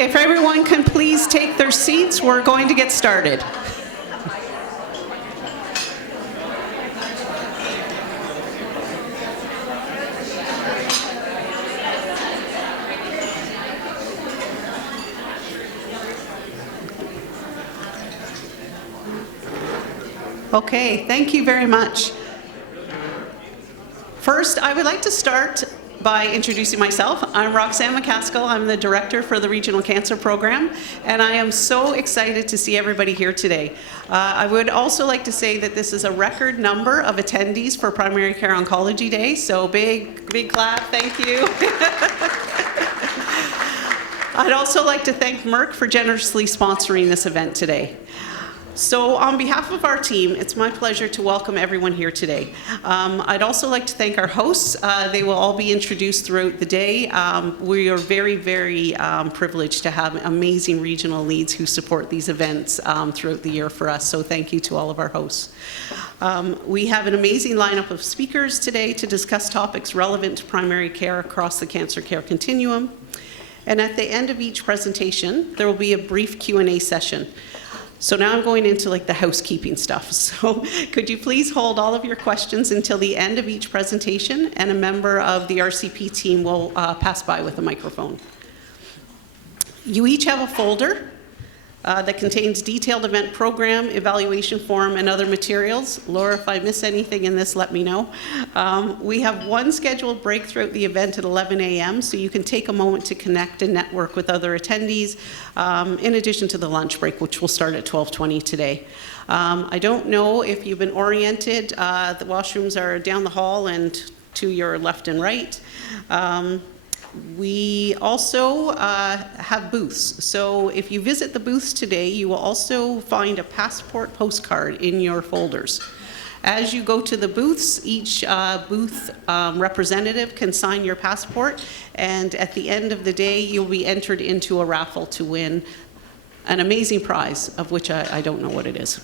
If everyone can please take their seats, we're going to get started. Okay, thank you very much. First, I would like to start by introducing myself. I'm Roxanne McCaskill. I'm the Director for the Regional Cancer Program, and I am so excited to see everybody here today. I would also like to say that this is a record number of attendees for Primary Care Oncology Day, so big clap, thank you. I'd also like to thank Merck for generously sponsoring this event today. So on behalf of our team, it's my pleasure to welcome everyone here today. I'd also like to thank our hosts. They will all be introduced throughout the day. We are very privileged to have amazing regional leads who support these events throughout the year for us, so thank you to all of our hosts. We have an amazing lineup of speakers today to discuss topics relevant to primary care across the cancer care continuum. And at the end of each presentation, there will be a brief Q&A session. So now I'm going into like the housekeeping stuff. So could you please hold all of your questions until the end of each presentation, and a member of the RCP team will pass by with a microphone. You each have a folder that contains detailed event program, evaluation form, and other materials. Laura, if I miss anything in this, let me know. We have one scheduled break throughout the event at 11 a.m., so you can take a moment to connect and network with other attendees, in addition to the lunch break, which will start at 12:20 today. I don't know if you've been oriented. The washrooms are down the hall and to your left and right. We also have booths. So if you visit the booths today, you will also find a passport postcard in your folders. As you go to the booths, each booth representative can sign your passport, and at the end of the day, you'll be entered into a raffle to win an amazing prize, of which I don't know what it is.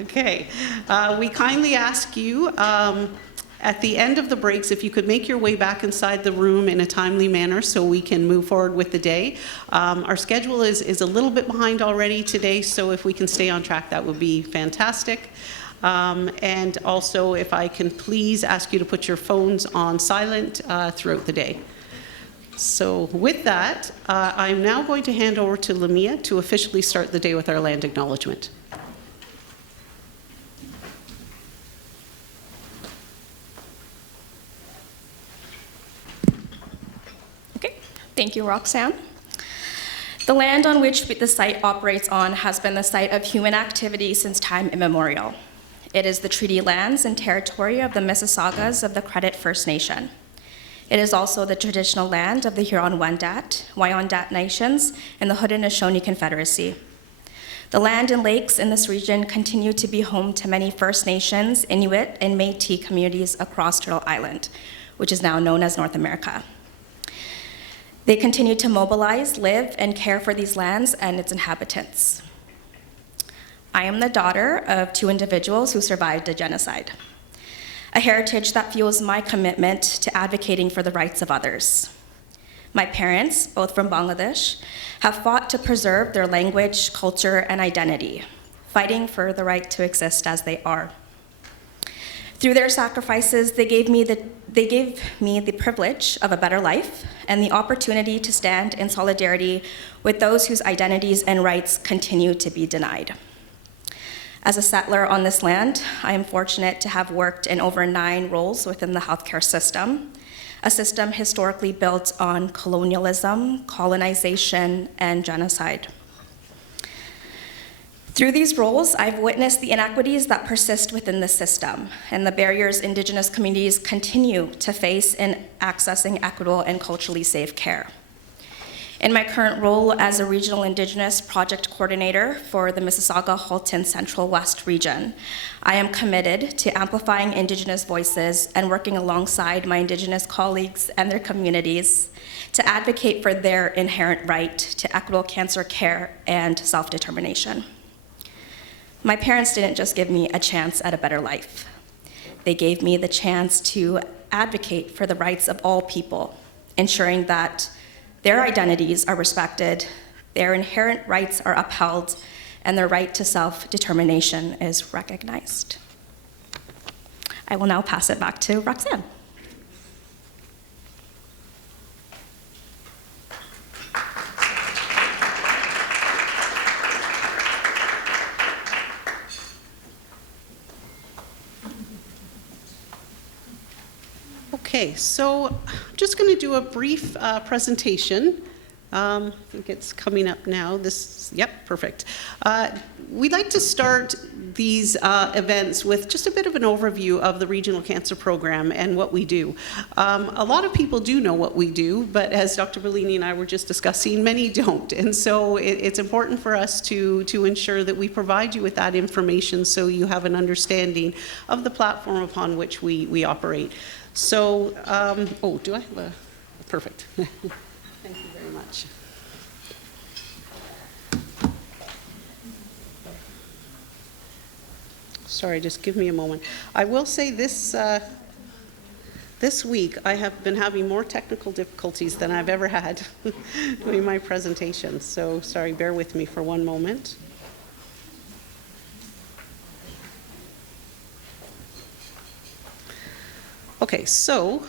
Okay. We kindly ask you, at the end of the breaks, if you could make your way back inside the room in a timely manner so we can move forward with the day. Our schedule is a little bit behind already today, so if we can stay on track, that would be fantastic. And also, if I can please ask you to put your phones on silent throughout the day. So with that, I'm now going to hand over to Lamia to officially start the day with our land acknowledgement. Thank you, Roxanne. The land on which the site operates on has been the site of human activity since time immemorial. It is the treaty lands and territory of the Mississaugas of the Credit First Nation. It is also the traditional land of the Huron-Wendat, Wyandot Nations, and the Haudenosaunee Confederacy. The land and lakes in this region continue to be home to many First Nations, Inuit, and Métis communities across Turtle Island, which is now known as North America. They continue to mobilize, live, and care for these lands and its inhabitants. I am the daughter of two individuals who survived a genocide, a heritage that fuels my commitment to advocating for the rights of others. My parents, both from Bangladesh, have fought to preserve their language, culture, and identity, fighting for the right to exist as they are. Through their sacrifices, they gave me the privilege of a better life and the opportunity to stand in solidarity with those whose identities and rights continue to be denied. As a settler on this land, I am fortunate to have worked in over 9 roles within the healthcare system, a system historically built on colonialism, colonization, and genocide. Through these roles, I've witnessed the inequities that persist within the system and the barriers Indigenous communities continue to face in accessing equitable and culturally safe care. In my current role as a regional Indigenous project coordinator for the Mississauga-Halton Central West region, I am committed to amplifying Indigenous voices and working alongside my Indigenous colleagues and their communities to advocate for their inherent right to equitable cancer care and self-determination. My parents didn't just give me a chance at a better life. They gave me the chance to advocate for the rights of all people, ensuring that their identities are respected, their inherent rights are upheld, and their right to self-determination is recognized. I will now pass it back to Roxanne. Okay, so I'm just going to do a brief presentation. I think it's coming up now. Yep, perfect. We'd like to start these events with just a bit of an overview of the Regional Cancer Program and what we do. A lot of people do know what we do, but as Dr. Bellini and I were just discussing, many don't. And so it's important for us to ensure that we provide you with that information so you have an understanding of the platform upon which we operate. So, do I have a, perfect. Thank you very much. Sorry, just give me a moment. I will say this week I have been having more technical difficulties than I've ever had doing my presentation. So sorry, bear with me for one moment. Okay, so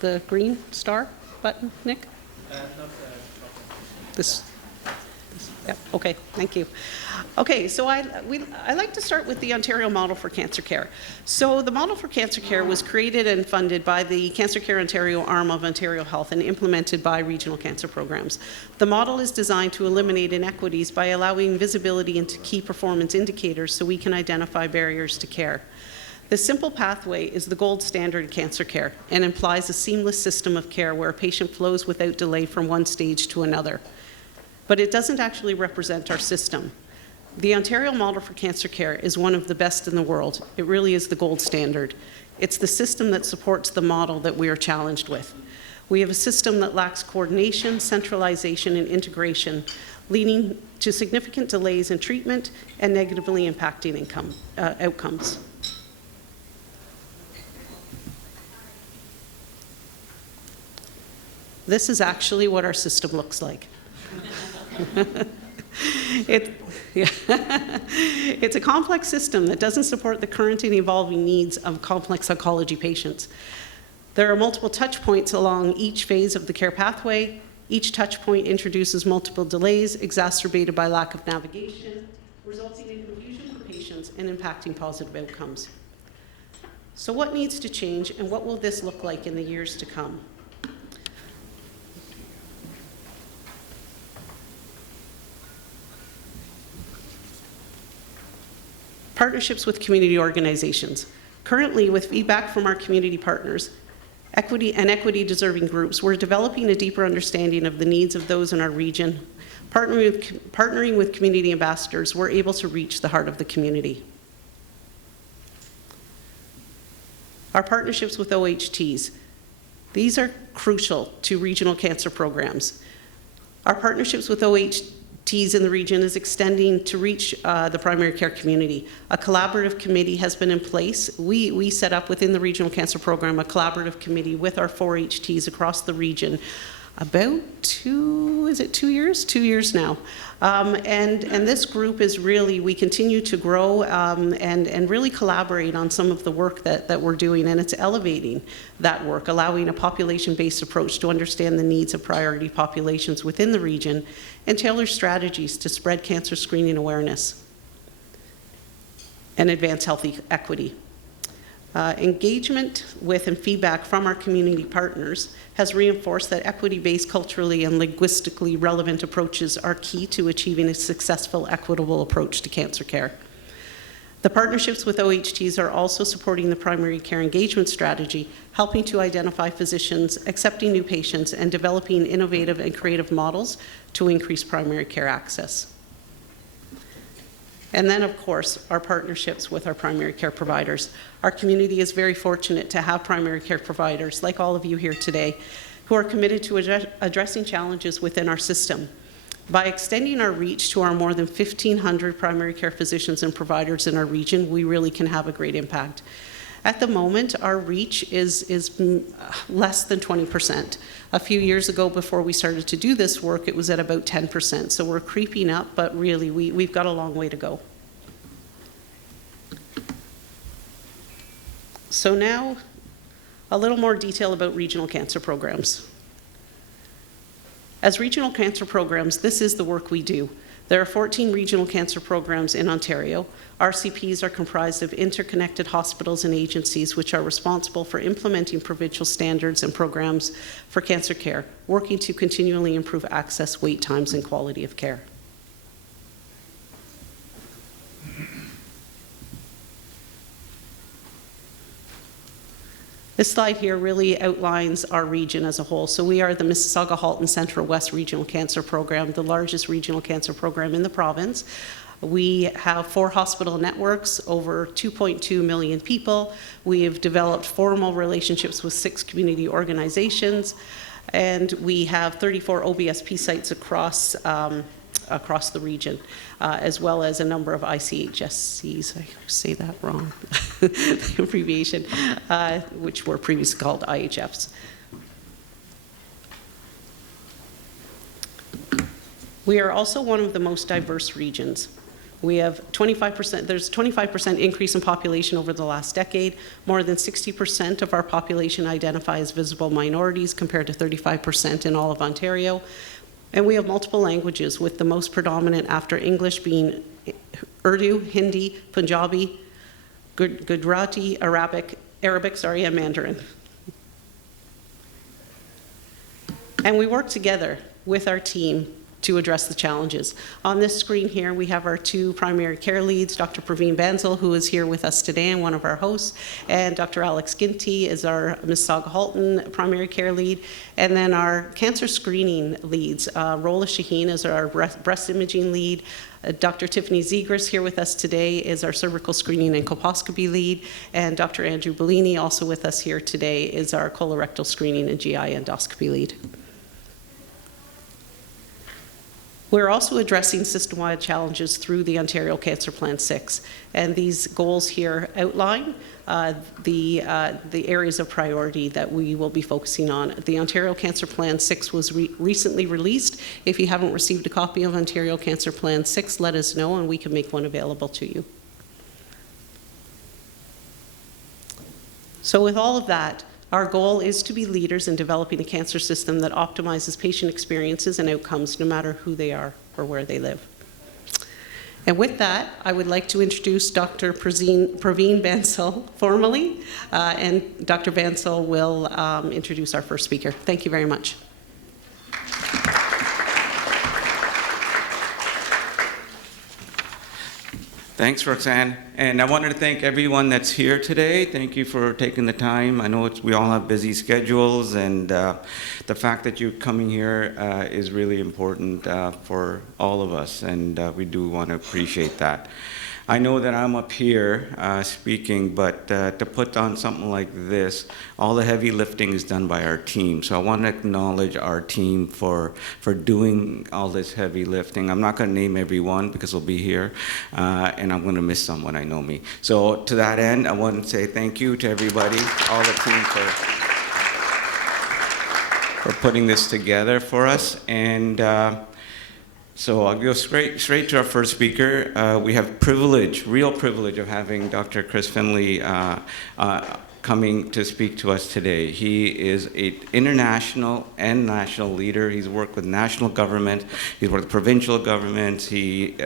the green star button, Nick? This, yep, okay, thank you. Okay, so I like to start with the Ontario Model for Cancer Care. So the Model for Cancer Care was created and funded by the Cancer Care Ontario arm of Ontario Health and implemented by regional cancer programs. The model is designed to eliminate inequities by allowing visibility into key performance indicators so we can identify barriers to care. The simple pathway is the gold standard in cancer care and implies a seamless system of care where a patient flows without delay from one stage to another. But it doesn't actually represent our system. The Ontario Model for Cancer Care is one of the best in the world. It really is the gold standard. It's the system that supports the model that we are challenged with. We have a system that lacks coordination, centralization, and integration, leading to significant delays in treatment and negatively impacting outcomes. This is actually what our system looks like. It's a complex system that doesn't support the current and evolving needs of complex oncology patients. There are multiple touch points along each phase of the care pathway. Each touch point introduces multiple delays exacerbated by lack of navigation, resulting in confusion for patients and impacting positive outcomes. So what needs to change, and what will this look like in the years to come? Partnerships with community organizations. Currently, with feedback from our community partners, equity-deserving groups, we're developing a deeper understanding of the needs of those in our region. Partnering with community ambassadors, we're able to reach the heart of the community. Our partnerships with OHTs. These are crucial to regional cancer programs. Our partnerships with OHTs in the region is extending to reach the primary care community. A collaborative committee has been in place. We set up within the Regional Cancer Program a collaborative committee with our 4 HTs across the region about 2 years? 2 years now. And this group is really, we continue to grow and really collaborate on some of the work that we're doing, and it's elevating that work, allowing a population-based approach to understand the needs of priority populations within the region and tailor strategies to spread cancer screening awareness and advance health equity. Engagement with and feedback from our community partners has reinforced that equity-based, culturally and linguistically relevant approaches are key to achieving a successful, equitable approach to cancer care. The partnerships with OHTs are also supporting the primary care engagement strategy, helping to identify physicians, accepting new patients, and developing innovative and creative models to increase primary care access. And then, of course, our partnerships with our primary care providers. Our community is very fortunate to have primary care providers, like all of you here today, who are committed to addressing challenges within our system. By extending our reach to our more than 1,500 primary care physicians and providers in our region, we really can have a great impact. At the moment, our reach is less than 20%. A few years ago, before we started to do this work, it was at about 10%. So we're creeping up, but really we've got a long way to go. So now, a little more detail about regional cancer programs. As regional cancer programs, this is the work we do. There are 14 regional cancer programs in Ontario. RCPs are comprised of interconnected hospitals and agencies which are responsible for implementing provincial standards and programs for cancer care, working to continually improve access, wait times, and quality of care. This slide here really outlines our region as a whole. So we are the Mississauga-Halton Central West Regional Cancer Program, the largest regional cancer program in the province. We have 4 hospital networks, over 2.2 million people. We have developed formal relationships with 6 community organizations, and we have 34 OBSP sites across the region, as well as a number of ICHSCs, I say that wrong, the abbreviation, which were previously called IHFs. We are also one of the most diverse regions. We have 25%, there's a 25% increase in population over the last decade. More than 60% of our population identify as visible minorities compared to 35% in all of Ontario. And we have multiple languages, with the most predominant after English being Urdu, Hindi, Punjabi, Gujarati, Arabic, and Mandarin. And we work together with our team to address the challenges. On this screen here, we have our 2 primary care leads, Dr. Praveen Bansal, who is here with us today and one of our hosts, and Dr. Alex Ginty is our Mississauga-Halton primary care lead, and then our cancer screening leads. Rola Shaheen is our breast imaging lead. Dr. Tiffany Zegras here with us today is our cervical screening and colposcopy lead, and Dr. Andrew Bellini, also with us here today, is our colorectal screening and GI endoscopy lead. We're also addressing system-wide challenges through the Ontario Cancer Plan 6, and these goals here outline the areas of priority that we will be focusing on. The Ontario Cancer Plan 6 was recently released. If you haven't received a copy of Ontario Cancer Plan 6, let us know and we can make one available to you. So with all of that, our goal is to be leaders in developing a cancer system that optimizes patient experiences and outcomes no matter who they are or where they live. And with that, I would like to introduce Dr. Praveen Bansal formally, and Dr. Bansal will introduce our first speaker. Thank you very much. Thanks, Roxanne. And I wanted to thank everyone that's here today. Thank you for taking the time. I know we all have busy schedules, and the fact that you're coming here is really important for all of us, and we do want to appreciate that. I know that I'm up here speaking, but to put on something like this, all the heavy lifting is done by our team. So I want to acknowledge our team for doing all this heavy lifting. I'm not going to name everyone because they'll be here, and I'm going to miss someone, I know me. So to that end, I want to say thank you to everybody, all the team for putting this together for us. And so I'll go straight to our first speaker. We have real privilege of having Dr. Chris Finley coming to speak to us today. He is an international and national leader. He's worked with national government, he's worked with provincial governments, he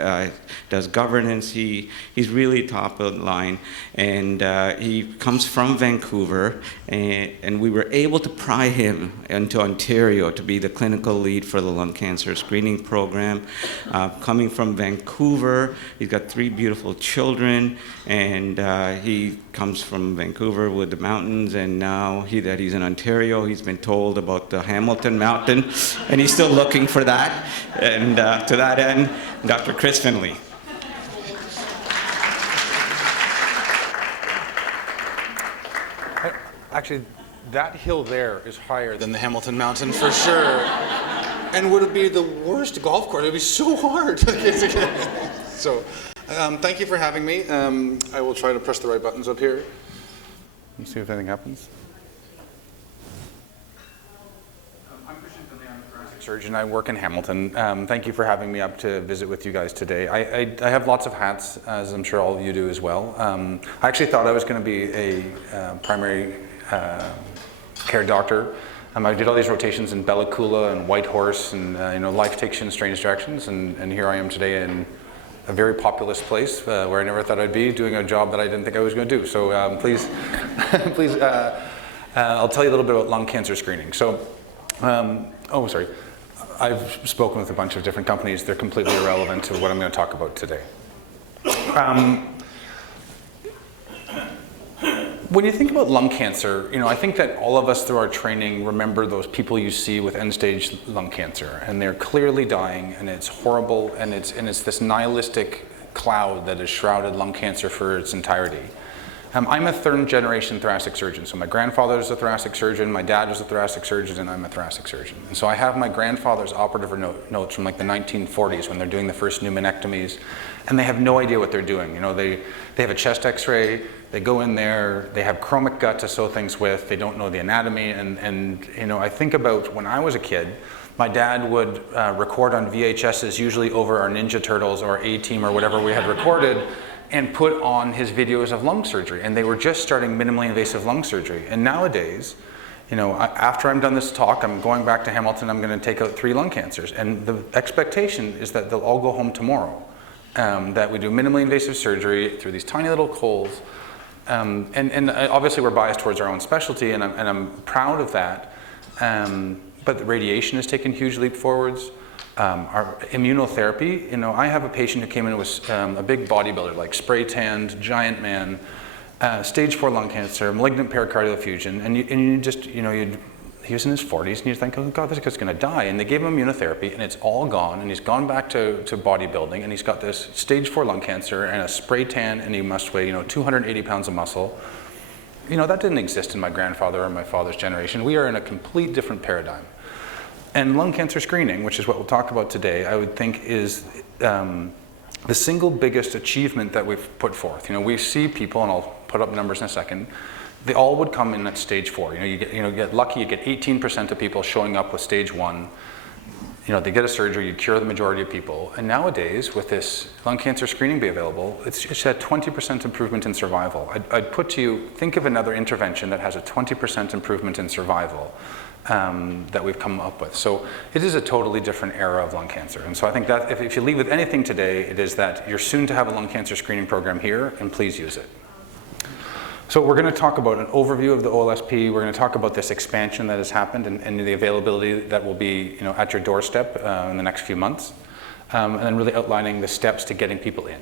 does governance, he's really top of the line, and he comes from Vancouver, and we were able to pry him into Ontario to be the clinical lead for the lung cancer screening program. Coming from Vancouver, he's got 3 beautiful children, and he comes from Vancouver with the mountains, and now that he's in Ontario, he's been told about the Hamilton Mountain, and he's still looking for that. And to that end, Dr. Chris Finley. Actually, that hill there is higher than the Hamilton Mountain for sure. And would it be the worst golf course? It would be so hard. So, thank you for having me. I will try to press the right buttons up here. Let's see if anything happens. Surgeon. I work in Hamilton. Thank you for having me up to visit with you guys today. I have lots of hats, as I'm sure all of you do as well. I actually thought I was going to be a primary care doctor. I did all these rotations in Bella Coola and Whitehorse, and life takes you in strange directions. And here I am today in a very populous place where I never thought I'd be, doing a job that I didn't think I was going to do. So please, please, I'll tell you a little bit about lung cancer screening. So, sorry. I've spoken with a bunch of different companies. They're completely irrelevant to what I'm going to talk about today. When you think about lung cancer, I think that all of us through our training remember those people you see with end-stage lung cancer, and they're clearly dying, and it's horrible, and it's this nihilistic cloud that has shrouded lung cancer for its entirety. I'm a third-generation thoracic surgeon. So my grandfather was a thoracic surgeon, my dad was a thoracic surgeon, and I'm a thoracic surgeon. And so I have my grandfather's operative notes from like the 1940s when they're doing the first pneumonectomies, and they have no idea what they're doing. They have a chest X-ray, they go in there, they have chromic gut to sew things with, they don't know the anatomy, and I think about when I was a kid, my dad would record on VHSs, usually over our Ninja Turtles or A-Team or whatever we had recorded, and put on his videos of lung surgery. And they were just starting minimally invasive lung surgery. And nowadays, after I'm done this talk, I'm going back to Hamilton, I'm going to take out 3 lung cancers. And the expectation is that they'll all go home tomorrow. That we do minimally invasive surgery through these tiny little holes. And obviously we're biased towards our own specialty, and I'm proud of that. But the radiation has taken huge leap forwards. Our immunotherapy, I have a patient who came in and was a big bodybuilder, like spray tanned, giant man, stage 4 lung cancer, malignant pericardial effusion, and he was in his 40s, and you think, oh God, this guy's going to die. And they gave him immunotherapy, and it's all gone, and he's gone back to bodybuilding, and he's got this stage 4 lung cancer and a spray tan, and he must weigh 280 pounds of muscle. That didn't exist in my grandfather or my father's generation. We are in a complete different paradigm. And lung cancer screening, which is what we'll talk about today, I would think is the single biggest achievement that we've put forth. We see people, and I'll put up numbers in a second, they all would come in at stage 4. You get lucky, you get 18% of people showing up with stage 1. They get a surgery, you cure the majority of people. And nowadays, with this lung cancer screening be available, it's at 20% improvement in survival. I'd put to you, think of another intervention that has a 20% improvement in survival. That we've come up with. So it is a totally different era of lung cancer. And so I think that if you leave with anything today, it is that you're soon to have a lung cancer screening program here, and please use it. So we're going to talk about an overview of the OLSP. We're going to talk about this expansion that has happened and the availability that will be at your doorstep in the next few months. And then really outlining the steps to getting people in.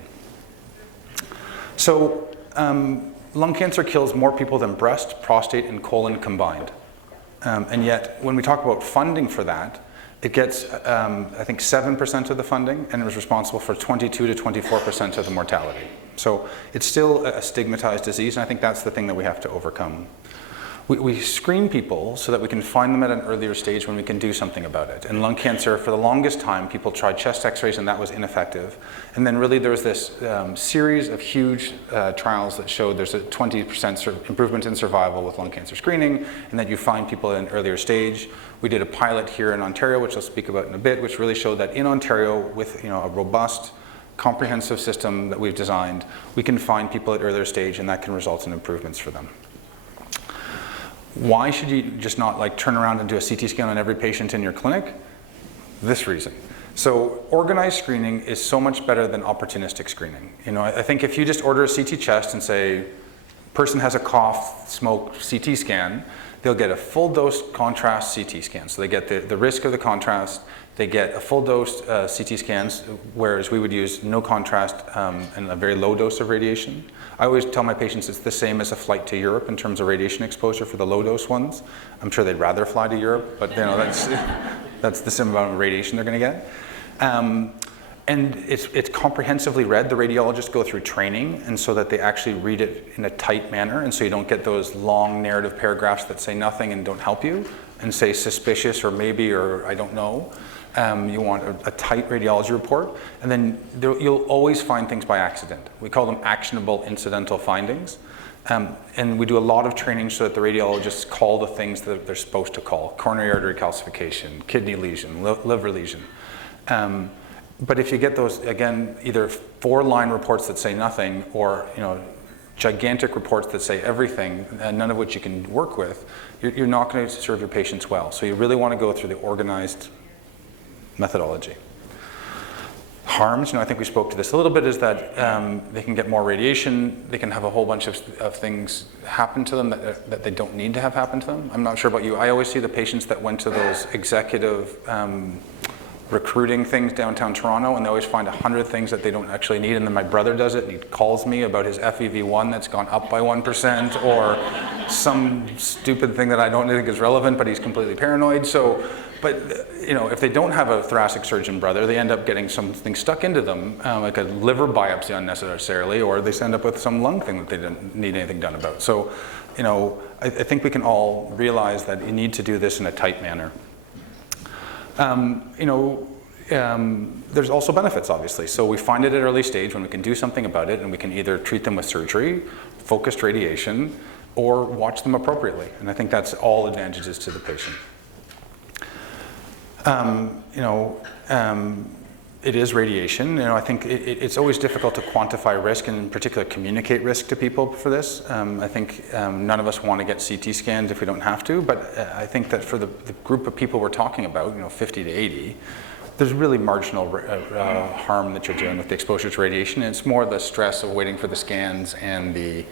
So lung cancer kills more people than breast, prostate, and colon combined. And yet, when we talk about funding for that, it gets, I think, 7% of the funding, and it was responsible for 22 to 24% of the mortality. So it's still a stigmatized disease, and I think that's the thing that we have to overcome. We screen people so that we can find them at an earlier stage when we can do something about it. And lung cancer, for the longest time, people tried chest x-rays and that was ineffective. And then really there was this series of huge trials that showed there's a 20% improvement in survival with lung cancer screening, and that you find people at an earlier stage. We did a pilot here in Ontario, which I'll speak about in a bit, which really showed that in Ontario, with a robust, comprehensive system that we've designed, we can find people at earlier stage, and that can result in improvements for them. Why should you just not turn around and do a CT scan on every patient in your clinic? This reason. So organized screening is so much better than opportunistic screening. I think if you just order a CT chest and say, person has a cough, smoke, CT scan, they'll get a full dose contrast CT scan. So they get the risk of the contrast, they get a full dose CT scans, whereas we would use no contrast and a very low dose of radiation. I always tell my patients it's the same as a flight to Europe in terms of radiation exposure for the low dose ones. I'm sure they'd rather fly to Europe, but that's the same amount of radiation they're going to get. And it's comprehensively read. The radiologists go through training, and so that they actually read it in a tight manner, and so you don't get those long narrative paragraphs that say nothing and don't help you, and say suspicious or maybe or I don't know. You want a tight radiology report, and then you'll always find things by accident. We call them actionable incidental findings. And we do a lot of training so that the radiologists call the things that they're supposed to call: coronary artery calcification, kidney lesion, liver lesion. But if you get those, again, either 4-line reports that say nothing, or gigantic reports that say everything, and none of which you can work with, you're not going to serve your patients well. So you really want to go through the organized methodology. Harms, I think we spoke to this a little bit, is that they can get more radiation, they can have a whole bunch of things happen to them that they don't need to have happen to them. I'm not sure about you, I always see the patients that went to those executive recruiting things downtown Toronto, and they always find 100 things that they don't actually need, and then my brother does it, and he calls me about his FEV1 that's gone up by 1%, or some stupid thing that I don't think is relevant, but he's completely paranoid. So, but if they don't have a thoracic surgeon brother, they end up getting something stuck into them, like a liver biopsy unnecessarily, or they end up with some lung thing that they didn't need anything done about. So, I think we can all realize that you need to do this in a tight manner. There's also benefits, obviously. So we find it at early stage when we can do something about it, and we can either treat them with surgery, focused radiation, or watch them appropriately. And I think that's all advantages to the patient. It is radiation. I think it's always difficult to quantify risk, and in particular communicate risk to people for this. I think none of us want to get CT scanned if we don't have to, but I think that for the group of people we're talking about, 50 to 80, there's really marginal harm that you're doing with the exposure to radiation. It's more the stress of waiting for the scans and the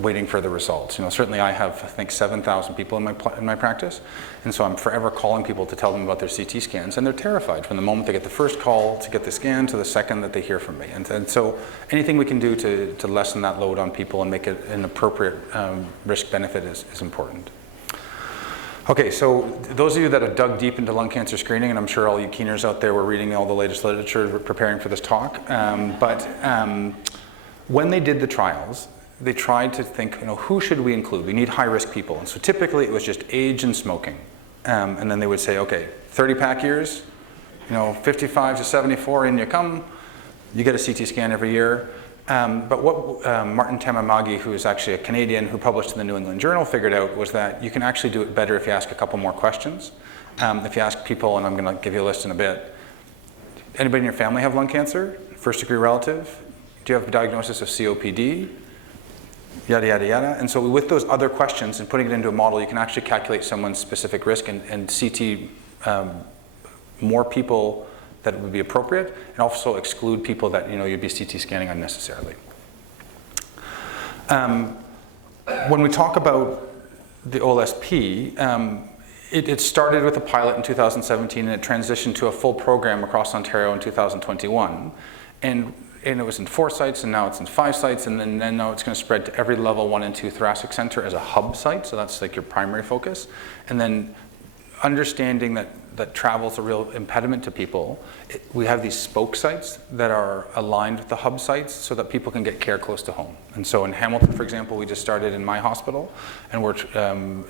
waiting for the results. Certainly I have, I think, 7,000 people in my practice, and so I'm forever calling people to tell them about their CT scans, and they're terrified from the moment they get the first call to get the scan to the second that they hear from me. And so anything we can do to lessen that load on people and make it an appropriate risk-benefit is important. Okay, so those of you that have dug deep into lung cancer screening, and I'm sure all you keeners out there were reading all the latest literature preparing for this talk, but when they did the trials, they tried to think, who should we include? We need high-risk people. And so typically it was just age and smoking. And then they would say, okay, 30-pack years, 55 to 74, in you come. You get a CT scan every year. But what Martin Tamamagi, who is actually a Canadian who published in the New England Journal, figured out was that you can actually do it better if you ask a couple more questions. If you ask people, and I'm going to give you a list in a bit, anybody in your family have lung cancer? First-degree relative? Do you have a diagnosis of COPD? Yada, yada, yada. And so with those other questions and putting it into a model, you can actually calculate someone's specific risk and CT more people that would be appropriate, and also exclude people that you'd be CT scanning unnecessarily. When we talk about the OLSP, it started with a pilot in 2017, and it transitioned to a full program across Ontario in 2021. And it was in 4 sites, and now it's in 5 sites, and then now it's going to spread to every level 1 and 2 thoracic center as a hub site, so that's like your primary focus. And then understanding that travel is a real impediment to people, we have these spoke sites that are aligned with the hub sites so that people can get care close to home. And so in Hamilton, for example, we just started in my hospital, and we're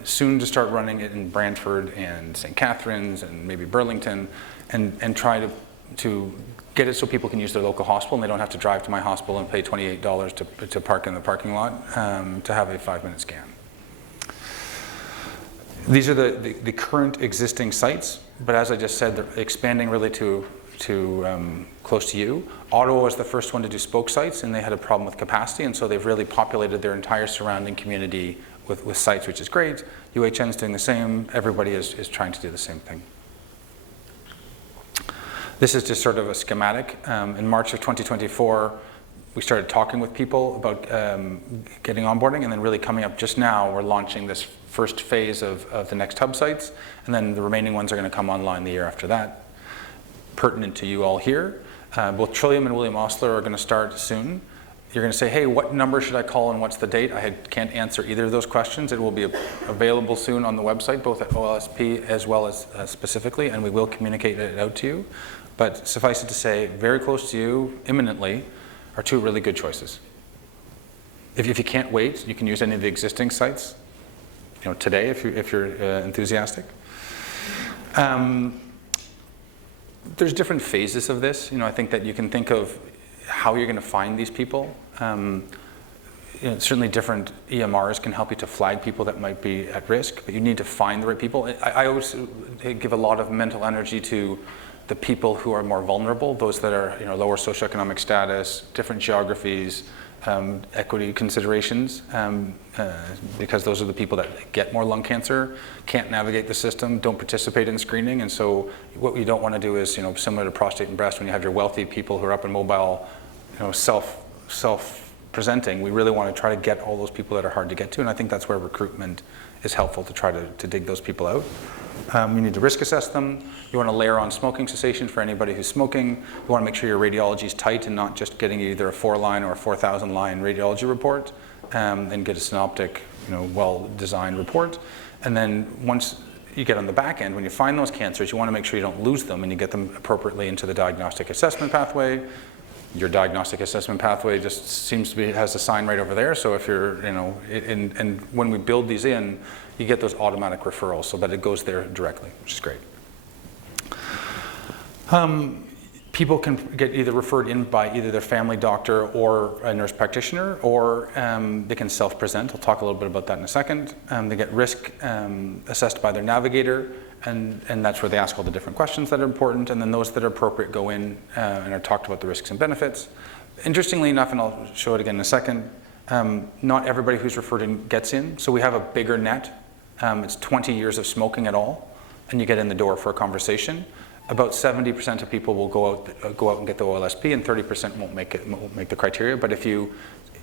soon to start running it in Brantford and St. Catharines and maybe Burlington, and try to get it so people can use their local hospital and they don't have to drive to my hospital and pay $28 to park in the parking lot to have a 5-minute scan. These are the current existing sites, but as I just said, they're expanding really to close to you. Ottawa was the first one to do spoke sites, and they had a problem with capacity, and so they've really populated their entire surrounding community with sites, which is great. UHN is doing the same. Everybody is trying to do the same thing. This is just sort of a schematic. In March of 2024, we started talking with people about getting onboarding, and then really coming up just now, we're launching this first phase of the next hub sites, and then the remaining ones are going to come online the year after that. Pertinent to you all here, both Trillium and William Osler are going to start soon. You're going to say, hey, what number should I call and what's the date? I can't answer either of those questions. It will be available soon on the website, both at OLSP as well as specifically, and we will communicate it out to you. But suffice it to say, very close to you, imminently, are 2 really good choices. If you can't wait, you can use any of the existing sites, today if you're enthusiastic. There's different phases of this. I think that you can think of how you're going to find these people. certainly different EMRs can help you to flag people that might be at risk, but you need to find the right people. I always give a lot of mental energy to the people who are more vulnerable, those that are lower socioeconomic status, different geographies, equity considerations, because those are the people that get more lung cancer, can't navigate the system, don't participate in screening, and so what you don't want to do is, similar to prostate and breast, when you have your wealthy people who are up and mobile, self-presenting, we really want to try to get all those people that are hard to get to, and I think that's where recruitment is helpful to try to dig those people out. You need to risk assess them. You want to layer on smoking cessation for anybody who's smoking. You want to make sure your radiology is tight and not just getting either a 4-line or a 4,000-line radiology report, and get a synoptic, well-designed report. And then once you get on the back end, when you find those cancers, you want to make sure you don't lose them and you get them appropriately into the diagnostic assessment pathway. Your diagnostic assessment pathway just seems to be, has a sign right over there. So if you're, and when we build these in, you get those automatic referrals so that it goes there directly, which is great. People can get either referred in by either their family doctor or a nurse practitioner, or they can self-present. I'll talk a little bit about that in a second. They get risk assessed by their navigator, and that's where they ask all the different questions that are important, and then those that are appropriate go in and are talked about the risks and benefits. Interestingly enough, and I'll show it again in a second, not everybody who's referred in gets in, so we have a bigger net. It's 20 years of smoking at all, and you get in the door for a conversation. About 70% of people will go out and get the OLSP, and 30% won't make the criteria. But if you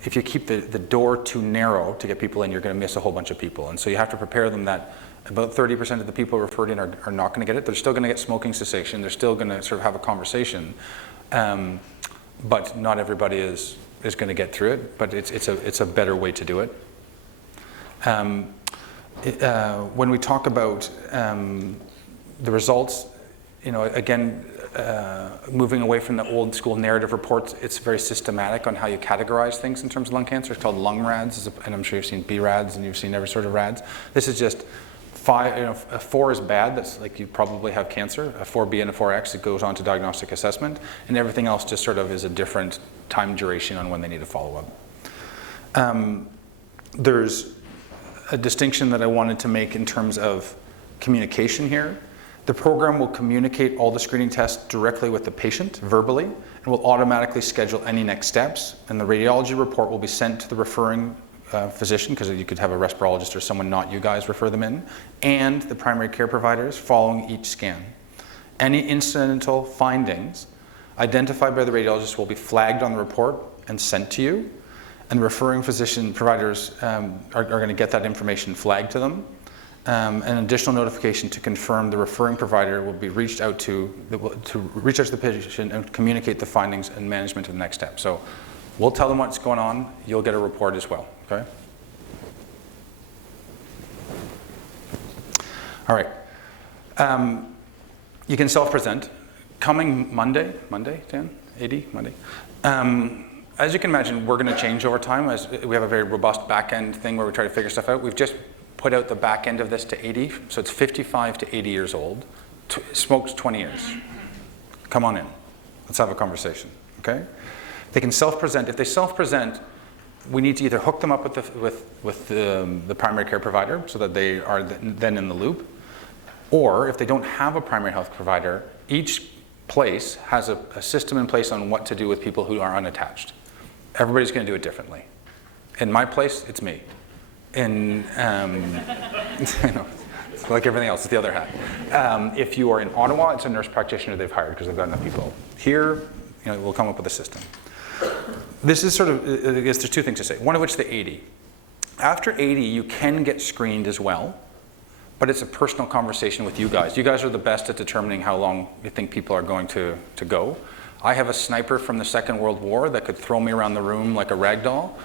keep the door too narrow to get people in, you're going to miss a whole bunch of people. And so you have to prepare them that about 30% of the people referred in are not going to get it. They're still going to get smoking cessation. They're still going to sort of have a conversation, but not everybody is going to get through it. But it's a better way to do it. When we talk about the results, again, moving away from the old school narrative reports, it's very systematic on how you categorize things in terms of lung cancer. It's called lung RADS, and I'm sure you've seen BRADS and you've seen every sort of RADS. This is just 5, a 4 is bad, that's like you probably have cancer. A 4B and a 4X, it goes on to diagnostic assessment, and everything else just sort of is a different time duration on when they need to follow up. There's a distinction that I wanted to make in terms of communication here. The program will communicate all the screening tests directly with the patient verbally, and will automatically schedule any next steps, and the radiology report will be sent to the referring physician, because you could have a respirologist or someone not you guys refer them in, and the primary care providers following each scan. Any incidental findings identified by the radiologist will be flagged on the report and sent to you, and referring physician providers are going to get that information flagged to them. An additional notification to confirm the referring provider will be reached out to reach out to the patient and communicate the findings and management of the next step. So we'll tell them what's going on. You'll get a report as well. Okay. All right. You can self-present. Coming Monday, Dan? 80? Monday. As you can imagine, we're going to change over time. As we have a very robust back-end thing where we try to figure stuff out. We've just put out the back end of this to 80, so it's 55 to 80 years old, smokes 20 years. Come on in, let's have a conversation, okay? They can self-present. If they self-present, we need to either hook them up with the primary care provider so that they are then in the loop, or if they don't have a primary health provider, each place has a system in place on what to do with people who are unattached. Everybody's going to do it differently. In my place, it's me. It's like everything else, it's the other hat. If you are in Ottawa, it's a nurse practitioner they've hired because they've got enough people. Here, we'll come up with a system. This is sort of, I guess there's two things to say, one of which the 80. After 80, you can get screened as well, but it's a personal conversation with you guys. You guys are the best at determining how long you think people are going to go. I have a sniper from the Second World War that could throw me around the room like a rag doll.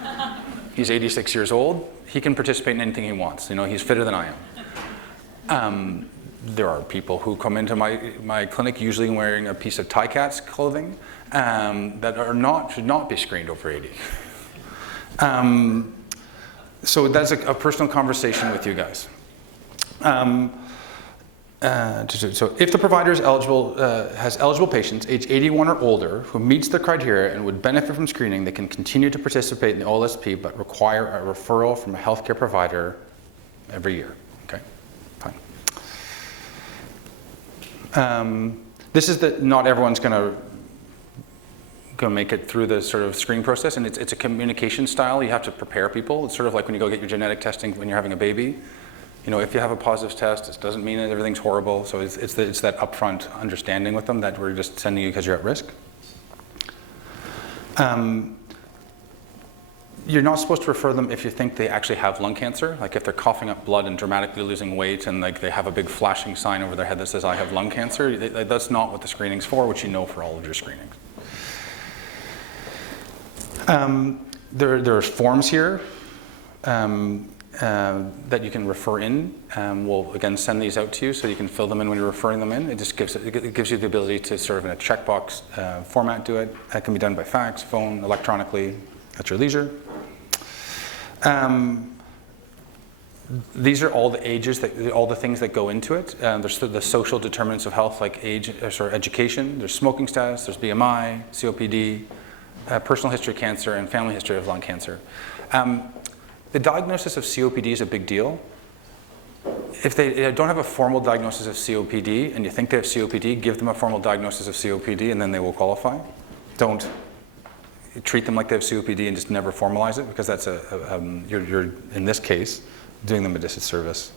He's 86 years old. He can participate in anything he wants. He's fitter than I am. There are people who come into my clinic usually wearing a piece of Tie-Cat's clothing that should not be screened over 80. So that's a personal conversation with you guys. So if the provider is eligible, has eligible patients age 81 or older who meets the criteria and would benefit from screening, they can continue to participate in the OLSP but require a referral from a healthcare provider every year. Okay, fine. This is not everyone's going to make it through the sort of screening process, and it's a communication style. You have to prepare people. It's sort of like when you go get your genetic testing when you're having a baby. You know, if you have a positive test, it doesn't mean that everything's horrible. So it's that upfront understanding with them that we're just sending you because you're at risk. You're not supposed to refer them if you think they actually have lung cancer. Like if they're coughing up blood and dramatically losing weight and like they have a big flashing sign over their head that says, I have lung cancer. That's not what the screening's for, which you know for all of your screenings. There are forms here. That you can refer in. We'll again send these out to you so you can fill them in when you're referring them in. It just gives you the ability to sort of in a checkbox format do it. That can be done by fax, phone, electronically at your leisure. These are all the ages, all the things that go into it. There's the social determinants of health like age, or education. There's smoking status. There's BMI, COPD, personal history of cancer, and family history of lung cancer. The diagnosis of COPD is a big deal. If they don't have a formal diagnosis of COPD and you think they have COPD, give them a formal diagnosis of COPD and then they will qualify. Don't treat them like they have COPD and just never formalize it, because that's you're in this case doing them a disservice.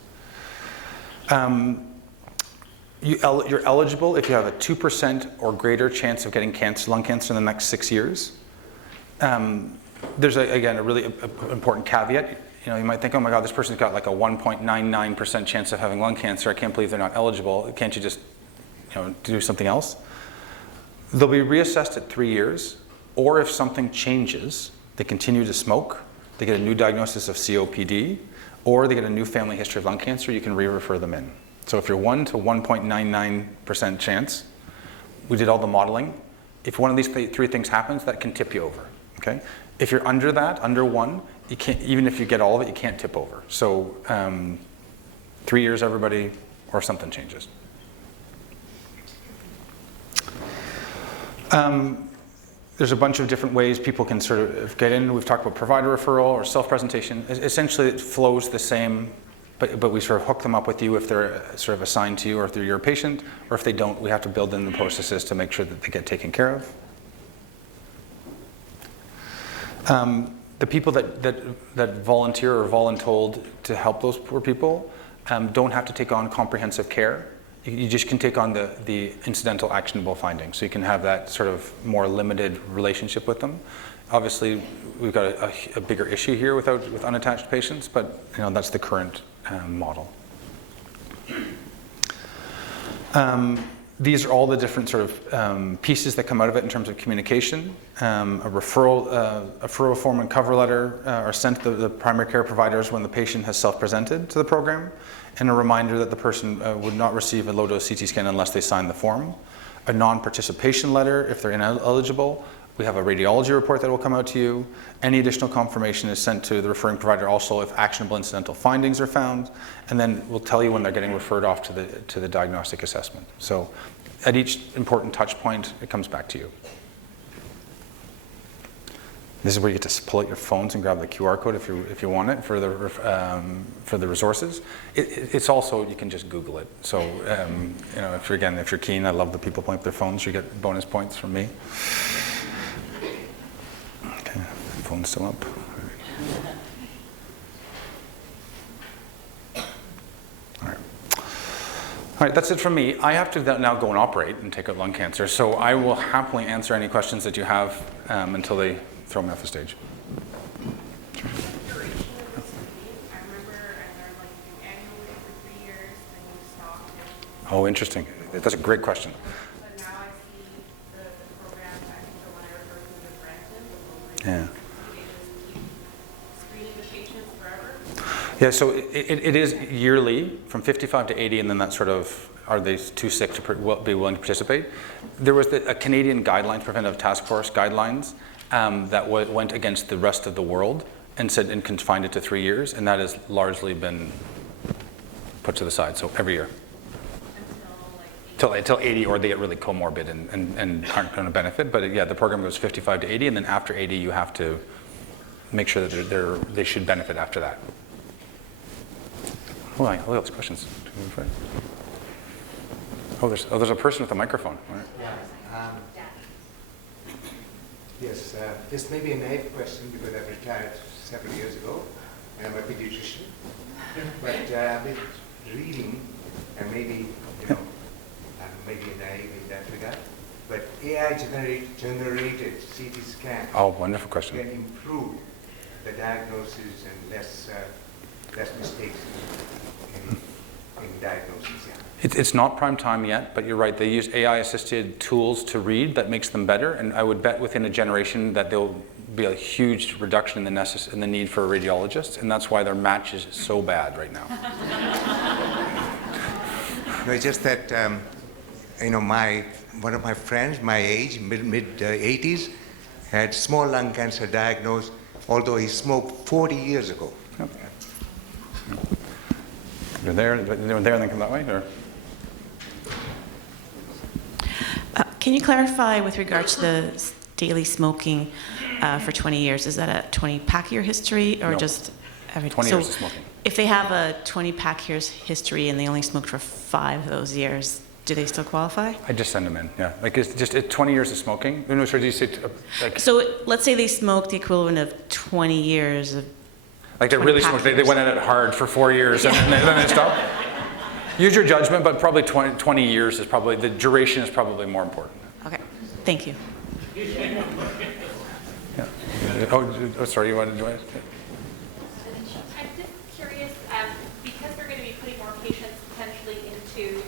You're eligible if you have a 2% or greater chance of getting lung cancer in the next 6 years. There's again a really important caveat. You know, you might think, oh my God, this person's got like a 1.99% chance of having lung cancer. I can't believe they're not eligible. Can't you just, do something else? They'll be reassessed at 3 years, or if something changes, they continue to smoke, they get a new diagnosis of COPD, or they get a new family history of lung cancer, you can re-refer them in. So if you're 1 to 1.99% chance, we did all the modeling. If one of these three things happens, that can tip you over. Okay? If you're under that, under 1, you can't, even if you get all of it, you can't tip over. So 3 years, everybody, or something changes. There's a bunch of different ways people can sort of get in. We've talked about provider referral or self-presentation. Essentially, it flows the same, but we sort of hook them up with you if they're sort of assigned to you or if they're your patient, or if they don't, we have to build in the processes to make sure that they get taken care of. The people that volunteer or voluntold to help those poor people don't have to take on comprehensive care. You just can take on the incidental actionable findings. So you can have that sort of more limited relationship with them. Obviously, we've got a bigger issue here with unattached patients, but that's the current model. These are all the different sort of pieces that come out of it in terms of communication. A referral form and cover letter are sent to the primary care providers when the patient has self-presented to the program, and a reminder that the person would not receive a low-dose CT scan unless they sign the form. A non-participation letter if they're ineligible. We have a radiology report that will come out to you. Any additional confirmation is sent to the referring provider also if actionable incidental findings are found, and then we'll tell you when they're getting referred off to the diagnostic assessment. So at each important touch point, it comes back to you. This is where you get to pull out your phones and grab the QR code if you want it for the resources. It's also, you can just Google it. So if you're keen, I love the people pulling up their phones. You get bonus points from me. Okay, phone's still up. All right, that's it from me. I have to now go and operate and take out lung cancer, so I will happily answer any questions that you have until they throw me off the stage. Oh, interesting. That's a great question. But now I see the program, I think the one I referred to was Brampton. Yeah. Screening the patients forever? Yeah, so it is yearly from 55 to 80, and then that sort of, are they too sick to be willing to participate? There was a Canadian guidelines, preventive task force guidelines, that went against the rest of the world and said and confined it to 3 years, and that has largely been put to the side, so every year. And till 80, or they get really comorbid and aren't going to benefit. But yeah, the program goes 55 to 80, and then after 80, you have to make sure that they should benefit after that. Oh, look at those questions. Oh, there's a person with a microphone. All right. Yeah. Yes, this may be a naive question because I retired several years ago and I'm a pediatrician. But I've been reading, and maybe, I'm maybe naive in that regard, but AI generated CT scan Oh, wonderful question. can improve the diagnosis and less mistakes in diagnosis. Yeah. It's not prime time yet, but you're right. They use AI-assisted tools to read that makes them better, and I would bet within a generation that there'll be a huge reduction in the need for radiologists, and that's why their match is so bad right now. No, it's just that one of my friends, my age, mid 80s, had small lung cancer diagnosed, although he smoked 40 years ago. Yep. You're there and then come that way, or? Can you clarify with regards to the daily smoking for 20 years? Is that a 20-pack-year history or No. just every 20 years of smoking. If they have a 20-pack-years history and they only smoked for 5 of those years, do they still qualify? I just send them in, yeah. Like it's just 20 years of smoking. No, sorry, did you say, So let's say they smoked the equivalent of 20 years of like they 20 really pack smoked, they years. went at it hard for 4 years and then they stopped? Use your judgment, but probably 20 years is probably, the duration is probably more important. Okay, thank you. Yeah. Oh, sorry, you wanted to join us? I'm just curious, because we're going to be putting more patients potentially into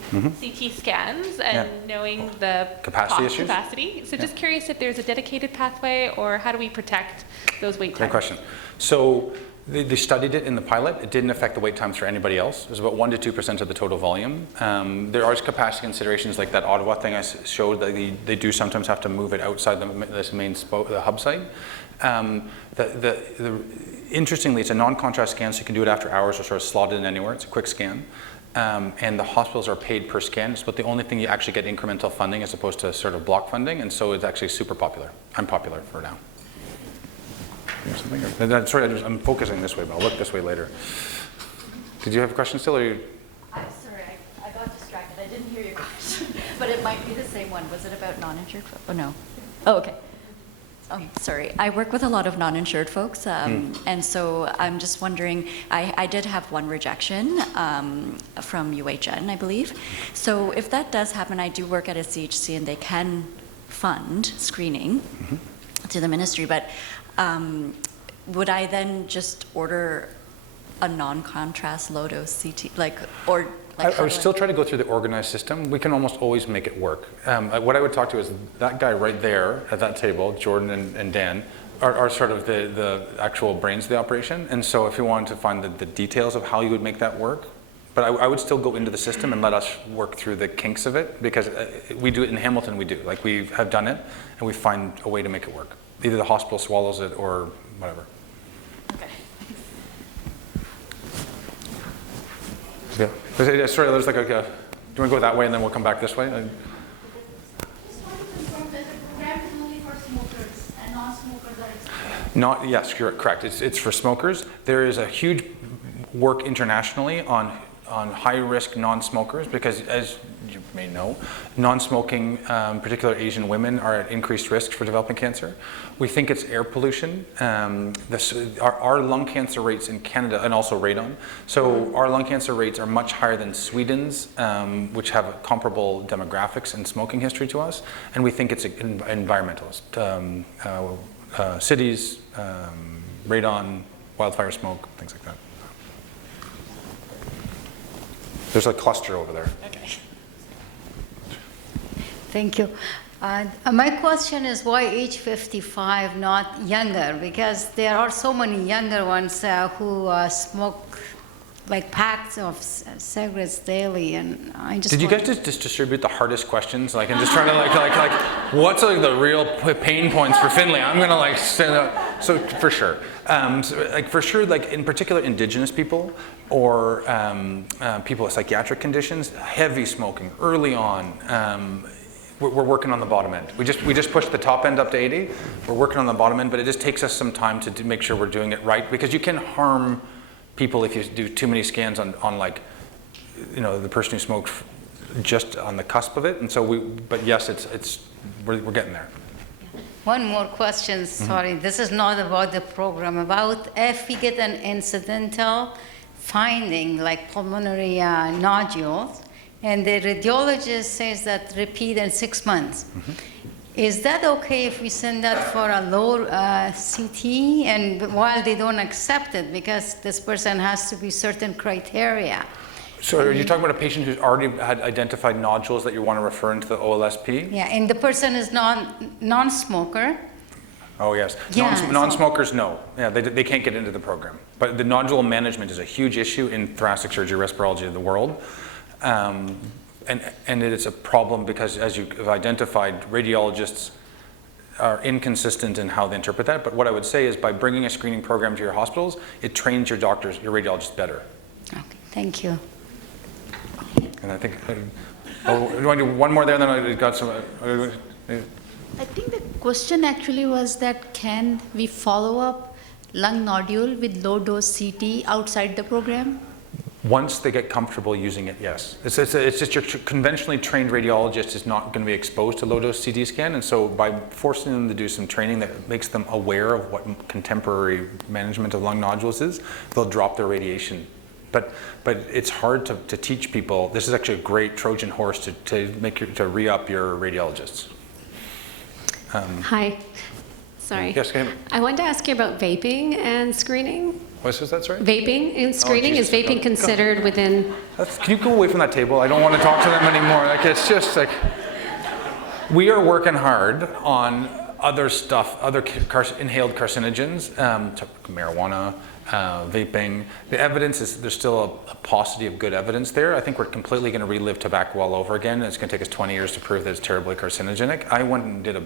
CT scans and knowing the Capacity cost issues? capacity. So just curious if there's a dedicated pathway, or how do we protect those wait times? Great question. So they studied it in the pilot. It didn't affect the wait times for anybody else. It was about 1 to 2% of the total volume. There are capacity considerations like that Ottawa thing I showed that they do sometimes have to move it outside this main the hub site. Interestingly, it's a non-contrast scan, so you can do it after hours or sort of slot it in anywhere. It's a quick scan. And the hospitals are paid per scan, but the only thing you actually get incremental funding as opposed to sort of block funding, and so it's actually super popular. I'm popular for now. Sorry, I'm focusing this way, but I'll look this way later. Did you have a question still, or you? I'm sorry, I got distracted. I didn't hear your question, but it might be the same one. Was it about non-insured folks? Oh, no. Oh, okay. Sorry. I work with a lot of non-insured folks, and so I'm just wondering, I did have one rejection from UHN, I believe. So if that does happen, I do work at a CHC, and they can fund screening to the ministry, but would I then just order a non-contrast low-dose CT, I would still try to go through the organized system. We can almost always make it work. What I would talk to is that guy right there at that table, Jordan and Dan, are sort of the actual brains of the operation. And so if you wanted to find the details of how you would make that work, but I would still go into the system and let us work through the kinks of it, because we do it in Hamilton, like we have done it, and we find a way to make it work. Either the hospital swallows it or whatever. Okay. Yeah. Sorry, there's like do you want to go that way and then we'll come back this way? Just wanted to confirm that the program is only for smokers and non-smokers are excluded. Yes, you're correct. It's for smokers. There is a huge work internationally on high-risk non-smokers because, as you may know, non-smoking, particularly Asian women, are at increased risk for developing cancer. We think it's air pollution. Our lung cancer rates in Canada, and also radon, so our lung cancer rates are much higher than Sweden's, which have comparable demographics and smoking history to us, and we think it's environmentalist. Cities, radon, wildfire smoke, things like that. There's a cluster over there. Okay. Thank you. My question is why age 55, not younger? Because there are so many younger ones who smoke like packs of cigarettes daily, and I just. Did you guys just distribute the hardest questions? Like, and just trying to like what's like the real pain points for Finlay? I'm gonna like stand up. So for sure, like in particular, Indigenous people or people with psychiatric conditions, heavy smoking early on. We're working on the bottom end. We just pushed the top end up to 80. We're working on the bottom end, but it just takes us some time to make sure we're doing it right, because you can harm people if you do too many scans on like, you know, the person who smoked just on the cusp of it. And so but yes, we're getting there. One more question, sorry. This is not about the program, about if we get an incidental finding like pulmonary nodules, and the radiologist says that repeat in 6 months. Is that okay if we send that for a low CT, and while they don't accept it because this person has to be certain criteria? So are you talking about a patient who's already had identified nodules that you want to refer into the OLSP? Yeah, and the person is non-smoker. Oh yes, Yeah, non-smokers, no. Yeah, they can't get into the program. But the nodule management is a huge issue in thoracic surgery, respirology of the world. And it is a problem because, as you've identified, radiologists are inconsistent in how they interpret that. But what I would say is, by bringing a screening program to your hospitals, it trains your doctors, your radiologists better. Okay, thank you. And I think, do you want to do one more there, then I got some. I think the question actually was that can we follow up lung nodule with low dose CT outside the program? Once they get comfortable using it, yes. It's just your conventionally trained radiologist is not going to be exposed to low-dose CT scan, and so by forcing them to do some training that makes them aware of what contemporary management of lung nodules is, they'll drop their radiation. But it's hard to teach people. This is actually a great Trojan horse to re-up your radiologists. Hi. Sorry. Yes, go ahead. I wanted to ask you about vaping and screening. What is that, sorry? Vaping and screening. Jesus. Is vaping considered within? Can you go away from that table? I don't want to talk to them anymore. Like, it's just like, we are working hard on other stuff, other inhaled carcinogens, marijuana, vaping. The evidence is, there's still a paucity of good evidence there. I think we're completely going to relive tobacco all over again. It's going to take us 20 years to prove that it's terribly carcinogenic. I went and did a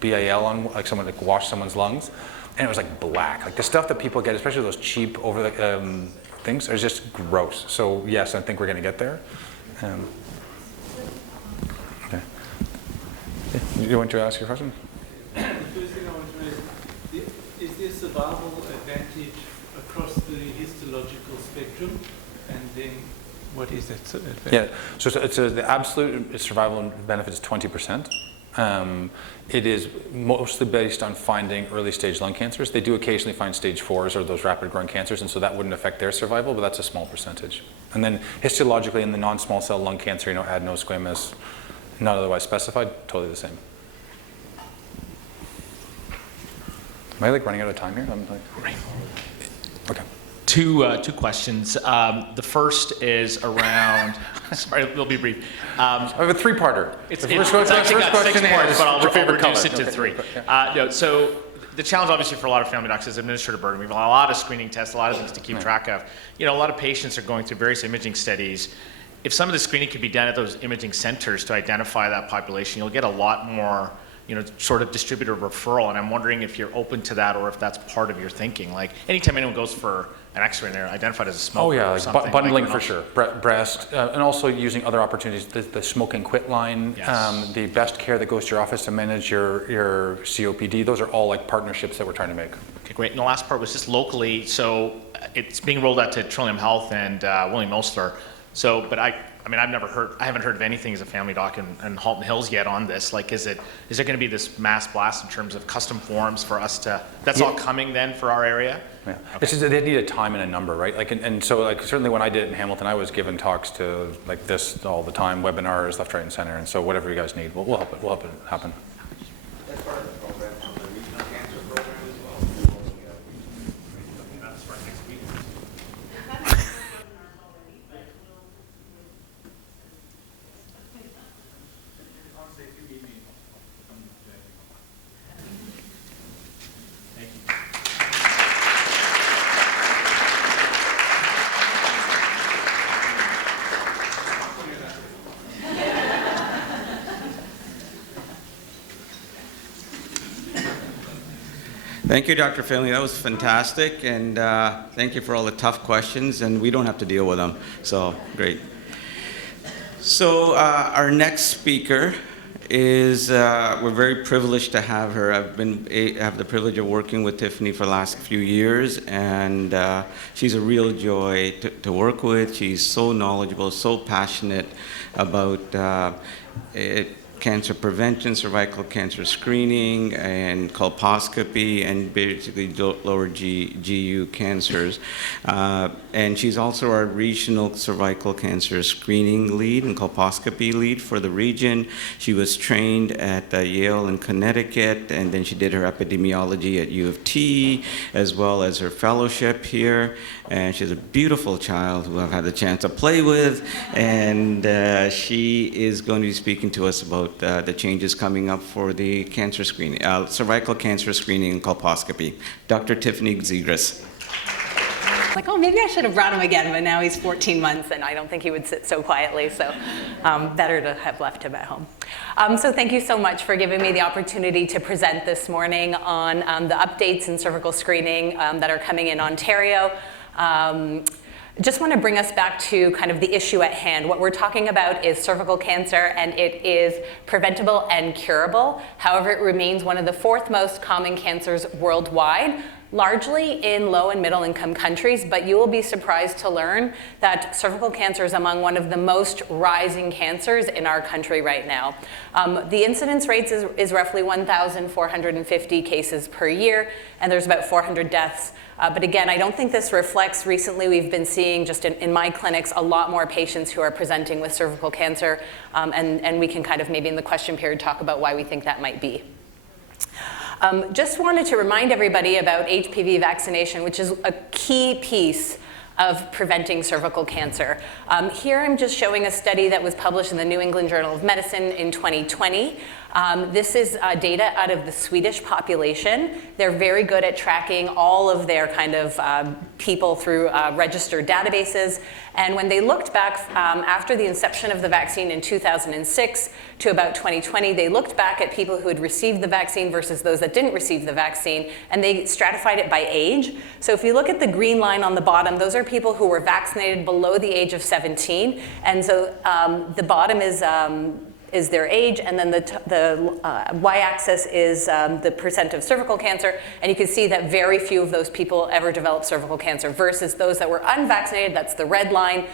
BAL on, like, someone like washed someone's lungs, and it was like black. Like the stuff that people get, especially those cheap over the things, are just gross. So yes, I think we're going to get there. Okay. You want to ask your question? The first thing I want to know is there survival advantage across the histological spectrum, and then what is that advantage? Yeah, so the absolute survival benefit is 20%. It is mostly based on finding early stage lung cancers. They do occasionally find stage 4s or those rapid growing cancers, and so that wouldn't affect their survival, but that's a small percentage. And then histologically in the non-small cell lung cancer, adenosquamous, not otherwise specified, totally the same. Am I like running out of time here? I'm like, okay. Two questions. The first is around. Sorry, it'll be brief. I have a three-parter. It's actually got 6 parts, but I'll reduce it to 3. So the challenge, obviously, for a lot of family docs is administrative burden. We have a lot of screening tests, a lot of things to keep track of. A lot of patients are going through various imaging studies. If some of the screening could be done at those imaging centers to identify that population, you'll get a lot more, sort of distributor referral. And I'm wondering if you're open to that, or if that's part of your thinking. Like anytime anyone goes for an X-ray and they're identified as a smoker. Oh yeah, or something, bundling for sure. Breast, and also using other opportunities. The smoking quit line, yes. The best care that goes to your office to manage your COPD. Those are all like partnerships that we're trying to make. Okay, great. And the last part was just locally. So it's being rolled out to Trillium Health and William Osler. So, but I haven't heard of anything as a family doc in Halton Hills yet on this. Like, is there going to be this mass blast in terms of custom forms for us to? That's all coming then for our area. Yeah, okay. It's just, they need a time and a number, right? Like, and so like certainly when I did it in Hamilton, I was giving talks to like this all the time, webinars, left, right, and center. And so whatever you guys need, we'll help it. We'll help it happen. That's part of the program, the regional cancer program as well. That's for next week. Thank you, Dr. Finley. That was fantastic, and thank you for all the tough questions, and we don't have to deal with them, so great. So our next speaker is, we're very privileged to have her. I have the privilege of working with Tiffany for the last few years, and she's a real joy to work with. She's so knowledgeable, so passionate about cancer prevention, cervical cancer screening, and colposcopy, and basically lower GU cancers. And she's also our regional cervical cancer screening lead and colposcopy lead for the region. She was trained at Yale in Connecticut, and then she did her epidemiology at U of T, as well as her fellowship here. And she's a beautiful child who I've had the chance to play with, and she is going to be speaking to us about the changes coming up for the cancer screening, cervical cancer screening and colposcopy. Dr. Tiffany Zegras. Like, oh, maybe I should have brought him again, but now he's 14 months and I don't think he would sit so quietly, so better to have left him at home. So thank you so much for giving me the opportunity to present this morning on the updates in cervical screening that are coming in Ontario. Just want to bring us back to kind of the issue at hand. What we're talking about is cervical cancer, and it is preventable and curable. However, it remains one of the 4th most common cancers worldwide, largely in low and middle income countries, but you will be surprised to learn that cervical cancer is among one of the most rising cancers in our country right now. The incidence rates is roughly 1,450 cases per year, and there's about 400 deaths. But again, I don't think this reflects, recently we've been seeing just in my clinics a lot more patients who are presenting with cervical cancer, and we can kind of maybe in the question period talk about why we think that might be. Just wanted to remind everybody about HPV vaccination, which is a key piece of preventing cervical cancer. Here I'm just showing a study that was published in the New England Journal of Medicine in 2020. This is data out of the Swedish population. They're very good at tracking all of their kind of people through registered databases. And when they looked back after the inception of the vaccine in 2006 to about 2020, they looked back at people who had received the vaccine versus those that didn't receive the vaccine, and they stratified it by age. So if you look at the green line on the bottom, those are people who were vaccinated below the age of 17. And so the bottom is their age, and then the y-axis is the percent of cervical cancer, and you can see that very few of those people ever developed cervical cancer versus those that were unvaccinated, that's the red line,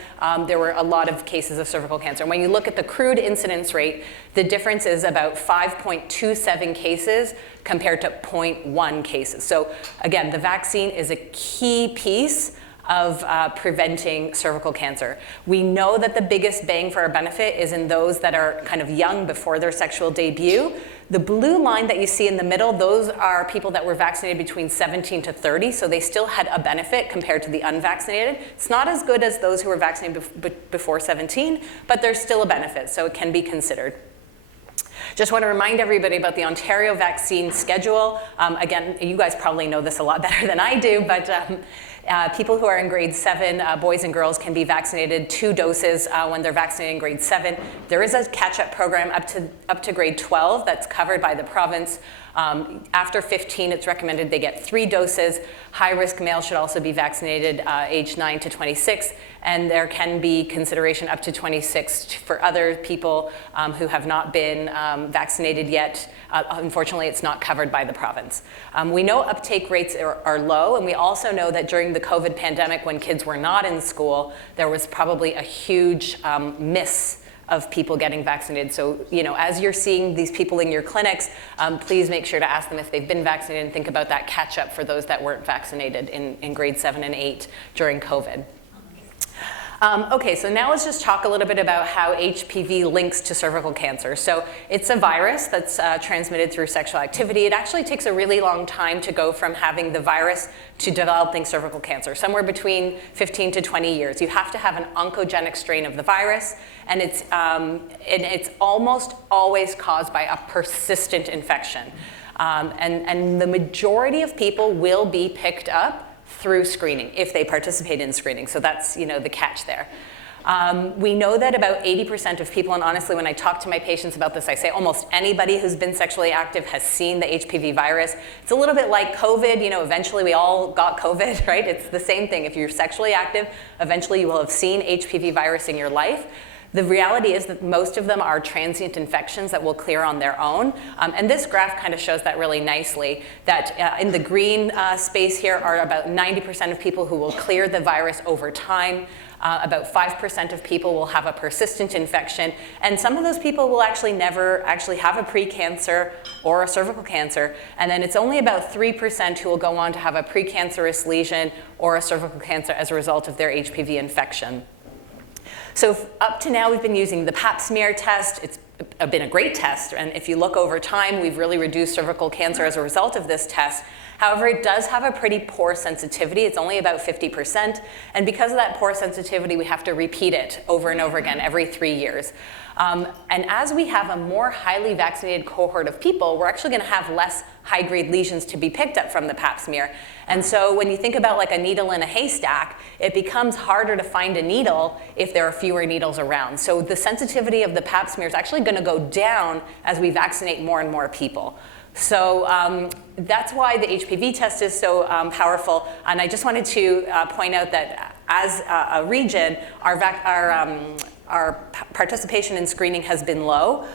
there were a lot of cases of cervical cancer. And when you look at the crude incidence rate, the difference is about 5.27 cases compared to 0.1 cases. So again, the vaccine is a key piece of preventing cervical cancer. We know that the biggest bang for our benefit is in those that are kind of young before their sexual debut. The blue line that you see in the middle, those are people that were vaccinated between 17 to 30, so they still had a benefit compared to the unvaccinated. It's not as good as those who were vaccinated before 17, but there's still a benefit, so it can be considered. Just want to remind everybody about the Ontario vaccine schedule. Again, you guys probably know this a lot better than I do, but people who are in grade 7, boys and girls, can be vaccinated 2 doses when they're vaccinated in grade 7. There is a catch-up program up to grade 12 that's covered by the province. After 15, it's recommended they get 3 doses. High-risk males should also be vaccinated age 9 to 26, and there can be consideration up to 26 for other people who have not been vaccinated yet. Unfortunately, it's not covered by the province. We know uptake rates are low, and we also know that during the COVID pandemic, when kids were not in school, there was probably a huge miss of people getting vaccinated. So, you know, as you're seeing these people in your clinics, please make sure to ask them if they've been vaccinated and think about that catch-up for those that weren't vaccinated in grade 7 and 8 during COVID. Okay, so now let's just talk a little bit about how HPV links to cervical cancer. So it's a virus that's transmitted through sexual activity. It actually takes a really long time to go from having the virus to developing cervical cancer, somewhere between 15 to 20 years. You have to have an oncogenic strain of the virus, and it's almost always caused by a persistent infection. And the majority of people will be picked up through screening if they participate in screening. So that's, you know, the catch there. We know that about 80% of people, and honestly, when I talk to my patients about this, I say almost anybody who's been sexually active has seen the HPV virus. It's a little bit like COVID. You know, eventually we all got COVID, right? It's the same thing. If you're sexually active, eventually you will have seen HPV virus in your life. The reality is that most of them are transient infections that will clear on their own. And this graph kind of shows that really nicely, that in the green space here are about 90% of people who will clear the virus over time. About 5% of people will have a persistent infection, and some of those people will actually never actually have a precancer or a cervical cancer, and then it's only about 3% who will go on to have a precancerous lesion or a cervical cancer as a result of their HPV infection. So up to now, we've been using the Pap smear test. It's been a great test, and if you look over time, we've really reduced cervical cancer as a result of this test. However, it does have a pretty poor sensitivity. It's only about 50, and because of that poor sensitivity, we have to repeat it over and over again every 3 years. And as we have a more highly vaccinated cohort of people, we're actually going to have less high-grade lesions to be picked up from the Pap smear. And so when you think about like a needle in a haystack, it becomes harder to find a needle if there are fewer needles around. So the sensitivity of the Pap smear is actually going to go down as we vaccinate more and more people. So that's why the HPV test is so powerful. And I just wanted to point out that as a region, our participation in screening has been low.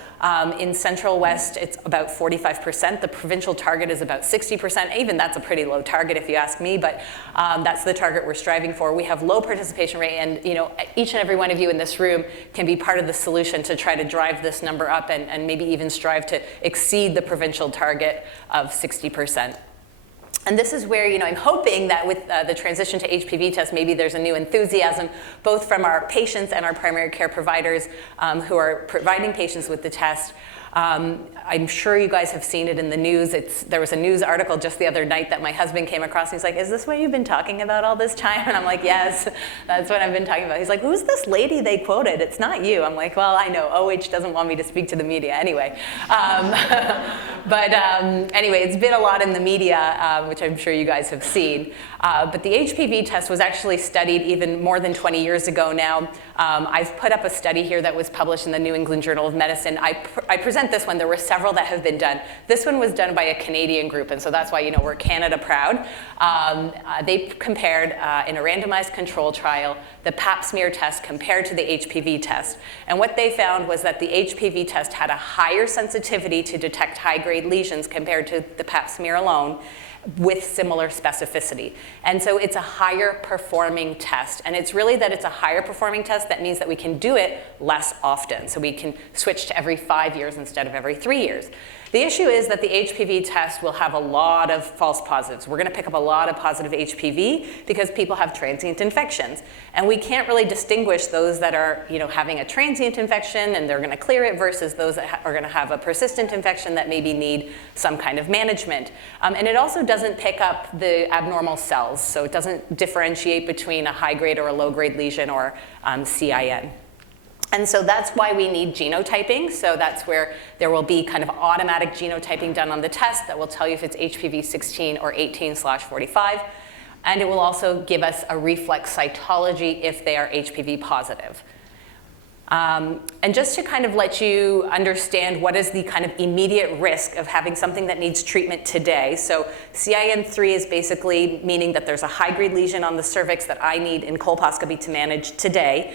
In Central West, it's about 45%. The provincial target is about 60%. Even that's a pretty low target if you ask me, but that's the target we're striving for. We have low participation rate, and you know, each and every one of you in this room can be part of the solution to try to drive this number up and maybe even strive to exceed the provincial target of 60%. And this is where, you know, I'm hoping that with the transition to HPV tests, maybe there's a new enthusiasm, both from our patients and our primary care providers who are providing patients with the test. I'm sure you guys have seen it in the news. There was a news article just the other night that my husband came across. He's like, "Is this what you've been talking about all this time?" And I'm like, "Yes, that's what I've been talking about." He's like, "Who's this lady they quoted? It's not you." I'm like, "Well, I know. OH doesn't want me to speak to the media anyway." Anyway, it's been a lot in the media, which I'm sure you guys have seen. But the HPV test was actually studied even more than 20 years ago now. I've put up a study here that was published in the New England Journal of Medicine. I present this one. There were several that have been done. This one was done by a Canadian group, and so that's why, you know, we're Canada proud. They compared in a randomized control trial the Pap smear test compared to the HPV test. And what they found was that the HPV test had a higher sensitivity to detect high-grade lesions compared to the Pap smear alone, with similar specificity. And so it's a higher performing test. And it's really that it's a higher performing test that means that we can do it less often. So we can switch to every 5 years instead of every 3 years. The issue is that the HPV test will have a lot of false positives. We're going to pick up a lot of positive HPV because people have transient infections. And we can't really distinguish those that are, you know, having a transient infection and they're going to clear it versus those that are going to have a persistent infection that maybe need some kind of management. And it also doesn't pick up the abnormal cells. So it doesn't differentiate between a high-grade or a low-grade lesion or CIN. And so that's why we need genotyping. So that's where there will be kind of automatic genotyping done on the test that will tell you if it's HPV 16 or 18/45. And it will also give us a reflex cytology if they are HPV positive. And just to kind of let you understand what is the kind of immediate risk of having something that needs treatment today. So CIN3 is basically meaning that there's a high-grade lesion on the cervix that I need in colposcopy to manage today.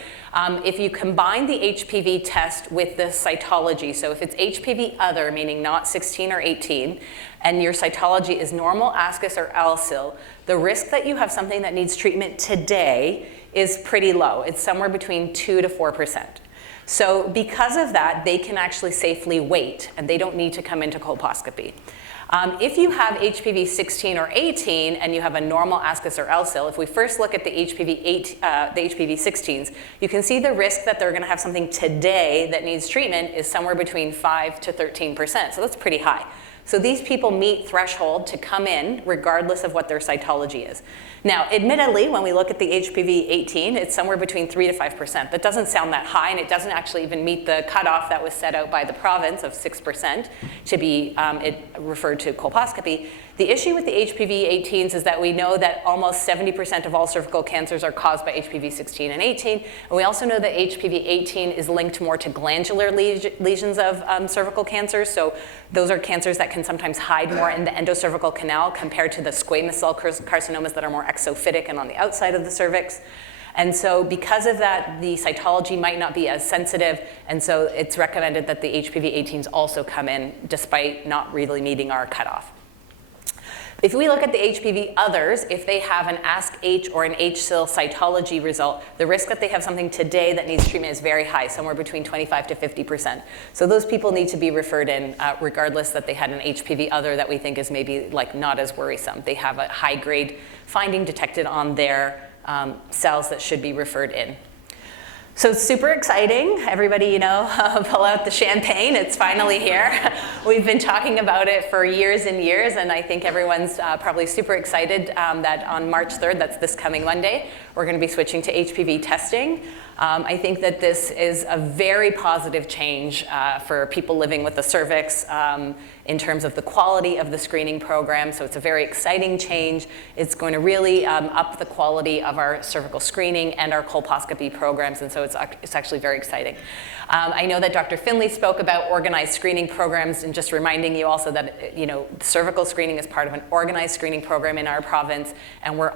If you combine the HPV test with the cytology, so if it's HPV other, meaning not 16 or 18, and your cytology is normal ascus or alcyl, the risk that you have something that needs treatment today is pretty low. It's somewhere between 2 to 4%. So because of that, they can actually safely wait, and they don't need to come into colposcopy. If you have HPV 16 or 18 and you have a normal ascus or alcyl, if we first look at the HPV 16s, you can see the risk that they're going to have something today that needs treatment is somewhere between 5 to 13%. So that's pretty high. So these people meet threshold to come in regardless of what their cytology is. Now, admittedly, when we look at the HPV 18, it's somewhere between 3 to 5%. That doesn't sound that high, and it doesn't actually even meet the cutoff that was set out by the province of 6% to be referred to colposcopy. The issue with the HPV-18s is that we know that almost 70% of all cervical cancers are caused by HPV-16 and 18, and we also know that HPV-18 is linked more to glandular lesions of cervical cancers, so those are cancers that can sometimes hide more in the endocervical canal compared to the squamous cell carcinomas that are more exophytic and on the outside of the cervix. And so because of that, the cytology might not be as sensitive, and so it's recommended that the HPV-18s also come in despite not really meeting our cutoff. If we look at the HPV others, if they have an ASK-H or an HSIL cytology result, the risk that they have something today that needs treatment is very high, somewhere between 25 to 50%. So those people need to be referred in regardless that they had an HPV other that we think is maybe like not as worrisome. They have a high grade finding detected on their cells that should be referred in. So it's super exciting. Everybody, you know, pull out the champagne. It's finally here. We've been talking about it for years and years, and I think everyone's probably super excited that on March 3rd, that's this coming Monday, we're going to be switching to HPV testing. I think that this is a very positive change for people living with the cervix in terms of the quality of the screening program. So it's a very exciting change. It's going to really up the quality of our cervical screening and our colposcopy programs, and so it's actually very exciting. I know that Dr. Finley spoke about organized screening programs, and just reminding you also that, you know, cervical screening is part of an organized screening program in our province, and we're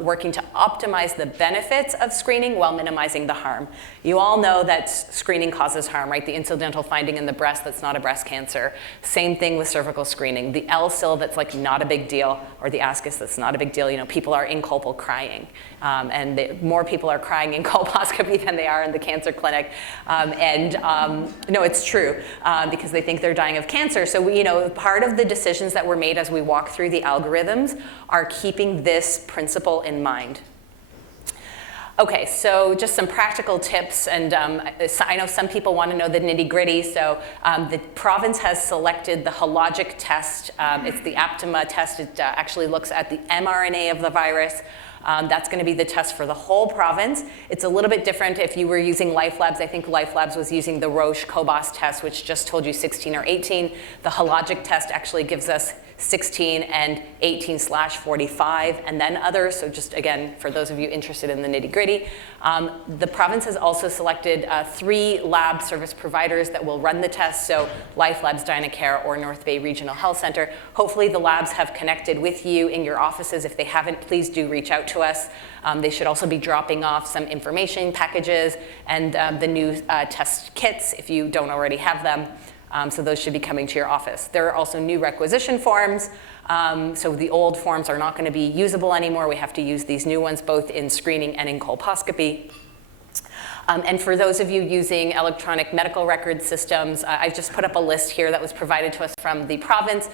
working to optimize the benefits of screening while minimizing the harm. You all know that screening causes harm, right? The incidental finding in the breast that's not a breast cancer. Same thing with cervical screening. The LSIL that's like not a big deal, or the ASCUS that's not a big deal. You know, people are in colpal crying, and more people are crying in colposcopy than they are in the cancer clinic. No, it's true, because they think they're dying of cancer. So we, you know, part of the decisions that were made as we walk through the algorithms are keeping this principle in mind. Okay, so just some practical tips, and I know some people want to know the nitty-gritty, so the province has selected the hologic test. It's the Aptima test. It actually looks at the mRNA of the virus. That's going to be the test for the whole province. It's a little bit different if you were using Life Labs. I think Life Labs was using the Roche Cobas test, which just told you 16 or 18. The hologic test actually gives us 16 and 18/45, and then others. So just again, for those of you interested in the nitty-gritty. The province has also selected 3 lab service providers that will run the test, so Life Labs, Dynacare, or North Bay Regional Health Center. Hopefully the labs have connected with you in your offices. If they haven't, please do reach out to us. They should also be dropping off some information packages and the new test kits if you don't already have them. So those should be coming to your office. There are also new requisition forms. So the old forms are not going to be usable anymore. We have to use these new ones both in screening and in colposcopy. And for those of you using electronic medical record systems, I've just put up a list here that was provided to us from the province.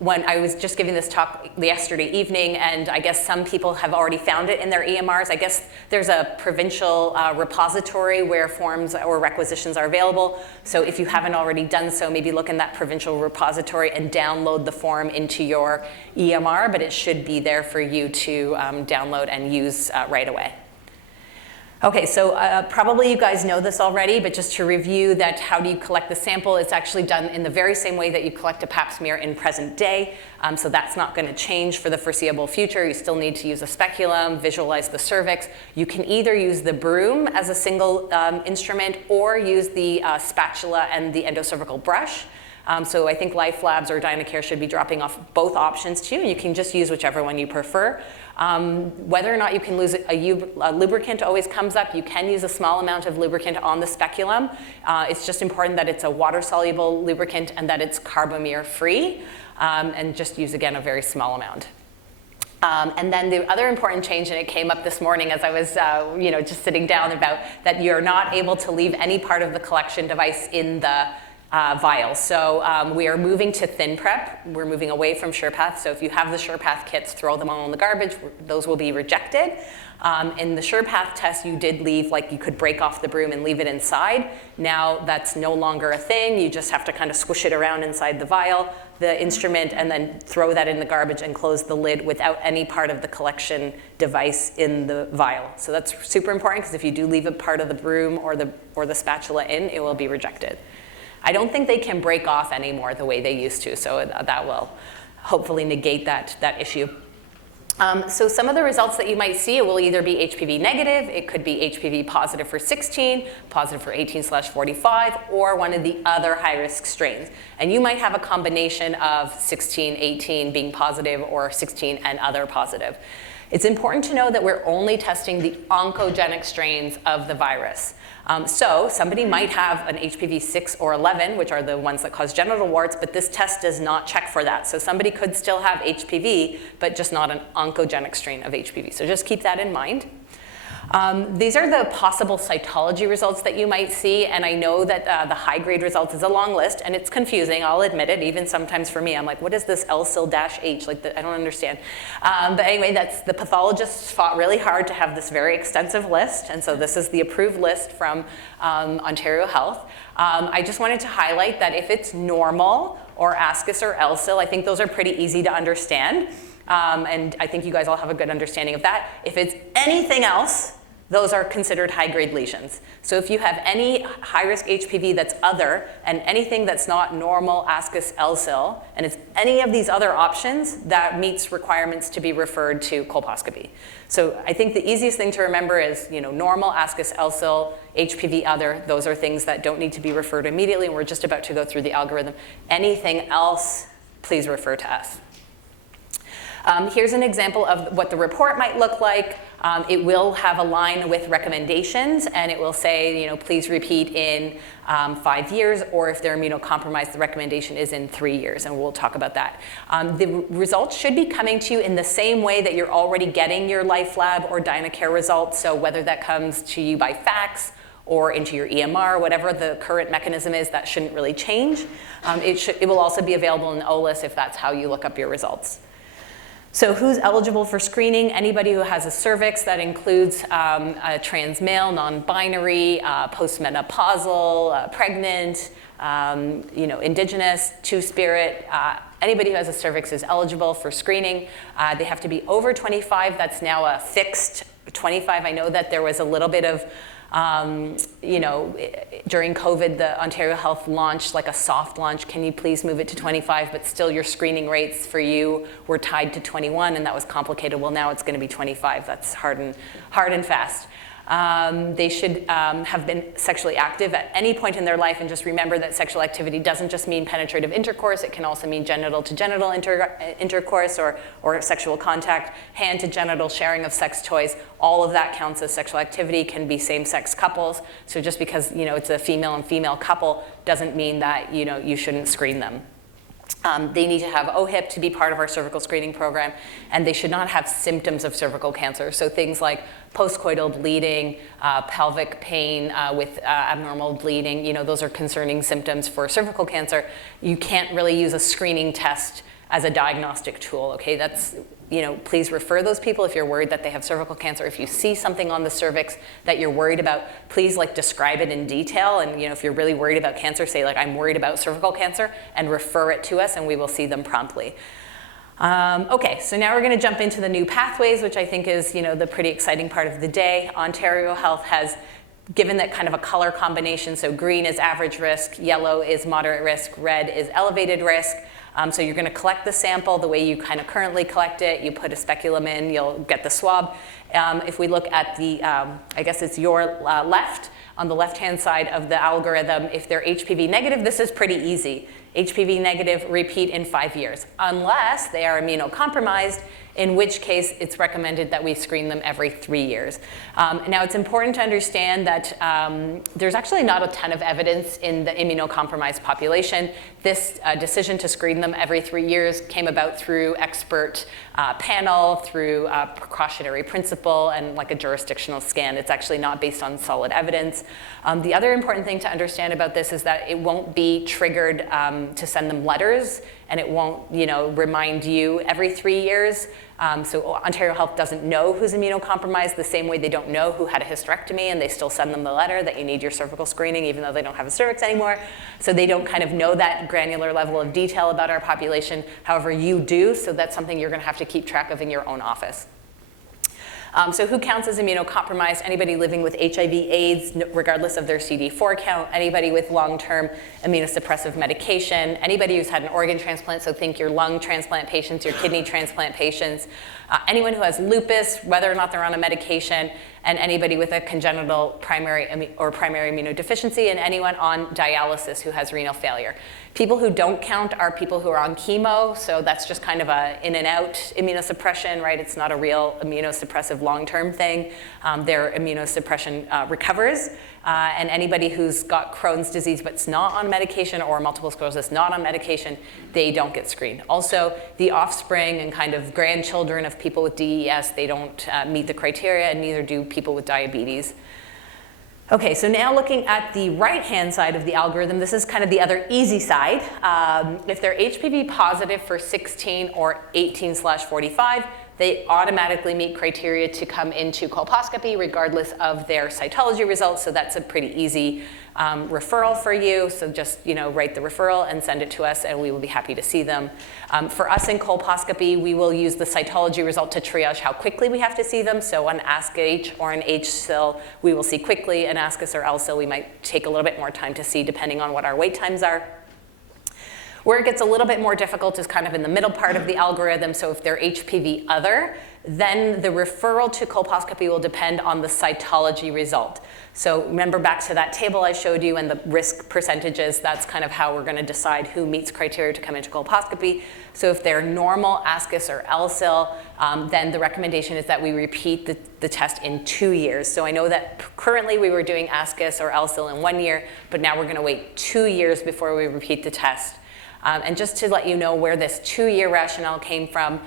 When I was just giving this talk yesterday evening, and I guess some people have already found it in their EMRs. I guess there's a provincial repository where forms or requisitions are available. So if you haven't already done so, maybe look in that provincial repository and download the form into your EMR, but it should be there for you to download and use right away. Okay, so probably you guys know this already, but just to review that, how do you collect the sample? It's actually done in the very same way that you collect a pap smear in present day. So that's not going to change for the foreseeable future. You still need to use a speculum, visualize the cervix. You can either use the broom as a single instrument or use the spatula and the endocervical brush. So I think Life Labs or Dynacare should be dropping off both options to you, and you can just use whichever one you prefer. Whether or not you can use a lubricant always comes up. You can use a small amount of lubricant on the speculum. It's just important that it's a water-soluble lubricant and that it's carbamide-free, and just use, again, a very small amount. And then the other important change, and it came up this morning as I was just sitting down, about that you're not able to leave any part of the collection device in the vial. So we are moving to thin prep. We're moving away from SurePath. So if you have the SurePath kits, throw them all in the garbage. Those will be rejected. In the SurePath test, you did leave, like you could break off the broom and leave it inside. Now that's no longer a thing. You just have to kind of squish it around inside the vial, the instrument, and then throw that in the garbage and close the lid without any part of the collection device in the vial. So that's super important, because if you do leave a part of the broom or the spatula in, it will be rejected. I don't think they can break off anymore the way they used to, so that will hopefully negate that issue. So some of the results that you might see will either be HPV negative, it could be HPV positive for 16, positive for 18/45, or one of the other high-risk strains. And you might have a combination of 16, 18 being positive, or 16 and other positive. It's important to know that we're only testing the oncogenic strains of the virus. So somebody might have an HPV 6 or 11, which are the ones that cause genital warts, but this test does not check for that. So somebody could still have HPV, but just not an oncogenic strain of HPV. So just keep that in mind. These are the possible cytology results that you might see, and I know that the high-grade results is a long list, and it's confusing, I'll admit it, even sometimes for me. I'm like, what is this LCIL-H? Like, I don't understand. But anyway, the pathologists fought really hard to have this very extensive list, and so this is the approved list from Ontario Health. I just wanted to highlight that if it's normal, or ASCUS or LCIL, I think those are pretty easy to understand. And I think you guys all have a good understanding of that. If it's anything else, those are considered high-grade lesions. So if you have any high-risk HPV that's other, and anything that's not normal, ASCUS, LCIL, and it's any of these other options, that meets requirements to be referred to colposcopy. So I think the easiest thing to remember is, normal, ASCUS, LCIL, HPV other, those are things that don't need to be referred immediately, and we're just about to go through the algorithm. Anything else, please refer to us. Here's an example of what the report might look like. It will have a line with recommendations, and it will say, please repeat in 5 years, or if they're immunocompromised, the recommendation is in 3 years, and we'll talk about that. The results should be coming to you in the same way that you're already getting your LifeLab or DynaCare results, so whether that comes to you by fax or into your EMR, whatever the current mechanism is, that shouldn't really change. It will also be available in OLIS if that's how you look up your results. So who's eligible for screening? Anybody who has a cervix. That includes a trans male, non-binary, postmenopausal, pregnant, indigenous, two-spirit. Anybody who has a cervix is eligible for screening. They have to be over 25. That's now a fixed 25. I know that there was a little bit of during COVID, the Ontario Health launched like a soft launch. Can you please move it to 25? But still your screening rates for you were tied to 21, and that was complicated. Well, now it's going to be 25. That's hard and fast. They should have been sexually active at any point in their life, and just remember that sexual activity doesn't just mean penetrative intercourse. It can also mean genital to genital intercourse or sexual contact, hand to genital, sharing of sex toys. All of that counts as sexual activity. Can be same-sex couples. So just because it's a female and female couple doesn't mean that you shouldn't screen them. They need to have OHIP to be part of our cervical screening program, and they should not have symptoms of cervical cancer. So things like postcoital bleeding, pelvic pain with abnormal bleeding, those are concerning symptoms for cervical cancer. You can't really use a screening test as a diagnostic tool, okay? That's, please refer those people if you're worried that they have cervical cancer. If you see something on the cervix that you're worried about, please describe it in detail. And if you're really worried about cancer, say I'm worried about cervical cancer, and refer it to us, and we will see them promptly. Okay, so now we're going to jump into the new pathways, which I think is the pretty exciting part of the day. Ontario Health has given that kind of a color combination. So green is average risk, yellow is moderate risk, red is elevated risk. So you're going to collect the sample the way you kind of currently collect it. You put a speculum in, you'll get the swab. If we look at the, I guess it's your left, on the left-hand side of the algorithm, if they're HPV negative, this is pretty easy. HPV negative, repeat in 5 years, unless they are immunocompromised, in which case it's recommended that we screen them every 3 years. Now it's important to understand that there's actually not a ton of evidence in the immunocompromised population. This decision to screen them every 3 years came about through expert panel, through precautionary principle, and like a jurisdictional scan. It's actually not based on solid evidence. The other important thing to understand about this is that it won't be triggered to send them letters, and it won't, remind you every 3 years. So Ontario Health doesn't know who's immunocompromised the same way they don't know who had a hysterectomy, and they still send them the letter that you need your cervical screening even though they don't have a cervix anymore. So they don't kind of know that granular level of detail about our population. However, you do, so that's something you're going to have to keep track of in your own office. So who counts as immunocompromised? Anybody living with HIV/AIDS, regardless of their CD4 count, anybody with long-term immunosuppressive medication, anybody who's had an organ transplant, so think your lung transplant patients, your kidney transplant patients, anyone who has lupus, whether or not they're on a medication, and anybody with a congenital primary immunodeficiency, and anyone on dialysis who has renal failure. People who don't count are people who are on chemo, so that's just kind of a in and out immunosuppression, right? It's not a real immunosuppressive long-term thing. Their immunosuppression recovers. And anybody who's got Crohn's disease but's not on medication, or multiple sclerosis not on medication, they don't get screened. Also, the offspring and kind of grandchildren of people with DES, they don't meet the criteria, and neither do people with diabetes. Okay, so now looking at the right-hand side of the algorithm, this is kind of the other easy side. If they're HPV positive for 16 or 18/45, they automatically meet criteria to come into colposcopy regardless of their cytology results, so that's a pretty easy referral for you. So just write the referral and send it to us, and we will be happy to see them. For us in colposcopy, we will use the cytology result to triage how quickly we have to see them. So on ASK-H or an H-cell, we will see quickly, and ASCUS or L-cell, we might take a little bit more time to see depending on what our wait times are. Where it gets a little bit more difficult is kind of in the middle part of the algorithm. So if they're HPV other, then the referral to colposcopy will depend on the cytology result. So remember back to that table I showed you and the risk percentages, that's kind of how we're going to decide who meets criteria to come into colposcopy. So if they're normal ASCUS or L-cell, then the recommendation is that we repeat the test in 2 years. So I know that currently we were doing ASCUS or L-cell in 1 year, but now we're going to wait 2 years before we repeat the test. And just to let you know where this 2-year rationale came from,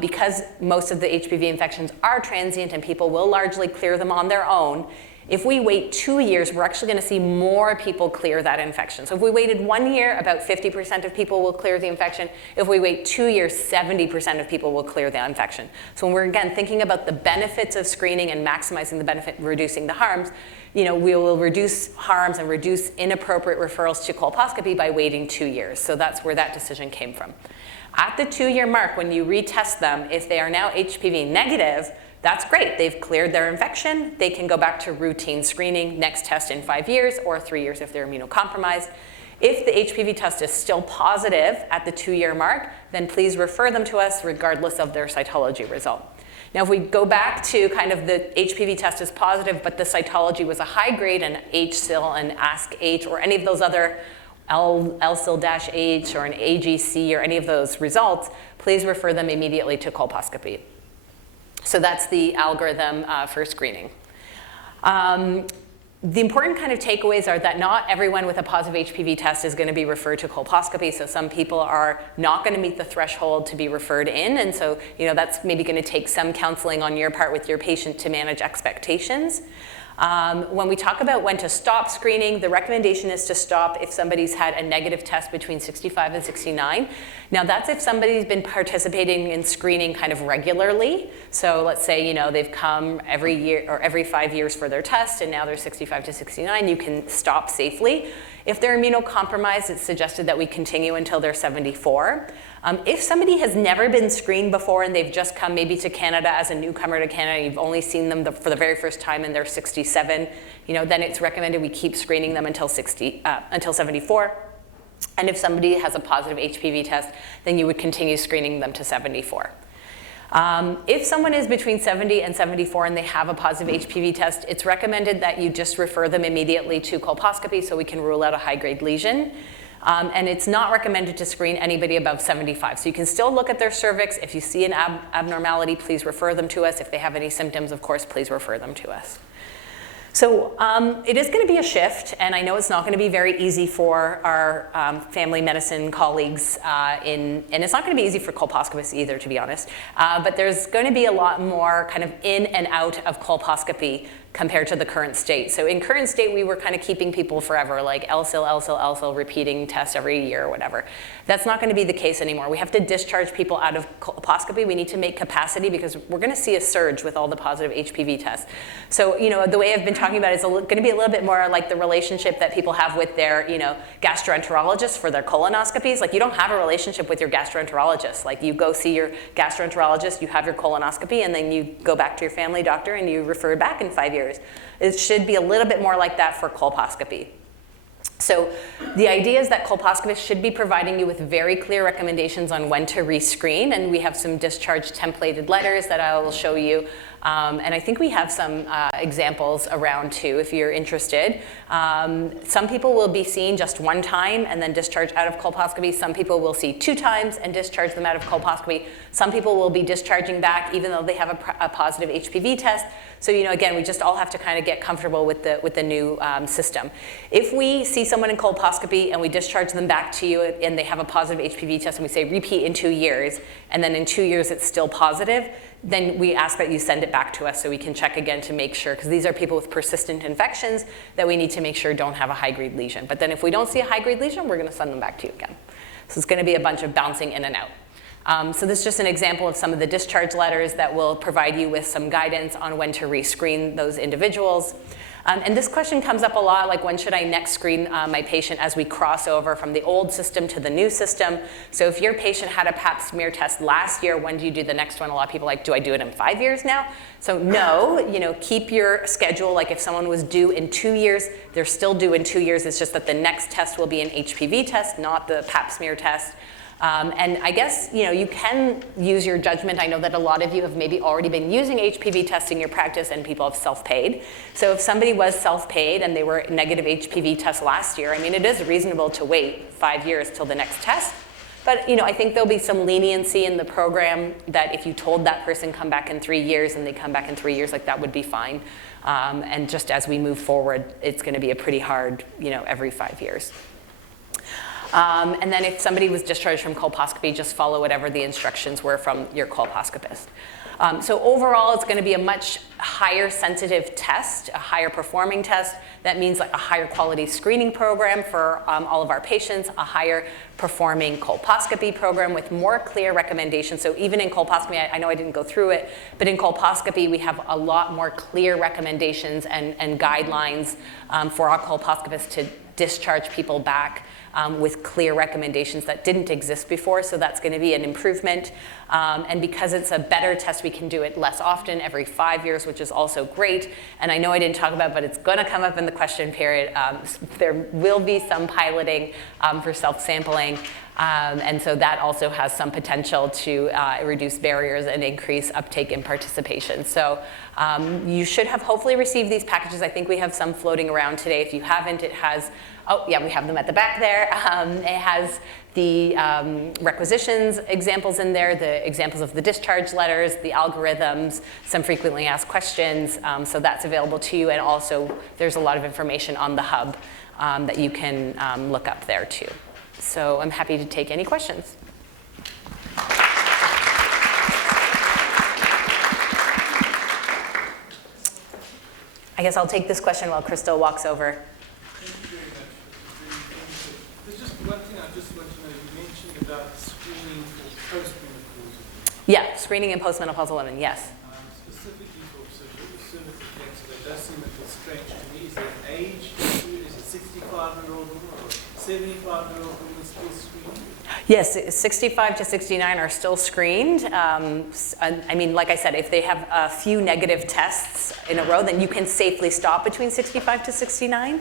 because most of the HPV infections are transient and people will largely clear them on their own, if we wait 2 years, we're actually going to see more people clear that infection. So if we waited 1 year, about 50% of people will clear the infection. If we wait 2 years, 70% of people will clear the infection. So when we're, again, thinking about the benefits of screening and maximizing the benefit, reducing the harms, we will reduce harms and reduce inappropriate referrals to colposcopy by waiting 2 years. So that's where that decision came from. At the 2-year mark, when you retest them, if they are now HPV negative, that's great. They've cleared their infection. They can go back to routine screening, next test in 5 years, or 3 years if they're immunocompromised. If the HPV test is still positive at the 2-year mark, then please refer them to us regardless of their cytology result. Now, if we go back to kind of the HPV test is positive, but the cytology was a high grade, an H-cell, an ASK-H, or any of those other L-cell-H or an AGC or any of those results, please refer them immediately to colposcopy. So that's the algorithm for screening. The important kind of takeaways are that not everyone with a positive HPV test is going to be referred to colposcopy. So some people are not going to meet the threshold to be referred in. And so that's maybe going to take some counseling on your part with your patient to manage expectations. When we talk about when to stop screening, the recommendation is to stop if somebody's had a negative test between 65 and 69. Now that's if somebody's been participating in screening kind of regularly. So let's say they've come every year or every 5 years for their test and now they're 65 to 69, you can stop safely. If they're immunocompromised, it's suggested that we continue until they're 74. If somebody has never been screened before and they've just come maybe to Canada as a newcomer to Canada, you've only seen them for the very first time and they're 67, then it's recommended we keep screening them until 74. And if somebody has a positive HPV test, then you would continue screening them to 74. If someone is between 70 and 74 and they have a positive HPV test, it's recommended that you just refer them immediately to colposcopy so we can rule out a high-grade lesion. And it's not recommended to screen anybody above 75. So you can still look at their cervix. If you see an abnormality, please refer them to us. If they have any symptoms, of course, please refer them to us. So it is going to be a shift, and I know it's not going to be very easy for our family medicine colleagues, and it's not going to be easy for colposcopists either, to be honest. But there's going to be a lot more kind of in and out of colposcopy compared to the current state. So in current state, we were kind of keeping people forever, like LSIL, repeating tests every year or whatever. That's not going to be the case anymore. We have to discharge people out of colposcopy. We need to make capacity because we're going to see a surge with all the positive HPV tests. So, you know, the way I've been talking about it is going to be a little bit more like the relationship that people have with their, you know, gastroenterologist for their colonoscopies. Like, you don't have a relationship with your gastroenterologist. Like, you go see your gastroenterologist, you have your colonoscopy, and then you go back to your family doctor and you refer back in 5 years. It should be a little bit more like that for colposcopy. So the idea is that colposcopists should be providing you with very clear recommendations on when to rescreen, and we have some discharge templated letters that I will show you. And I think we have some examples around too, if you're interested. Some people will be seen just one time and then discharged out of colposcopy. Some people will see 2 times and discharge them out of colposcopy. Some people will be discharging back even though they have a positive HPV test. So, you know, again, we just all have to kind of get comfortable with the new system. If we see someone in colposcopy and we discharge them back to you and they have a positive HPV test and we say repeat in 2 years, and then in 2 years it's still positive, then we ask that you send it back to us so we can check again to make sure, because these are people with persistent infections that we need to make sure don't have a high-grade lesion. But then if we don't see a high-grade lesion, we're going to send them back to you again. So it's going to be a bunch of bouncing in and out. So this is just an example of some of the discharge letters that will provide you with some guidance on when to rescreen those individuals. And this question comes up a lot, like when should I next screen my patient as we cross over from the old system to the new system? So if your patient had a pap smear test last year, when do you do the next one? A lot of people are like, do I do it in 5 years now? So no, you know, keep your schedule. Like if someone was due in 2 years, they're still due in 2 years. It's just that the next test will be an HPV test, not the pap smear test. And I guess, you know, you can use your judgment. I know that a lot of you have maybe already been using HPV testing in your practice and people have self-paid. So if somebody was self-paid and they were negative HPV test last year, I mean, it is reasonable to wait 5 years till the next test. But, you know, I think there'll be some leniency in the program that if you told that person come back in 3 years and they come back in 3 years, like that would be fine. And just as we move forward, it's going to be a pretty hard, you know, every 5 years. And then if somebody was discharged from colposcopy, just follow whatever the instructions were from your colposcopist. So overall, it's going to be a much higher sensitive test, a higher performing test. That means like a higher quality screening program for all of our patients, a higher performing colposcopy program with more clear recommendations. So even in colposcopy, I know I didn't go through it, but in colposcopy, we have a lot more clear recommendations and guidelines for our colposcopists to discharge people back with clear recommendations that didn't exist before, so that's going to be an improvement. And because it's a better test, we can do it less often, every 5 years, which is also great. And I know I didn't talk about it, but it's going to come up in the question period. There will be some piloting for self-sampling. And so that also has some potential to reduce barriers and increase uptake and participation. So you should have hopefully received these packages. I think we have some floating around today. If you haven't, it has, oh yeah, we have them at the back there. It has the requisitions examples in there, the examples of the discharge letters, the algorithms, some frequently asked questions. So that's available to you. And also there's a lot of information on the hub that you can look up there too. So I'm happy to take any questions. I guess I'll take this question while Crystal walks over. Thank you very much. There's just one thing I just want to know. You mentioned about screening for postmenopausal. Yeah, screening in postmenopausal women, yes. Specifically for cervical cancer, that does seem a bit strange to me. Is there an age issue? Is a 65-year-old woman or 75-year-old woman still screened? Yes, 65 to 69 are still screened. I mean, like I said, if they have a few negative tests in a row, then you can safely stop between 65 to 69.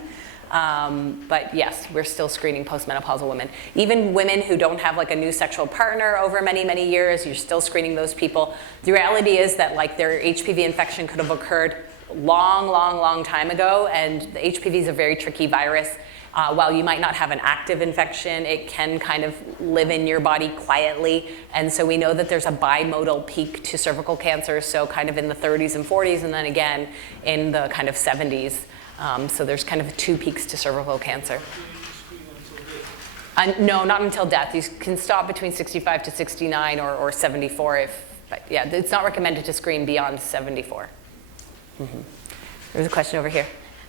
But yes, we're still screening postmenopausal women. Even women who don't have like a new sexual partner over many, many years, you're still screening those people. The reality is that like their HPV infection could have occurred long time ago, and the HPV is a very tricky virus. While you might not have an active infection, it can kind of live in your body quietly. And so we know that there's a bimodal peak to cervical cancer, so kind of in the 30s and 40s, and then again in the kind of 70s. So there's kind of 2 peaks to cervical cancer. No, not until death. You can stop between 65 to 69 or 74 but yeah, it's not recommended to screen beyond 74. Mm-hmm. There's a question over here.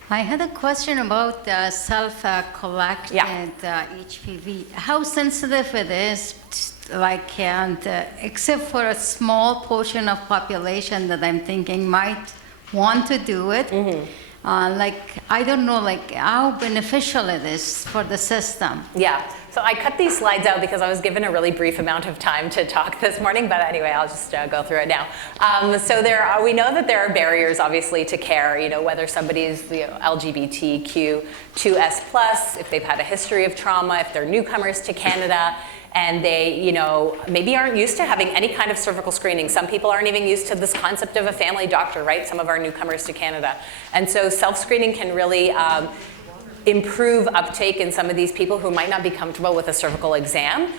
I had a question about self-collected HPV. How sensitive it is, like, and except for a small portion of population that I'm thinking might want to do it. Like, I don't know, like, how beneficial it is for the system. Yeah. So I cut these slides out because I was given a really brief amount of time to talk this morning, but anyway, I'll just go through it now. So we know that there are barriers, obviously, to care, whether somebody's LGBTQ2S+, if they've had a history of trauma, if they're newcomers to Canada, and they, maybe aren't used to having any kind of cervical screening. Some people aren't even used to this concept of a family doctor, right? Some of our newcomers to Canada. And so self-screening can really improve uptake in some of these people who might not be comfortable with a cervical exam.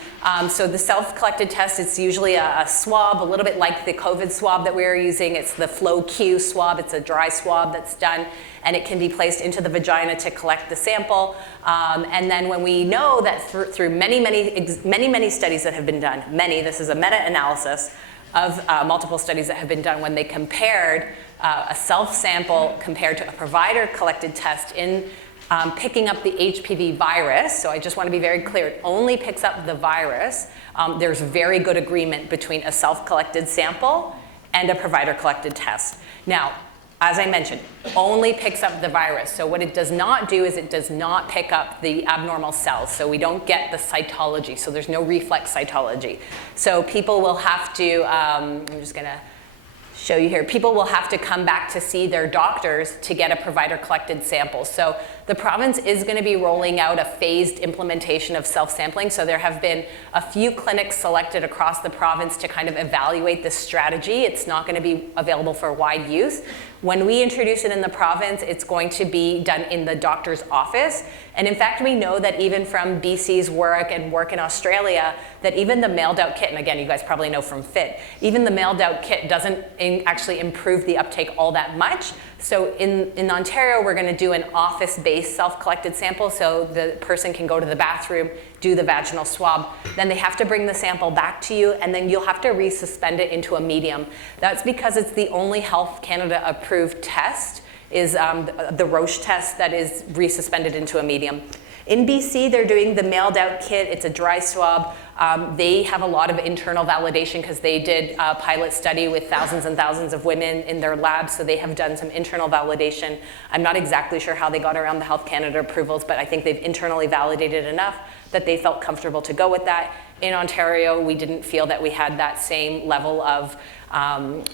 So the self-collected test, it's usually a swab, a little bit like the COVID swab that we were using. It's the Flow-Q swab. It's a dry swab that's done, and it can be placed into the vagina to collect the sample. And then when we know that through many studies that have been done, this is a meta-analysis of multiple studies that have been done when they compared a self-sample compared to a provider-collected test in picking up the HPV virus. So I just want to be very clear, it only picks up the virus. There's very good agreement between a self-collected sample and a provider-collected test. Now, as I mentioned, only picks up the virus. So what it does not do is it does not pick up the abnormal cells. So we don't get the cytology. So there's no reflex cytology. So people will have to, I'm just going to show you here, people will have to come back to see their doctors to get a provider-collected sample. So the province is going to be rolling out a phased implementation of self-sampling. So there have been a few clinics selected across the province to kind of evaluate this strategy. It's not going to be available for wide use. When we introduce it in the province, it's going to be done in the doctor's office. And in fact, we know that even from BC's work and work in Australia, that even the mailed out kit, and again, you guys probably know from FIT, even the mailed out kit doesn't actually improve the uptake all that much. So in Ontario, we're going to do an office-based self-collected sample, so the person can go to the bathroom, do the vaginal swab, then they have to bring the sample back to you, and then you'll have to resuspend it into a medium. That's because it's the only Health Canada approved test, is the Roche test that is resuspended into a medium. In BC, they're doing the mailed out kit. It's a dry swab. They have a lot of internal validation because they did a pilot study with thousands and thousands of women in their labs, so they have done some internal validation. I'm not exactly sure how they got around the Health Canada approvals, but I think they've internally validated enough that they felt comfortable to go with that. In Ontario, we didn't feel that we had that same level of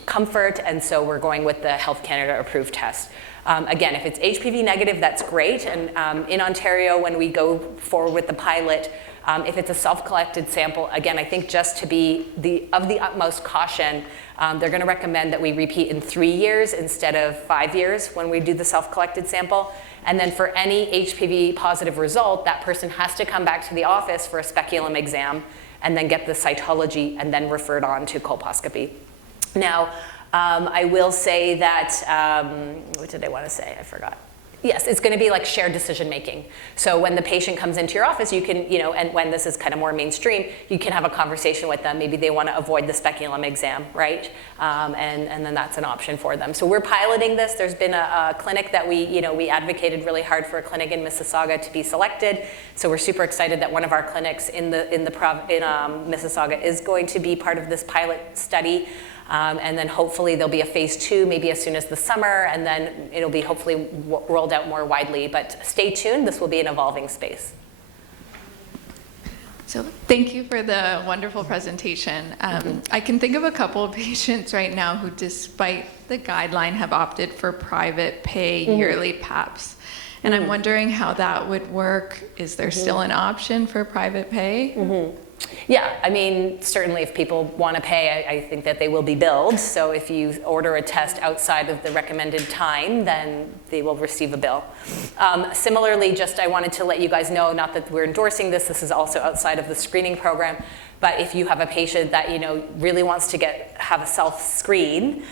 comfort, and so we're going with the Health Canada approved test. Again, if it's HPV negative, that's great. And in Ontario, when we go forward with the pilot, if it's a self-collected sample, again, I think just to be of the utmost caution, they're going to recommend that we repeat in 3 years instead of 5 years when we do the self-collected sample. And then for any HPV positive result, that person has to come back to the office for a speculum exam and then get the cytology and then referred on to colposcopy. Now, I will say that, what did I want to say? I forgot. Yes, it's going to be like shared decision making. So when the patient comes into your office, you can, and when this is kind of more mainstream, you can have a conversation with them. Maybe they want to avoid the speculum exam, right? And then that's an option for them. So we're piloting this. There's been a clinic that we advocated really hard for a clinic in Mississauga to be selected. So we're super excited that one of our clinics in Mississauga is going to be part of this pilot study. And then hopefully there'll be a phase 2, maybe as soon as the summer, and then it'll be hopefully rolled out more widely. But stay tuned, this will be an evolving space. So thank you for the wonderful presentation. I can think of a couple of patients right now who, despite the guideline, have opted for private pay yearly PAPs. And I'm wondering how that would work. Is there still an option for private pay? Yeah, I mean, certainly if people want to pay, I think that they will be billed. So if you order a test outside of the recommended time, then they will receive a bill. Similarly, I wanted to let you guys know, not that we're endorsing this, this is also outside of the screening program, but if you have a patient that really wants to have a self-screen,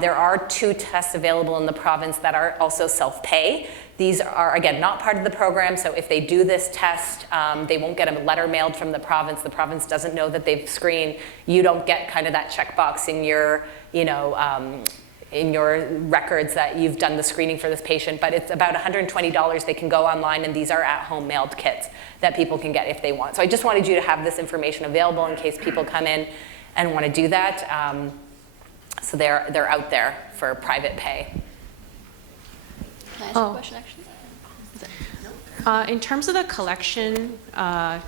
there are 2 tests available in the province that are also self-pay. These are, again, not part of the program, so if they do this test, they won't get a letter mailed from the province. The province doesn't know that they've screened. You don't get kind of that checkbox in your, in your records that you've done the screening for this patient, but it's about $120. They can go online, and these are at-home mailed kits that people can get if they want. So I just wanted you to have this information available in case people come in and want to do that. So they're out there for private pay. Can I ask a question, actually? In terms of the collection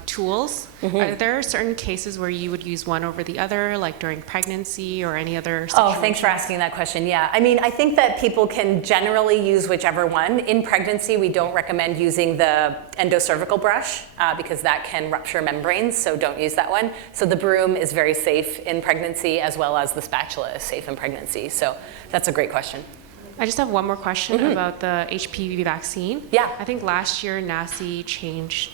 tools, are there certain cases where you would use one over the other, like during pregnancy or any other situation? Oh, thanks for asking that question. Yeah, I mean, I think that people can generally use whichever one. In pregnancy, we don't recommend using the endocervical brush because that can rupture membranes, so don't use that one. So the broom is very safe in pregnancy, as well as the spatula is safe in pregnancy. So that's a great question. I just have one more question about the HPV vaccine. Yeah. I think last year NACI changed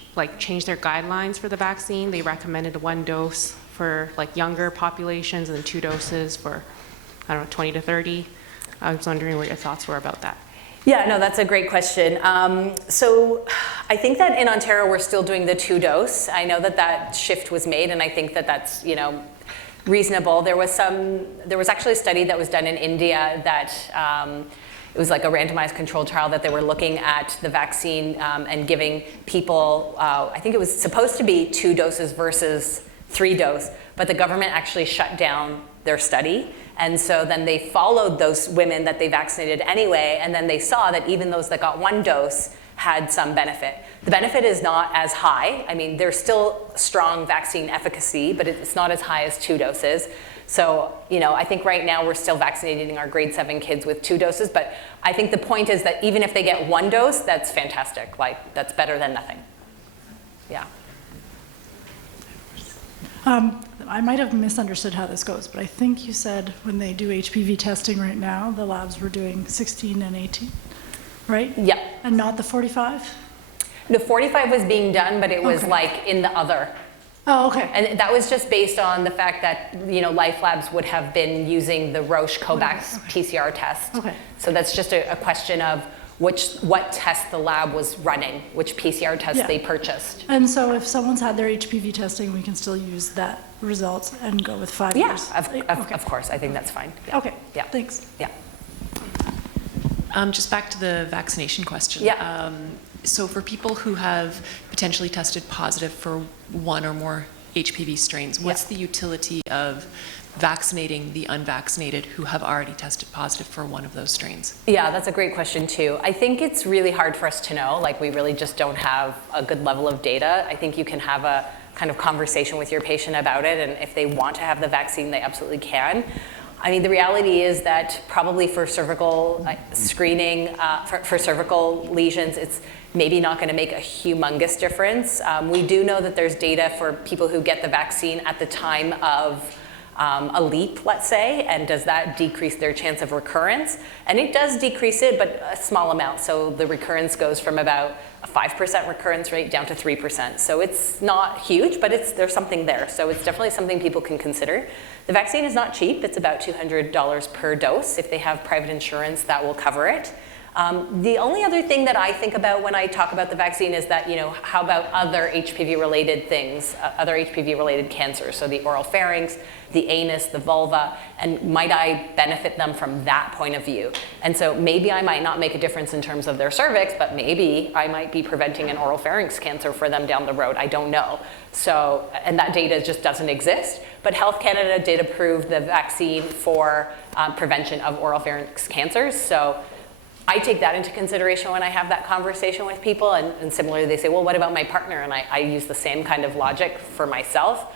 their guidelines for the vaccine. They recommended 1 dose for like younger populations and then 2 doses for, I don't know, 20 to 30. I was wondering what your thoughts were about that. Yeah, no, that's a great question. So I think that in Ontario, we're still doing the 2 dose. I know that that shift was made, and I think that that's, reasonable. There was actually a study that was done in India that it was like a randomized controlled trial that they were looking at the vaccine and giving people, I think it was supposed to be 2 doses versus 3 dose, but the government actually shut down their study. And so then they followed those women that they vaccinated anyway, and then they saw that even those that got 1 dose had some benefit. The benefit is not as high. I mean, there's still strong vaccine efficacy, but it's not as high as 2 doses. So, I think right now we're still vaccinating our grade 7 kids with 2 doses, but I think the point is that even if they get 1 dose, that's fantastic. Like, that's better than nothing. Yeah. I might have misunderstood how this goes, but I think you said when they do HPV testing right now, the labs were doing 16 and 18, right? Yep. And not the 45? The 45 was being done, but it was like in the other. Oh, okay. And that was just based on the fact that, Life Labs would have been using the Roche COVAX PCR test. Okay. So that's just a question of what test the lab was running, which PCR test they purchased. And so if someone's had their HPV testing, we can still use that result and go with 5 years? Of course. I think that's fine. Yeah. Okay. Yeah. Thanks. Yeah. Just back to the vaccination question. Yeah. So for people who have potentially tested positive for 1 or more HPV strains, what's the utility of vaccinating the unvaccinated who have already tested positive for 1 of those strains? Yeah, that's a great question too. I think it's really hard for us to know. Like, we really just don't have a good level of data. I think you can have a kind of conversation with your patient about it, and if they want to have the vaccine, they absolutely can. I mean, the reality is that probably for cervical screening, for cervical lesions, it's maybe not going to make a humongous difference. We do know that there's data for people who get the vaccine at the time of a leap, let's say, and does that decrease their chance of recurrence? And it does decrease it, but a small amount. So the recurrence goes from about a 5% recurrence rate down to 3%. So it's not huge, but there's something there. So it's definitely something people can consider. The vaccine is not cheap. It's about $200 per dose. If they have private insurance, that will cover it. The only other thing that I think about when I talk about the vaccine is that, how about other HPV-related things, other HPV-related cancers, so the oral pharynx, the anus, the vulva, and might I benefit them from that point of view? And so maybe I might not make a difference in terms of their cervix, but maybe I might be preventing an oral pharynx cancer for them down the road. I don't know. So, and that data just doesn't exist. But Health Canada did approve the vaccine for prevention of oral pharynx cancers. So I take that into consideration when I have that conversation with people, and similarly they say, well, what about my partner? And I use the same kind of logic for myself.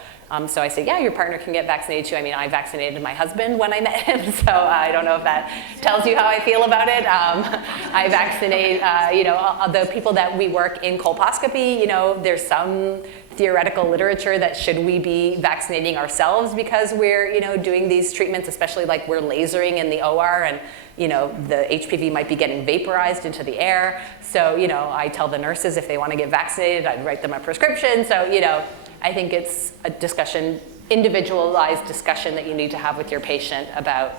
So I say, yeah, your partner can get vaccinated too. I mean, I vaccinated my husband when I met him, so I don't know if that tells you how I feel about it. I vaccinate, the people that we work in colposcopy, there's some theoretical literature that should we be vaccinating ourselves because we're, doing these treatments, especially like we're lasering in the OR, and the HPV might be getting vaporized into the air. So, I tell the nurses if they want to get vaccinated, I'd write them a prescription. So, I think it's a discussion, individualized discussion that you need to have with your patient about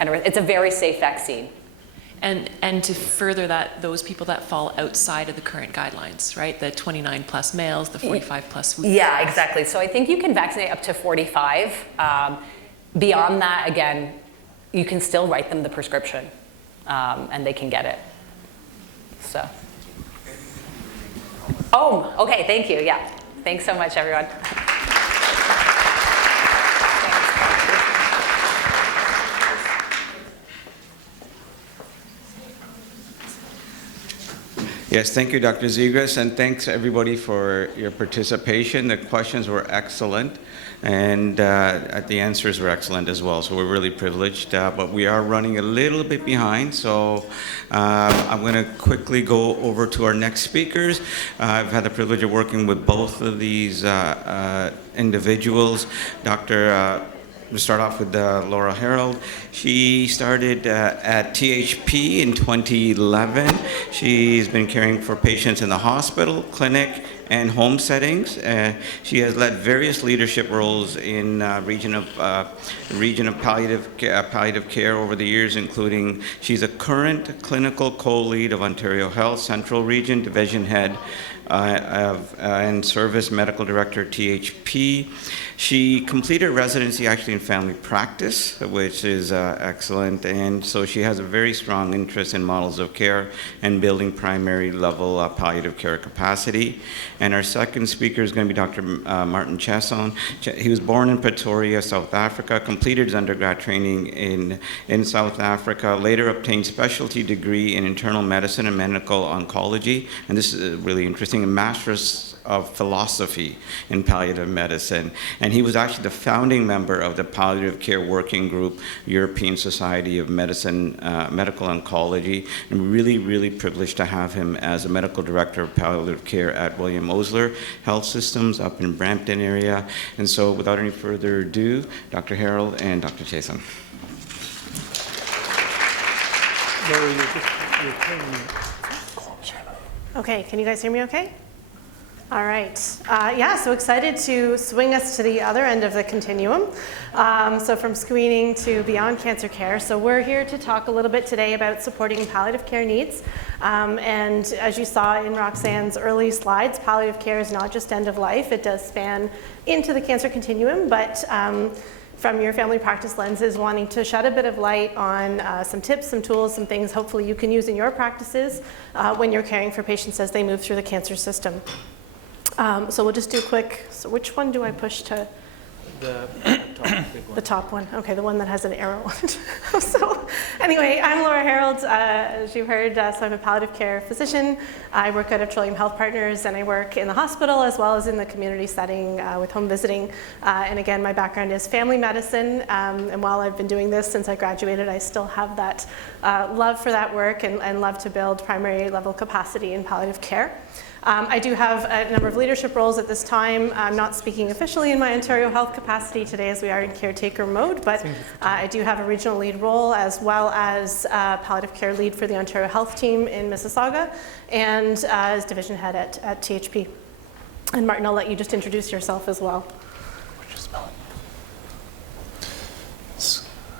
it's a very safe vaccine. And to further that, those people that fall outside of the current guidelines, right? The 29 plus males, the 45 plus females. Yeah, exactly. So I think you can vaccinate up to 45. Beyond that, again, you can still write them the prescription, and they can get it. So. Oh, okay, thank you, yeah. Thanks so much, everyone. Yes, thank you, Dr. Zegras, and thanks everybody for your participation. The questions were excellent, and the answers were excellent as well, so we're really privileged, but we are running a little bit behind, so I'm going to quickly go over to our next speakers. I've had the privilege of working with both of these individuals. We'll start off with Laura Harold. She started at THP in 2011. She's been caring for patients in the hospital, clinic, and home settings. She has led various leadership roles in region of palliative care over the years, including she's a current clinical co-lead of Ontario Health Central Region, Division Head, and Service Medical Director, THP. She completed residency actually in family practice, which is excellent, and so she has a very strong interest in models of care and building primary level palliative care capacity. And our second speaker is going to be Dr. Martin Chesson. He was born in Pretoria, South Africa, completed his undergrad training in South Africa, later obtained specialty degree in internal medicine and medical oncology, and this is really interesting, a master's of philosophy in palliative medicine. And he was actually the founding member of the Palliative Care Working Group, European Society of Medicine, Medical Oncology. And really, really privileged to have him as a medical director of palliative care at William Osler Health Systems up in Brampton area. And so without any further ado, Dr. Harold and Dr. Chesson. Okay, can you guys hear me okay? All right. Yeah, so excited to swing us to the other end of the continuum. So from screening to beyond cancer care. So we're here to talk a little bit today about supporting palliative care needs. And as you saw in Roxanne's early slides, palliative care is not just end of life. It does span into the cancer continuum, but from your family practice lenses, wanting to shed a bit of light on some tips, some tools, some things hopefully you can use in your practices when you're caring for patients as they move through the cancer system. So we'll just do a quick, so which one do I push to? The top big one. The top one, okay, the one that has an arrow on it. So anyway, I'm Laura Harold, as you've heard, so I'm a palliative care physician. I work out of Trillium Health Partners, and I work in the hospital as well as in the community setting with home visiting. And again, my background is family medicine, and while I've been doing this since I graduated, I still have that love for that work and love to build primary level capacity in palliative care. I do have a number of leadership roles at this time. I'm not speaking officially in my Ontario Health capacity today as we are in caretaker mode, but I do have a regional lead role as well as palliative care lead for the Ontario Health team in Mississauga and as division head at THP. And Martin, I'll let you just introduce yourself as well.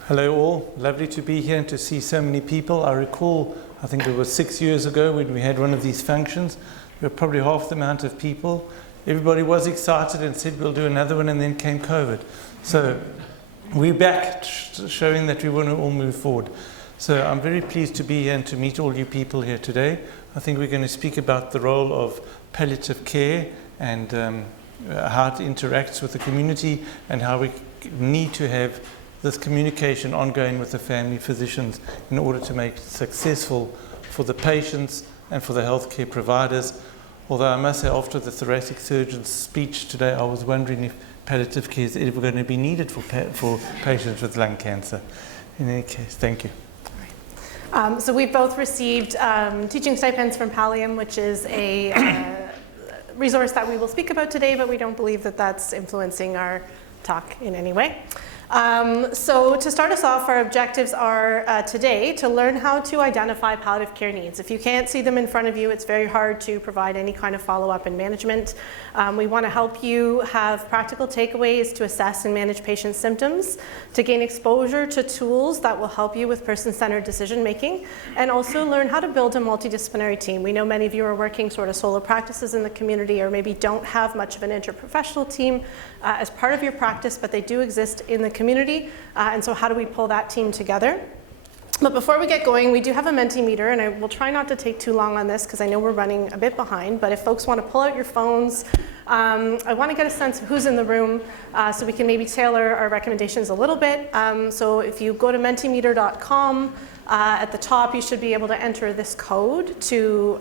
Hello all, lovely to be here and to see so many people. I recall, I think it was 6 years ago when we had one of these functions. There were probably half the amount of people. Everybody was excited and said we'll do another one, and then came COVID. So we're back showing that we want to all move forward. So I'm very pleased to be here and to meet all you people here today. I think we're going to speak about the role of palliative care and how it interacts with the community and how we need to have this communication ongoing with the family physicians in order to make it successful for the patients and for the healthcare providers. Although I must say, after the thoracic surgeon's speech today, I was wondering if palliative care is ever going to be needed for patients with lung cancer. In any case, thank you. So we've both received teaching stipends from Pallium, which is a resource that we will speak about today, but we don't believe that that's influencing our talk in any way. So to start us off, our objectives are today to learn how to identify palliative care needs. If you can't see them in front of you, it's very hard to provide any kind of follow-up and management. We want to help you have practical takeaways to assess and manage patient symptoms, to gain exposure to tools that will help you with person-centered decision-making, and also learn how to build a multidisciplinary team. We know many of you are working sort of solo practices in the community or maybe don't have much of an interprofessional team as part of your practice, but they do exist in the community. And so how do we pull that team together? But before we get going, we do have a Mentimeter, and I will try not to take too long on this because I know we're running a bit behind, but if folks want to pull out your phones, I want to get a sense of who's in the room so we can maybe tailor our recommendations a little bit. So if you go to mentimeter.com, at the top you should be able to enter this code to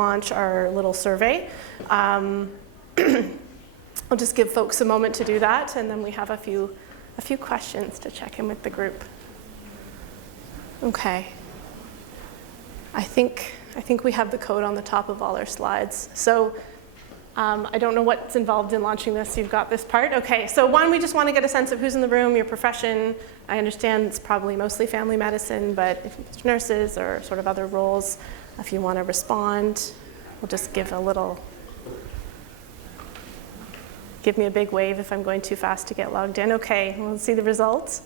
launch our little survey. I'll just give folks a moment to do that, and then we have a few questions to check in with the group. Okay. I think we have the code on the top of all our slides. So I don't know what's involved in launching this. You've got this part. Okay, so one, we just want to get a sense of who's in the room, your profession. I understand it's probably mostly family medicine, but if it's nurses or sort of other roles, if you want to respond, we'll just give me a big wave if I'm going too fast to get logged in. Okay, we'll see the results.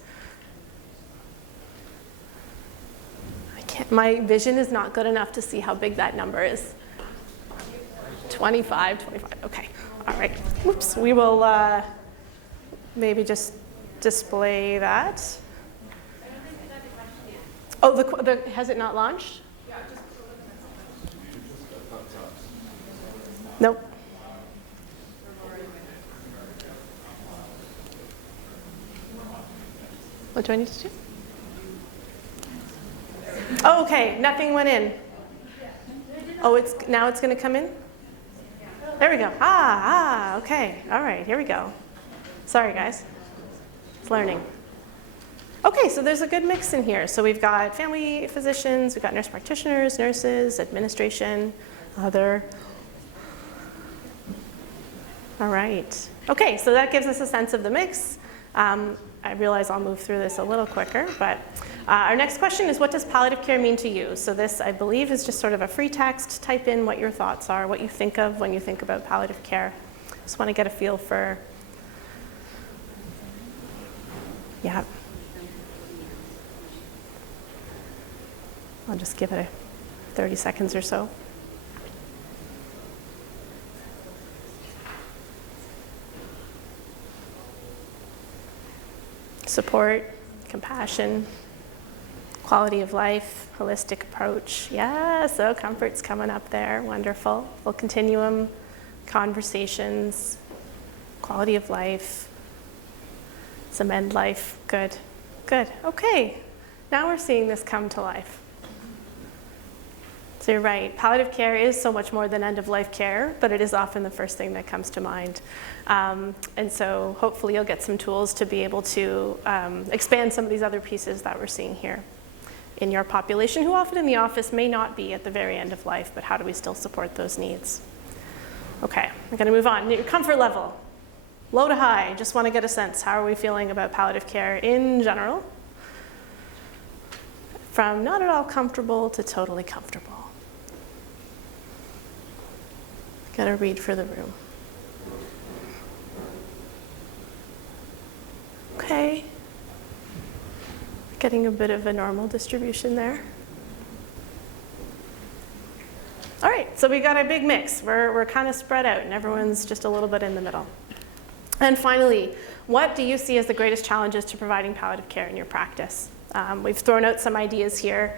My vision is not good enough to see how big that number is. 25, okay, all right. Oops, we will maybe just display that. Oh, has it not launched? Nope. What do I need to do? Oh, okay, nothing went in. Oh, now it's going to come in? There we go. Okay. All right, here we go. Sorry, guys. It's learning. Okay, so there's a good mix in here. So we've got family physicians, we've got nurse practitioners, nurses, administration, other. All right. Okay, so that gives us a sense of the mix. I realize I'll move through this a little quicker, but our next question is, what does palliative care mean to you? So this, I believe, is just sort of a free text. Type in what your thoughts are, what you think of when you think about palliative care. Just want to get a feel for, yeah. I'll just give it 30 seconds or so. Support, compassion, quality of life, holistic approach. Yeah, so comfort's coming up there. Wonderful. Full continuum, conversations, quality of life, some end life. Good. Good. Okay. Now we're seeing this come to life. So you're right. Palliative care is so much more than end-of-life care, but it is often the first thing that comes to mind. And so hopefully you'll get some tools to be able to expand some of these other pieces that we're seeing here in your population, who often in the office may not be at the very end of life, but how do we still support those needs? Okay, I'm going to move on. Your comfort level, low to high. Just want to get a sense. How are we feeling about palliative care in general? From not at all comfortable to totally comfortable. Got to read for the room. Okay. Getting a bit of a normal distribution there. All right, so we got a big mix. We're kind of spread out, and everyone's just a little bit in the middle. And finally, what do you see as the greatest challenges to providing palliative care in your practice? We've thrown out some ideas here.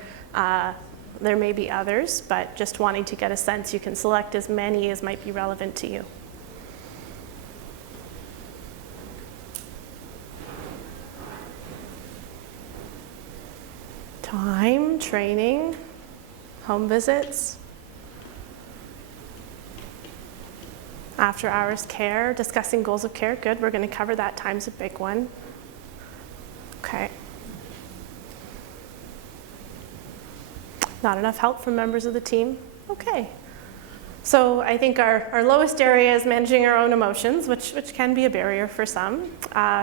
There may be others, but just wanting to get a sense, you can select as many as might be relevant to you. Time, training, home visits, after hours care, discussing goals of care. Good, we're going to cover that. Time's a big one. Okay. Not enough help from members of the team? Okay. So I think our lowest area is managing our own emotions, which can be a barrier for some,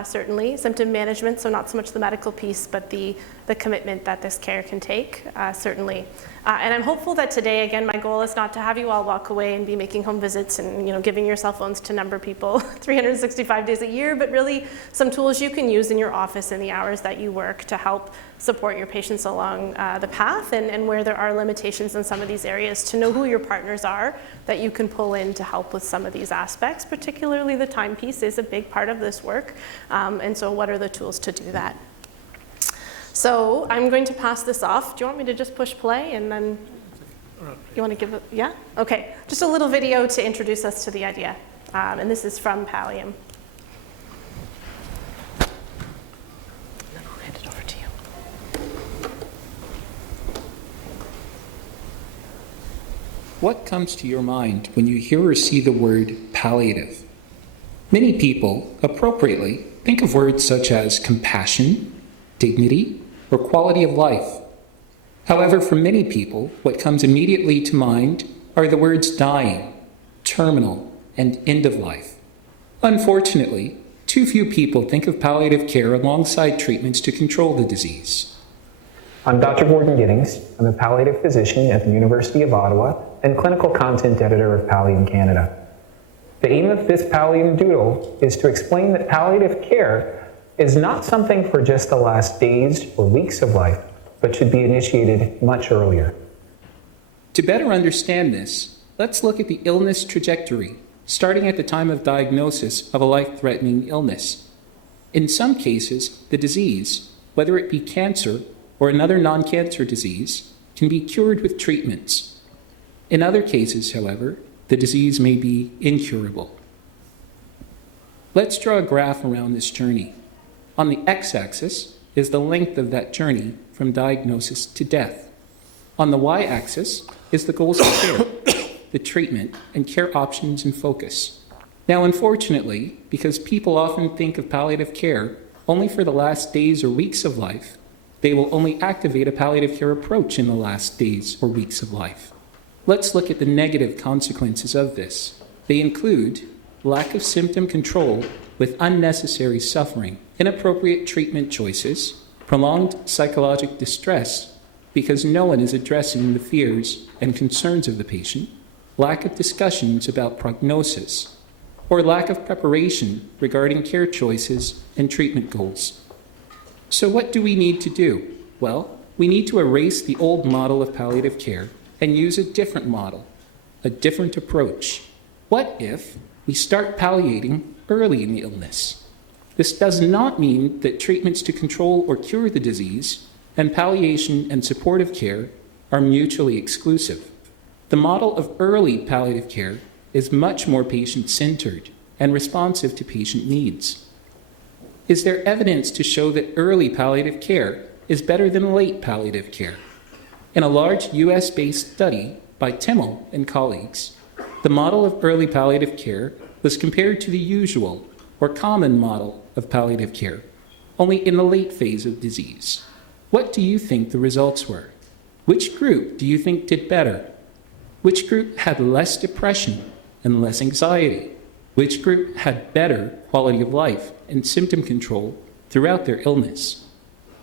certainly. Symptom management, so not so much the medical piece, but the the commitment that this care can take, certainly. And I'm hopeful that today, again, my goal is not to have you all walk away and be making home visits and giving your cell phones to number people 365 days a year, but really some tools you can use in your office in the hours that you work to help support your patients along the path, and where there are limitations in some of these areas, to know who your partners are that you can pull in to help with some of these aspects. Particularly the time piece is a big part of this work, and so what are the tools to do that? So I'm going to pass this off. Do you want me to just push play and then you want to give it? Yeah? Okay. Just a little video to introduce us to the idea. And this is from Pallium. Then I'll hand it over to you. What comes to your mind when you hear or see the word palliative? Many people, appropriately, think of words such as compassion, dignity, or quality of life. However, for many people, what comes immediately to mind are the words dying, terminal, and end of life. Unfortunately, too few people think of palliative care alongside treatments to control the disease. I'm Dr. Gordon Giddings. I'm a palliative physician at the University of Ottawa and clinical content editor of Pallium Canada. The aim of this Pallium Doodle is to explain that palliative care is not something for just the last days or weeks of life, but should be initiated much earlier. To better understand this, let's look at the illness trajectory, starting at the time of diagnosis of a life-threatening illness. In some cases, the disease, whether it be cancer or another non-cancer disease, can be cured with treatments. In other cases, however, the disease may be incurable. Let's draw a graph around this journey. On the x-axis is the length of that journey from diagnosis to death. On the y-axis is the goals of care, the treatment and care options in focus. Now, unfortunately, because people often think of palliative care only for the last days or weeks of life, they will only activate a palliative care approach in the last days or weeks of life. Let's look at the negative consequences of this. They include lack of symptom control with unnecessary suffering, inappropriate treatment choices, prolonged psychological distress because no one is addressing the fears and concerns of the patient, lack of discussions about prognosis, or lack of preparation regarding care choices and treatment goals. So what do we need to do? Well, we need to erase the old model of palliative care and use a different model, a different approach. What if we start palliating early in the illness? This does not mean that treatments to control or cure the disease and palliation and supportive care are mutually exclusive. The model of early palliative care is much more patient-centered and responsive to patient needs. Is there evidence to show that early palliative care is better than late palliative care? In a large US-based study by Timmel and colleagues, the model of early palliative care was compared to the usual or common model of palliative care, only in the late phase of disease. What do you think the results were? Which group do you think did better? Which group had less depression and less anxiety? Which group had better quality of life and symptom control throughout their illness?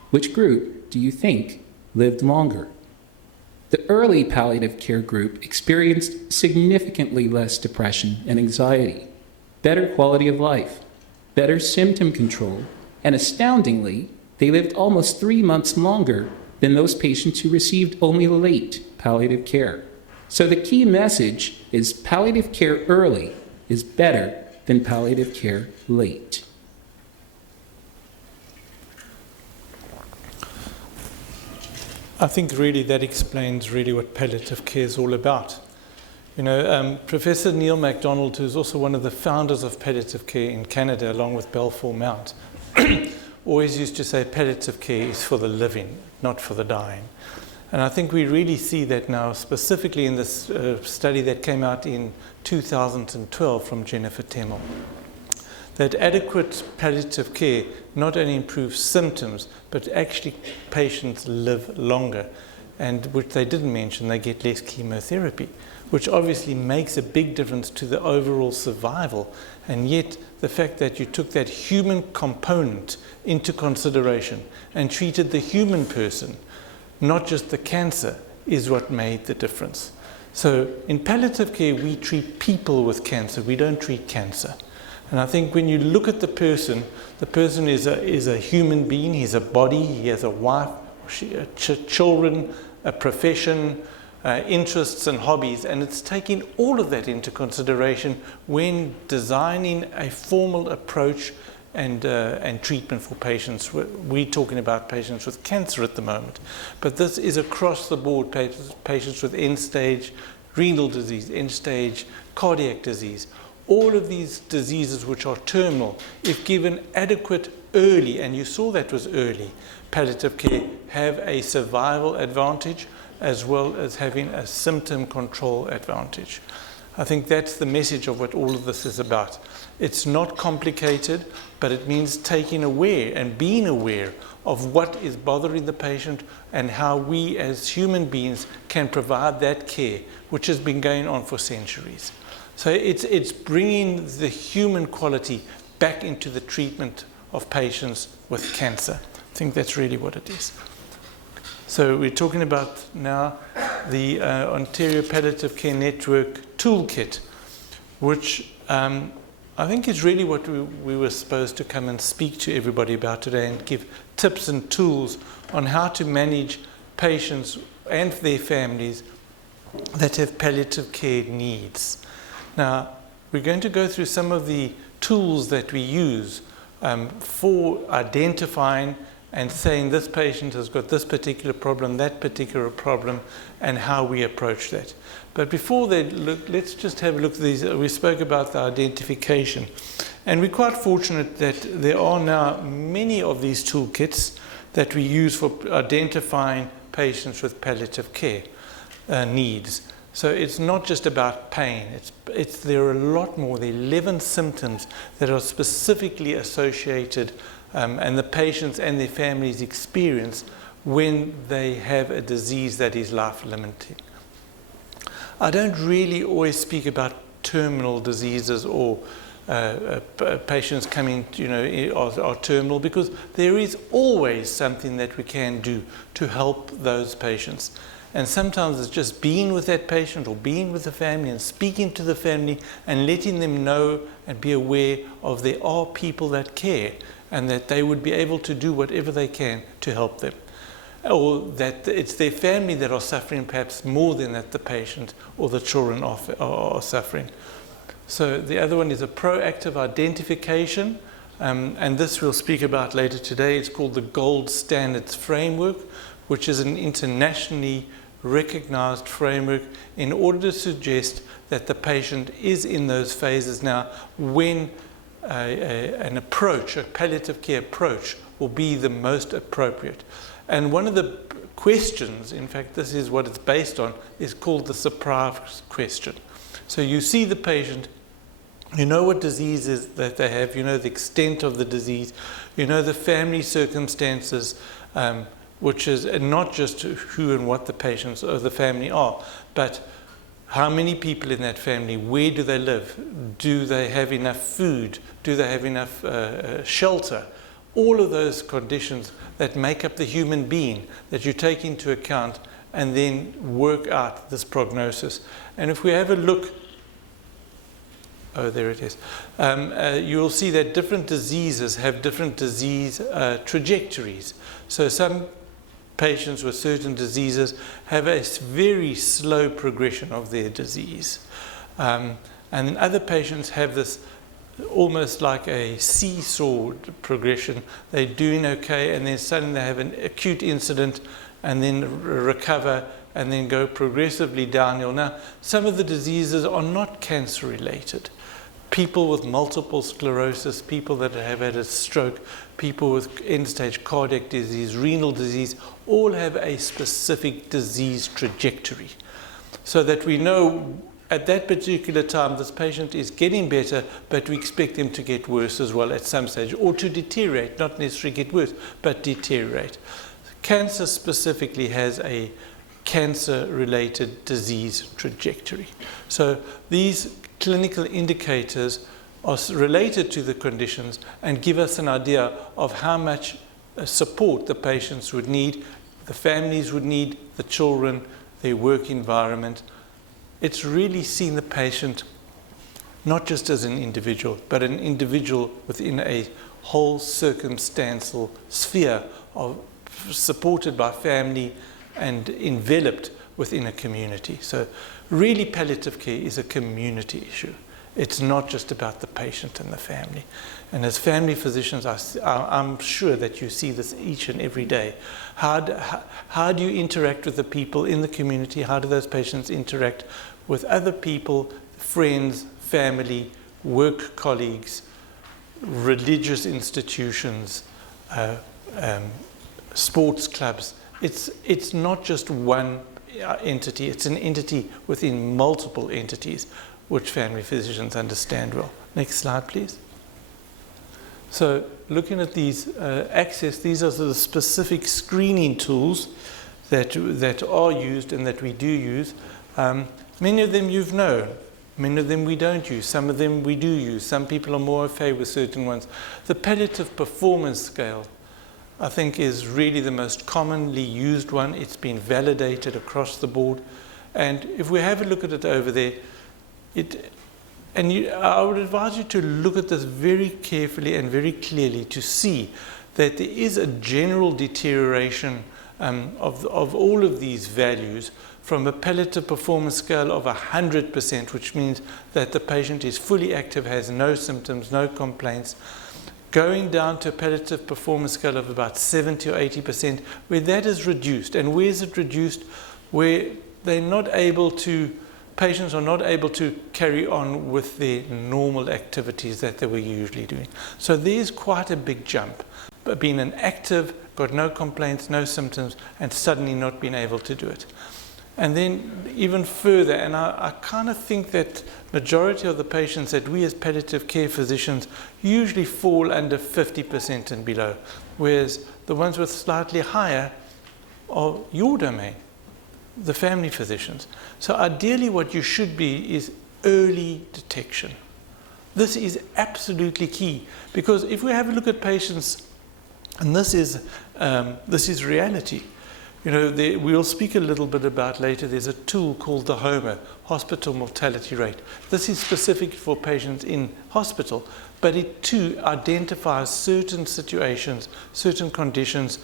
Which group do you think lived longer? The early palliative care group experienced significantly less depression and anxiety, better quality of life, better symptom control, and astoundingly, they lived almost 3 months longer than those patients who received only late palliative care. So the key message is palliative care early is better than palliative care late. I think really that explains really what palliative care is all about. You know, Professor Neil MacDonald, who's also one of the founders of palliative care in Canada, along with Belfour Mount, always used to say palliative care is for the living, not for the dying. And I think we really see that now, specifically in this study that came out in 2012 from Jennifer Timmel, that adequate palliative care not only improves symptoms, but actually patients live longer. And which they didn't mention, they get less chemotherapy, which obviously makes a big difference to the overall survival. And yet, the fact that you took that human component into consideration and treated the human person, not just the cancer, is what made the difference. So in palliative care, we treat people with cancer. We don't treat cancer. And I think when you look at the person is a human being. He's a body. He has a wife, children, a profession, interests and hobbies. And it's taking all of that into consideration when designing a formal approach and treatment for patients. We're talking about patients with cancer at the moment, but this is across the board, patients with end-stage renal disease, end-stage cardiac disease. All of these diseases which are terminal, if given adequate early, and you saw that was early, palliative care have a survival advantage as well as having a symptom control advantage. I think that's the message of what all of this is about. It's not complicated, but it means taking aware and being aware of what is bothering the patient and how we as human beings can provide that care, which has been going on for centuries. So it's bringing the human quality back into the treatment of patients with cancer. I think that's really what it is. So we're talking about now the Ontario Palliative Care Network Toolkit, which I think is really what we were supposed to come and speak to everybody about today and give tips and tools on how to manage patients and their families that have palliative care needs. Now, we're going to go through some of the tools that we use for identifying and saying this patient has got this particular problem, that particular problem, and how we approach that. But before that, let's just have a look at these. We spoke about the identification. And we're quite fortunate that there are now many of these toolkits that we use for identifying patients with palliative care needs. So it's not just about pain. There are a lot more. There are 11 symptoms that are specifically associated and the patients and their families experience when they have a disease that is life-limiting. I don't really always speak about terminal diseases or patients coming, are terminal, because there is always something that we can do to help those patients. And sometimes it's just being with that patient or being with the family and speaking to the family and letting them know and be aware of there are people that care and that they would be able to do whatever they can to help them. Or that it's their family that are suffering perhaps more than that the patient or the children are suffering. So the other one is a proactive identification, and this we'll speak about later today. It's called the Gold Standards Framework, which is an internationally recognized framework in order to suggest that the patient is in those phases now when an approach, a palliative care approach, will be the most appropriate. And one of the questions, in fact this is what it's based on, is called the surprise question. So you see the patient, you know what diseases that they have, you know the extent of the disease, you know the family circumstances, which is not just who and what the patients or the family are, but how many people in that family, where do they live, do they have enough food, do they have enough shelter, all of those conditions that make up the human being that you take into account and then work out this prognosis. And if we have a look, there it is, you'll see that different diseases have different disease trajectories. So some patients with certain diseases have a very slow progression of their disease. And other patients have this almost like a seesaw progression. They're doing okay, and then suddenly they have an acute incident and then recover and then go progressively downhill. Now, some of the diseases are not cancer related. People with multiple sclerosis, people that have had a stroke, people with end-stage cardiac disease, renal disease, all have a specific disease trajectory. So that we know at that particular time this patient is getting better, but we expect them to get worse as well at some stage, or to deteriorate, not necessarily get worse, but deteriorate. Cancer specifically has a cancer-related disease trajectory. So these clinical indicators are related to the conditions and give us an idea of how much support the patients would need, the families would need, the children, their work environment. It's really seeing the patient not just as an individual, but an individual within a whole circumstantial sphere of supported by family and enveloped within a community. So really palliative care is a community issue. It's not just about the patient and the family. And as family physicians, I'm sure that you see this each and every day. How do you interact with the people in the community? How do those patients interact with other people, friends, family, work colleagues, religious institutions, sports clubs? It's not just one entity, it's an entity within multiple entities, which family physicians understand well. Next slide, please. So looking at these access, these are the specific screening tools that are used and that we do use. Many of them you've known. Many of them we don't use. Some of them we do use. Some people are more au fait with certain ones. The palliative performance scale, I think, is really the most commonly used one. It's been validated across the board. And if we have a look at it over there, I would advise you to look at this very carefully and very clearly to see that there is a general deterioration of all of these values from a palliative performance scale of 100%, which means that the patient is fully active, has no symptoms, no complaints, going down to a palliative performance scale of about 70 or 80%, where that is reduced. And where is it reduced? Where they're not able to, patients are not able to carry on with their normal activities that they were usually doing. So there's quite a big jump. But being an active, got no complaints, no symptoms, and suddenly not being able to do it. And then even further, and I kind of think that majority of the patients that we as palliative care physicians usually fall under 50% and below, whereas the ones with slightly higher are your domain, the family physicians. So ideally what you should be is early detection. This is absolutely key, because if we have a look at patients, and this is reality. You know, we'll speak a little bit about later, there's a tool called the HOMA, Hospital Mortality Rate. This is specific for patients in hospital, but it too identifies certain situations, certain conditions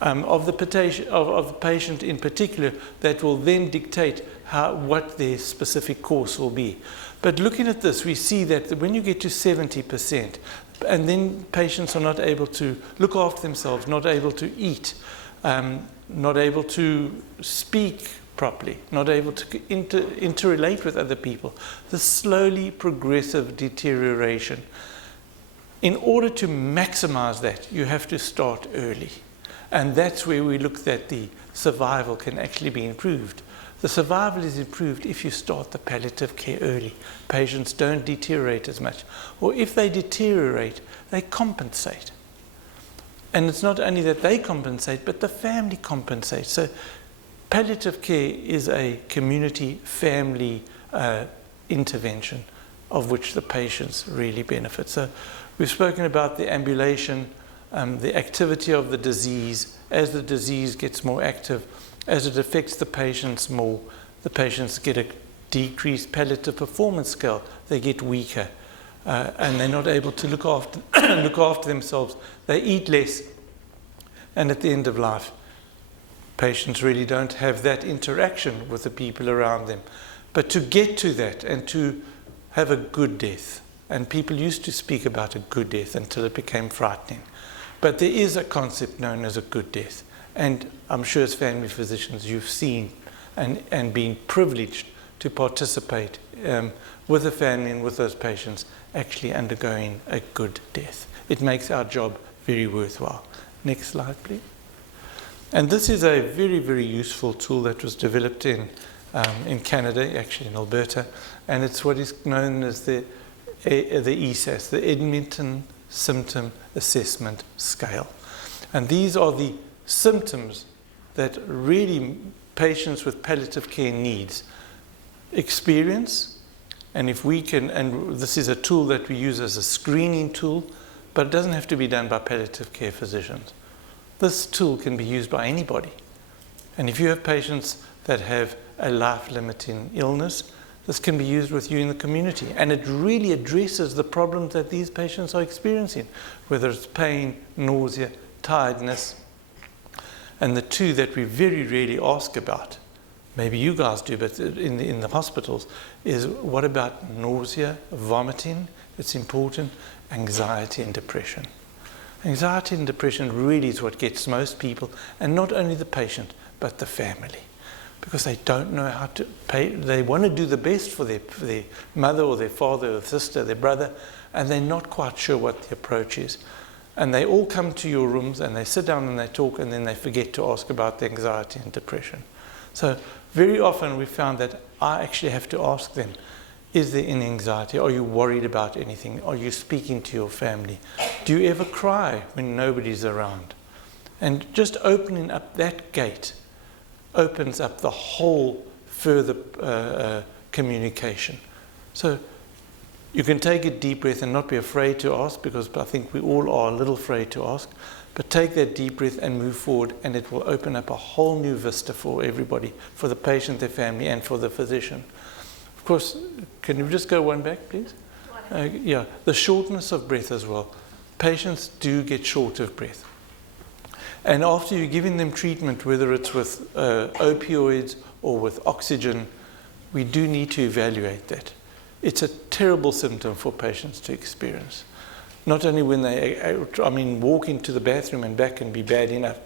of the patient in particular that will then dictate what their specific course will be. But looking at this, we see that when you get to 70%, and then patients are not able to look after themselves, not able to eat, not able to speak properly, not able to interrelate with other people, the slowly progressive deterioration. In order to maximize that, you have to start early. And that's where we look that the survival can actually be improved. The survival is improved if you start the palliative care early. Patients don't deteriorate as much. Or if they deteriorate, they compensate. And it's not only that they compensate, but the family compensates. So palliative care is a community family intervention of which the patients really benefit. So we've spoken about the ambulation, the activity of the disease. As the disease gets more active, as it affects the patients more, the patients get a decreased palliative performance scale. They get weaker. And they're not able to look after themselves. They eat less, and at the end of life, patients really don't have that interaction with the people around them. But to get to that and to have a good death, and people used to speak about a good death until it became frightening. But there is a concept known as a good death, and I'm sure as family physicians you've seen and been privileged to participate with the family and with those patients actually undergoing a good death. It makes our job very worthwhile. Next slide, please. And this is a very, very useful tool that was developed in Canada, actually in Alberta, and it's what is known as the ESAS, the Edmonton Symptom Assessment Scale. And these are the symptoms that really patients with palliative care needs? Experience, and if we can, and this is a tool that we use as a screening tool, but it doesn't have to be done by palliative care physicians. This tool can be used by anybody. And if you have patients that have a life-limiting illness, this can be used with you in the community. And it really addresses the problems that these patients are experiencing, whether it's pain, nausea, tiredness. And the two that we very rarely ask about, maybe you guys do, but in the hospitals, is what about nausea, vomiting? It's important. Anxiety and depression. Anxiety and depression really is what gets most people, and not only the patient, but the family. Because they don't know how to pay, they want to do the best for their mother or their father or sister, their brother, and they're not quite sure what the approach is. And they all come to your rooms and they sit down and they talk, and then they forget to ask about the anxiety and depression. So very often we found that I actually have to ask them, is there any anxiety? Are you worried about anything? Are you speaking to your family? Do you ever cry when nobody's around? And just opening up that gate opens up the whole further communication. So you can take a deep breath and not be afraid to ask, because I think we all are a little afraid to ask, but take that deep breath and move forward, and it will open up a whole new vista for everybody, for the patient, their family, and for the physician. Of course, can you just go one back, please? Yeah, the shortness of breath as well. Patients do get short of breath. And after you're giving them treatment, whether it's with opioids or with oxygen, we do need to evaluate that. It's a terrible symptom for patients to experience. Not only when they, walk into the bathroom and back can be bad enough,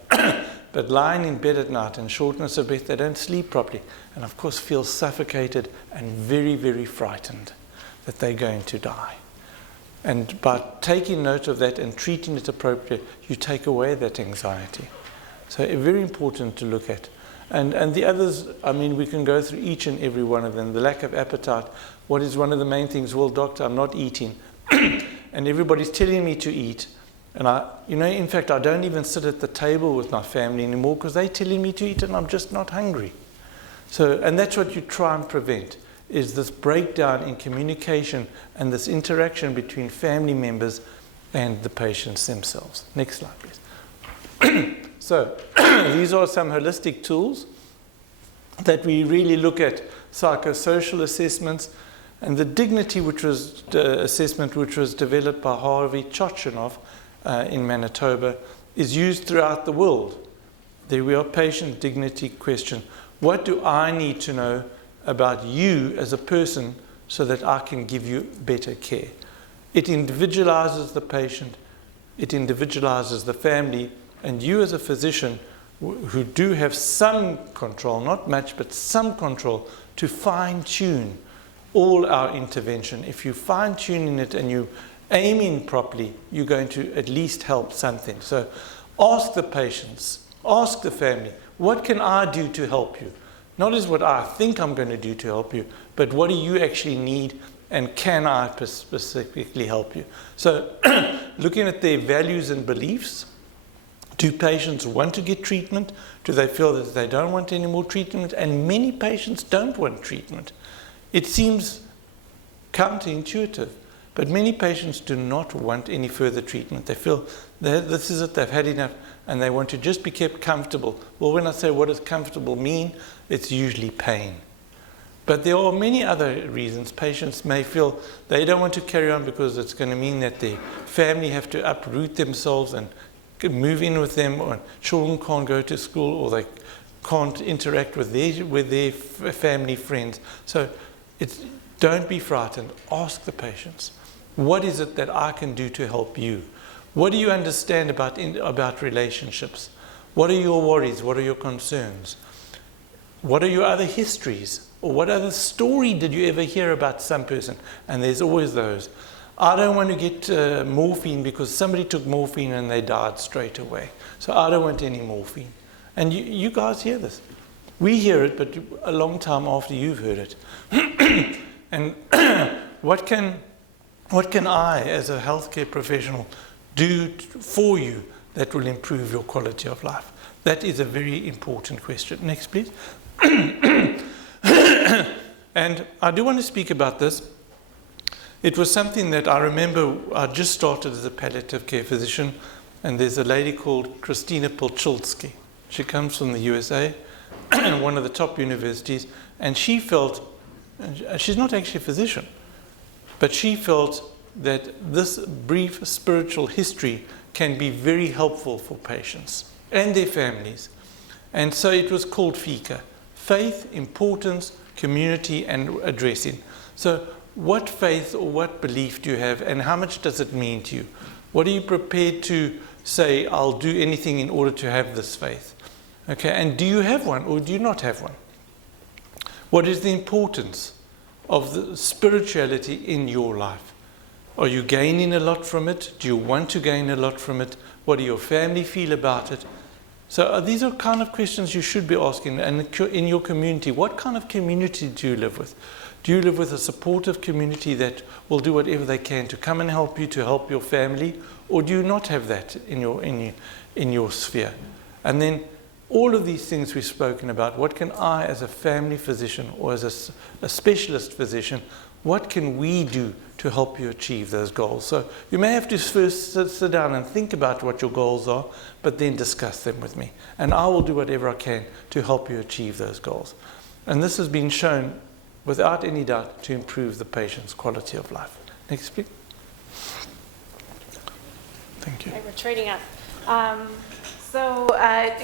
but lying in bed at night and shortness of breath, they don't sleep properly, and of course feel suffocated and very, very frightened that they're going to die. And by taking note of that and treating it appropriately, you take away that anxiety. So very important to look at. And the others, we can go through each and every one of them. The lack of appetite. What is one of the main things? Well, doctor, I'm not eating. And everybody's telling me to eat. And in fact, I don't even sit at the table with my family anymore because they're telling me to eat and I'm just not hungry. So, and that's what you try and prevent, is this breakdown in communication and this interaction between family members and the patients themselves. Next slide, please. So, these are some holistic tools that we really look at: psychosocial assessments, and the dignity assessment, which was developed by Harvey Chochinov in Manitoba, is used throughout the world. There we are, patient dignity question. What do I need to know about you as a person so that I can give you better care? It individualizes the patient, it individualizes the family, and you as a physician who do have some control, not much, but some control, to fine-tune all our intervention. If you fine-tune it and you aim in properly, you're going to at least help something. So ask the patients, ask the family, what can I do to help you? Not as what I think I'm going to do to help you, but what do you actually need, and can I specifically help you? So looking at their values and beliefs, do patients want to get treatment? Do they feel that they don't want any more treatment? And many patients don't want treatment. It seems counterintuitive, but many patients do not want any further treatment. They feel that this is it, they've had enough, and they want to just be kept comfortable. Well, when I say what does comfortable mean, it's usually pain. But there are many other reasons. Patients may feel they don't want to carry on because it's going to mean that their family have to uproot themselves and move in with them, or children can't go to school, or they can't interact with their family friends. So don't be frightened. Ask the patients, what is it that I can do to help you? What do you understand about relationships? What are your worries? What are your concerns? What are your other histories? Or what other story did you ever hear about some person? And there's always those. I don't want to get morphine because somebody took morphine and they died straight away. So I don't want any morphine. And you guys hear this. We hear it, but a long time after you've heard it. And what can I, as a healthcare professional, do for you that will improve your quality of life? That is a very important question. Next, please. And I do want to speak about this. It was something that I remember. I just started as a palliative care physician, and there's a lady called Christina Polchulski. She comes from the USA, one of the top universities, and she felt, she's not actually a physician, but she felt that this brief spiritual history can be very helpful for patients and their families. And so it was called FICA: faith, importance, community, and addressing. So what faith or what belief do you have, and how much does it mean to you? What are you prepared to say, I'll do anything in order to have this faith? Okay, and do you have one or do you not have one? What is the importance of the spirituality in your life? Are you gaining a lot from it? Do you want to gain a lot from it? What do your family feel about it? So these are kind of questions you should be asking. And in your community, what kind of community do you live with? Do you live with a supportive community that will do whatever they can to come and help you, to help your family? Or do you not have that in your sphere? And then all of these things we've spoken about, what can I as a family physician or as a specialist physician, what can we do to help you achieve those goals? So you may have to first sit down and think about what your goals are, but then discuss them with me. And I will do whatever I can to help you achieve those goals. And this has been shown, without any doubt, to improve the patient's quality of life. Next, please. Thank you. Okay, we're trading up.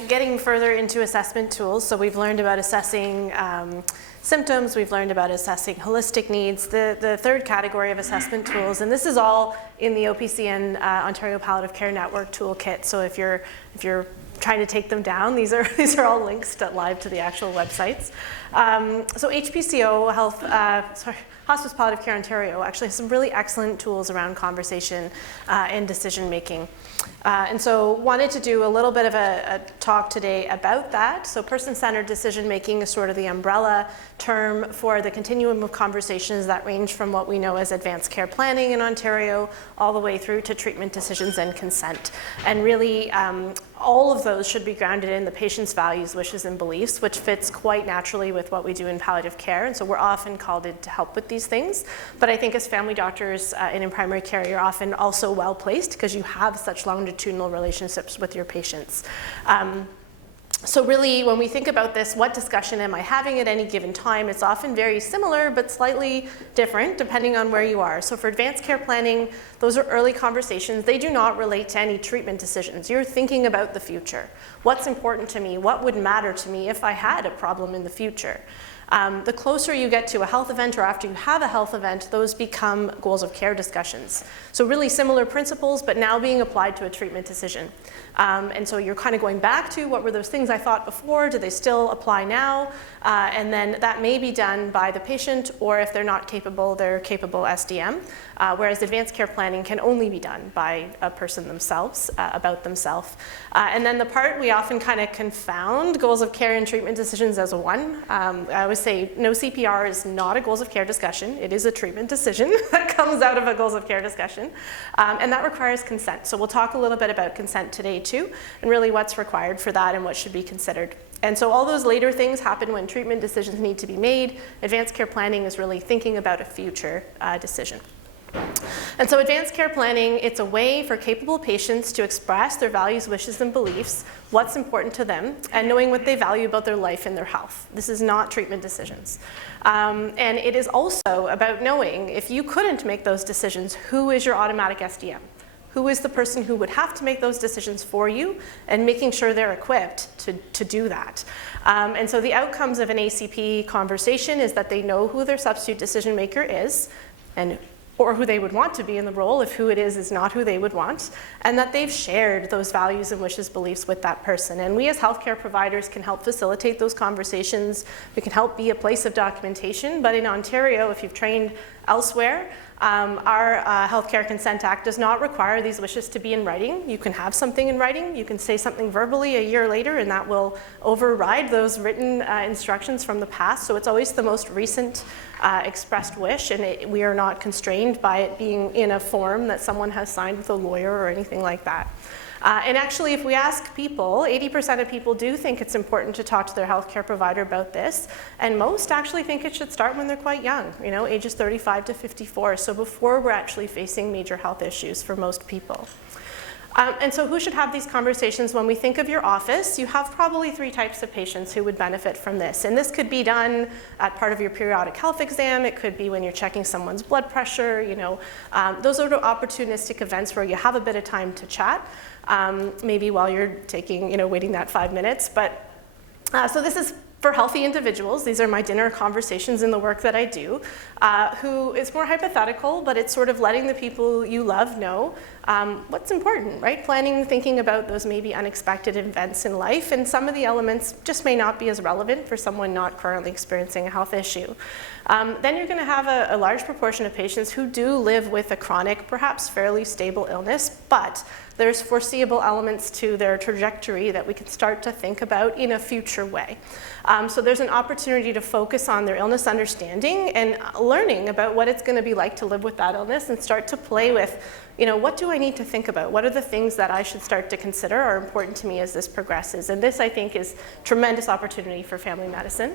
Getting further into assessment tools, so we've learned about assessing symptoms, we've learned about assessing holistic needs. The third category of assessment tools, and this is all in the OPCN Ontario Palliative Care Network toolkit. So if you're trying to take them down, these are all links live to the actual websites. So HPCO Hospice Palliative Care Ontario actually has some really excellent tools around conversation and decision making. And so wanted to do a little bit of a talk today about that. So person-centered decision making is sort of the umbrella term for the continuum of conversations that range from what we know as advanced care planning in Ontario all the way through to treatment decisions and consent. And really all of those should be grounded in the patient's values, wishes, and beliefs, which fits quite naturally with what we do in palliative care. And so we're often called in to help with these things. But I think as family doctors and in primary care, you're often also well placed because you have such longitudinal relationships with your patients. So really, when we think about this, what discussion am I having at any given time? It's often very similar, but slightly different depending on where you are. So for advanced care planning, those are early conversations. They do not relate to any treatment decisions. You're thinking about the future. What's important to me? What would matter to me if I had a problem in the future? The closer you get to a health event or after you have a health event, those become goals of care discussions. So really similar principles, but now being applied to a treatment decision. And so you're kind of going back to what were those things I thought before, do they still apply now? And then that may be done by the patient, or if they're not capable, they're capable SDM. Whereas advanced care planning can only be done by a person themselves, about themselves. And then the part we often kind of confound goals of care and treatment decisions as one. I always say no CPR is not a goals of care discussion. It is a treatment decision that comes out of a goals of care discussion. And that requires consent. So we'll talk a little bit about consent today too, and really what's required for that and what should be considered. And so all those later things happen when treatment decisions need to be made. Advanced care planning is really thinking about a future decision. And so advanced care planning, it's a way for capable patients to express their values, wishes, and beliefs, what's important to them, and knowing what they value about their life and their health. This is not treatment decisions. And it is also about knowing, if you couldn't make those decisions, who is your automatic SDM? Who is the person who would have to make those decisions for you, and making sure they're equipped to do that. And so the outcomes of an ACP conversation is that they know who their substitute decision maker is, or who they would want to be in the role if who it is not who they would want, and that they've shared those values and wishes, beliefs with that person. And we as healthcare providers can help facilitate those conversations. We can help be a place of documentation, but in Ontario, if you've trained elsewhere, our Healthcare Consent Act does not require these wishes to be in writing. You can have something in writing, you can say something verbally a year later, and that will override those written instructions from the past. So it's always the most recent expressed wish, and we are not constrained by it being in a form that someone has signed with a lawyer or anything like that. And actually, if we ask people, 80% of people do think it's important to talk to their healthcare provider about this, and most actually think it should start when they're quite young, ages 35 to 54, so before we're actually facing major health issues for most people. And so who should have these conversations? When we think of your office, you have probably 3 types of patients who would benefit from this. And this could be done at part of your periodic health exam. It could be when you're checking someone's blood pressure. Those are opportunistic events where you have a bit of time to chat, maybe while you're waiting that 5 minutes. But so this is for healthy individuals. These are my dinner conversations in the work that I do, who is more hypothetical, but it's sort of letting the people you love know what's important, right? Planning, thinking about those maybe unexpected events in life, and some of the elements just may not be as relevant for someone not currently experiencing a health issue. Then you're going to have a large proportion of patients who do live with a chronic, perhaps fairly stable illness, but there's foreseeable elements to their trajectory that we can start to think about in a future way. So there's an opportunity to focus on their illness understanding and learning about what it's going to be like to live with that illness, and start to play with, what do I need to think about? What are the things that I should start to consider are important to me as this progresses? And this, I think, is tremendous opportunity for family medicine.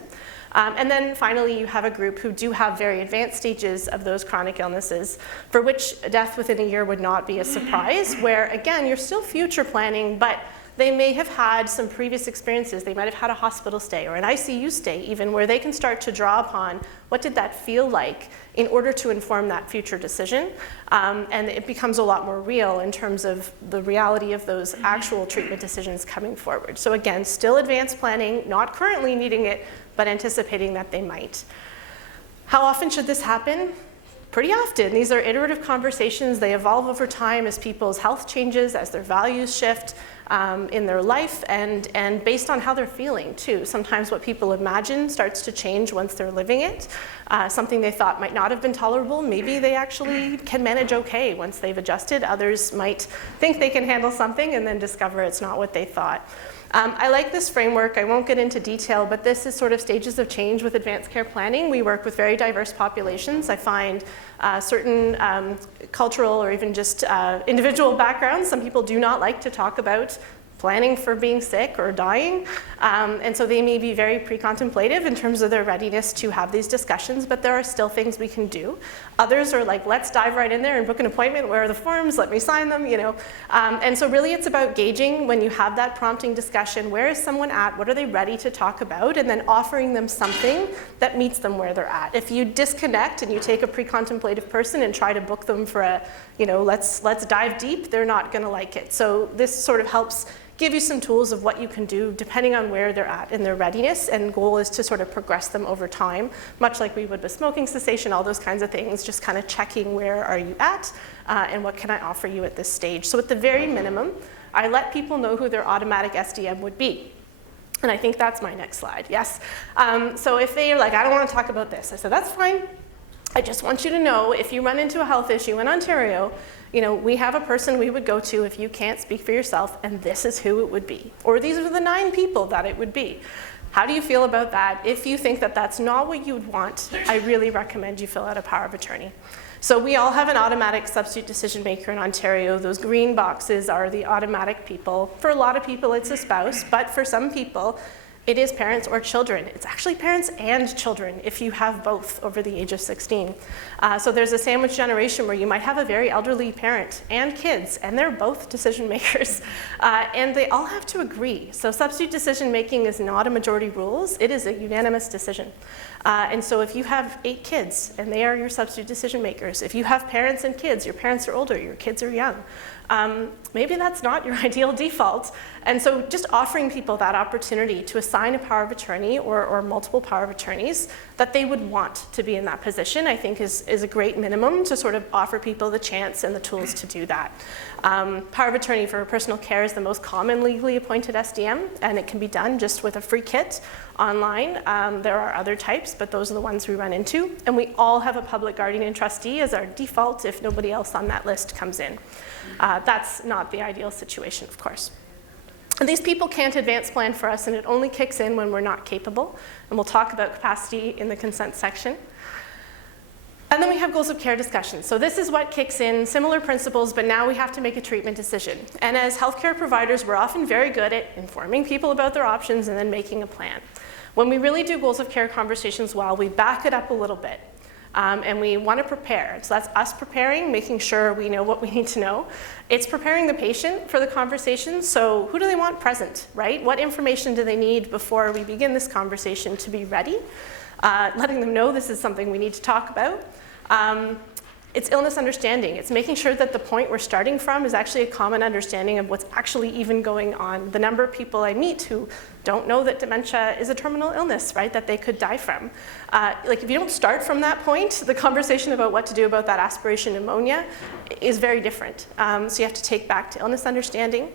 And then finally, you have a group who do have very advanced stages of those chronic illnesses, for which death within a year would not be a surprise, where again, you're still future planning, but they may have had some previous experiences. They might have had a hospital stay or an ICU stay even, where they can start to draw upon what did that feel like in order to inform that future decision. And it becomes a lot more real in terms of the reality of those actual treatment decisions coming forward. So again, still advanced planning, not currently needing it, but anticipating that they might. How often should this happen? Pretty often. These are iterative conversations. They evolve over time as people's health changes, as their values shift in their life, and based on how they're feeling too. Sometimes what people imagine starts to change once they're living it. Something they thought might not have been tolerable, maybe they actually can manage okay once they've adjusted. Others might think they can handle something and then discover it's not what they thought. I like this framework. I won't get into detail, but this is sort of stages of change with advanced care planning. We work with very diverse populations. I find certain cultural or even just individual backgrounds. Some people do not like to talk about planning for being sick or dying, and so they may be very pre-contemplative in terms of their readiness to have these discussions, but there are still things we can do. Others are like, let's dive right in there and book an appointment. Where are the forms? Let me sign them, And so really it's about gauging when you have that prompting discussion, where is someone at? What are they ready to talk about? And then offering them something that meets them where they're at. If you disconnect and you take a pre-contemplative person and try to book them for a, let's dive deep, they're not gonna like it. So this sort of helps give you some tools of what you can do depending on where they're at in their readiness, and goal is to sort of progress them over time, much like we would with smoking cessation, all those kinds of things, just kind of checking where are you at and what can I offer you at this stage. So at the very minimum, I let people know who their automatic SDM would be. And I think that's my next slide, yes. So if they are like, I don't want to talk about this, I said, that's fine. I just want you to know if you run into a health issue in Ontario, we have a person we would go to if you can't speak for yourself, and this is who it would be. Or these are the 9 people that it would be. How do you feel about that? If you think that that's not what you would want, I really recommend you fill out a power of attorney. So we all have an automatic substitute decision maker in Ontario. Those green boxes are the automatic people. For a lot of people, it's a spouse, but for some people, it is parents or children. It's actually parents and children if you have both over the age of 16. So there's a sandwich generation where you might have a very elderly parent and kids, and they're both decision makers, and they all have to agree. So substitute decision making is not a majority rules, it is a unanimous decision. And so if you have 8 kids and they are your substitute decision makers, if you have parents and kids, your parents are older, your kids are young, maybe that's not your ideal default. And so just offering people that opportunity to assign a power of attorney or multiple power of attorneys that they would want to be in that position, I think is a great minimum to sort of offer people the chance and the tools to do that. Power of attorney for personal care is the most common legally appointed SDM, and it can be done just with a free kit online. There are other types, but those are the ones we run into. And we all have a public guardian and trustee as our default if nobody else on that list comes in. That's not the ideal situation, of course. And these people can't advance plan for us, and it only kicks in when we're not capable. And we'll talk about capacity in the consent section. And then we have goals of care discussions. So this is what kicks in, similar principles, but now we have to make a treatment decision. And as healthcare providers, we're often very good at informing people about their options and then making a plan. When we really do goals of care conversations well, we back it up a little bit. And we want to prepare. So that's us preparing, making sure we know what we need to know. It's preparing the patient for the conversation. So who do they want present, right? What information do they need before we begin this conversation to be ready? Letting them know this is something we need to talk about. It's illness understanding. It's making sure that the point we're starting from is actually a common understanding of what's actually even going on. The number of people I meet who don't know that dementia is a terminal illness, right, that they could die from. Like if you don't start from that point, the conversation about what to do about that aspiration pneumonia is very different. So you have to take back to illness understanding.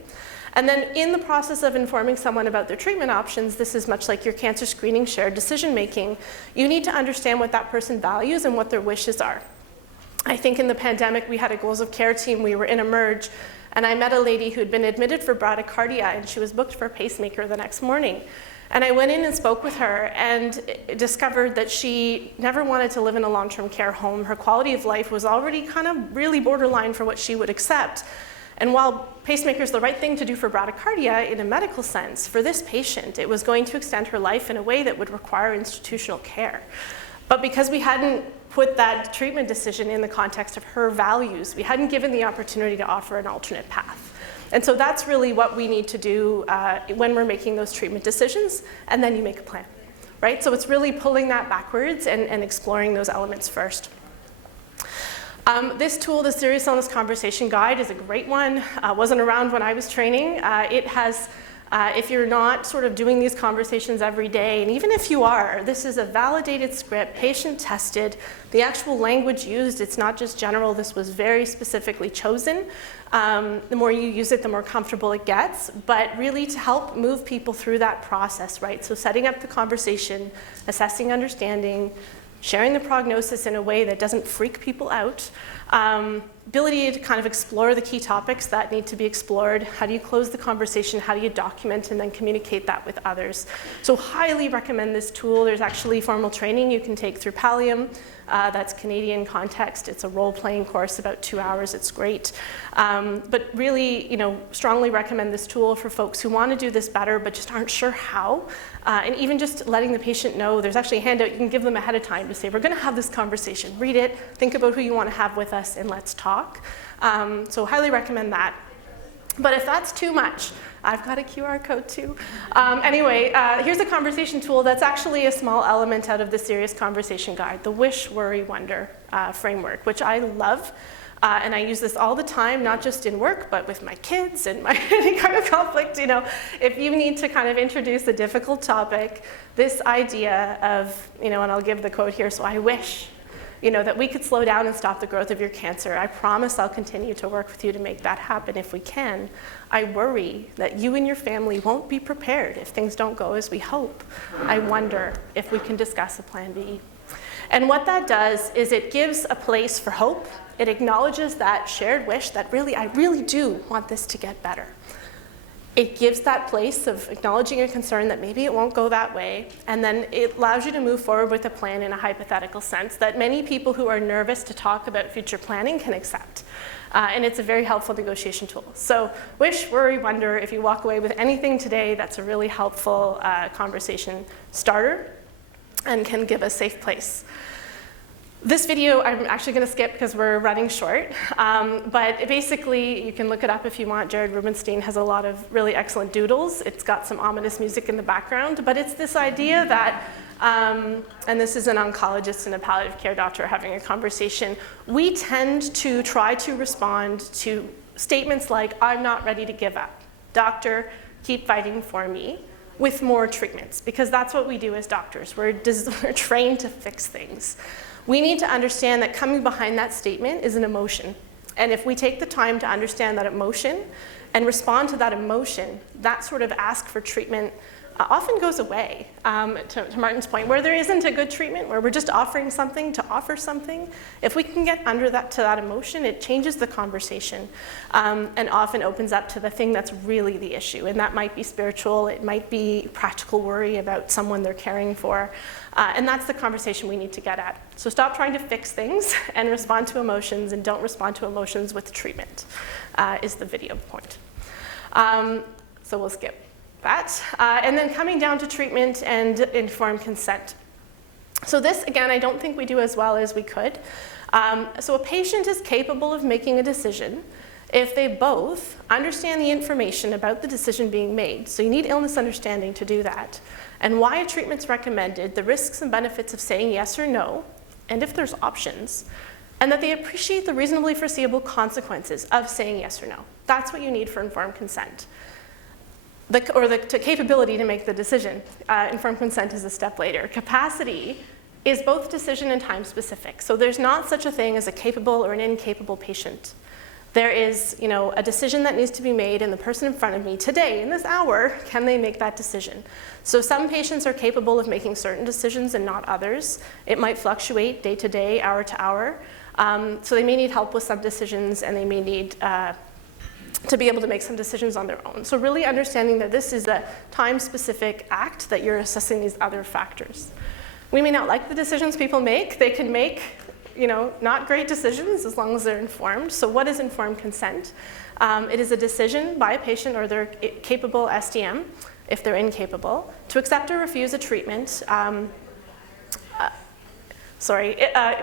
And then in the process of informing someone about their treatment options, this is much like your cancer screening shared decision making. You need to understand what that person values and what their wishes are. I think in the pandemic, we had a goals of care team. We were in Emerge, and I met a lady who had been admitted for bradycardia, and she was booked for a pacemaker the next morning. And I went in and spoke with her and discovered that she never wanted to live in a long-term care home. Her quality of life was already kind of really borderline for what she would accept. And while pacemaker is the right thing to do for bradycardia in a medical sense, for this patient, it was going to extend her life in a way that would require institutional care. But because we hadn't put that treatment decision in the context of her values, we hadn't given the opportunity to offer an alternate path. And so that's really what we need to do when we're making those treatment decisions, and then you make a plan, right? So it's really pulling that backwards and exploring those elements first. This tool, the Serious Illness Conversation Guide, is a great one. Wasn't around when I was training. It has, if you're not sort of doing these conversations every day, and even if you are, this is a validated script, patient tested. The actual language used, it's not just general, this was very specifically chosen. The more you use it, the more comfortable it gets, but really to help move people through that process, right? So setting up the conversation, assessing understanding, sharing the prognosis in a way that doesn't freak people out, ability to kind of explore the key topics that need to be explored. How do you close the conversation? How do you document and then communicate that with others? So highly recommend this tool. There's actually formal training you can take through Pallium. That's Canadian context. It's a role-playing course, about 2 hours. It's great. But really, strongly recommend this tool for folks who want to do this better but just aren't sure how. And even just letting the patient know, there's actually a handout you can give them ahead of time to say, we're going to have this conversation. Read it, think about who you want to have with us, and let's talk. So highly recommend that. But if that's too much, I've got a QR code too. Anyway, here's a conversation tool that's actually a small element out of the Serious Conversation Guide, the Wish, Worry, Wonder framework, which I love. And I use this all the time, not just in work, but with my kids and any kind of conflict. If you need to kind of introduce a difficult topic, this idea of, and I'll give the quote here, so I wish, that we could slow down and stop the growth of your cancer. I promise I'll continue to work with you to make that happen if we can. I worry that you and your family won't be prepared if things don't go as we hope. I wonder if we can discuss a plan B. And what that does is it gives a place for hope. It acknowledges that shared wish that I really do want this to get better. It gives that place of acknowledging a concern that maybe it won't go that way, and then it allows you to move forward with a plan in a hypothetical sense that many people who are nervous to talk about future planning can accept. And it's a very helpful negotiation tool. So wish, worry, wonder, if you walk away with anything today, that's a really helpful conversation starter and can give a safe place. This video I'm actually going to skip because we're running short, but basically you can look it up if you want. Jared Rubenstein has a lot of really excellent doodles. It's got some ominous music in the background, but it's this idea that, and this is an oncologist and a palliative care doctor having a conversation, we tend to try to respond to statements like, I'm not ready to give up. Doctor, keep fighting for me, with more treatments, because that's what we do as doctors. We're trained to fix things. We need to understand that coming behind that statement is an emotion. And if we take the time to understand that emotion and respond to that emotion, that sort of ask for treatment often goes away, to Martin's point, where there isn't a good treatment, where we're just offering something to offer something. If we can get under that to that emotion, it changes the conversation and often opens up to the thing that's really the issue. And that might be spiritual, it might be practical worry about someone they're caring for. And that's the conversation we need to get at. So stop trying to fix things and respond to emotions, and don't respond to emotions with treatment, is the video point. So we'll skip that. And then coming down to treatment and informed consent. So this, again, I don't think we do as well as we could. So a patient is capable of making a decision if they both understand the information about the decision being made. So you need illness understanding to do that. And why a treatment's recommended, the risks and benefits of saying yes or no, and if there's options, and that they appreciate the reasonably foreseeable consequences of saying yes or no. That's what you need for informed consent. The capability to make the decision. Informed consent is a step later. Capacity is both decision and time specific. So there's not such a thing as a capable or an incapable patient. There is, a decision that needs to be made, and the person in front of me today, in this hour, can they make that decision? So some patients are capable of making certain decisions and not others. It might fluctuate day to day, hour to hour. So they may need help with some decisions, and they may need to be able to make some decisions on their own. So really understanding that this is a time-specific act, that you're assessing these other factors. We may not like the decisions people make. They can make, not great decisions as long as they're informed. So what is informed consent? It is a decision by a patient or their capable SDM, if they're incapable, to accept or refuse a treatment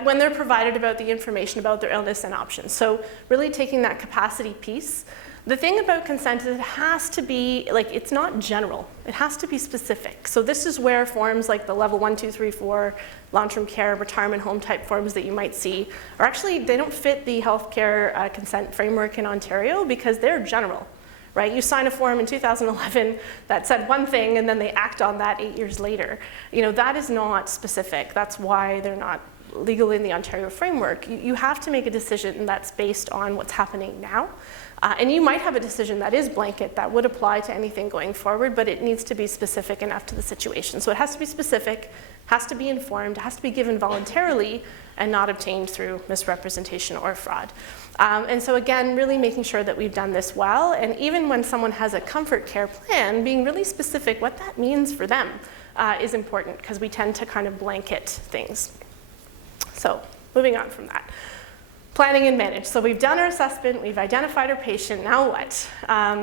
when they're provided about the information about their illness and options. So really taking that capacity piece. The thing about consent is it has to be, it's not general. It has to be specific. So this is where forms like the level 1, 2, 3, 4, long-term care, retirement home type forms that you might see are actually, they don't fit the healthcare consent framework in Ontario because they're general. Right? You sign a form in 2011 that said one thing and then they act on that 8 years later. That is not specific. That's why they're not legal in the Ontario framework. You have to make a decision that's based on what's happening now. And you might have a decision that is blanket that would apply to anything going forward, but it needs to be specific enough to the situation. So it has to be specific, has to be informed, has to be given voluntarily, and not obtained through misrepresentation or fraud. And so again, really making sure that we've done this well, and even when someone has a comfort care plan, being really specific what that means for them is important, because we tend to kind of blanket things. So moving on from that. Planning and manage. So we've done our assessment, we've identified our patient, now what?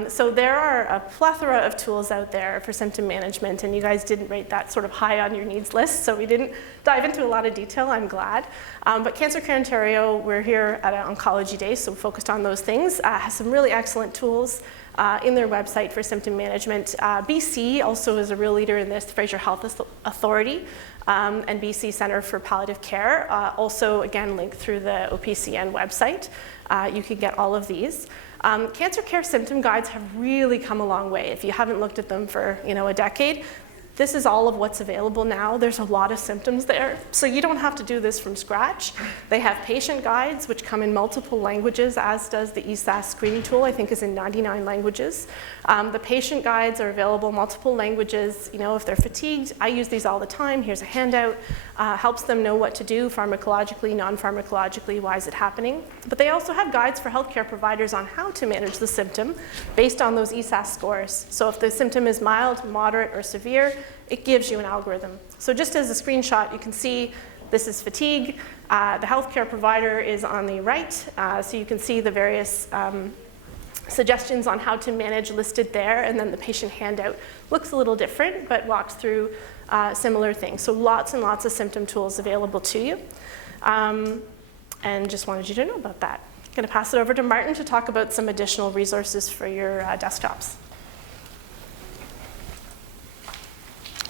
So there are a plethora of tools out there for symptom management, and you guys didn't rate that sort of high on your needs list, so we didn't dive into a lot of detail, I'm glad. But Cancer Care Ontario, we're here at an Oncology Day, so we're focused on those things, has some really excellent tools in their website for symptom management. BC also is a real leader in this, the Fraser Health Authority, and BC Centre for Palliative Care, also again linked through the OPCN website. You can get all of these. Cancer care symptom guides have really come a long way. If you haven't looked at them for a decade, this is all of what's available now. There's a lot of symptoms there, so you don't have to do this from scratch. They have patient guides, which come in multiple languages, as does the ESAS screening tool, I think is in 99 languages. The patient guides are available in multiple languages. If they're fatigued, I use these all the time. Here's a handout. Helps them know what to do pharmacologically, non-pharmacologically, why is it happening. But they also have guides for healthcare providers on how to manage the symptom based on those ESAS scores. So if the symptom is mild, moderate, or severe, it gives you an algorithm. So just as a screenshot, you can see this is fatigue. The healthcare provider is on the right, so you can see the various suggestions on how to manage listed there, and then the patient handout looks a little different, but walks through similar things. So lots and lots of symptom tools available to you. And just wanted you to know about that. I'm going to pass it over to Martin to talk about some additional resources for your desktops.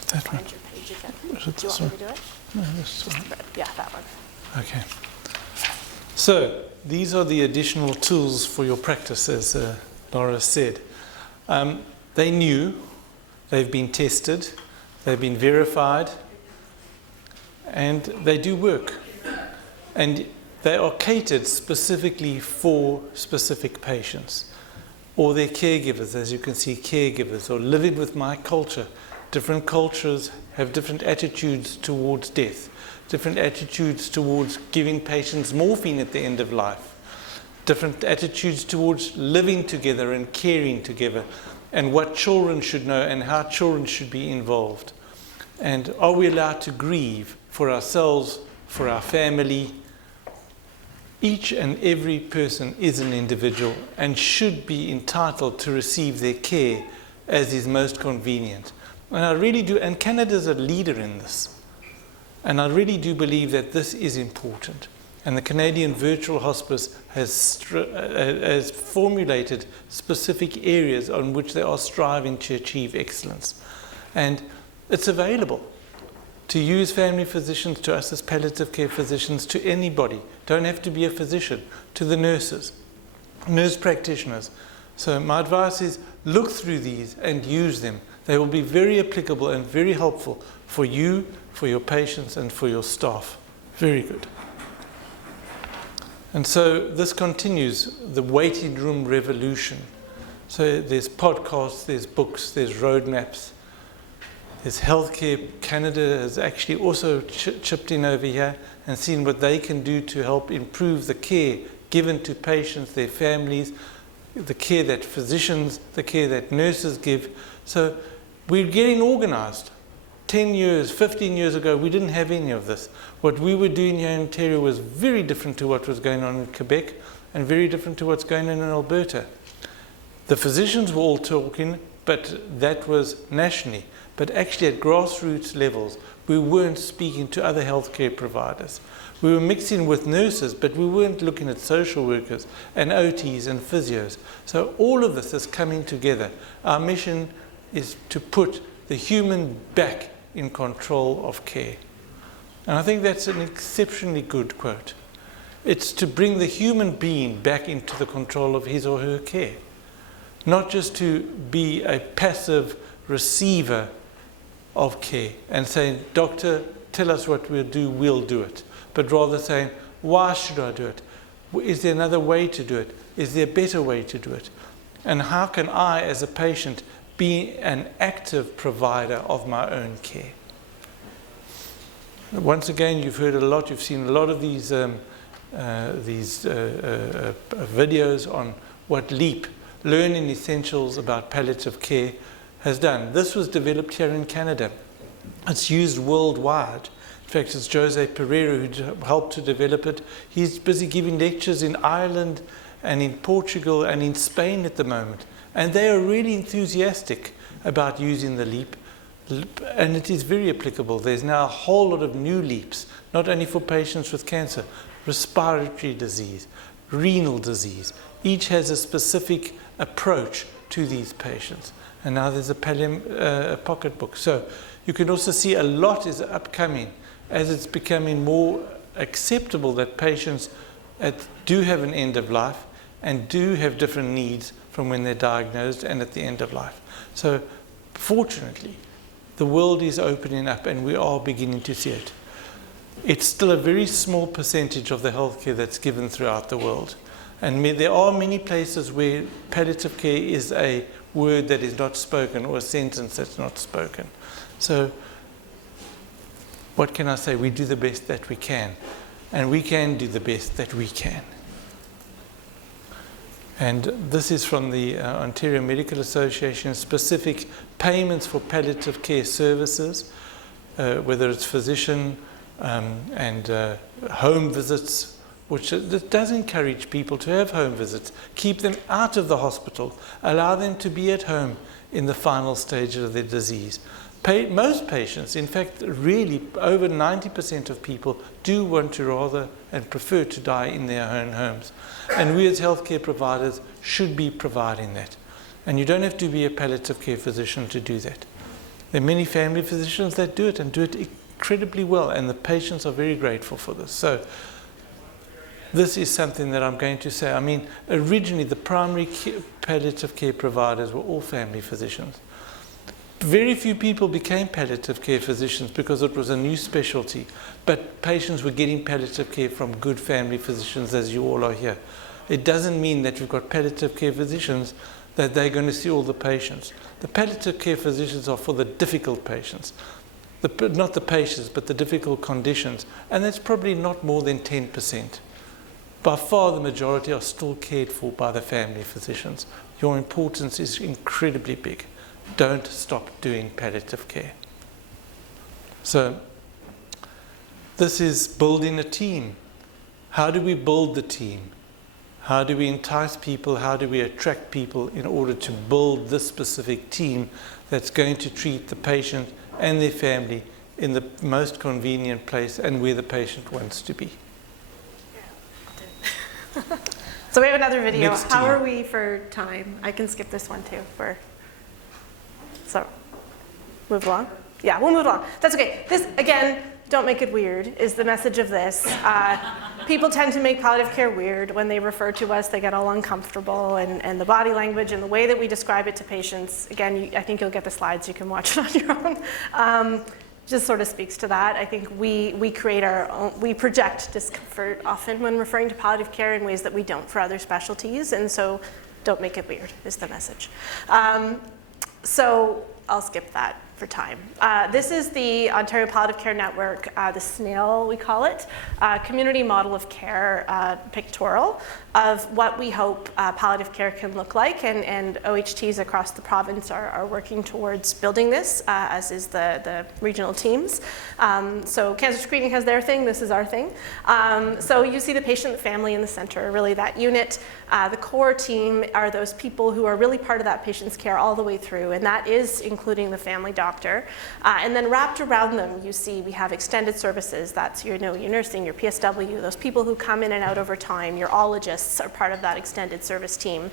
That one. Find your page again. Do you want me to do it? No, this one. Yeah, that one. Okay. So these are the additional tools for your practice, as Laura said. They knew, they've been tested, they've been verified, and they do work. And they are catered specifically for specific patients or their caregivers, as you can see, caregivers, or living with my culture. Different cultures have different attitudes towards death, different attitudes towards giving patients morphine at the end of life, different attitudes towards living together and caring together, and what children should know and how children should be involved. And are we allowed to grieve for ourselves, for our family? Each and every person is an individual and should be entitled to receive their care as is most convenient. And I really do, and Canada's a leader in this. And I really do believe that this is important. And the Canadian Virtual Hospice has formulated specific areas on which they are striving to achieve excellence. And it's available to use family physicians, to us as palliative care physicians, to anybody. Don't have to be a physician, to the nurses, nurse practitioners. So my advice is look through these and use them. They will be very applicable and very helpful for you, for your patients, and for your staff. Very good. And so this continues, the waiting room revolution. So there's podcasts, there's books, there's roadmaps. There's healthcare. Canada has actually also chipped in over here and seen what they can do to help improve the care given to patients, their families, the care that physicians, the care that nurses give. So we're getting organized. 10 years, 15 years ago, we didn't have any of this. What we were doing here in Ontario was very different to what was going on in Quebec and very different to what's going on in Alberta. The physicians were all talking, but that was nationally. But actually at grassroots levels, we weren't speaking to other healthcare providers. We were mixing with nurses, but we weren't looking at social workers and OTs and physios. So all of this is coming together. Our mission is to put the human back in control of care. And I think that's an exceptionally good quote. It's to bring the human being back into the control of his or her care. Not just to be a passive receiver of care and saying, doctor, tell us what we'll do it. But rather saying, why should I do it? Is there another way to do it? Is there a better way to do it? And how can I, as a patient, be an active provider of my own care? Once again, you've heard a lot, you've seen a lot of these videos on what LEAP, Learning Essentials About Palliative Care, has done. This was developed here in Canada. It's used worldwide. In fact, it's Jose Pereira who helped to develop it. He's busy giving lectures in Ireland and in Portugal and in Spain at the moment. And they are really enthusiastic about using the LEAP. And it is very applicable. There's now a whole lot of new LEAPs, not only for patients with cancer, respiratory disease, renal disease. Each has a specific approach to these patients. And now there's a pocketbook. So you can also see a lot is upcoming as it's becoming more acceptable that patients do have an end of life and do have different needs from when they're diagnosed and at the end of life. So fortunately, the world is opening up and we are beginning to see it. It's still a very small percentage of the healthcare that's given throughout the world. And there are many places where palliative care is a word that is not spoken or a sentence that's not spoken. So what can I say? We do the best that we can. And we can do the best that we can. And this is from the Ontario Medical Association, specific payments for palliative care services, whether it's physician and home visits, which does encourage people to have home visits, keep them out of the hospital, allow them to be at home in the final stages of their disease. Most patients, in fact, really over 90% of people do want to rather and prefer to die in their own homes. And we as healthcare providers should be providing that. And you don't have to be a palliative care physician to do that. There are many family physicians that do it and do it incredibly well, and the patients are very grateful for this. So this is something that I'm going to say. I mean, originally the primary palliative care providers were all family physicians. Very few people became palliative care physicians because it was a new specialty, but patients were getting palliative care from good family physicians, as you all are here. It doesn't mean that you've got palliative care physicians that they're going to see all the patients. The palliative care physicians are for the difficult patients. Not the patients, but the difficult conditions. And that's probably not more than 10%. By far, the majority are still cared for by the family physicians. Your importance is incredibly big. Don't stop doing palliative care. So, this is building a team. How do we build the team? How do we entice people? How do we attract people in order to build this specific team that's going to treat the patient and their family in the most convenient place and where the patient wants to be? So we have another video. Next How team. are we for time? I can skip this one too. So move along. Yeah, we'll move along. That's okay. This, again, don't make it weird, is the message of this. People tend to make palliative care weird. When they refer to us, they get all uncomfortable, and the body language and the way that we describe it to patients, again, I think you'll get the slides, you can watch it on your own, just sort of speaks to that. I think we create our own, we project discomfort often when referring to palliative care in ways that we don't for other specialties, and so don't make it weird is the message. So I'll skip that for time. This is the Ontario Palliative Care Network, the SNAIL we call it, community model of care pictorial of what we hope palliative care can look like, and OHTs across the province are working towards building this, as is the regional teams. So cancer screening has their thing, this is our thing. So you see the patient, the family in the center, really that unit. The core team are those people who are really part of that patient's care all the way through, and that is including the family doctor. And then wrapped around them, you see we have extended services. That's your nursing, your PSW, those people who come in and out over time. Your ologists are part of that extended service team.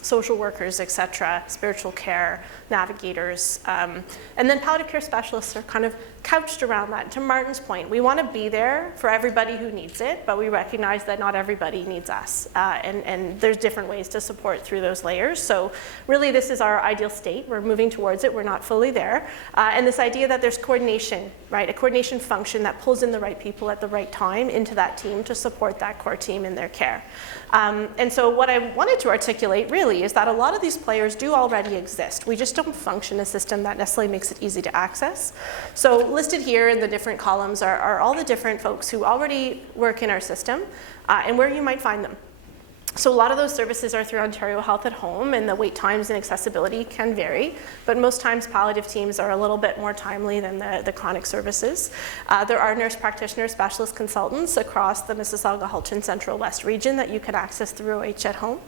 Social workers, etc., spiritual care, navigators. And then palliative care specialists are kind of couched around that. To Martin's point, we want to be there for everybody who needs it, but we recognize that not everybody needs us. And there's different ways to support through those layers. So really this is our ideal state. We're moving towards it. We're not fully there. And this idea that there's coordination, right? A coordination function that pulls in the right people at the right time into that team to support that core team in their care. And so what I wanted to articulate really is that a lot of these players do already exist. We just don't function a system that necessarily makes it easy to access. So listed here in the different columns are all the different folks who already work in our system and where you might find them. So a lot of those services are through Ontario Health at Home, and the wait times and accessibility can vary, but most times palliative teams are a little bit more timely than the chronic services. There are nurse practitioner specialist consultants across the Mississauga-Halton Central West region that you can access through OH at Home.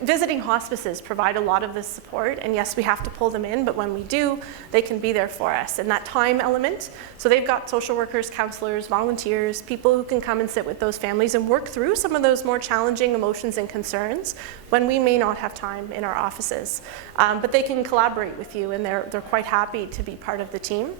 Visiting hospices provide a lot of this support, and yes, we have to pull them in, but when we do, they can be there for us. And that time element, so they've got social workers, counselors, volunteers, people who can come and sit with those families and work through some of those more challenging emotions and concerns when we may not have time in our offices. But they can collaborate with you, and they're quite happy to be part of the team.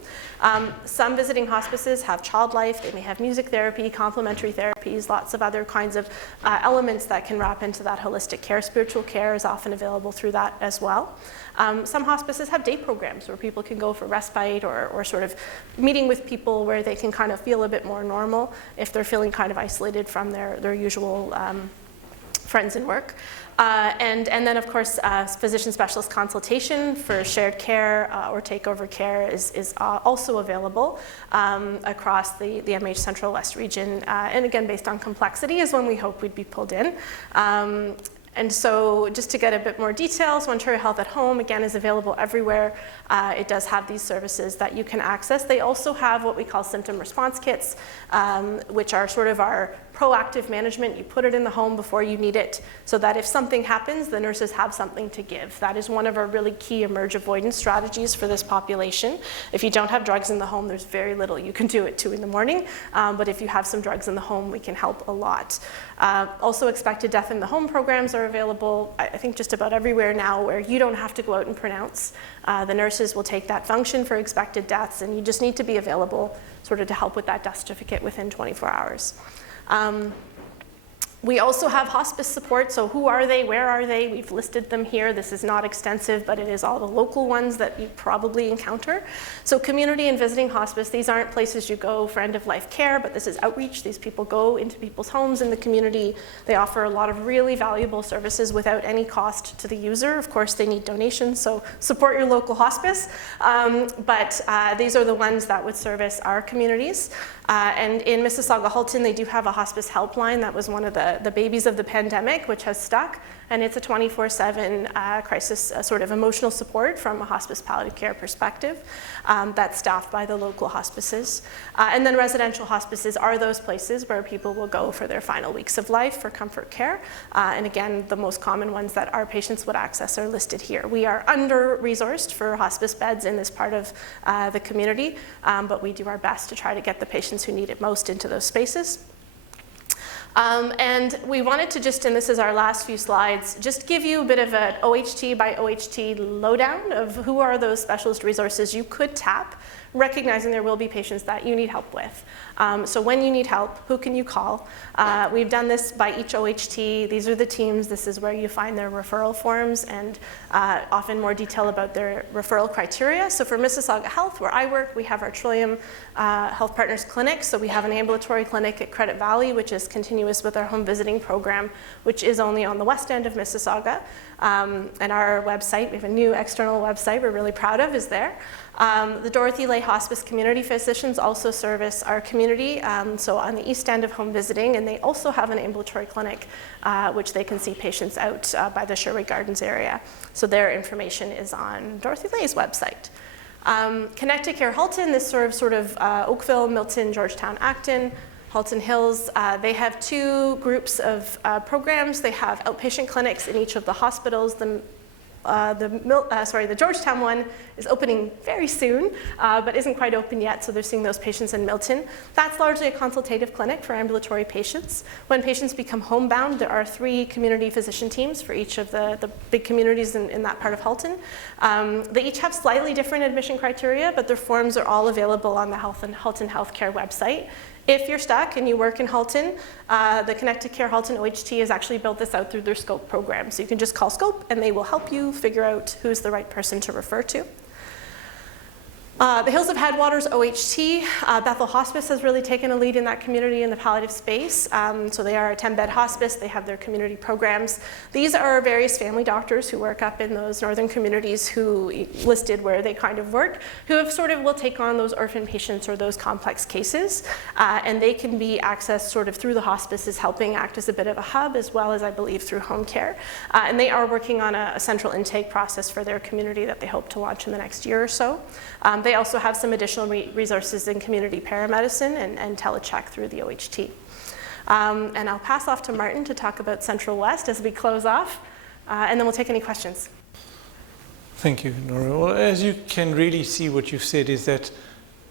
Some visiting hospices have child life, they may have music therapy, complementary therapies, lots of other kinds of elements that can wrap into that holistic care. Spiritual care is often available through that as well. Some hospices have day programs where people can go for respite or sort of meeting with people where they can kind of feel a bit more normal if they're feeling kind of isolated from their usual friends and work. And then, of course, physician specialist consultation for shared care or takeover care is also available across the MH Central West region. And again, based on complexity is when we hope we'd be pulled in. And so just to get a bit more detail, so Ontario Health at Home, again, is available everywhere. It does have these services that you can access. They also have what we call symptom response kits, which are sort of our proactive management. You put it in the home before you need it, so that if something happens, the nurses have something to give. That is one of our really key emerge avoidance strategies for this population. If you don't have drugs in the home, there's very little you can do at 2 in the morning. But if you have some drugs in the home, we can help a lot. Also, expected death in the home programs are available, I think, just about everywhere now, where you don't have to go out and pronounce. The nurses will take that function for expected deaths, and you just need to be available sort of to help with that death certificate within 24 hours. We also have hospice support, so who are they, where are they? We've listed them here. This is not extensive, but it is all the local ones that you probably encounter. So community and visiting hospice, these aren't places you go for end-of-life care, but this is outreach. These people go into people's homes in the community. They offer a lot of really valuable services without any cost to the user. Of course, they need donations, so support your local hospice. But these are the ones that would service our communities. And in Mississauga-Halton, they do have a hospice helpline. That was one of the babies of the pandemic, which has stuck. And it's a 24/7 crisis sort of emotional support from a hospice palliative care perspective that's staffed by the local hospices. And then residential hospices are those places where people will go for their final weeks of life for comfort care. And again, the most common ones that our patients would access are listed here. We are under-resourced for hospice beds in this part of the community, but we do our best to try to get the patients who need it most into those spaces. And we wanted to just, and this is our last few slides, just give you a bit of an OHT by OHT lowdown of who are those specialist resources you could tap, recognizing there will be patients that you need help with. So when you need help, who can you call? We've done this by each OHT. These are the teams. This is where you find their referral forms and often more detail about their referral criteria. So for Mississauga Health, where I work, we have our Trillium Health Partners Clinic. So we have an ambulatory clinic at Credit Valley, which is continuous with our home visiting program, which is only on the west end of Mississauga. And our website, we have a new external website we're really proud of, is there. The Dorothy Lay Hospice Community Physicians also service our community, so on the east end of home visiting, and they also have an ambulatory clinic which they can see patients out by the Sherwood Gardens area. So their information is on Dorothy Lay's website. Connected Care Halton, this sort of Oakville, Milton, Georgetown, Acton, Halton Hills, they have two groups of programs. They have outpatient clinics in each of the hospitals. The Georgetown one is opening very soon, but isn't quite open yet, so they're seeing those patients in Milton. That's largely a consultative clinic for ambulatory patients. When patients become homebound, there are 3 community physician teams for each of the big communities in that part of Halton. They each have slightly different admission criteria, but their forms are all available on the Halton Healthcare website. If you're stuck and you work in Halton, the Connected Care Halton OHT has actually built this out through their SCOPE program. So you can just call SCOPE and they will help you figure out who's the right person to refer to. The Hills of Headwaters OHT, Bethel Hospice has really taken a lead in that community in the palliative space. So they are a 10-bed hospice. They have their community programs. These are various family doctors who work up in those northern communities who listed where they kind of work, who have sort of will take on those orphan patients or those complex cases. And they can be accessed sort of through the hospices, helping act as a bit of a hub, as well as I believe through home care. And they are working on a central intake process for their community that they hope to launch in the next year or so. They also have some additional resources in community paramedicine and telecheck through the OHT. And I'll pass off to Martin to talk about Central West as we close off, and then we'll take any questions. Thank you, Nora. Well, as you can really see, what you've said is that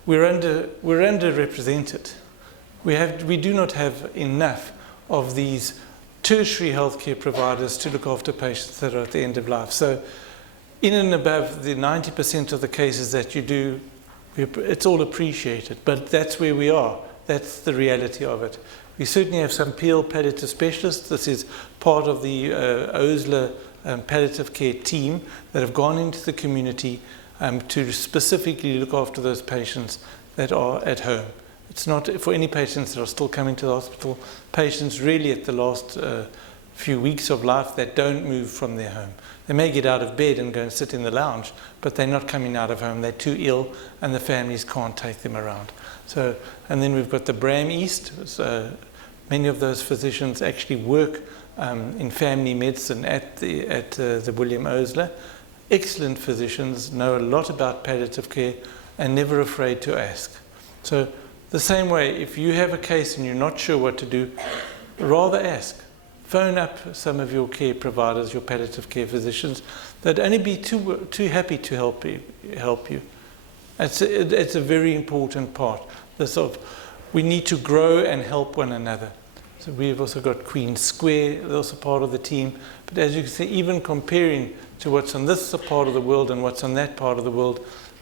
we're underrepresented. We do not have enough of these tertiary healthcare providers to look after patients that are at the end of life. So in and above the 90% of the cases that you do, it's all appreciated, but that's where we are. That's the reality of it. We certainly have some palliative specialists. This is part of the OSLA palliative care team that have gone into the community to specifically look after those patients that are at home. It's not for any patients that are still coming to the hospital, patients really at the last few weeks of life that don't move from their home. They may get out of bed and go and sit in the lounge, but they're not coming out of home. They're too ill and the families can't take them around. So, and then we've got the Bram East. So many of those physicians actually work in family medicine at the William Osler. Excellent physicians, know a lot about palliative care and never afraid to ask. So the same way, if you have a case and you're not sure what to do, rather ask. Phone up some of your care providers, your palliative care physicians. They'd only be too happy to help you. It's a very important part. We need to grow and help one another. So we've also got Queen Square, they're also part of the team. But as you can see, even comparing to what's on this part of the world and what's on that part of the world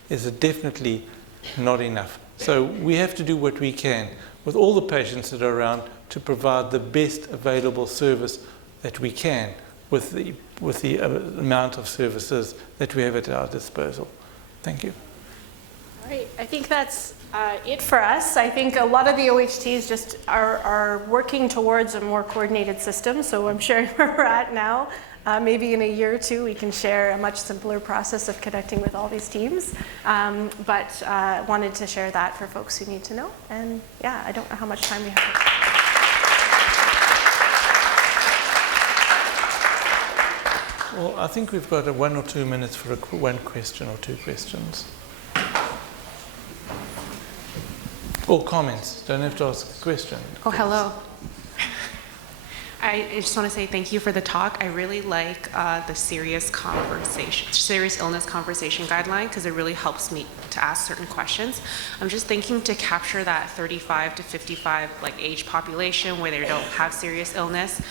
is definitely not enough. So we have to do what we can with all the patients that are around, to provide the best available service that we can with the amount of services that we have at our disposal. Thank you. All right, I think that's it for us. I think a lot of the OHTs just are working towards a more coordinated system, so I'm sharing where we're at now. Maybe in a year or two we can share a much simpler process of connecting with all these teams, but wanted to share that for folks who need to know. And yeah, I don't know how much time we have. Well, I think we've got 1 or 2 minutes for one question or 2 questions. Or comments. Don't have to ask a question. Oh, hello. I just want to say thank you for the talk. I really like the serious illness conversation guideline because it really helps me to ask certain questions. I'm just thinking to capture that 35 to 55 age population where they don't have serious illness,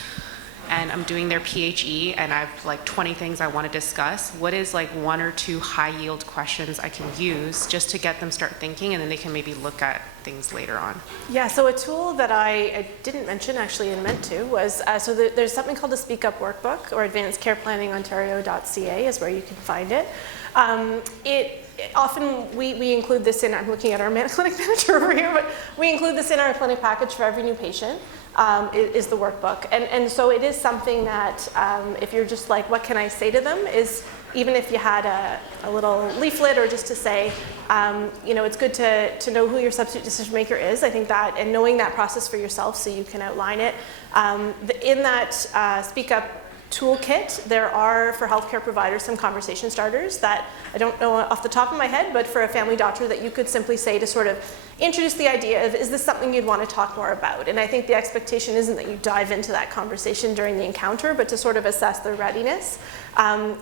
and I'm doing their PHE and I have 20 things I want to discuss. What is 1 or 2 high yield questions I can use just to get them start thinking, and then they can maybe look at things later on? Yeah, so a tool that I didn't mention actually and meant to was, there's something called the Speak Up Workbook, or advancedcareplanningOntario.ca is where you can find it. Often we include this in, I'm looking at our clinic manager over here, but we include this in our clinic package for every new patient. Is the workbook. And so it is something that if you're just what can I say to them, is even if you had a little leaflet or just to say, it's good to know who your substitute decision maker is. I think that, and knowing that process for yourself so you can outline it. In that Speak Up toolkit, there are, for healthcare providers, some conversation starters that I don't know off the top of my head, but for a family doctor that you could simply say to sort of introduce the idea of, is this something you'd want to talk more about? And I think the expectation isn't that you dive into that conversation during the encounter, but to sort of assess their readiness,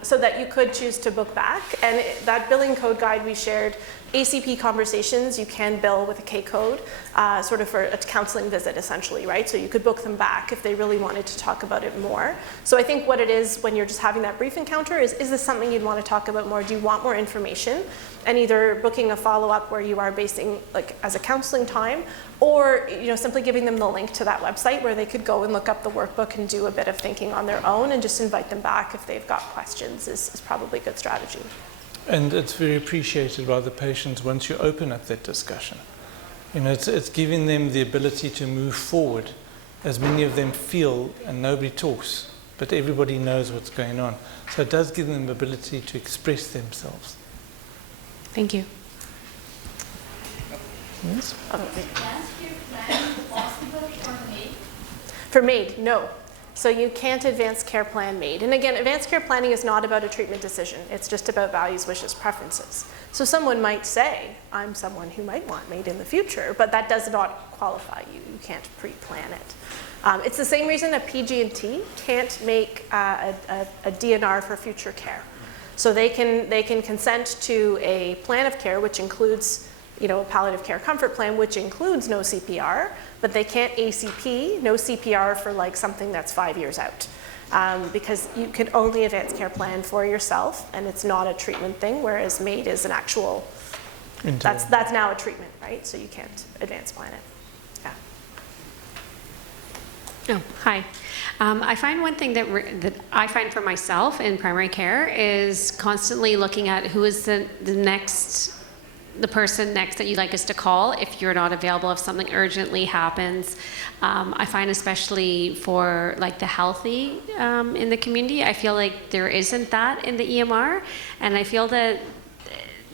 so that you could choose to book back. And that billing code guide we shared, ACP conversations, you can bill with a K code, sort of for a counseling visit essentially, right? So you could book them back if they really wanted to talk about it more. So I think what it is when you're just having that brief encounter is this something you'd want to talk about more? Do you want more information? And either booking a follow-up where you are basing as a counseling time, or simply giving them the link to that website where they could go and look up the workbook and do a bit of thinking on their own, and just invite them back if they've got questions is probably a good strategy. And it's very appreciated by the patients once you open up that discussion. It's giving them the ability to move forward, as many of them feel, and nobody talks, but everybody knows what's going on. So it does give them the ability to express themselves. Thank you. Yes? For MAID, no. So you can't advance care plan MAID. And again, advanced care planning is not about a treatment decision. It's just about values, wishes, preferences. So someone might say, I'm someone who might want MAID in the future, but that does not qualify you. You can't pre-plan it. It's the same reason a PG&T can't make a DNR for future care. So they can consent to a plan of care which includes a palliative care comfort plan, which includes no CPR, but they can't ACP, no CPR for something that's 5 years out. Because you can only advance care plan for yourself, and it's not a treatment thing, whereas MAID is an actual, that's now a treatment, right? So you can't advance plan it. Oh, hi. I find one thing that I find for myself in primary care is constantly looking at who is the person next that you'd like us to call if you're not available, if something urgently happens. I find especially for the healthy in the community, I feel like there isn't that in the EMR, and I feel that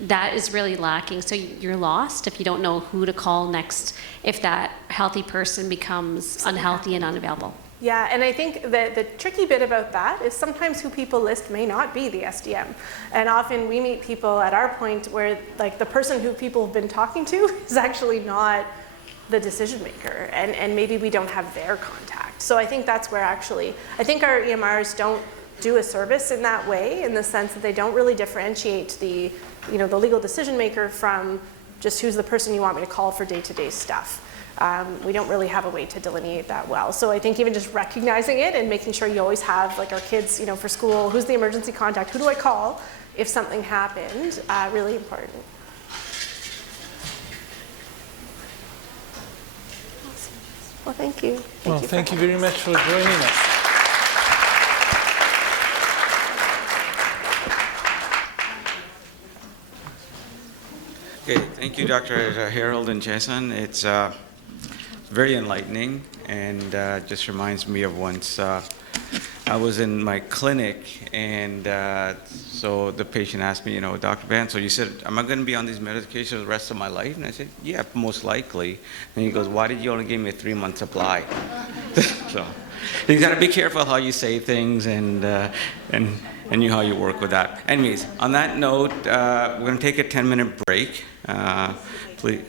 that is really lacking. So you're lost if you don't know who to call next if that healthy person becomes unhealthy and unavailable. Yeah, and I think that the tricky bit about that is sometimes who people list may not be the SDM. And often we meet people at our point where the person who people have been talking to is actually not the decision maker, and maybe we don't have their contact. So I think that's where I think our EMRs don't do a service in that way, in the sense that they don't really differentiate the legal decision maker from just who's the person you want me to call for day-to-day stuff. We don't really have a way to delineate that well. So I think even just recognizing it and making sure you always have our kids, for school, who's the emergency contact, who do I call if something happened, really important. Well, thank you. Thank you very much for joining us. Okay, thank you, Dr. Harold and Jason. It's very enlightening, and just reminds me of once I was in my clinic, and so the patient asked me, Dr. Van, so you said, am I going to be on these medications the rest of my life? And I said, yeah, most likely. And he goes, why did you only give me a 3-month supply? So you got to be careful how you say things and how you work with that. Anyways, on that note, we're going to take a 10-minute break, please.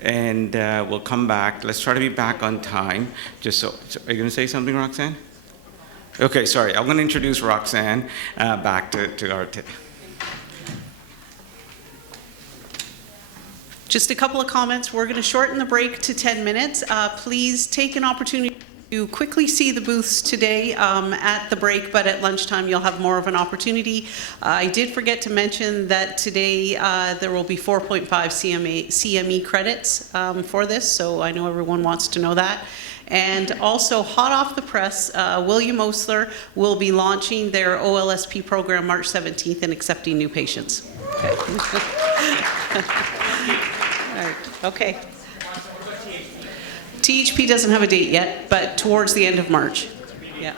And we'll come back. Let's try to be back on time. Just so are you going to say something, Roxanne? Okay, sorry. I'm going to introduce Roxanne back to our. Just a couple of comments. We're going to shorten the break to 10 minutes. Please take an opportunity to quickly see the booths today at the break, but at lunchtime you'll have more of an opportunity. I did forget to mention that today there will be 4.5 CME credits for this, so I know everyone wants to know that. And also, hot off the press, William Osler will be launching their OLSP program March 17th and accepting new patients. Okay. All right. Okay. THP doesn't have a date yet, but towards the end of March. Yeah.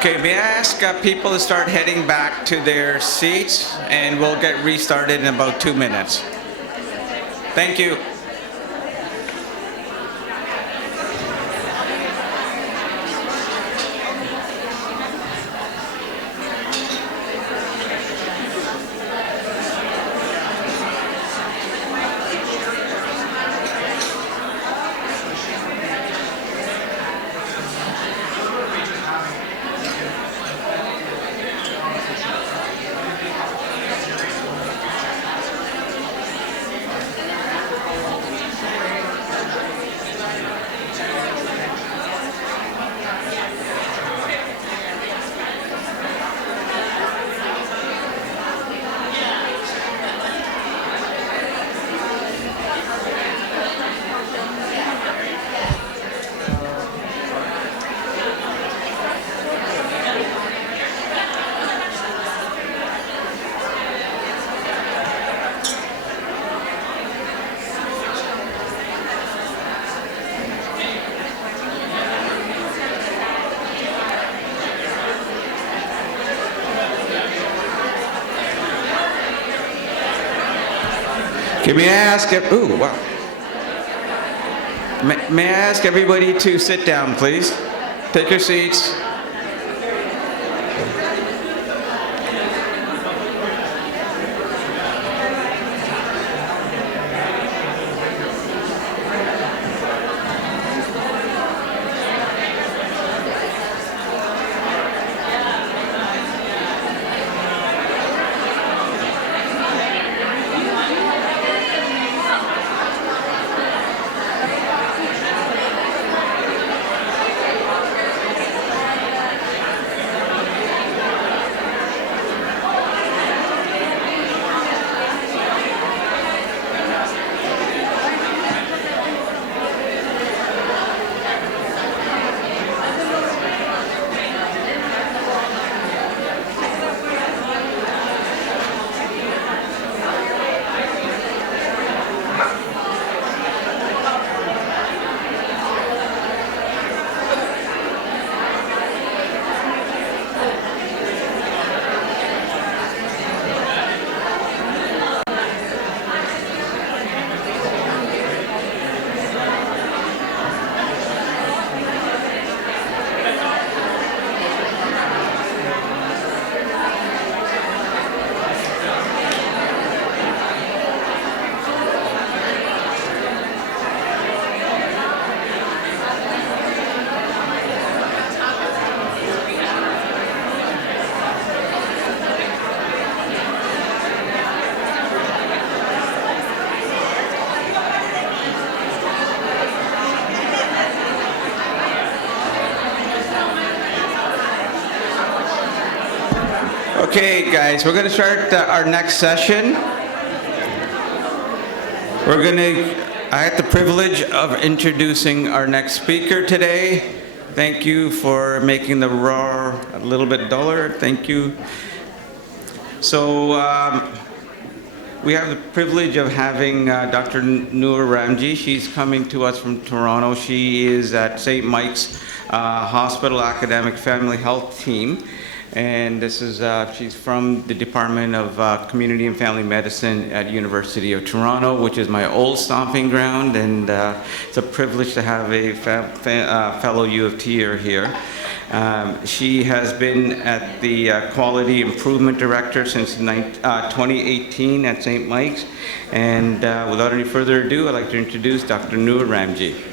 Okay, may I ask people to start heading back to their seats, and we'll get restarted in about 2 minutes. Thank you. Okay, may I ask May I ask everybody to sit down, please? Take your seats. Okay, guys, we're going to start our next session. I have the privilege of introducing our next speaker today. Thank you for making the roar a little bit duller. Thank you. So we have the privilege of having Dr. Noor Ramji. She's coming to us from Toronto. She is at St. Mike's Hospital Academic Family Health Team. And this is, she's from the Department of Community and Family Medicine at University of Toronto, which is my old stomping ground, and it's a privilege to have a fellow U of T-er here. She has been at the Quality Improvement Director since 2018 at St. Mike's, and without any further ado, I'd like to introduce Dr. Noor Ramji.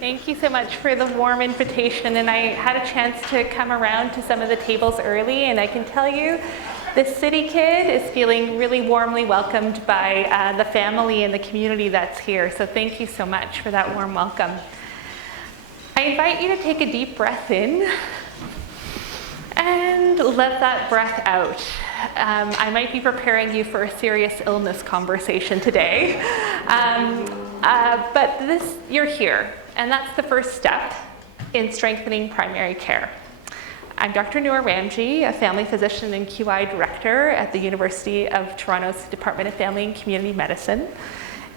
Thank you so much for the warm invitation, and I had a chance to come around to some of the tables early, and I can tell you this city kid is feeling really warmly welcomed by the family and the community that's here, so thank you so much for that warm welcome. I invite you to take a deep breath in and let that breath out. I might be preparing you for a serious illness conversation today, but you're here. And that's the first step in strengthening primary care. I'm Dr. Noor Ramji, a family physician and QI director at the University of Toronto's Department of Family and Community Medicine.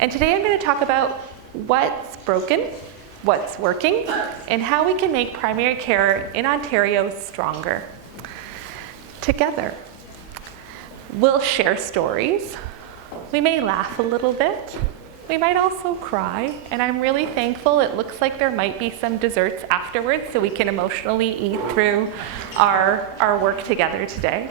And today I'm going to talk about what's broken, what's working, and how we can make primary care in Ontario stronger. Together, we'll share stories. We may laugh a little bit. We might also cry, and I'm really thankful. It looks like there might be some desserts afterwards so we can emotionally eat through our work together today.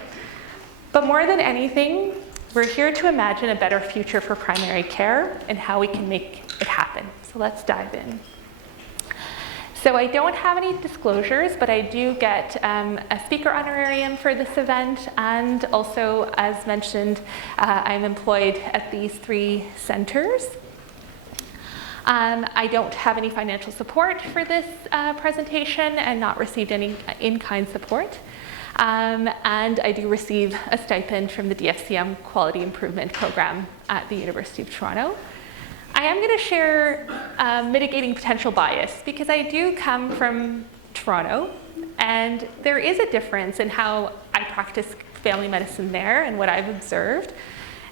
But more than anything, we're here to imagine a better future for primary care and how we can make it happen. So let's dive in. So I don't have any disclosures, but I do get a speaker honorarium for this event, and also, as mentioned, I'm employed at these 3 centers. I don't have any financial support for this presentation and not received any in-kind support. And I do receive a stipend from the DFCM Quality Improvement Program at the University of Toronto. I am going to share mitigating potential bias because I do come from Toronto, and there is a difference in how I practice family medicine there and what I've observed.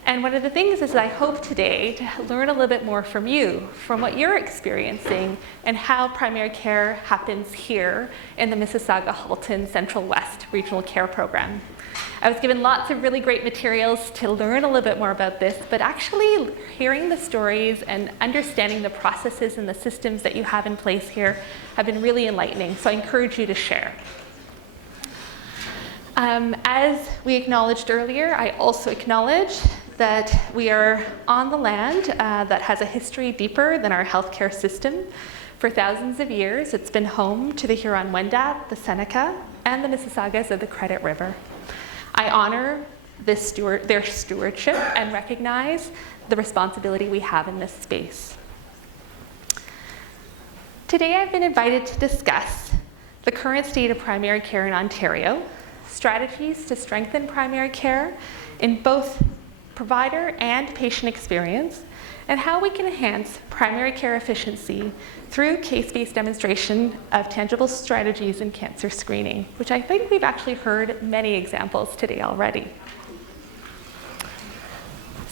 And one of the things is I hope today to learn a little bit more from you, from what you're experiencing and how primary care happens here in the Mississauga-Halton Central West Regional Care Program. I was given lots of really great materials to learn a little bit more about this, but actually hearing the stories and understanding the processes and the systems that you have in place here have been really enlightening, so I encourage you to share. As we acknowledged earlier, I also acknowledge that we are on the land that has a history deeper than our healthcare system. For thousands of years, it's been home to the Huron-Wendat, the Seneca, and the Mississaugas of the Credit River. I honor their stewardship and recognize the responsibility we have in this space. Today, I've been invited to discuss the current state of primary care in Ontario, strategies to strengthen primary care in both provider and patient experience, and how we can enhance primary care efficiency through case-based demonstration of tangible strategies in cancer screening, which I think we've actually heard many examples today already.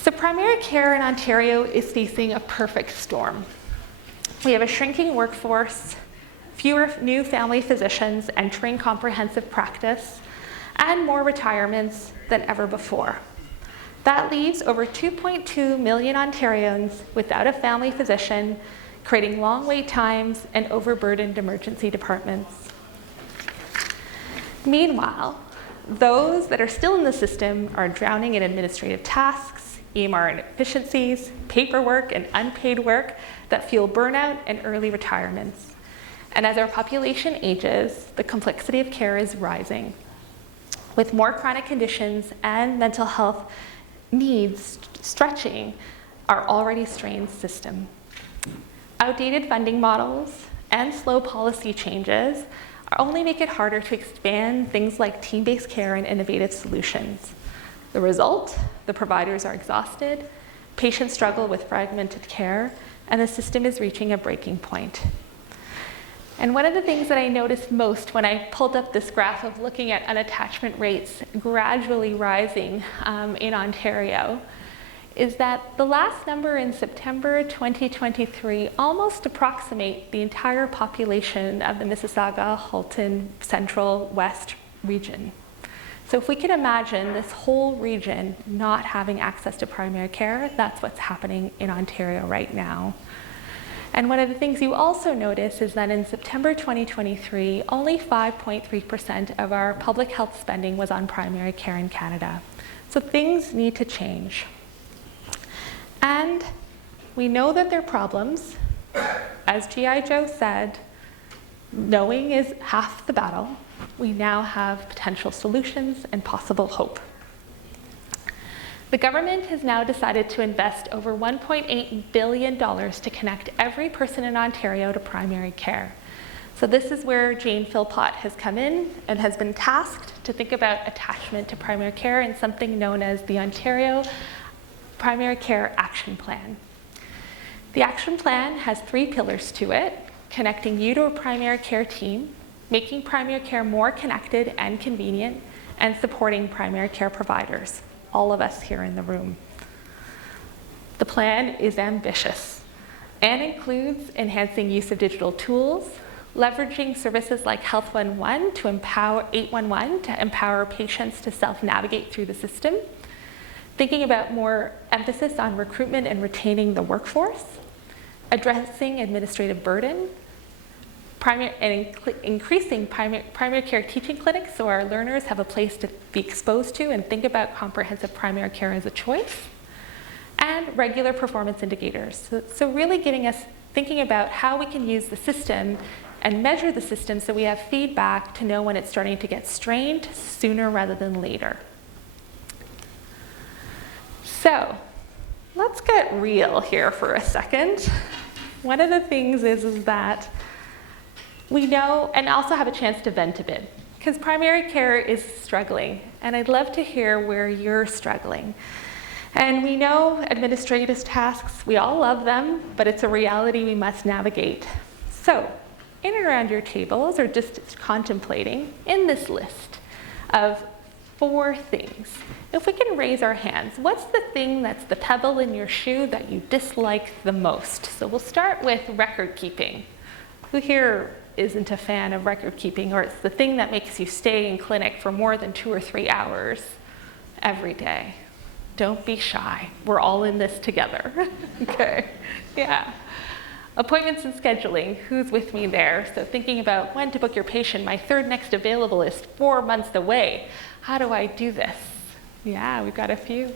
So primary care in Ontario is facing a perfect storm. We have a shrinking workforce, fewer new family physicians entering comprehensive practice, and more retirements than ever before. That leaves over 2.2 million Ontarians without a family physician, creating long wait times and overburdened emergency departments. Meanwhile, those that are still in the system are drowning in administrative tasks, EMR inefficiencies, paperwork, and unpaid work that fuel burnout and early retirements. And as our population ages, the complexity of care is rising, with more chronic conditions and mental health needs stretching our already strained system. Outdated funding models and slow policy changes only make it harder to expand things like team-based care and innovative solutions. The result, the providers are exhausted, patients struggle with fragmented care, and the system is reaching a breaking point. And one of the things that I noticed most when I pulled up this graph of looking at unattachment rates gradually rising in Ontario is that the last number in September 2023 almost approximate the entire population of the Mississauga-Halton Central West region. So if we can imagine this whole region not having access to primary care, that's what's happening in Ontario right now. And one of the things you also notice is that in September 2023, only 5.3% of our public health spending was on primary care in Canada. So things need to change. And we know that there are problems. As G.I. Joe said, knowing is half the battle. We now have potential solutions and possible hope. The government has now decided to invest over $1.8 billion to connect every person in Ontario to primary care. So this is where Jane Philpott has come in and has been tasked to think about attachment to primary care in something known as the Ontario Primary Care Action Plan. The action plan has 3 pillars to it: connecting you to a primary care team, making primary care more connected and convenient, and supporting primary care providers. All of us here in the room. The plan is ambitious and includes enhancing use of digital tools, leveraging services like Health 811 to empower patients to self-navigate through the system, thinking about more emphasis on recruitment and retaining the workforce, addressing administrative burden, increasing primary care teaching clinics so our learners have a place to be exposed to and think about comprehensive primary care as a choice, and regular performance indicators. So really getting us thinking about how we can use the system and measure the system so we have feedback to know when it's starting to get strained sooner rather than later. So let's get real here for a second. One of the things is that we know, and also have a chance to vent a bit, because primary care is struggling, and I'd love to hear where you're struggling. And we know administrative tasks, we all love them, but it's a reality we must navigate. So, in and around your tables, or just contemplating, in this list of 4 things, if we can raise our hands, what's the thing that's the pebble in your shoe that you dislike the most? So we'll start with record keeping. Who here isn't a fan of record keeping, or it's the thing that makes you stay in clinic for more than 2 or 3 hours every day? Don't be shy. We're all in this together. Okay, yeah. Appointments and scheduling, who's with me there? So thinking about when to book your patient. My third next available is 4 months away. How do I do this? Yeah, we've got a few.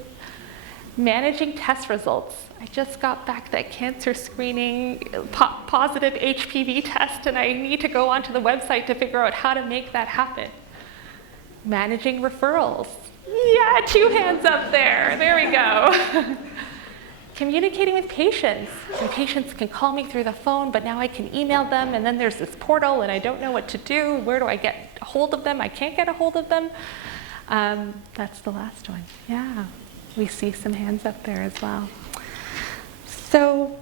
Managing test results. I just got back that cancer screening positive HPV test, and I need to go onto the website to figure out how to make that happen. Managing referrals. Yeah, 2 hands up there. There we go. Communicating with patients. And patients can call me through the phone, but now I can email them, and then there's this portal, and I don't know what to do. Where do I get a hold of them? I can't get a hold of them. That's the last one. Yeah, we see some hands up there as well. So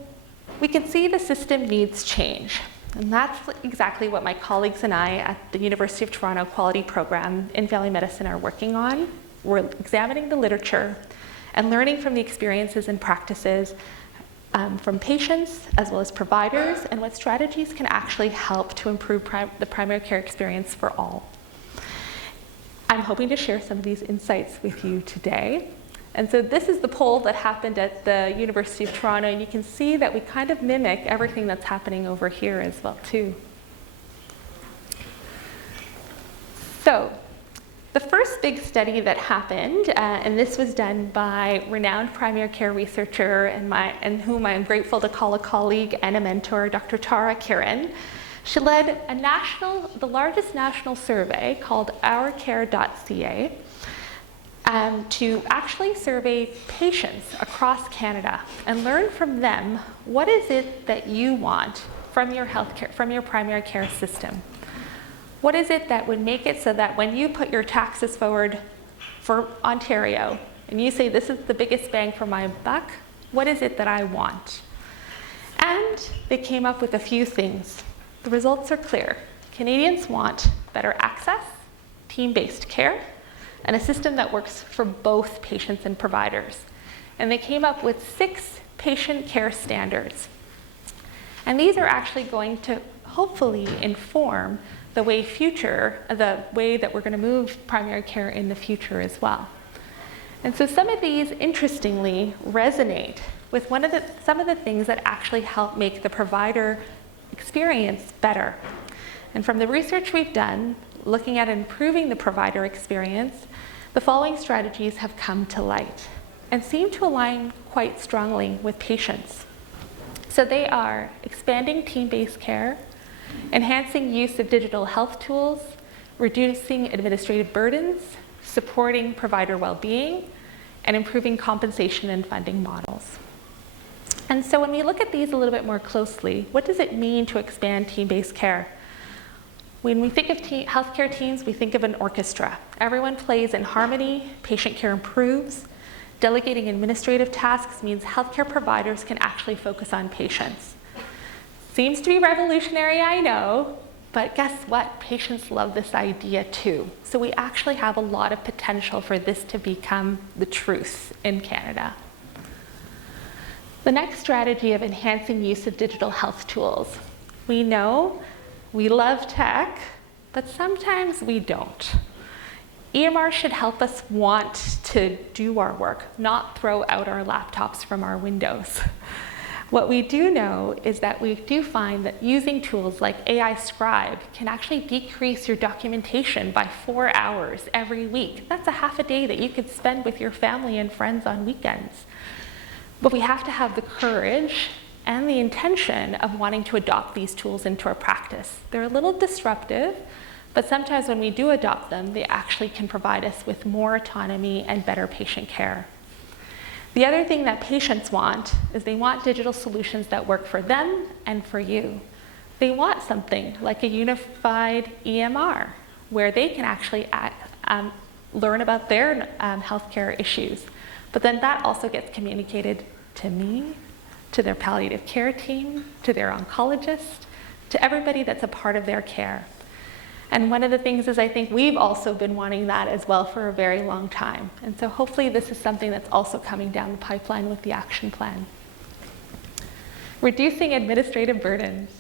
we can see the system needs change. And that's exactly what my colleagues and I at the University of Toronto Quality Program in Family Medicine are working on. We're examining the literature and learning from the experiences and practices from patients as well as providers, and what strategies can actually help to improve the primary care experience for all. I'm hoping to share some of these insights with you today. And so this is the poll that happened at the University of Toronto, and you can see that we kind of mimic everything that's happening over here as well too. So the first big study that happened, and this was done by renowned primary care researcher and whom I'm grateful to call a colleague and a mentor, Dr. Tara Kiran. She led the largest national survey called ourcare.ca to actually survey patients across Canada and learn from them what is it that you want from your healthcare, from your primary care system. What is it that would make it so that when you put your taxes forward for Ontario and you say this is the biggest bang for my buck, what is it that I want? And they came up with a few things. The results are clear. Canadians want better access, team-based care, and a system that works for both patients and providers. And they came up with 6 patient care standards. And these are actually going to hopefully inform the way that we're going to move primary care in the future as well. And so some of these, interestingly, resonate with some of the things that actually help make the provider experience better. And from the research we've done, looking at improving the provider experience, the following strategies have come to light and seem to align quite strongly with patients. So they are expanding team-based care, enhancing use of digital health tools, reducing administrative burdens, supporting provider well-being, and improving compensation and funding models. And so when we look at these a little bit more closely, what does it mean to expand team-based care? When we think of healthcare teams, we think of an orchestra. Everyone plays in harmony, patient care improves. Delegating administrative tasks means healthcare providers can actually focus on patients. Seems to be revolutionary, I know, but guess what? Patients love this idea too. So we actually have a lot of potential for this to become the truth in Canada. The next strategy of enhancing use of digital health tools. We know we love tech, but sometimes we don't. EMR should help us want to do our work, not throw out our laptops from our windows. What we do know is that we do find that using tools like AI Scribe can actually decrease your documentation by 4 hours every week. That's a half a day that you could spend with your family and friends on weekends. But we have to have the courage and the intention of wanting to adopt these tools into our practice. They're a little disruptive, but sometimes when we do adopt them, they actually can provide us with more autonomy and better patient care. The other thing that patients want is they want digital solutions that work for them and for you. They want something like a unified EMR where they can actually learn about their healthcare issues. But then that also gets communicated to me, to their palliative care team, to their oncologist, to everybody that's a part of their care. And one of the things is I think we've also been wanting that as well for a very long time. And so hopefully this is something that's also coming down the pipeline with the action plan. Reducing administrative burdens.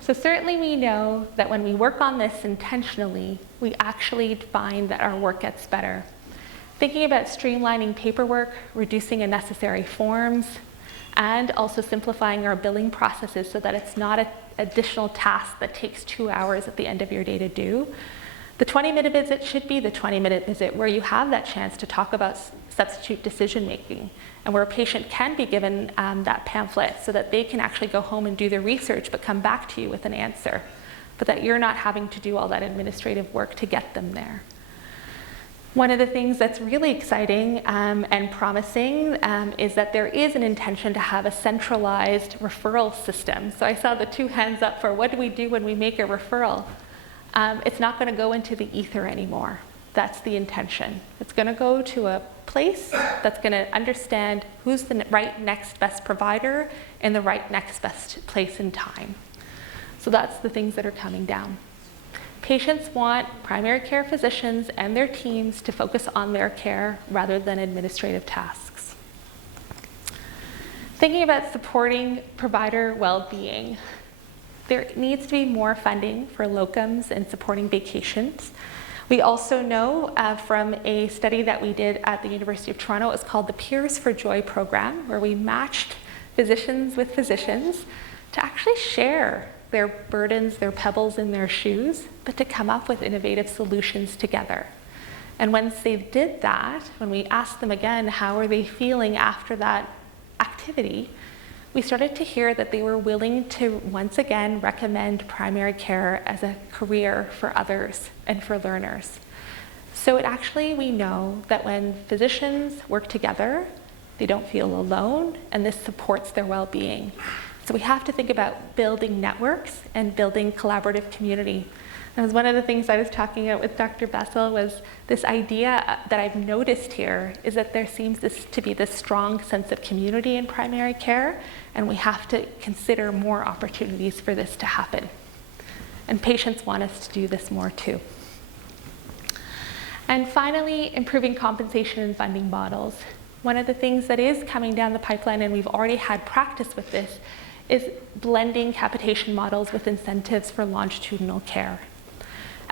So certainly we know that when we work on this intentionally, we actually find that our work gets better. Thinking about streamlining paperwork, reducing unnecessary forms, and also simplifying our billing processes so that it's not an additional task that takes 2 hours at the end of your day to do. The 20-minute visit should be the 20-minute visit where you have that chance to talk about substitute decision making and where a patient can be given that pamphlet so that they can actually go home and do their research but come back to you with an answer, but that you're not having to do all that administrative work to get them there. One of the things that's really exciting and promising is that there is an intention to have a centralized referral system. So I saw the 2 hands up for what do we do when we make a referral. It's not going to go into the ether anymore. That's the intention. It's going to go to a place that's going to understand who's the right next best provider in the right next best place and time. So that's the things that are coming down. Patients want primary care physicians and their teams to focus on their care rather than administrative tasks. Thinking about supporting provider well-being. There needs to be more funding for locums and supporting vacations. We also know from a study that we did at the University of Toronto, it's called the Peers for Joy program, where we matched physicians with physicians to actually share their burdens, their pebbles in their shoes, but to come up with innovative solutions together. And once they did that, when we asked them again, how are they feeling after that activity, we started to hear that they were willing to once again recommend primary care as a career for others and for learners. So it actually, we know that when physicians work together, they don't feel alone, and this supports their well-being. So we have to think about building networks and building collaborative community. And as one of the things I was talking about with Dr. Bessel was this idea that I've noticed here is that there seems to be this strong sense of community in primary care, and we have to consider more opportunities for this to happen. And patients want us to do this more too. And finally, improving compensation and funding models. One of the things that is coming down the pipeline, and we've already had practice with this, is blending capitation models with incentives for longitudinal care.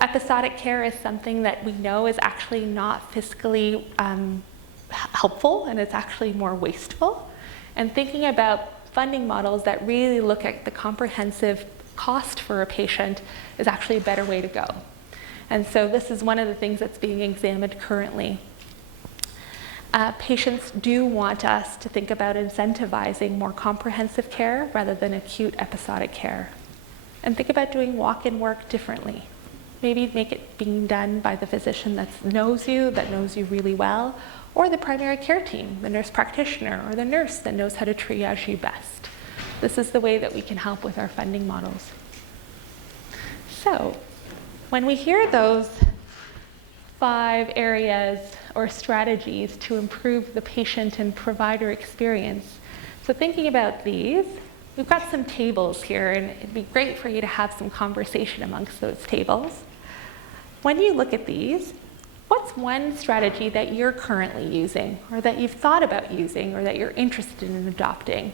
Episodic care is something that we know is actually not fiscally helpful, and it's actually more wasteful. And thinking about funding models that really look at the comprehensive cost for a patient is actually a better way to go. And so this is one of the things that's being examined currently. Patients do want us to think about incentivizing more comprehensive care rather than acute episodic care. And think about doing walk-in work differently. Maybe make it being done by the physician that knows you really well, or the primary care team, the nurse practitioner, or the nurse that knows how to triage you best. This is the way that we can help with our funding models. So, when we hear those 5 areas or strategies to improve the patient and provider experience. So thinking about these, we've got some tables here, and it'd be great for you to have some conversation amongst those tables. When you look at these, what's one strategy that you're currently using, or that you've thought about using, or that you're interested in adopting?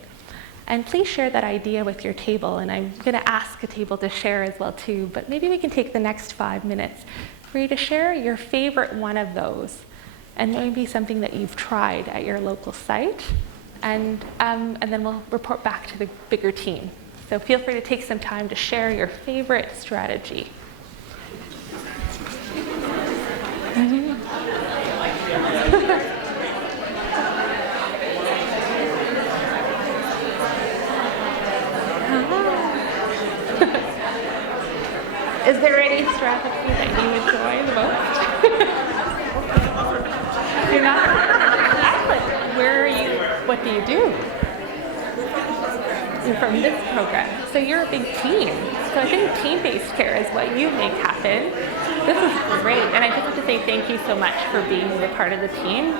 And please share that idea with your table. And I'm going to ask a table to share as well too, but maybe we can take the next 5 minutes for you to share your favorite one of those, and maybe something that you've tried at your local site, and then we'll report back to the bigger team. So feel free to take some time to share your favorite strategy. Is there any strategy that you enjoy the most? You're not? Excellent. Where are you? What do you do? You're from this program. So you're a big team. So I think team-based care is what you make happen. This is great. And I just have to say thank you so much for being a part of the team.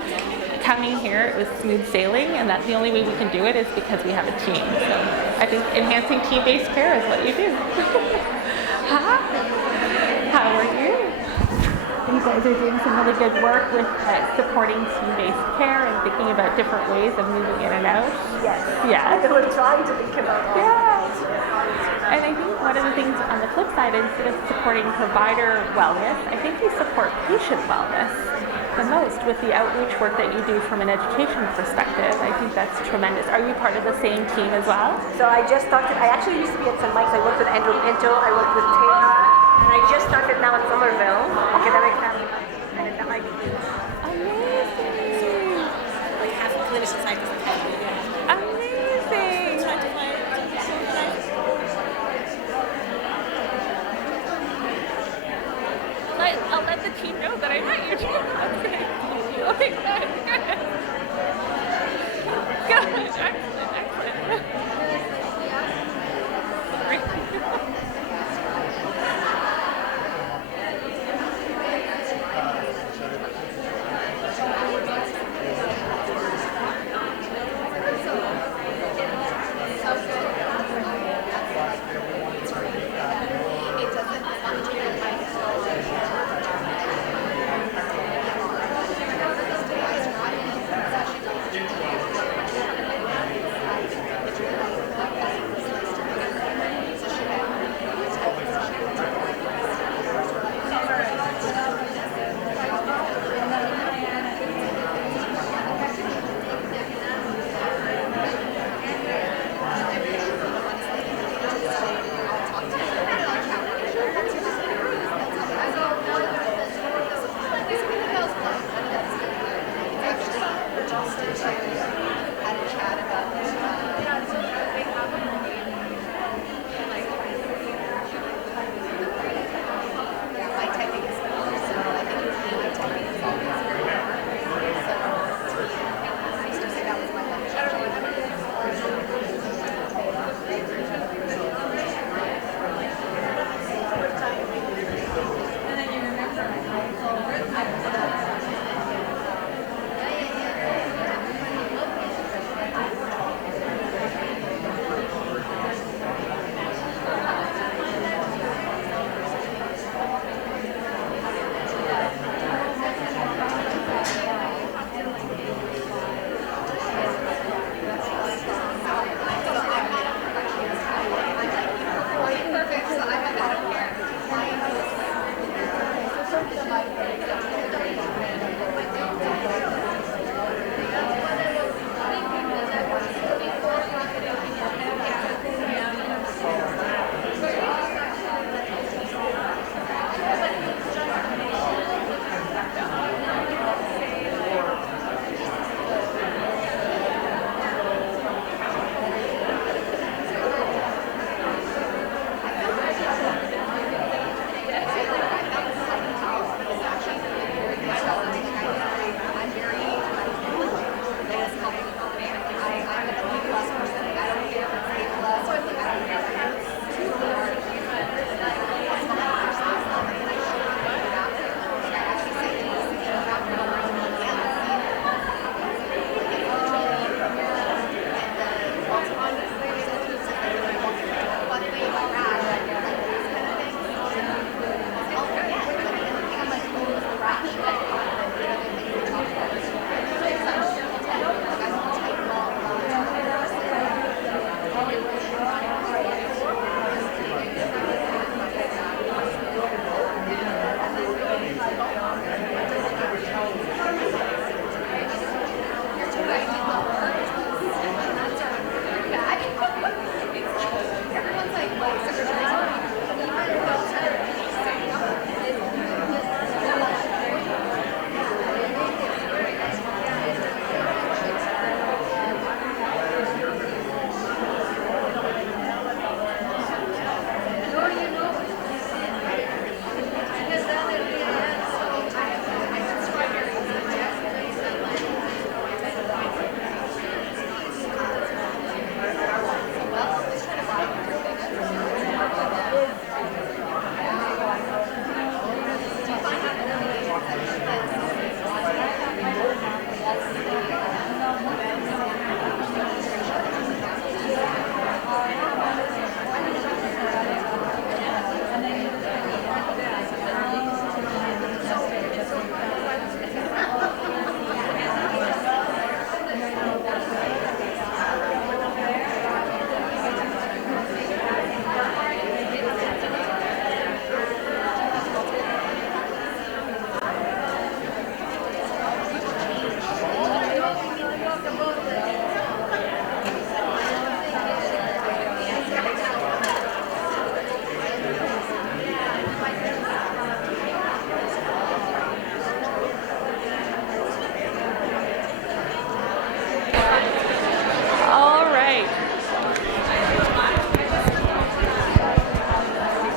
Coming here, it was smooth sailing, and that the only way we can do it is because we have a team. So I think enhancing team-based care is what you do. Hi. How are you? You guys are doing some really good work with supporting team-based care and thinking about different ways of moving in and out. Yes. Yeah. We're trying to think about all Yeah. And I think one of the things on the flip side, instead of supporting provider wellness, I think you support patient wellness the most with the outreach work that you do from an education perspective. I think that's tremendous. Are you part of the same team as well? So I just started, I actually used to be at St. Mike's. I worked with Andrew Pinto, I worked with Taylor, and I just started now at Somerville, academic family medicine, and at the IBU. Amazing. So like half the clinician side is like half the Amazing. trying to find I'll let the team know that I met you too. That's great. Okay, good. Good. Excellent, excellent. Great.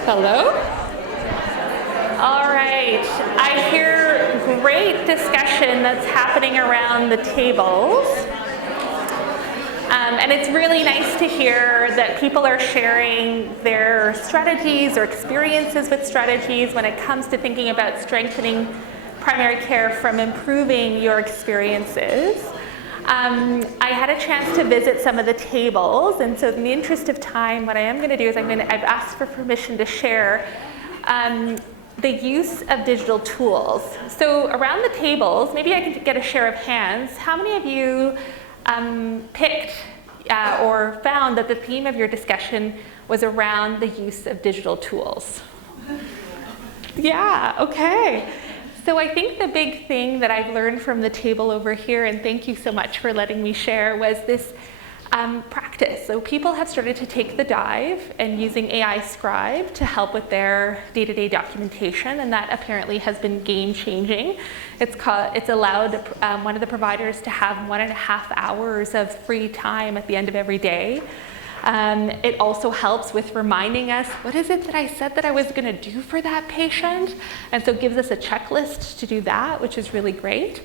Hello? All right. I hear great discussion that's happening around the tables. And it's really nice to hear that people are sharing their strategies or experiences with strategies when it comes to thinking about strengthening primary care from improving your experiences. I had a chance to visit some of the tables, and so in the interest of time, what I am going to do is I've asked for permission to share the use of digital tools. So around the tables, maybe I could get a share of hands. How many of you picked or found that the theme of your discussion was around the use of digital tools? Yeah, okay. So I think the big thing that I've learned from the table over here, and thank you so much for letting me share, was this practice. So people have started to take the dive and using AI Scribe to help with their day-to-day documentation, and that apparently has been game-changing. It's allowed one of the providers to have 1.5 hours of free time at the end of every day. It also helps with reminding us, what is it that I said that I was going to do for that patient? And so it gives us a checklist to do that, which is really great.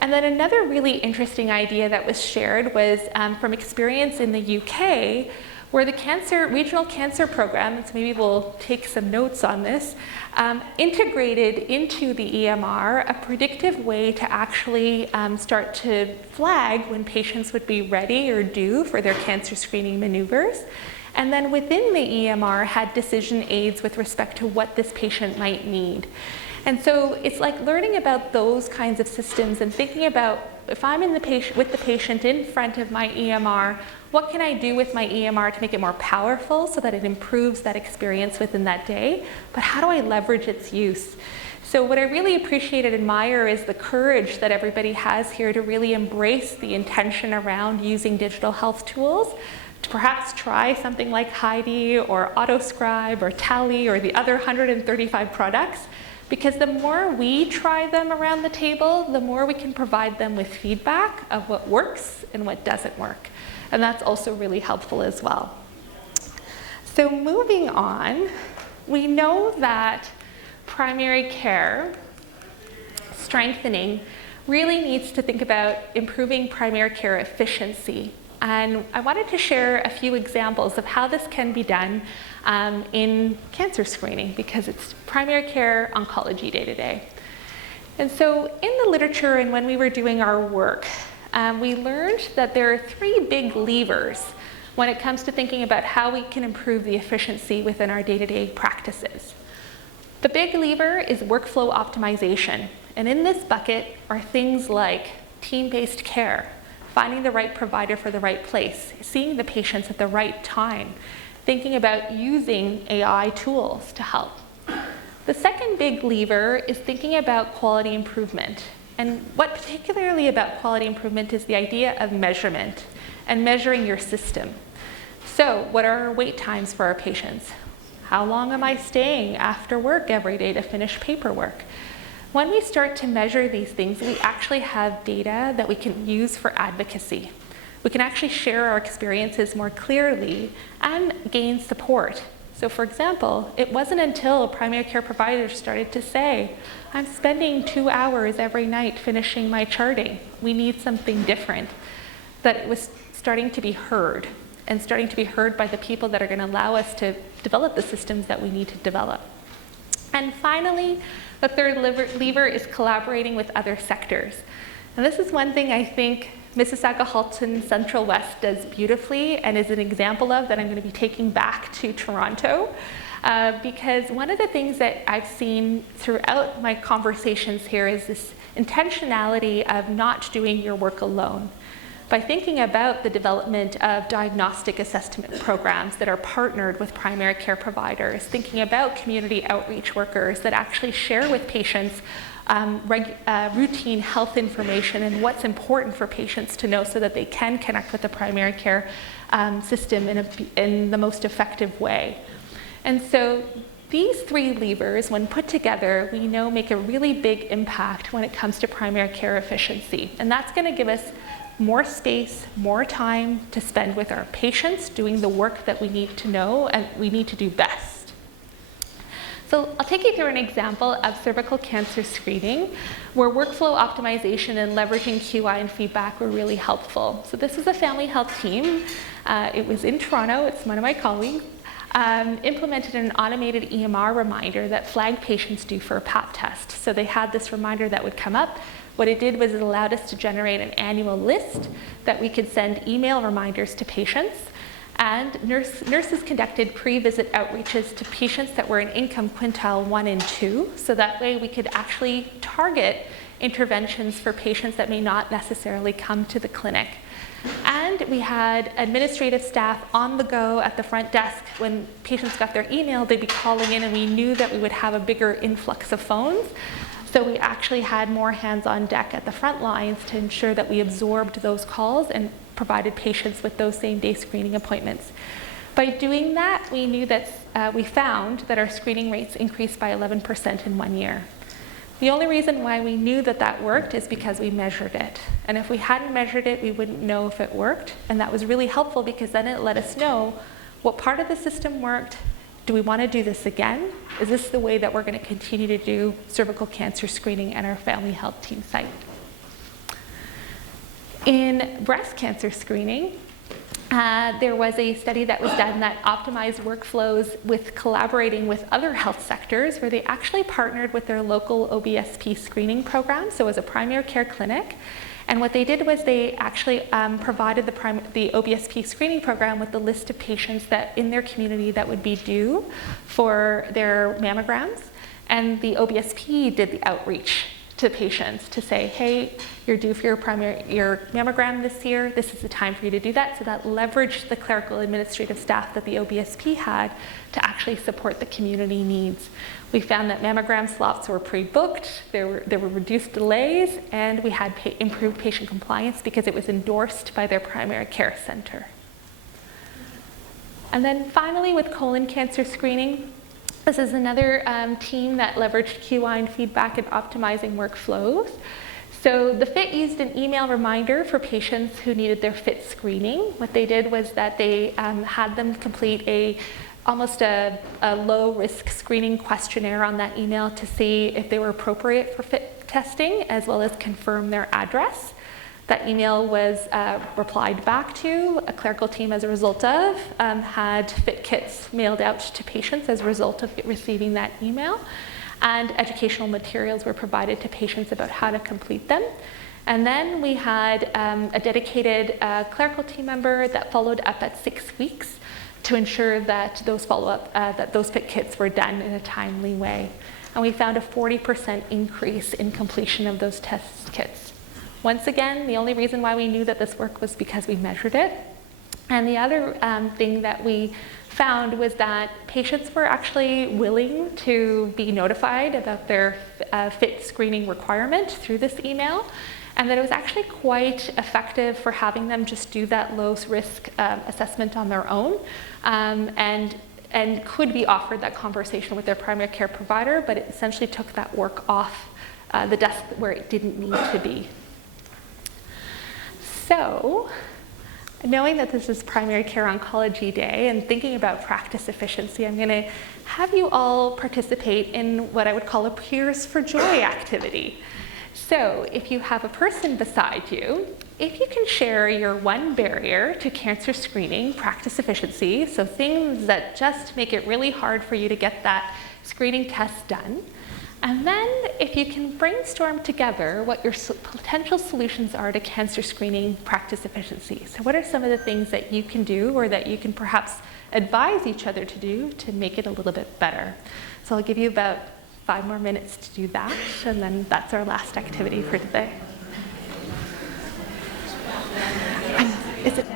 And then another really interesting idea that was shared was from experience in the UK, where the regional cancer program, and so maybe we'll take some notes on this, integrated into the EMR a predictive way to actually start to flag when patients would be ready or due for their cancer screening maneuvers. And then within the EMR had decision aids with respect to what this patient might need. And so it's like learning about those kinds of systems and thinking about, if I'm with the patient in front of my EMR, what can I do with my EMR to make it more powerful so that it improves that experience within that day? But how do I leverage its use? So what I really appreciate and admire is the courage that everybody has here to really embrace the intention around using digital health tools, to perhaps try something like Heidi or AutoScribe or Tally or the other 135 products. Because the more we try them around the table, the more we can provide them with feedback of what works and what doesn't work. And that's also really helpful as well. So moving on, we know that primary care strengthening really needs to think about improving primary care efficiency. And I wanted to share a few examples of how this can be done in cancer screening, because it's primary care oncology day to day. And so in the literature and when we were doing our work, we learned that there are 3 big levers when it comes to thinking about how we can improve the efficiency within our day-to-day practices. The big lever is workflow optimization. And in this bucket are things like team-based care, finding the right provider for the right place, seeing the patients at the right time, thinking about using AI tools to help. The second big lever is thinking about quality improvement. And what particularly about quality improvement is the idea of measurement and measuring your system. So what are our wait times for our patients? How long am I staying after work every day to finish paperwork? When we start to measure these things, we actually have data that we can use for advocacy. We can actually share our experiences more clearly and gain support. So for example, it wasn't until primary care providers started to say, I'm spending 2 hours every night finishing my charting. We need something different, that it was starting to be heard, and starting to be heard by the people that are going to allow us to develop the systems that we need to develop. And finally, the third lever is collaborating with other sectors. And this is one thing I think Mississauga Halton Central West does beautifully and is an example of that I'm going to be taking back to Toronto. Because one of the things that I've seen throughout my conversations here is this intentionality of not doing your work alone. By thinking about the development of diagnostic assessment programs that are partnered with primary care providers, thinking about community outreach workers that actually share with patients routine health information and what's important for patients to know so that they can connect with the primary care system in the most effective way. And so these 3 levers, when put together, we know make a really big impact when it comes to primary care efficiency. And that's going to give us more space, more time to spend with our patients doing the work that we need to know and we need to do best. So I'll take you through an example of cervical cancer screening where workflow optimization and leveraging QI and feedback were really helpful. So this is a family health team. It was in Toronto. It's one of my colleagues. Implemented an automated EMR reminder that flagged patients due for a Pap test. So they had this reminder that would come up. What it did was it allowed us to generate an annual list that we could send email reminders to patients. And nurses conducted pre-visit outreaches to patients that were in income quintile 1 and 2. So that way we could actually target interventions for patients that may not necessarily come to the clinic. And we had administrative staff on the go at the front desk. When patients got their email, they'd be calling in, and we knew that we would have a bigger influx of phones. So we actually had more hands on deck at the front lines to ensure that we absorbed those calls and provided patients with those same-day screening appointments. By doing that, we knew that we found that our screening rates increased by 11% in 1 year. The only reason why we knew that that worked is because we measured it. And if we hadn't measured it, we wouldn't know if it worked. And that was really helpful because then it let us know what part of the system worked. Do we want to do this again? Is this the way that we're going to continue to do cervical cancer screening at our family health team site? In breast cancer screening, there was a study that was done that optimized workflows with collaborating with other health sectors, where they actually partnered with their local OBSP screening program, so it was a primary care clinic. And what they did was they actually provided the OBSP screening program with the list of patients that in their community that would be due for their mammograms. And the OBSP did the outreach to patients to say, hey, you're due for your mammogram this year. This is the time for you to do that. So that leveraged the clerical administrative staff that the OBSP had to actually support the community needs. We found that mammogram slots were pre-booked, there were reduced delays, and we had improved patient compliance because it was endorsed by their primary care center. And then finally, with colon cancer screening, this is another team that leveraged QI and feedback and optimizing workflows. So the FIT used an email reminder for patients who needed their FIT screening. What they did was that they had them complete almost a low-risk screening questionnaire on that email to see if they were appropriate for FIT testing, as well as confirm their address. That email was replied back to. A clerical team, as a result of, had FIT kits mailed out to patients as a result of receiving that email. And educational materials were provided to patients about how to complete them. And then we had a dedicated clerical team member that followed up at 6 weeks to ensure that those FIT kits were done in a timely way. And we found a 40% increase in completion of those test kits. Once again, the only reason why we knew that this worked was because we measured it. And the other thing that we found was that patients were actually willing to be notified about their FIT screening requirement through this email, and that it was actually quite effective for having them just do that low-risk assessment on their own, and could be offered that conversation with their primary care provider, but it essentially took that work off the desk where it didn't need to be. So, knowing that this is Primary Care Oncology Day and thinking about practice efficiency, I'm going to have you all participate in what I would call a Peers for Joy activity. So, if you have a person beside you, if you can share your one barrier to cancer screening practice efficiency, so things that just make it really hard for you to get that screening test done, and then if you can brainstorm together what your potential solutions are to cancer screening practice efficiency. So what are some of the things that you can do or that you can perhaps advise each other to do to make it a little bit better? So I'll give you about 5 more minutes to do that, and then that's our last activity for today. Is it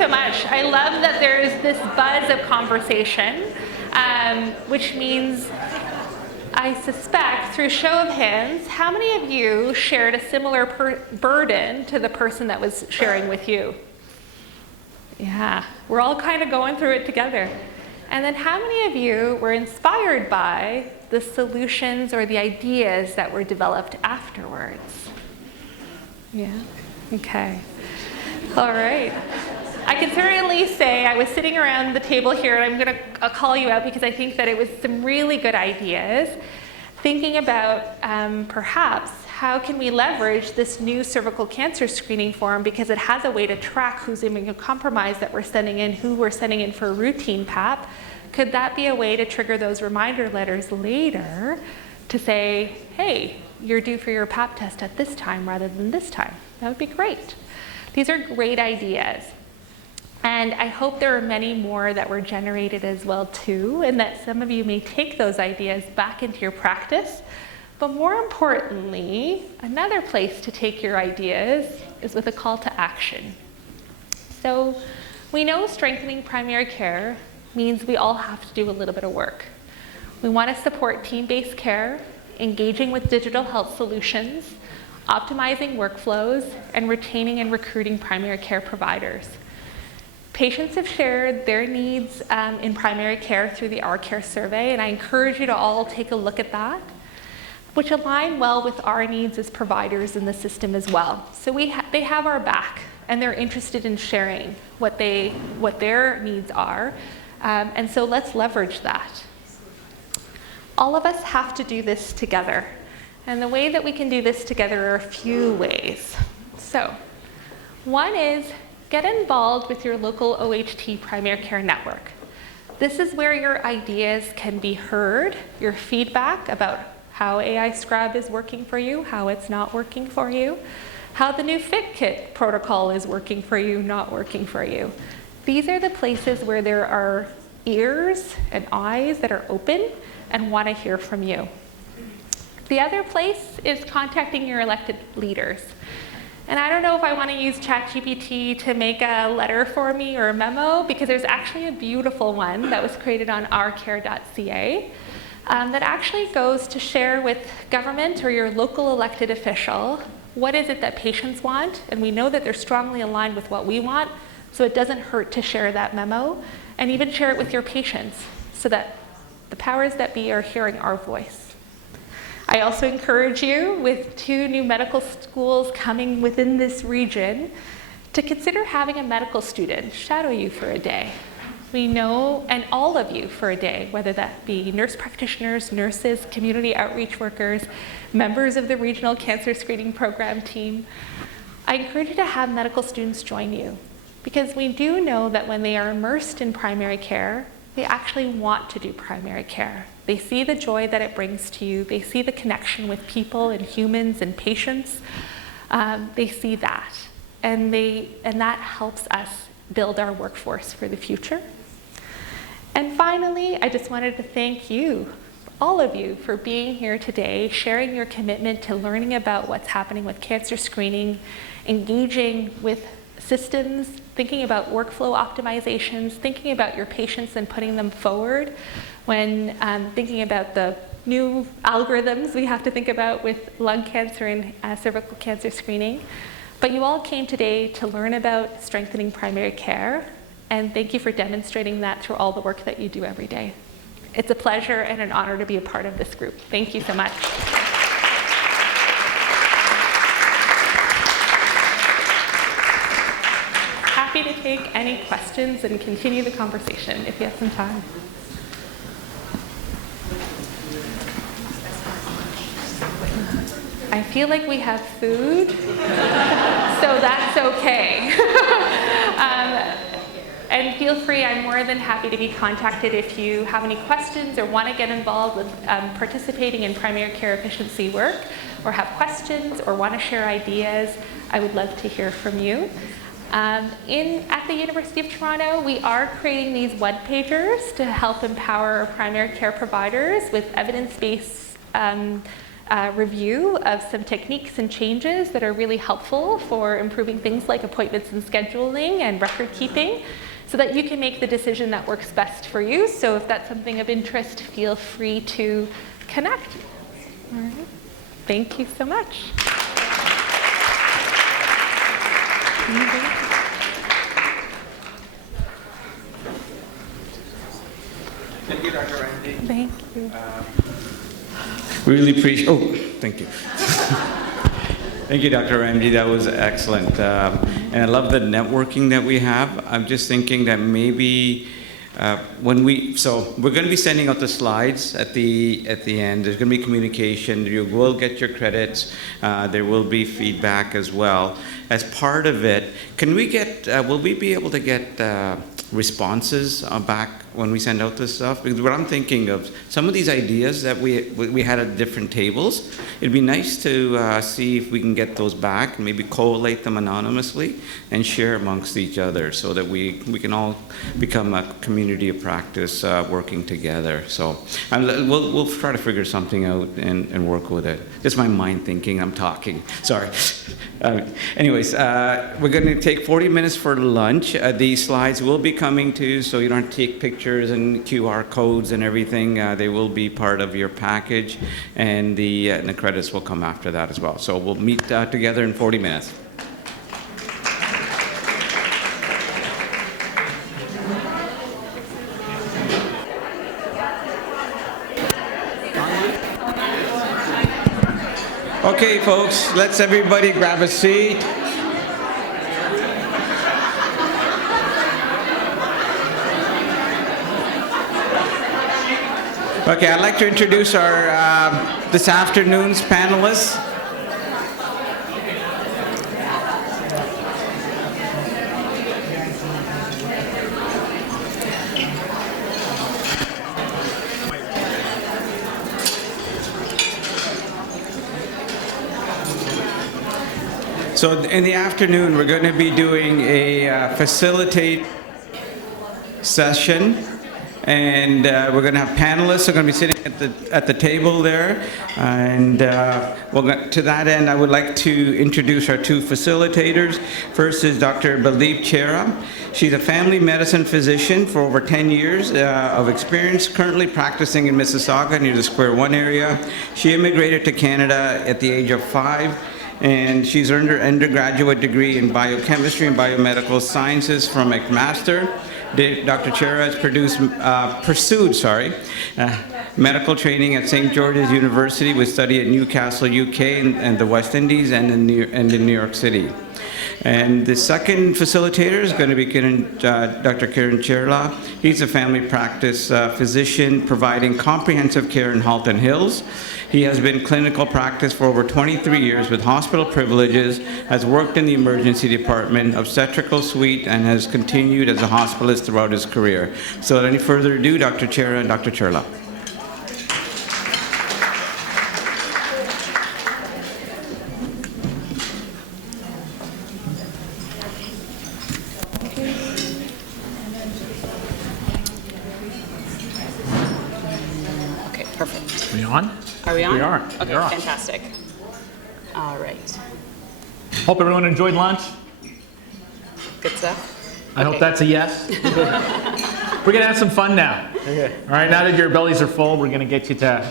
so much. I love that there's this buzz of conversation, which means I suspect, through show of hands, how many of you shared a similar burden to the person that was sharing with you? Yeah, we're all kind of going through it together. And then how many of you were inspired by the solutions or the ideas that were developed afterwards? Yeah, okay. All right. I can certainly say I was sitting around the table here, and I'm going to call you out because I think that it was some really good ideas. Thinking about perhaps how can we leverage this new cervical cancer screening form, because it has a way to track who's immunocompromised that we're sending in, who we're sending in for a routine PAP. Could that be a way to trigger those reminder letters later to say, hey, you're due for your PAP test at this time rather than this time? That would be great. These are great ideas. And I hope there are many more that were generated as well too, and that some of you may take those ideas back into your practice. But more importantly, another place to take your ideas is with a call to action. So we know strengthening primary care means we all have to do a little bit of work. We want to support team-based care, engaging with digital health solutions, optimizing workflows, and retaining and recruiting primary care providers. Patients have shared their needs in primary care through the Our Care survey, and I encourage you to all take a look at that, which align well with our needs as providers in the system as well. So they have our back, and they're interested in sharing what their needs are, and so let's leverage that. All of us have to do this together, and the way that we can do this together are a few ways. So, one is get involved with your local OHT primary care network. This is where your ideas can be heard, your feedback about how AI Scrub is working for you, how it's not working for you, how the new Fit Kit protocol is working for you, not working for you. These are the places where there are ears and eyes that are open and want to hear from you. The other place is contacting your elected leaders. And I don't know if I want to use ChatGPT to make a letter for me or a memo, because there's actually a beautiful one that was created on ourcare.ca that actually goes to share with government or your local elected official what is it that patients want, and we know that they're strongly aligned with what we want, so it doesn't hurt to share that memo, and even share it with your patients so that the powers that be are hearing our voice. I also encourage you, with 2 new medical schools coming within this region, to consider having a medical student shadow you for a day. We know, and all of you for a day, whether that be nurse practitioners, nurses, community outreach workers, members of the regional cancer screening program team. I encourage you to have medical students join you, because we do know that when they are immersed in primary care, they actually want to do primary care. They see the joy that it brings to you. They see the connection with people and humans and patients. They see that. And that helps us build our workforce for the future. And finally, I just wanted to thank you, all of you, for being here today, sharing your commitment to learning about what's happening with cancer screening, engaging with systems, thinking about workflow optimizations, thinking about your patients and putting them forward when thinking about the new algorithms we have to think about with lung cancer and cervical cancer screening. But you all came today to learn about strengthening primary care, and thank you for demonstrating that through all the work that you do every day. It's a pleasure and an honor to be a part of this group. Thank you so much. Happy to take any questions and continue the conversation if you have some time. I feel like we have food, so that's okay. And feel free, I'm more than happy to be contacted if you have any questions or want to get involved with participating in primary care efficiency work, or have questions or want to share ideas. I would love to hear from you. At the University of Toronto, we are creating these one-pagers to help empower primary care providers with evidence-based review of some techniques and changes that are really helpful for improving things like appointments and scheduling and record keeping, so that you can make the decision that works best for you. So if that's something of interest, feel free to connect. All right. Thank you so much. Thank you, Dr. Randy. Thank you. Really appreciate, oh, thank you. Thank you, Dr. Ramji. That was excellent. And I love the networking that we have. I'm just thinking that maybe so we're going to be sending out the slides at the end. There's going to be communication. You will get your credits. There will be feedback as well. As part of it, can we get, will we be able to get responses back when we send out this stuff? Because what I'm thinking of, some of these ideas that we had at different tables, it'd be nice to see if we can get those back and maybe collate them anonymously and share amongst each other so that we can all become a community of practice working together. So we'll try to figure something out and work with it. Just my mind thinking, I'm talking, sorry. Anyways, we're going to take 40 minutes for lunch. These slides will be coming to you, so you don't have to take pictures and QR codes and everything. They will be part of your package, and the credits will come after that as well. So we'll meet together in 40 minutes. Okay, folks, let's everybody grab a seat. Okay, I'd like to introduce our this afternoon's panelists. So in the afternoon, we're going to be doing a facilitate session. And we're going to have panelists who are going to be sitting at the table there. And to that end, I would like to introduce our two facilitators. First is Dr. Baldeep Chera. She's a family medicine physician for over 10 years of experience, currently practicing in Mississauga near the Square One area. She immigrated to Canada at the age of 5. And she's earned her undergraduate degree in biochemistry and biomedical sciences from McMaster. Dr. Chera has pursued medical training at St. George's University with study at Newcastle, UK, and the West Indies, and in New York City. And the second facilitator is going to be Dr. Kiran Cherla. He's a family practice physician providing comprehensive care in Halton Hills. He has been in clinical practice for over 23 years with hospital privileges, has worked in the emergency department, obstetrical suite, and has continued as a hospitalist throughout his career. So without any further ado, Dr. Chera and Dr. Cherla. Okay, perfect. Are we on? Are we on? We are. Okay, We're on. fantastic. All right. Hope everyone enjoyed lunch. Good stuff. I hope that's a yes. We're going to have some fun now. Okay. All right, now that your bellies are full, we're going to get you to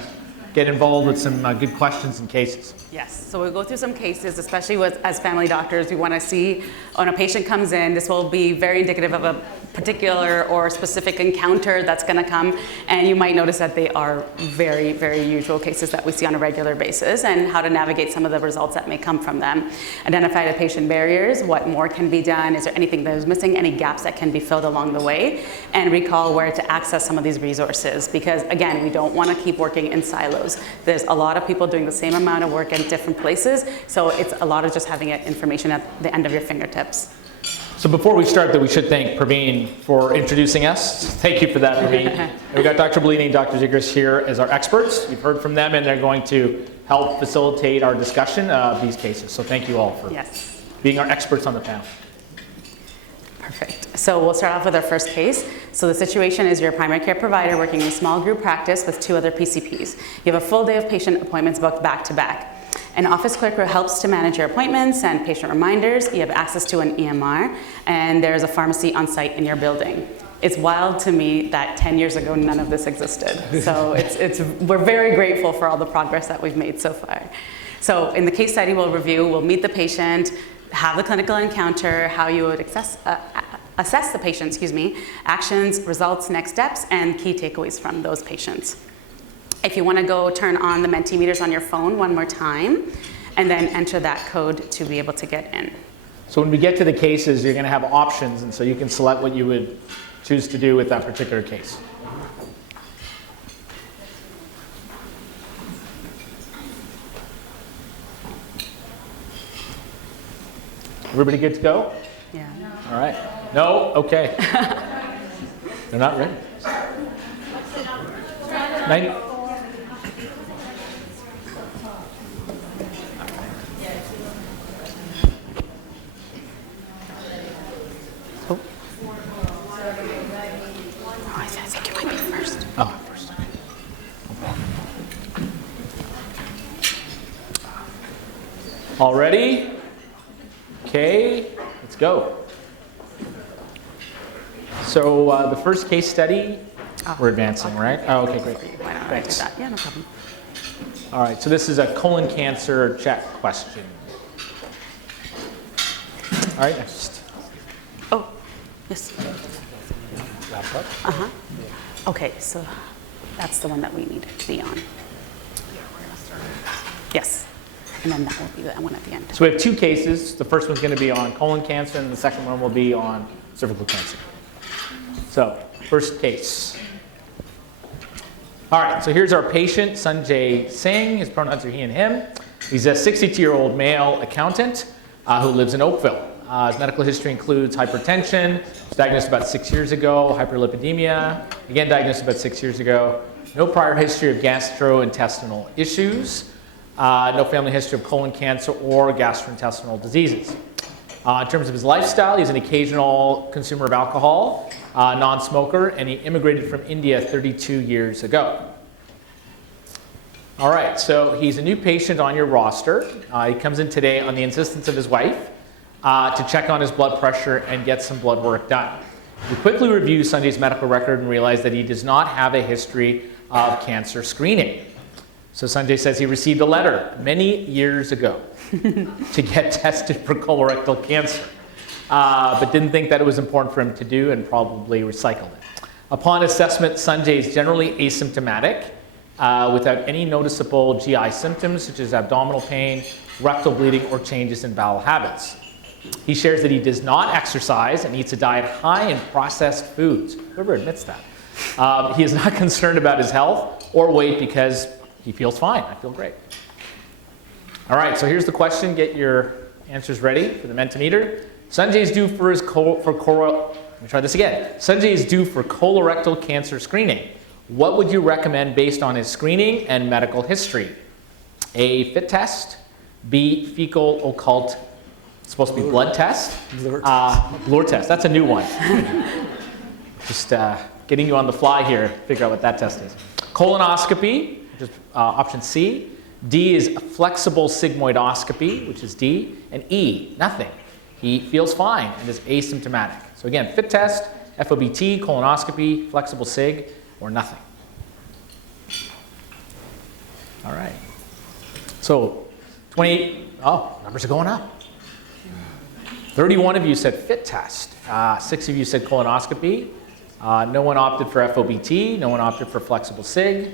get involved with some good questions and cases. Yes, so we'll go through some cases, especially as family doctors. We want to see when a patient comes in, this will be very indicative of a particular or specific encounter that's going to come, and you might notice that they are very, very usual cases that we see on a regular basis, and how to navigate some of the results that may come from them. Identify the patient barriers, what more can be done, is there anything that is missing, any gaps that can be filled along the way, and recall where to access some of these resources, because again, we don't want to keep working in silos. There's a lot of people doing the same amount of work in different places, so it's a lot of just having information at the end of your fingertips. So before we start, we should thank Praveen for introducing us. Thank you for that, Praveen. We've got Dr. Bellini and Dr. Zigris here as our experts. You've heard from them, and they're going to help facilitate our discussion of these cases. So thank you all for being our experts on the panel. Perfect. So we'll start off with our first case. So the situation is you're a primary care provider working in a small group practice with 2 other PCPs. You have a full day of patient appointments booked back to back. An office clerk who helps to manage your appointments and patient reminders. You have access to an EMR, and there's a pharmacy on site in your building. It's wild to me that 10 years ago, none of this existed. So we're very grateful for all the progress that we've made so far. So in the case study we'll meet the patient, have the clinical encounter, how you would assess the patient, actions, results, next steps, and key takeaways from those patients. If you want to go turn on the Mentimeters on your phone one more time, and then enter that code to be able to get in. So when we get to the cases, you're going to have options, and so you can select what you would choose to do with that particular case. Everybody good to go? Yeah. All right. No? Okay. They're not ready. 90. I think you might be first. Oh, first. All ready? Okay, let's go. So the first case study, we're advancing, right? Oh, okay, great. Thanks. Yeah, no problem. All right, so this is a colon cancer check question. All right, next. Oh, yes. Laptop. Okay, so that's the one that we need to be on. Yes, and then that will be the one at the end. So we have 2 cases. The first one's going to be on colon cancer, and the second one will be on cervical cancer. So, first case. All right, so here's our patient, Sanjay Singh. His pronouns are he and him. He's a 62-year-old male accountant who lives in Oakville. His medical history includes hypertension, was diagnosed about 6 years ago, hyperlipidemia, again diagnosed about 6 years ago, no prior history of gastrointestinal issues, no family history of colon cancer or gastrointestinal diseases. In terms of his lifestyle, he's an occasional consumer of alcohol, non-smoker, and he immigrated from India 32 years ago. All right, so he's a new patient on your roster. He comes in today on the insistence of his wife to check on his blood pressure and get some blood work done. We quickly review Sanjay's medical record and realize that he does not have a history of cancer screening. So Sanjay says he received a letter many years ago to get tested for colorectal cancer, but didn't think that it was important for him to do and probably recycled it. Upon assessment, Sanjay is generally asymptomatic without any noticeable GI symptoms such as abdominal pain, rectal bleeding, or changes in bowel habits. He shares that he does not exercise and eats a diet high in processed foods. Whoever admits that. He is not concerned about his health or weight because he feels fine. I feel great. All right, so here's the question. Get your answers ready for the Mentimeter. Sanjay is due for his let me try this again. Sanjay is due for colorectal cancer screening. What would you recommend based on his screening and medical history? A FIT test, B, fecal occult, it's supposed to be blood test, blur test. That's a new one. Just getting you on the fly here, figure out what that test is. Colonoscopy, which is option C. D is flexible sigmoidoscopy, which is D. And E, nothing. He feels fine and is asymptomatic. So again, FIT test, FOBT, colonoscopy, flexible sig, or nothing. All right. So 28, numbers are going up. 31 of you said FIT test. 6 of you said colonoscopy. No one opted for FOBT. No one opted for flexible sig.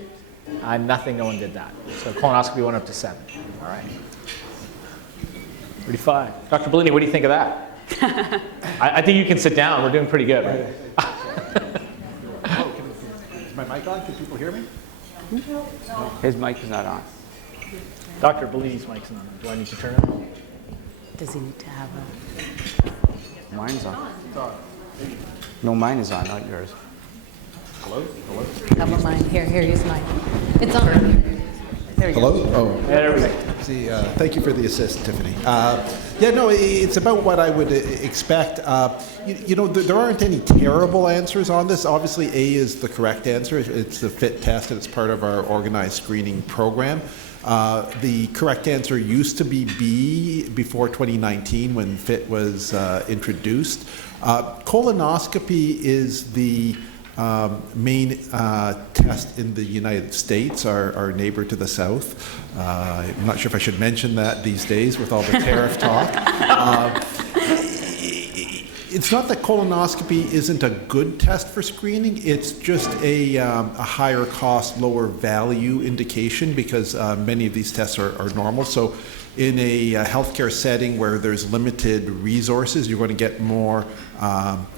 Nothing, no one did that. So colonoscopy went up to 7. All right. 35. Dr. Bellini, what do you think of that? I think you can sit down. We're doing pretty good, right? Is my mic on? Can people hear me? His mic is not on. Dr. Bellini's mic's not on. Do I need to turn it on? Does he need to have a... Mine's on. No, mine is on, not yours. Hello? Hello? How about mine? Here, use mine. It's on. Hello? Oh. There we go. See, thank you for the assist, Tiffany. Yeah, no, it's about what I would expect. There aren't any terrible answers on this. Obviously, A is the correct answer. It's the FIT test, and it's part of our organized screening program. The correct answer used to be B before 2019 when FIT was introduced. Colonoscopy is the main test in the United States, our neighbor to the south. I'm not sure if I should mention that these days with all the tariff talk. It's not that colonoscopy isn't a good test for screening, it's just a higher cost, lower value indication because many of these tests are normal. So in a healthcare setting where there's limited resources, you're going to get more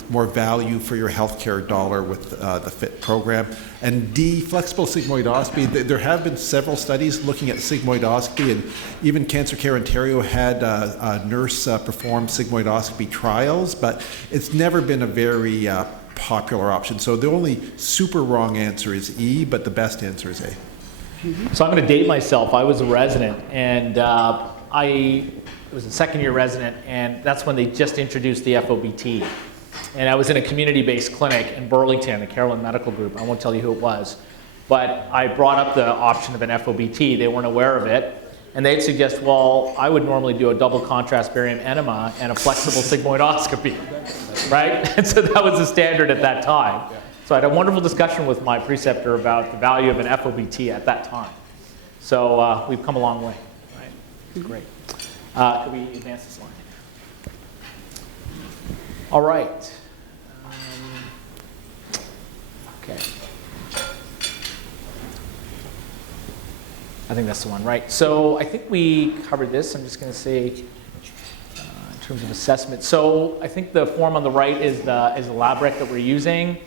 value for your healthcare dollar with the FIT program. And D, flexible sigmoidoscopy. There have been several studies looking at sigmoidoscopy, and even Cancer Care Ontario had a nurse perform sigmoidoscopy trials, but it's never been a very popular option. So the only super wrong answer is E, but the best answer is A. So I'm going to date myself. I was a resident, and I was a second-year resident, and that's when they just introduced the FOBT. And I was in a community-based clinic in Burlington, the Carolyn Medical Group. I won't tell you who it was. But I brought up the option of an FOBT. They weren't aware of it. And they'd suggest, well, I would normally do a double contrast barium enema and a flexible sigmoidoscopy, right? And so that was the standard at that time. So I had a wonderful discussion with my preceptor about the value of an FOBT at that time. So we've come a long way, right? Great. Could we advance the slide? All right. Okay. I think that's the one, right? So I think we covered this. I'm just going to say in terms of assessment. So I think the form on the right is the lab rec that we're using.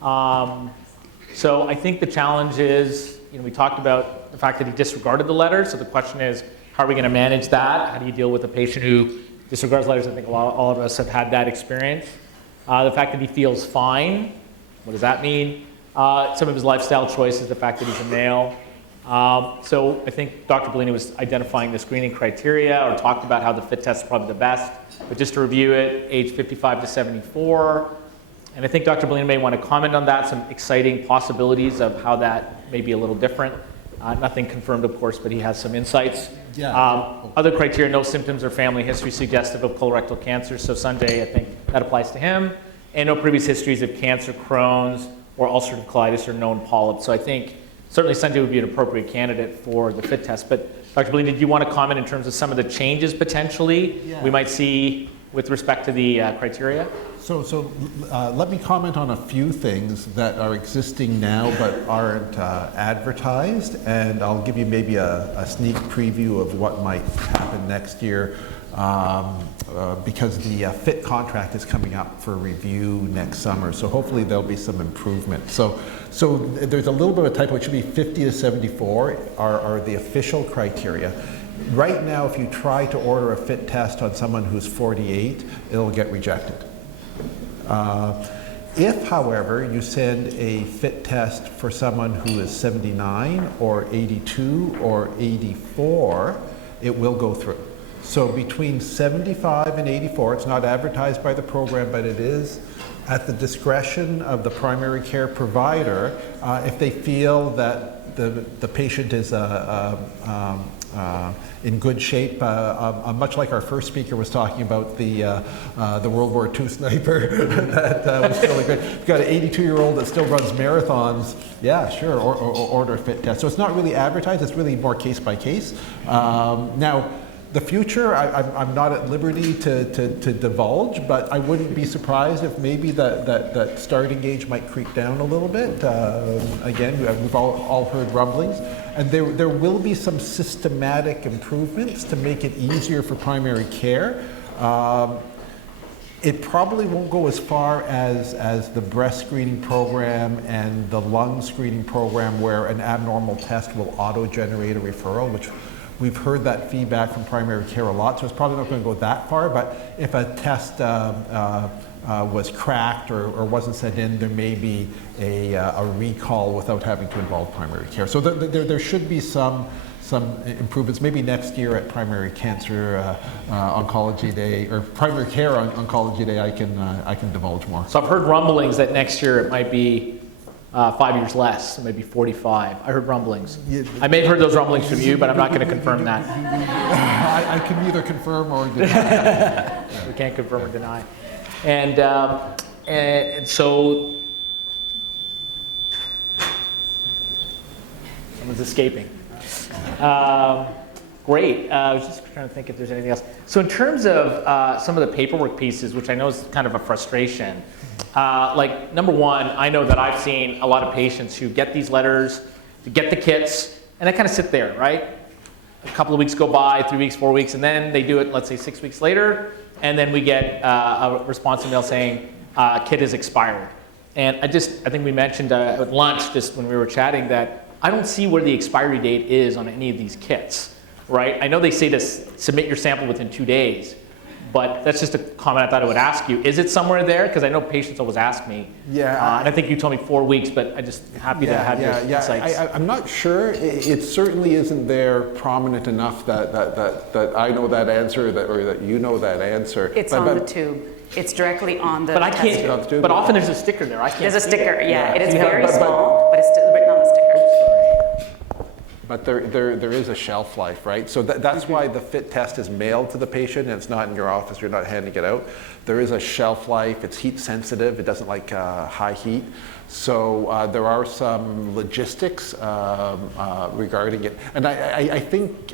So I think the challenge is, we talked about the fact that he disregarded the letter. So the question is, how are we going to manage that? How do you deal with a patient who disregards letters? I think all of us have had that experience. The fact that he feels fine, what does that mean? Some of his lifestyle choices, the fact that he's a male. So I think Dr. Bellini was identifying the screening criteria or talked about how the FIT test is probably the best. But just to review it, age 55 to 74. And I think Dr. Bellini may want to comment on that, some exciting possibilities of how that may be a little different. Nothing confirmed, of course, but he has some insights. Yeah. Other criteria, no symptoms or family history suggestive of colorectal cancer. So Sanjay, I think that applies to him. And no previous histories of cancer, Crohn's, or ulcerative colitis or known polyps. So I think certainly Sanjay would be an appropriate candidate for the FIT test. But Dr. Bellini, did you want to comment in terms of some of the changes potentially we might see with respect to the criteria? So let me comment on a few things that are existing now but aren't advertised, and I'll give you maybe a sneak preview of what might happen next year because the FIT contract is coming up for review next summer, so hopefully there'll be some improvement. So there's a little bit of a typo. It should be 50 to 74 are the official criteria. Right now, if you try to order a FIT test on someone who's 48, it'll get rejected. If, however, you send a FIT test for someone who is 79 or 82 or 84, it will go through. So between 75 and 84, it's not advertised by the program, but it is at the discretion of the primary care provider if they feel that the patient is in good shape, much like our first speaker was talking about the World War II sniper that was really good. You've got an 82-year-old that still runs marathons, yeah, sure, or order a FIT test. So it's not really advertised, it's really more case by case. Now, the future, I'm not at liberty to divulge, but I wouldn't be surprised if maybe that starting age might creep down a little bit. Again, we've all heard rumblings. And there will be some systematic improvements to make it easier for primary care. It probably won't go as far as the breast screening program and the lung screening program where an abnormal test will auto-generate a referral, which we've heard that feedback from primary care a lot, so it's probably not going to go that far, but if a test was cracked or wasn't sent in, there may be a recall without having to involve primary care. So there should be some improvements. Maybe next year at Primary Cancer Oncology Day, or Primary Care Oncology Day, I can divulge more. So I've heard rumblings that next year it might be 5 years less, so maybe 45. I heard rumblings. Yeah. I may have heard those rumblings from you, but I'm not going to confirm that. I can neither confirm or deny. We can't confirm or deny. And so someone's escaping. Great. I was just trying to think if there's anything else. So in terms of some of the paperwork pieces, which I know is kind of a frustration, like number one, I know that I've seen a lot of patients who get these letters, get the kits, and they kind of sit there, right? A couple of weeks go by, 3 weeks, 4 weeks, and then they do it, let's say 6 weeks later, and then we get a response email saying kit is expired. And I think we mentioned at lunch just when we were chatting that I don't see where the expiry date is on any of these kits, right? I know they say to submit your sample within 2 days, but that's just a comment I thought I would ask you. Is it somewhere there? Because I know patients always ask me. Yeah. And I think you told me 4 weeks, but I'm just happy to have your insights. I'm not sure. It certainly isn't there prominent enough that I know that answer or that you know that answer. It's on the tube. It's directly on the But I test can't. tube. But often there's a sticker there. I can't. There's a see sticker, it. yeah. It is very small, but it's still written on the sticker. But there is a shelf life, right? So that's why the FIT test is mailed to the patient and it's not in your office, you're not handing it out. There is a shelf life, it's heat sensitive, it doesn't like high heat. So there are some logistics regarding it. And I think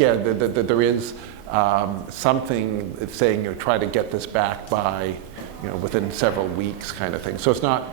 yeah, there is something saying try to get this back by within several weeks kind of thing. So it's not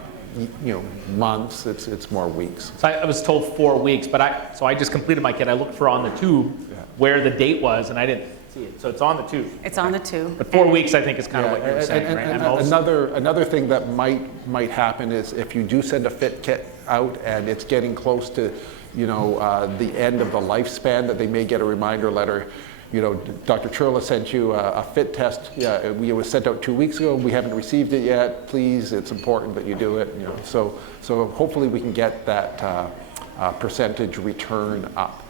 months, it's more weeks. So I was told 4 weeks, but I just completed my kit. I looked for on the tube where the date was, and I didn't see it. So it's on the tube. It's on the tube. But 4 weeks, I think, is kind of what you were saying, right? And another thing that might happen is if you do send a FIT kit out and it's getting close to the end of the lifespan, that they may get a reminder letter. Dr. Churla sent you a FIT test. It was sent out 2 weeks ago. We haven't received it yet. Please, it's important that you do it. So hopefully we can get that percentage return up.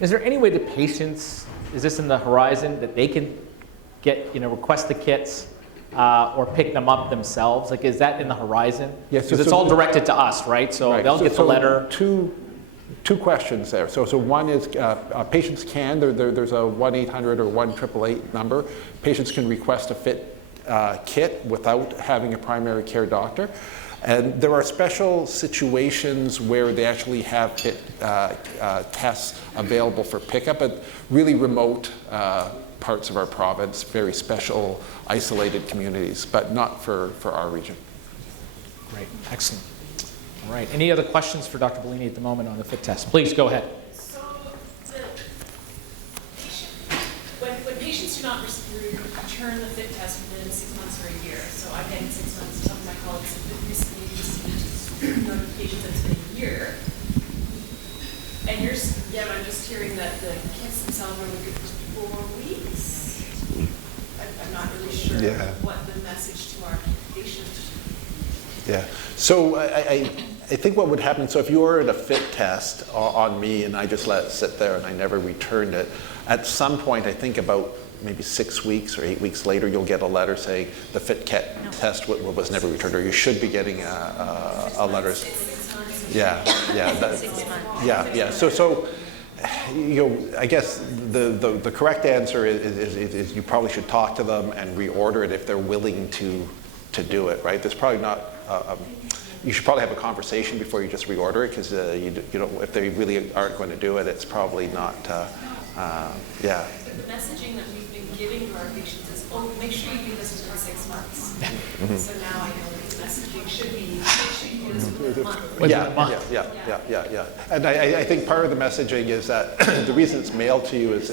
Is there any way the patients, is this in the horizon, that they can get, request the kits or pick them up themselves? Like, is that in the horizon? Yes. Because it's all directed to us, right? So they'll get the letter. Two questions there. So one is patients can, there's a 1-800 or 1-888 number. Patients can request a FIT kit without having a primary care doctor. And there are special situations where they actually have FIT tests available for pickup at really remote parts of our province, very special isolated communities, but not for our region. Great, excellent. All right, any other questions for Dr. Bellini at the moment on the FIT test? Please go ahead. So when patients do not return the FIT test within 6 months or a year, so I'm getting 6 months, some of my colleagues have recently received notifications that it's been a year, and I'm just hearing that the kits themselves are only good for 4 weeks. I'm not really sure what the message to our patients. Yeah. So I think what would happen, so if you ordered a FIT test on me and I just let it sit there and I never returned it, at some point, I think about maybe 6 weeks or 8 weeks later, you'll get a letter saying the FIT kit test was never returned, or you should be getting a letter. Yeah. So I guess the correct answer is you probably should talk to them and reorder it if they're willing to do it, right? There's probably not, you should probably have a conversation before you just reorder it, because if they really aren't going to do it, it's probably not, yeah. The messaging that we've been giving to our patients is, make sure you do this within 6 months. Mm-hmm. So now I know that the messaging should be, make sure you do this within a month. Yeah. And I think part of the messaging is that the reason it's mailed to you is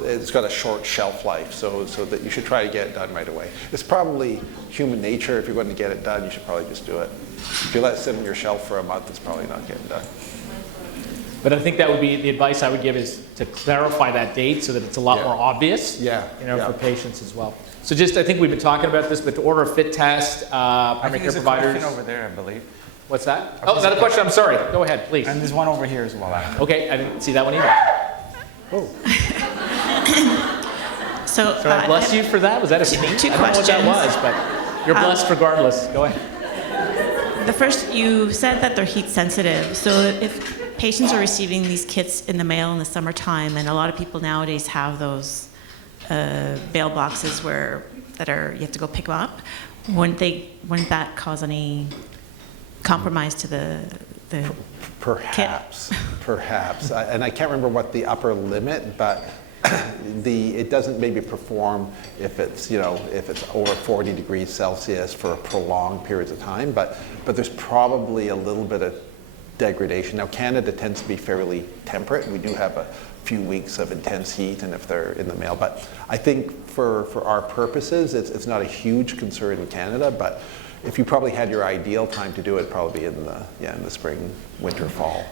it's got a short shelf life, so that you should try to get it done right away. It's probably human nature. If you're going to get it done, you should probably just do it. If you let it sit on your shelf for a month, it's probably not getting done. But I think that would be the advice I would give is to clarify that date so that it's a lot more obvious, for patients as well. So I think we've been talking about this, but to order a fit test, primary care providers. Over there, I believe. What's that? Oh, is that a question? I'm sorry. Go ahead, please. And there's one over here as well. Okay, I didn't see that one either. Oh. So bless you for that. Was that a pain? Two I don't know what that was, but you're blessed regardless. Go ahead. The first, you said that they're heat sensitive. So if patients are receiving these kits in the mail in the summertime, and a lot of people nowadays have those bail boxes you have to go pick them up, wouldn't that cause any compromise to the Perhaps. And I can't remember what the upper limit, but it doesn't maybe perform if it's over 40 degrees Celsius for prolonged periods of time, but there's probably a little bit of degradation. Now Canada tends to be fairly temperate. We do have a few weeks of intense heat, and if they're in the mail, but I think for our purposes, it's not a huge concern in Canada, but if you probably had your ideal time to do it, probably in the spring, winter, fall.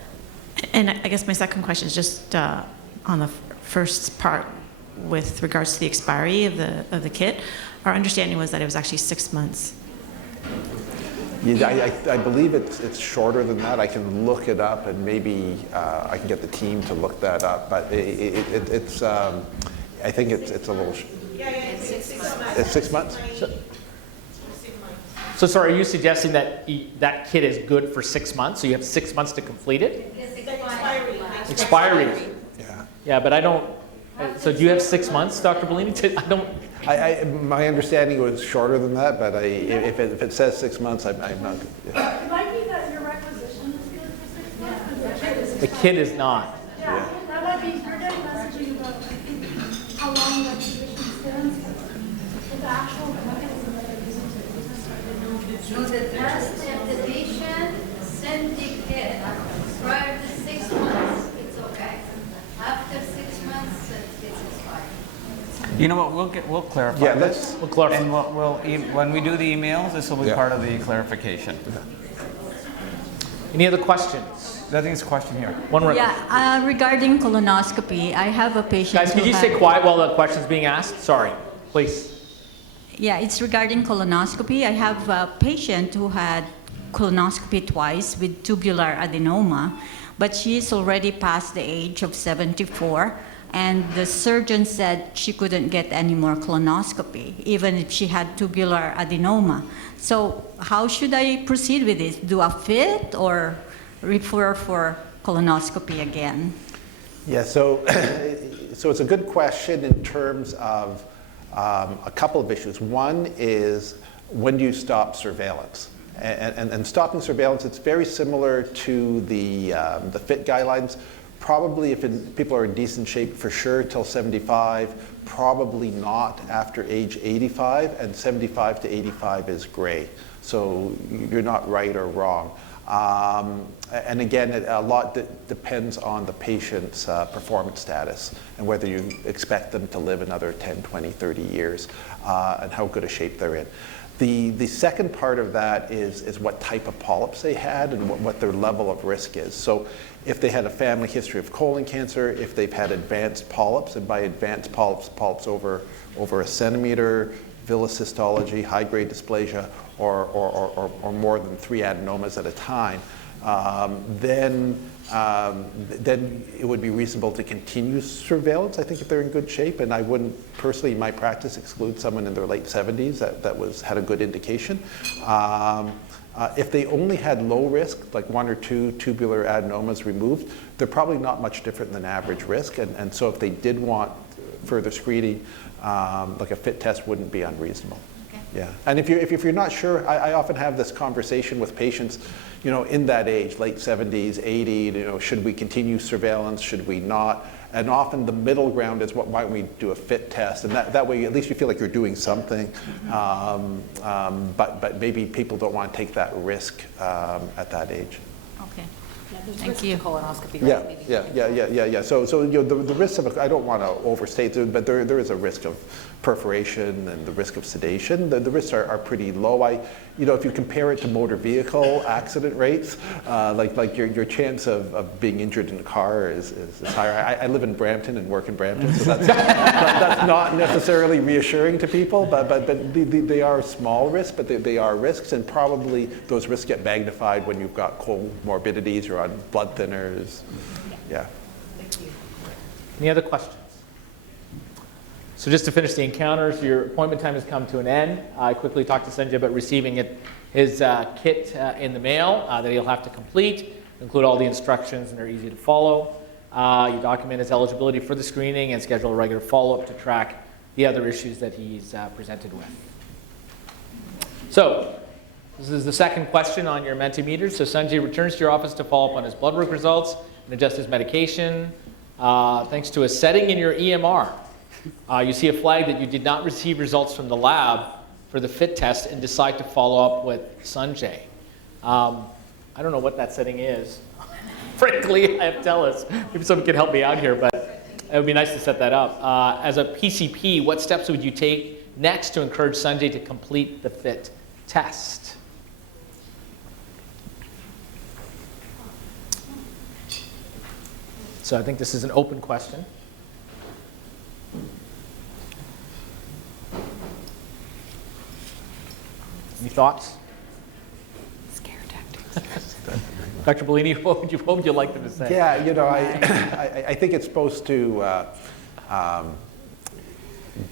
And I guess my second question is just on the first part with regards to the expiry of the kit. Our understanding was that it was actually 6 months. Yeah, I believe it's shorter than that. I can look it up, and maybe I can get the team to look that up. But it's I think it's a little. It's 6 months. It's 6 months. So sorry, are you suggesting that that kit is good for 6 months? So you have 6 months to complete it? Expiry. Yeah, but I don't. So do you have 6 months, Dr. Bellini? I don't. My understanding was shorter than that, but if it says 6 months, I'm not. Yeah. It might be that your requisition is good for 6 months, but The kit is not. Yeah, that might be, you're getting messaging about how long the requisition stands, but the actual mechanism that they're using to So the test if the patient sent the kit prior to 6 months, it's okay. After 6 months, it's expired. You know what? We'll clarify this. We'll clarify. And when we do the emails, this will be part of the clarification. Any other questions? I think it's a question here. One more. Yeah, regarding colonoscopy, I have a patient. Guys, could you stay quiet while the question's being asked? Sorry, please. Yeah, it's regarding colonoscopy. I have a patient who had colonoscopy twice with tubular adenoma, but she's already past the age of 74, and the surgeon said she couldn't get any more colonoscopy, even if she had tubular adenoma. So how should I proceed with this? Do a FIT or refer for colonoscopy again? Yeah, so it's a good question in terms of a couple of issues. One is, when do you stop surveillance? And stopping surveillance, it's very similar to the FIT guidelines. Probably if people are in decent shape, for sure till 75, probably not after age 85, and 75 to 85 is gray. So you're not right or wrong. And again, a lot depends on the patient's performance status and whether you expect them to live another 10, 20, 30 years, and how good a shape they're in. The second part of that is what type of polyps they had and what their level of risk is. So if they had a family history of colon cancer, if they've had advanced polyps, and by advanced polyps over a centimeter, villus histology, high-grade dysplasia, or more than 3 adenomas at a time, then it would be reasonable to continue surveillance, I think, if they're in good shape. And I wouldn't personally, in my practice, exclude someone in their late 70s that had a good indication. If they only had low risk, like 1 or 2 tubular adenomas removed, they're probably not much different than average risk. And so if they did want further screening, like a FIT test wouldn't be unreasonable. Yeah, and if you're not sure, I often have this conversation with patients, in that age, late 70s, 80, should we continue surveillance, should we not? And often the middle ground is, why don't we do a FIT test? And that way, at least you feel like you're doing something, but maybe people don't want to take that risk at that age. Okay. Thank you. Colonoscopy, Yeah, right? Maybe. yeah. So you know, the risk of, I don't want to overstate it, but there is a risk of perforation and the risk of sedation. The risks are pretty low. If you compare it to motor vehicle accident rates, like your chance of being injured in a car is higher. I live in Brampton and work in Brampton, so that's not necessarily reassuring to people, but they are small risks, but they are risks, and probably those risks get magnified when you've got comorbidities, you're on blood thinners. Yeah. Thank you. Any other questions? So just to finish the encounter, so your appointment time has come to an end. I quickly talked to Sanjay about receiving his kit in the mail that he'll have to complete, include all the instructions, and they're easy to follow. You document his eligibility for the screening and schedule a regular follow-up to track the other issues that he's presented with. So this is the second question on your Mentimeter. So Sanjay returns to your office to follow up on his blood work results and adjust his medication. Thanks to a setting in your EMR, you see a flag that you did not receive results from the lab for the FIT test and decide to follow up with Sanjay. I don't know what that setting is. Frankly, tell us. Maybe someone can help me out here, but it would be nice to set that up. As a PCP, what steps would you take next to encourage Sanjay to complete the FIT test? So I think this is an open question. Any thoughts? Scare tactics. Dr. Bellini, what would you like them to say? Yeah, I think it's supposed to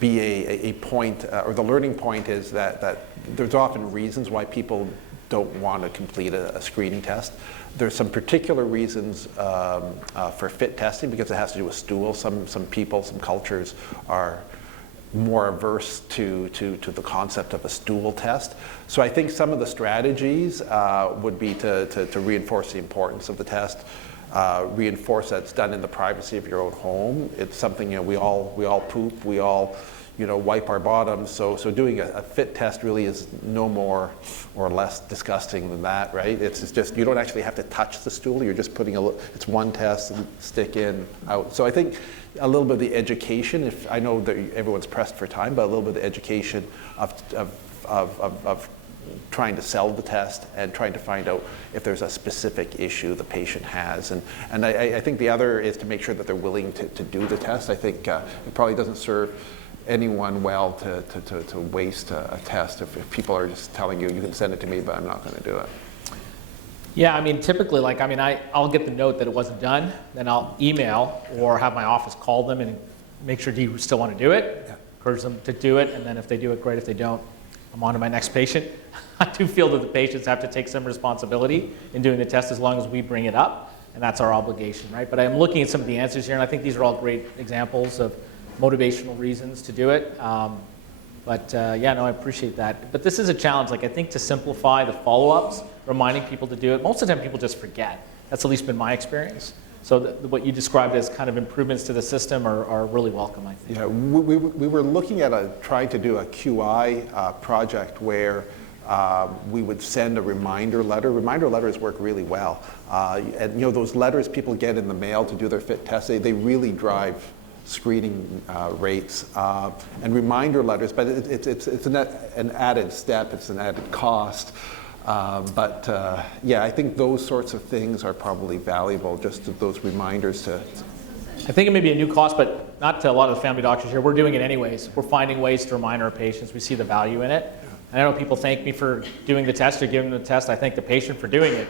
be a point, or the learning point is that there's often reasons why people don't want to complete a screening test. There's some particular reasons for FIT testing because it has to do with stool. Some people, some cultures are more averse to the concept of a stool test. So I think some of the strategies would be to reinforce the importance of the test, reinforce that it's done in the privacy of your own home. It's something, we all poop, we all wipe our bottoms, so doing a FIT test really is no more or less disgusting than that, right? It's just, you don't actually have to touch the stool, you're just putting it's one test, stick in, out. So I think a little bit of the education, I know that everyone's pressed for time, but a little bit of the education of trying to sell the test and trying to find out if there's a specific issue the patient has. And I think the other is to make sure that they're willing to do the test. I think it probably doesn't serve anyone well to waste a test if people are just telling you can send it to me, but I'm not going to do it. Yeah, typically, I'll get the note that it wasn't done, then I'll email or have my office call them and make sure, do you still want to do it? Yeah. Encourage them to do it, and then if they do it, great. If they don't, I'm on to my next patient. I do feel that the patients have to take some responsibility in doing the test as long as we bring it up, and that's our obligation, right? But I'm looking at some of the answers here, and I think these are all great examples of motivational reasons to do it. I appreciate that. But this is a challenge. I think to simplify the follow-ups, reminding people to do it, most of the time people just forget. That's at least been my experience. So what you described as kind of improvements to the system are really welcome, I think. Yeah, we were looking at trying to do a QI project where we would send a reminder letter. Reminder letters work really well. And those letters people get in the mail to do their FIT test, they really drive screening rates and reminder letters, but it's an added step, it's an added cost. I think those sorts of things are probably valuable, just those reminders to. I think it may be a new cost, but not to a lot of the family doctors here. We're doing it anyways. We're finding ways to remind our patients. We see the value in it. And I know people thank me for doing the test or giving them the test. I thank the patient for doing it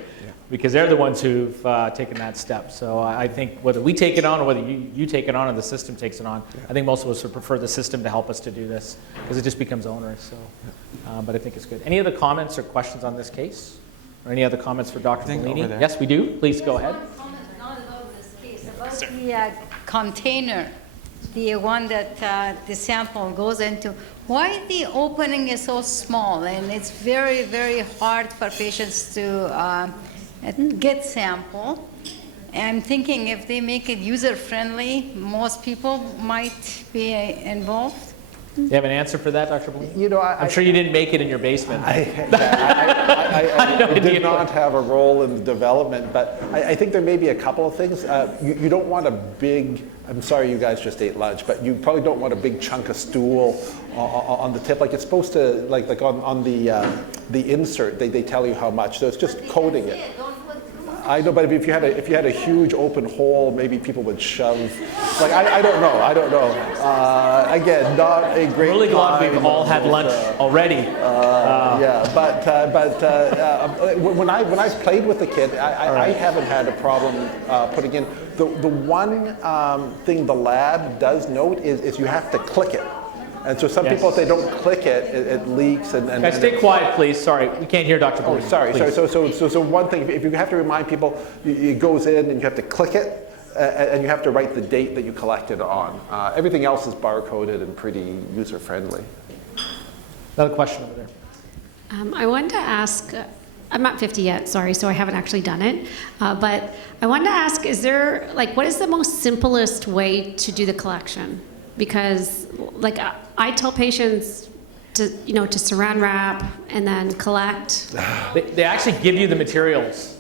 because they're the ones who've taken that step. So I think whether we take it on or whether you take it on or the system takes it on, I think most of us would prefer the system to help us to do this because it just becomes onerous. So, but I think it's good. Any other comments or questions on this case? Or any other comments for Dr. Bellini? Yes, we do. Please go ahead. Not about this case, about the container, the one that the sample goes into. Why the opening is so small, and it's very, very hard for patients to get sample. I'm thinking if they make it user-friendly, most people might be involved. You have an answer for that, Dr. Bellini? You know, I'm sure you didn't make it in your basement. I did not have a role in the development, but I think there may be a couple of things. You don't want a big, I'm sorry you guys just ate lunch, but you probably don't want a big chunk of stool on the tip. Like it's supposed to, like on the insert, they tell you how much. So it's just coating it. I know, but if you had a huge open hole, maybe people would shove. Like I don't know. Again, not a great. Really glad we've all had lunch already. Yeah, but when I've played with the kid, I haven't had a problem putting in. The one thing the lab does note is you have to click it. And so some people, if they don't click it, it leaks. Guys, stay quiet, please. Sorry, we can't hear Dr. Bellini. Sorry. So one thing, if you have to remind people, it goes in and you have to click it, and you have to write the date that you collected on. Everything else is barcoded and pretty user-friendly. Another question over there. I wanted to ask, I'm not 50 yet, sorry, so I haven't actually done it. But I wanted to ask, is there, like, what is the most simplest way to do the collection? Because, like, I tell patients to saran wrap and then collect. They actually give you the materials.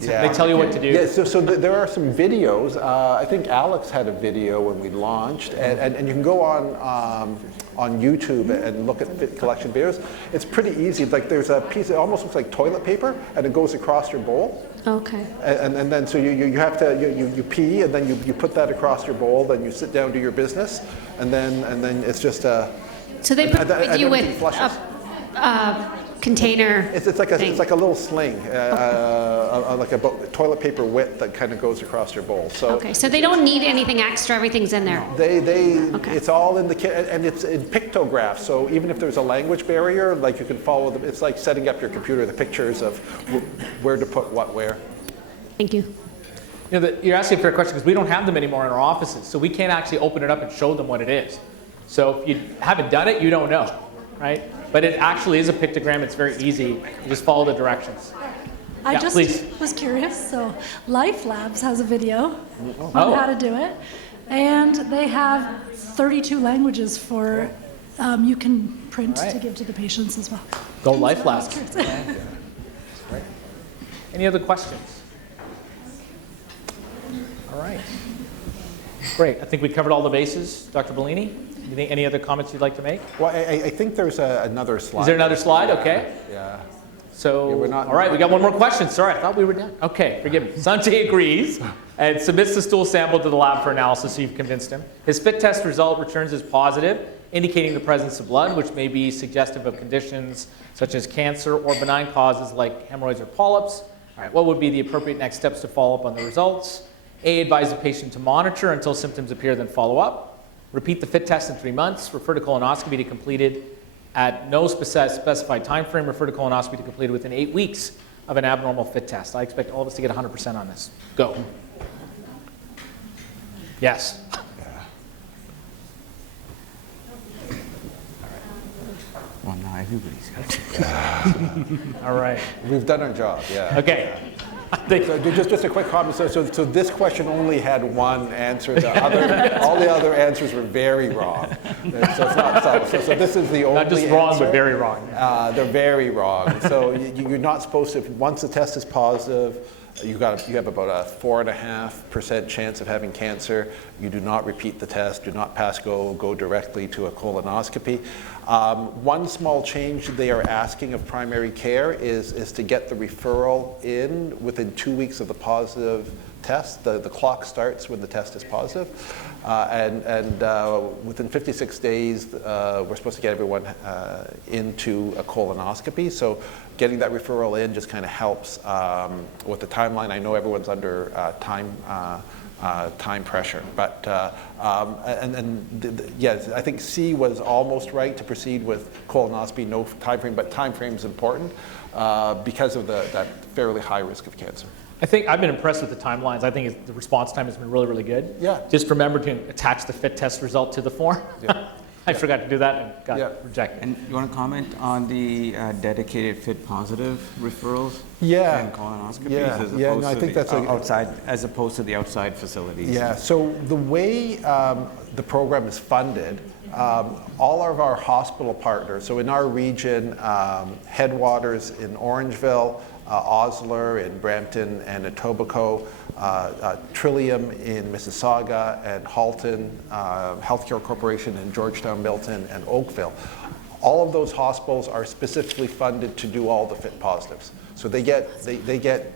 Yeah. They tell you what to do. Yeah, so there are some videos. I think Alex had a video when we launched, and you can go on YouTube and look at fit collection videos. It's pretty easy. Like there's a piece, it almost looks like toilet paper, and it goes across your bowl. Okay. And then so you have to you pee, and then you put that across your bowl. Then you sit down to your business, and then it's just a. So they provide you with a container. It's like a little sling, like a toilet paper width that kind of goes across your bowl. So okay, so they don't need anything extra. Everything's in there. It's all in the kit, and it's in pictographs. So even if there's a language barrier, like you can follow them. It's like setting up your computer, the pictures of where to put what where. Thank you. You're asking a fair question because we don't have them anymore in our offices, so we can't actually open it up and show them what it is. So if you haven't done it, you don't know, right? But it actually is a pictogram. It's very easy. You just follow the directions. I just please. was curious. So Life Labs has a video on how to do it. And they have 32 languages for you can print to give to the patients as well. Go Life Labs. Any other questions? All right. Great. I think we covered all the bases. Dr. Bellini? Any other comments you'd like to make? Well, I think there's another slide. Is there another slide? Okay. Yeah. So, all right, we got one more question. Sorry, I thought we were done. Okay, forgive me. Sanjay agrees and submits the stool sample to the lab for analysis, so you've convinced him. His fit test result returns as positive, indicating the presence of blood, which may be suggestive of conditions such as cancer or benign causes like hemorrhoids or polyps. All right, what would be the appropriate next steps to follow up on the results? A, advise the patient to monitor until symptoms appear, then follow up. Repeat the fit test in 3 months. Refer to colonoscopy to completed at no specified time frame. Refer to colonoscopy to completed within 8 weeks of an abnormal fit test. I expect all of us to get 100% on this. Go. Yes. Well, now everybody's got All right. We've done our job, yeah. Okay. So just a quick comment. So this question only had one answer. All the other answers were very wrong. So it's not subtle. So this is the only Not just wrong, answer. but very wrong. They're very wrong. So you're not supposed to. Once the test is positive, you have about a 4.5% chance of having cancer. You do not repeat the test. Do not pass go. Go directly to a colonoscopy. One small change they are asking of primary care is to get the referral in within 2 weeks of the positive test. The clock starts when the test is positive. And within 56 days, we're supposed to get everyone into a colonoscopy. So getting that referral in just kind of helps with the timeline. I know everyone's under time pressure, but yes, I think C was almost right to proceed with colonoscopy, no time frame, but time frame is important because of that fairly high risk of cancer. I think I've been impressed with the timelines. I think the response time has been really, really good. Yeah. Just remember to attach the fit test result to the form. Yeah. I forgot to do that and got rejected. And you want to comment on the dedicated fit positive referrals? Yeah. And colonoscopies Yeah. as opposed I to think that's outside, as opposed to the outside facilities. Yeah. So the way the program is funded, all of our hospital partners, so in our region, Headwaters in Orangeville, Osler in Brampton and Etobicoke, Trillium in Mississauga, and Halton Healthcare Corporation in Georgetown, Milton, and Oakville. All of those hospitals are specifically funded to do all the FIT positives. So they get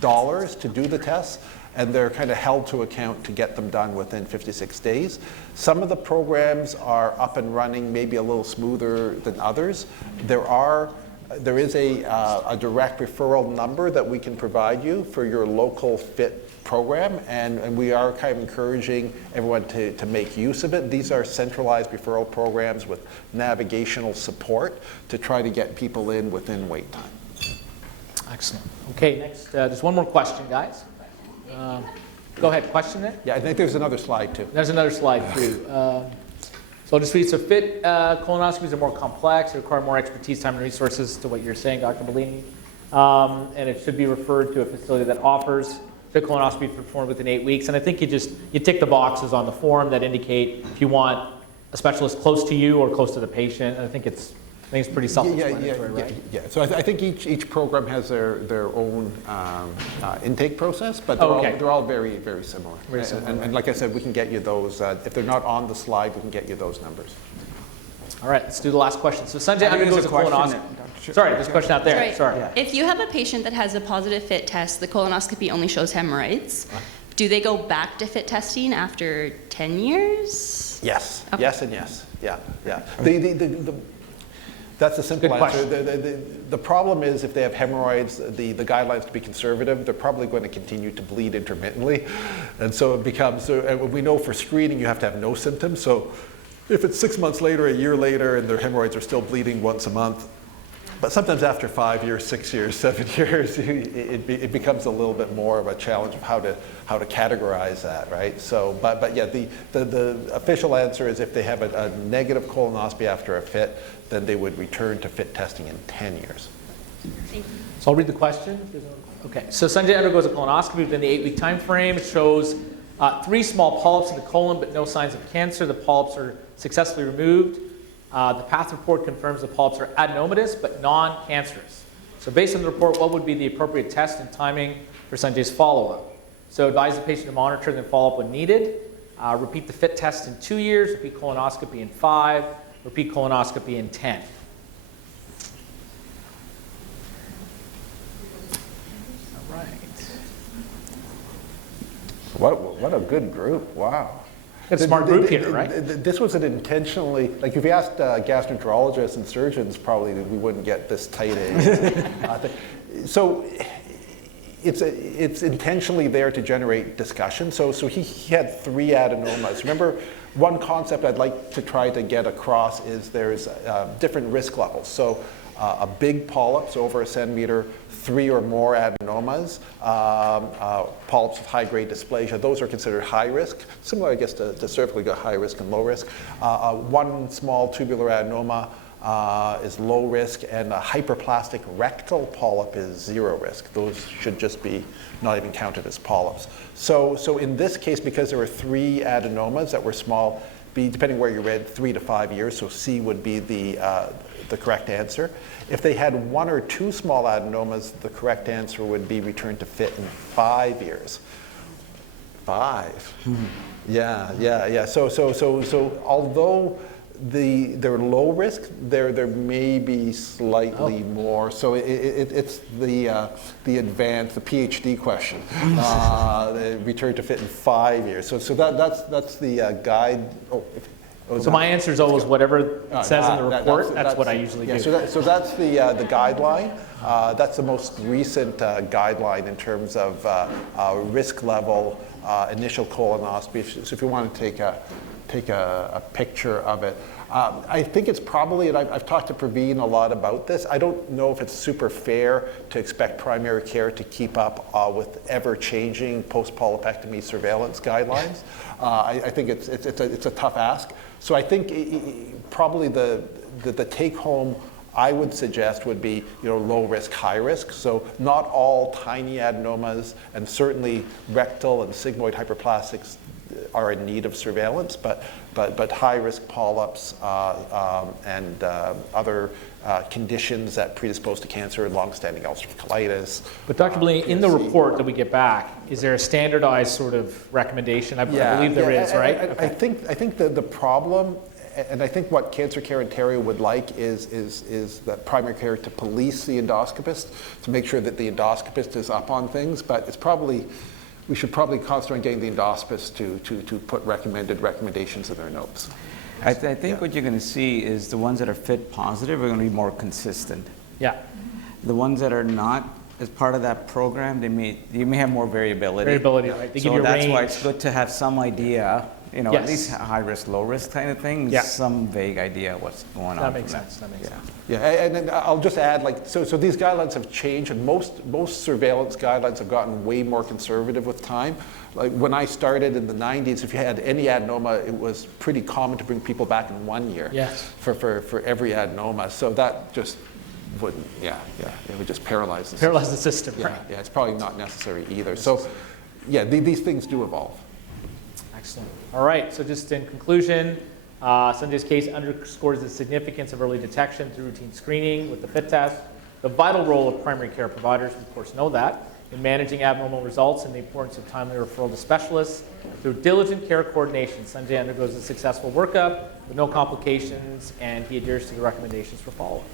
dollars to do the tests, and they're kind of held to account to get them done within 56 days. Some of the programs are up and running maybe a little smoother than others. There is a direct referral number that we can provide you for your local FIT program, and we are kind of encouraging everyone to make use of it. These are centralized referral programs with navigational support to try to get people in within wait time. Excellent. Okay, next, there's one more question, guys. Go ahead, question it? Yeah, I think there's another slide too. There's another slide too. So I'll just read, so FIT colonoscopies are more complex, they require more expertise, time, and resources to what you're saying, Dr. Bellini. And it should be referred to a facility that offers FIT colonoscopy performed within 8 weeks. And I think you tick the boxes on the form that indicate if you want a specialist close to you or close to the patient. And I think it's pretty self-explanatory, right? Yeah. So I think each program has their own intake process, but they're all very, very similar. Very similar. And like I said, we can get you those. If they're not on the slide, we can get you those numbers. All right, let's do the last question. So Sanjay undergoes a colonoscopy. Sorry, there's a question out there. Sorry. If you have a patient that has a positive FIT test, the colonoscopy only shows hemorrhoids. Do they go back to FIT testing after 10 years? Yes. Okay. Yes and yes. Yeah. That's a simple answer. The problem is if they have hemorrhoids, the guidelines to be conservative, they're probably going to continue to bleed intermittently. And so it becomes, and we know for screening you have to have no symptoms. So if it's 6 months later, a year later, and their hemorrhoids are still bleeding once a month, but sometimes after 5 years, 6 years, 7 years, it becomes a little bit more of a challenge of how to categorize that, right? So, but yeah, the official answer is if they have a negative colonoscopy after a FIT, then they would return to FIT testing in 10 years. Thank you. So I'll read the question. Okay, so Sanjay undergoes a colonoscopy within the 8-week time frame. It shows 3 small polyps in the colon, but no signs of cancer. The polyps are successfully removed. The path report confirms the polyps are adenomatous, but non-cancerous. So based on the report, what would be the appropriate test and timing for Sanjay's follow-up? So advise the patient to monitor and then follow up when needed. Repeat the FIT test in 2 years, repeat colonoscopy in 5, repeat colonoscopy in 10. All right. What a good group, wow. It's a smart group here, right? This was an intentionally, like if you asked gastroenterologists and surgeons, probably we wouldn't get this tight a So it's intentionally there to generate discussion. So he had 3 adenomas. Remember, one concept I'd like to try to get across is there's different risk levels. So a big polyps over 1 centimeter, 3 or more adenomas, polyps with high-grade dysplasia, those are considered high risk, similar, I guess, to cervical, you got high risk and low risk. 1 small tubular adenoma is low risk, and a hyperplastic rectal polyp is 0 risk. Those should just be not even counted as polyps. So in this case, because there were 3 adenomas that were small, depending where you read, 3 to 5 years, so C would be the correct answer. If they had 1 or 2 small adenomas, the correct answer would be returned to FIT in 5 years. 5. Yeah. So although they're low risk, there may be slightly more. So it's the advanced, the PhD question. Return to FIT in 5 years. So that's the guide. So my answer is always whatever it says in the report. That's what I usually do. So that's the guideline. That's the most recent guideline in terms of risk level, initial colonoscopy. So if you want to take a picture of it. I think it's probably, and I've talked to Praveen a lot about this, I don't know if it's super fair to expect primary care to keep up with ever-changing post-polypectomy surveillance guidelines. I think it's a tough ask. So I think probably the take-home I would suggest would be low risk, high risk. So not all tiny adenomas, and certainly rectal and sigmoid hyperplastics are in need of surveillance, but high-risk polyps and other conditions that predispose to cancer, long-standing ulcerative colitis. But Dr. Bellini, in the report that we get back, is there a standardized sort of recommendation? I believe there is, right? I think the problem, and I think what Cancer Care Ontario would like is that primary care to police the endoscopist, to make sure that the endoscopist is up on things, but it's probably, we should probably concentrate on getting the endoscopist to put recommendations in their notes. I think what you're going to see is the ones that are FIT positive are going to be more consistent. Yeah. The ones that are not, as part of that program, you may have more variability. Variability, right? They give you a that's range. why it's good to have some idea, you know, Yes. at least high risk, low risk kind of thing, Yeah. some vague idea what's going on. That makes sense. That makes sense. Yeah, and then I'll just add, like, so these guidelines have changed, and most surveillance guidelines have gotten way more conservative with time. Like when I started in the 90s, if you had any adenoma, it was pretty common to bring people back in 1 year. Yes. For every adenoma. So that just wouldn't, it would just paralyze the Paralyze the system, Yeah, right. yeah, it's probably not necessary either. So, yeah, these things do evolve. Excellent. All right, so just in conclusion, Sanjay's case underscores the significance of early detection through routine screening with the FIT test, the vital role of primary care providers, we of course know that, in managing abnormal results, and the importance of timely referral to specialists. Through diligent care coordination, Sanjay undergoes a successful workup with no complications, and he adheres to the recommendations for follow-up.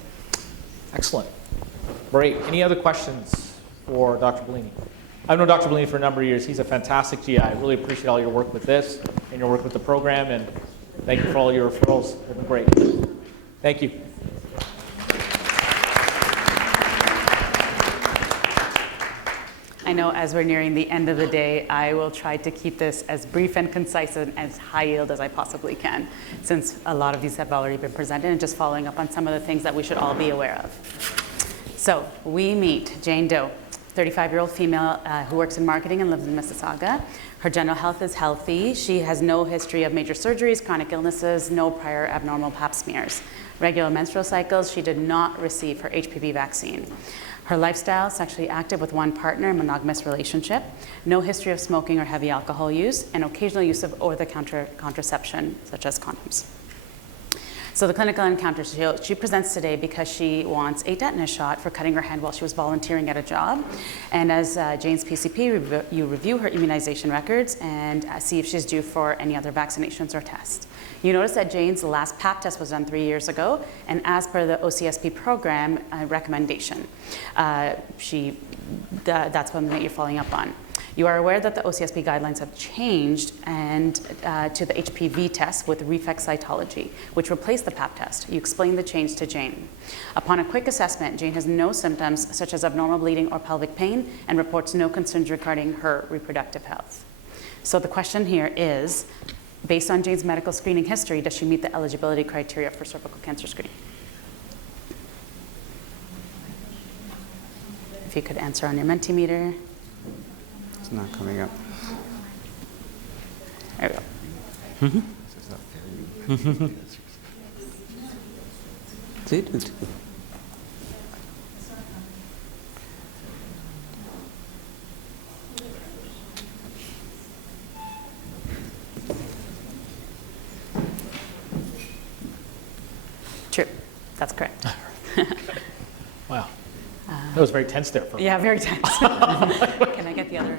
Excellent. Great. Any other questions for Dr. Bellini? I've known Dr. Bellini for a number of years. He's a fantastic GI. I really appreciate all your work with this and your work with the program, and thank you for all your referrals. They've been great. Thank you. I know as we're nearing the end of the day, I will try to keep this as brief and concise and as high yield as I possibly can, since a lot of these have already been presented, and just following up on some of the things that we should all be aware of. So we meet Jane Doe, 35-year-old female who works in marketing and lives in Mississauga. Her general health is healthy. She has no history of major surgeries, chronic illnesses, no prior abnormal pap smears. Regular menstrual cycles. She did not receive her HPV vaccine. Her lifestyle, sexually active with one partner, monogamous relationship, no history of smoking or heavy alcohol use, and occasional use of over-the-counter contraception, such as condoms. So the clinical encounter, she presents today because she wants a tetanus shot for cutting her hand while she was volunteering at a job. And as Jane's PCP, you review her immunization records and see if she's due for any other vaccinations or tests. You notice that Jane's last pap test was done 3 years ago, and as per the OCSP program recommendation, that's something that you're following up on. You are aware that the OCSP guidelines have changed and to the HPV test with reflex cytology, which replaced the pap test. You explained the change to Jane. Upon a quick assessment, Jane has no symptoms such as abnormal bleeding or pelvic pain and reports no concerns regarding her reproductive health. So the question here is, based on Jane's medical screening history, does she meet the eligibility criteria for cervical cancer screening? If you could answer on your Mentimeter. It's not coming up. There we go. True. That's correct. Wow. That was very tense there for me. Yeah, very tense. Can I get the other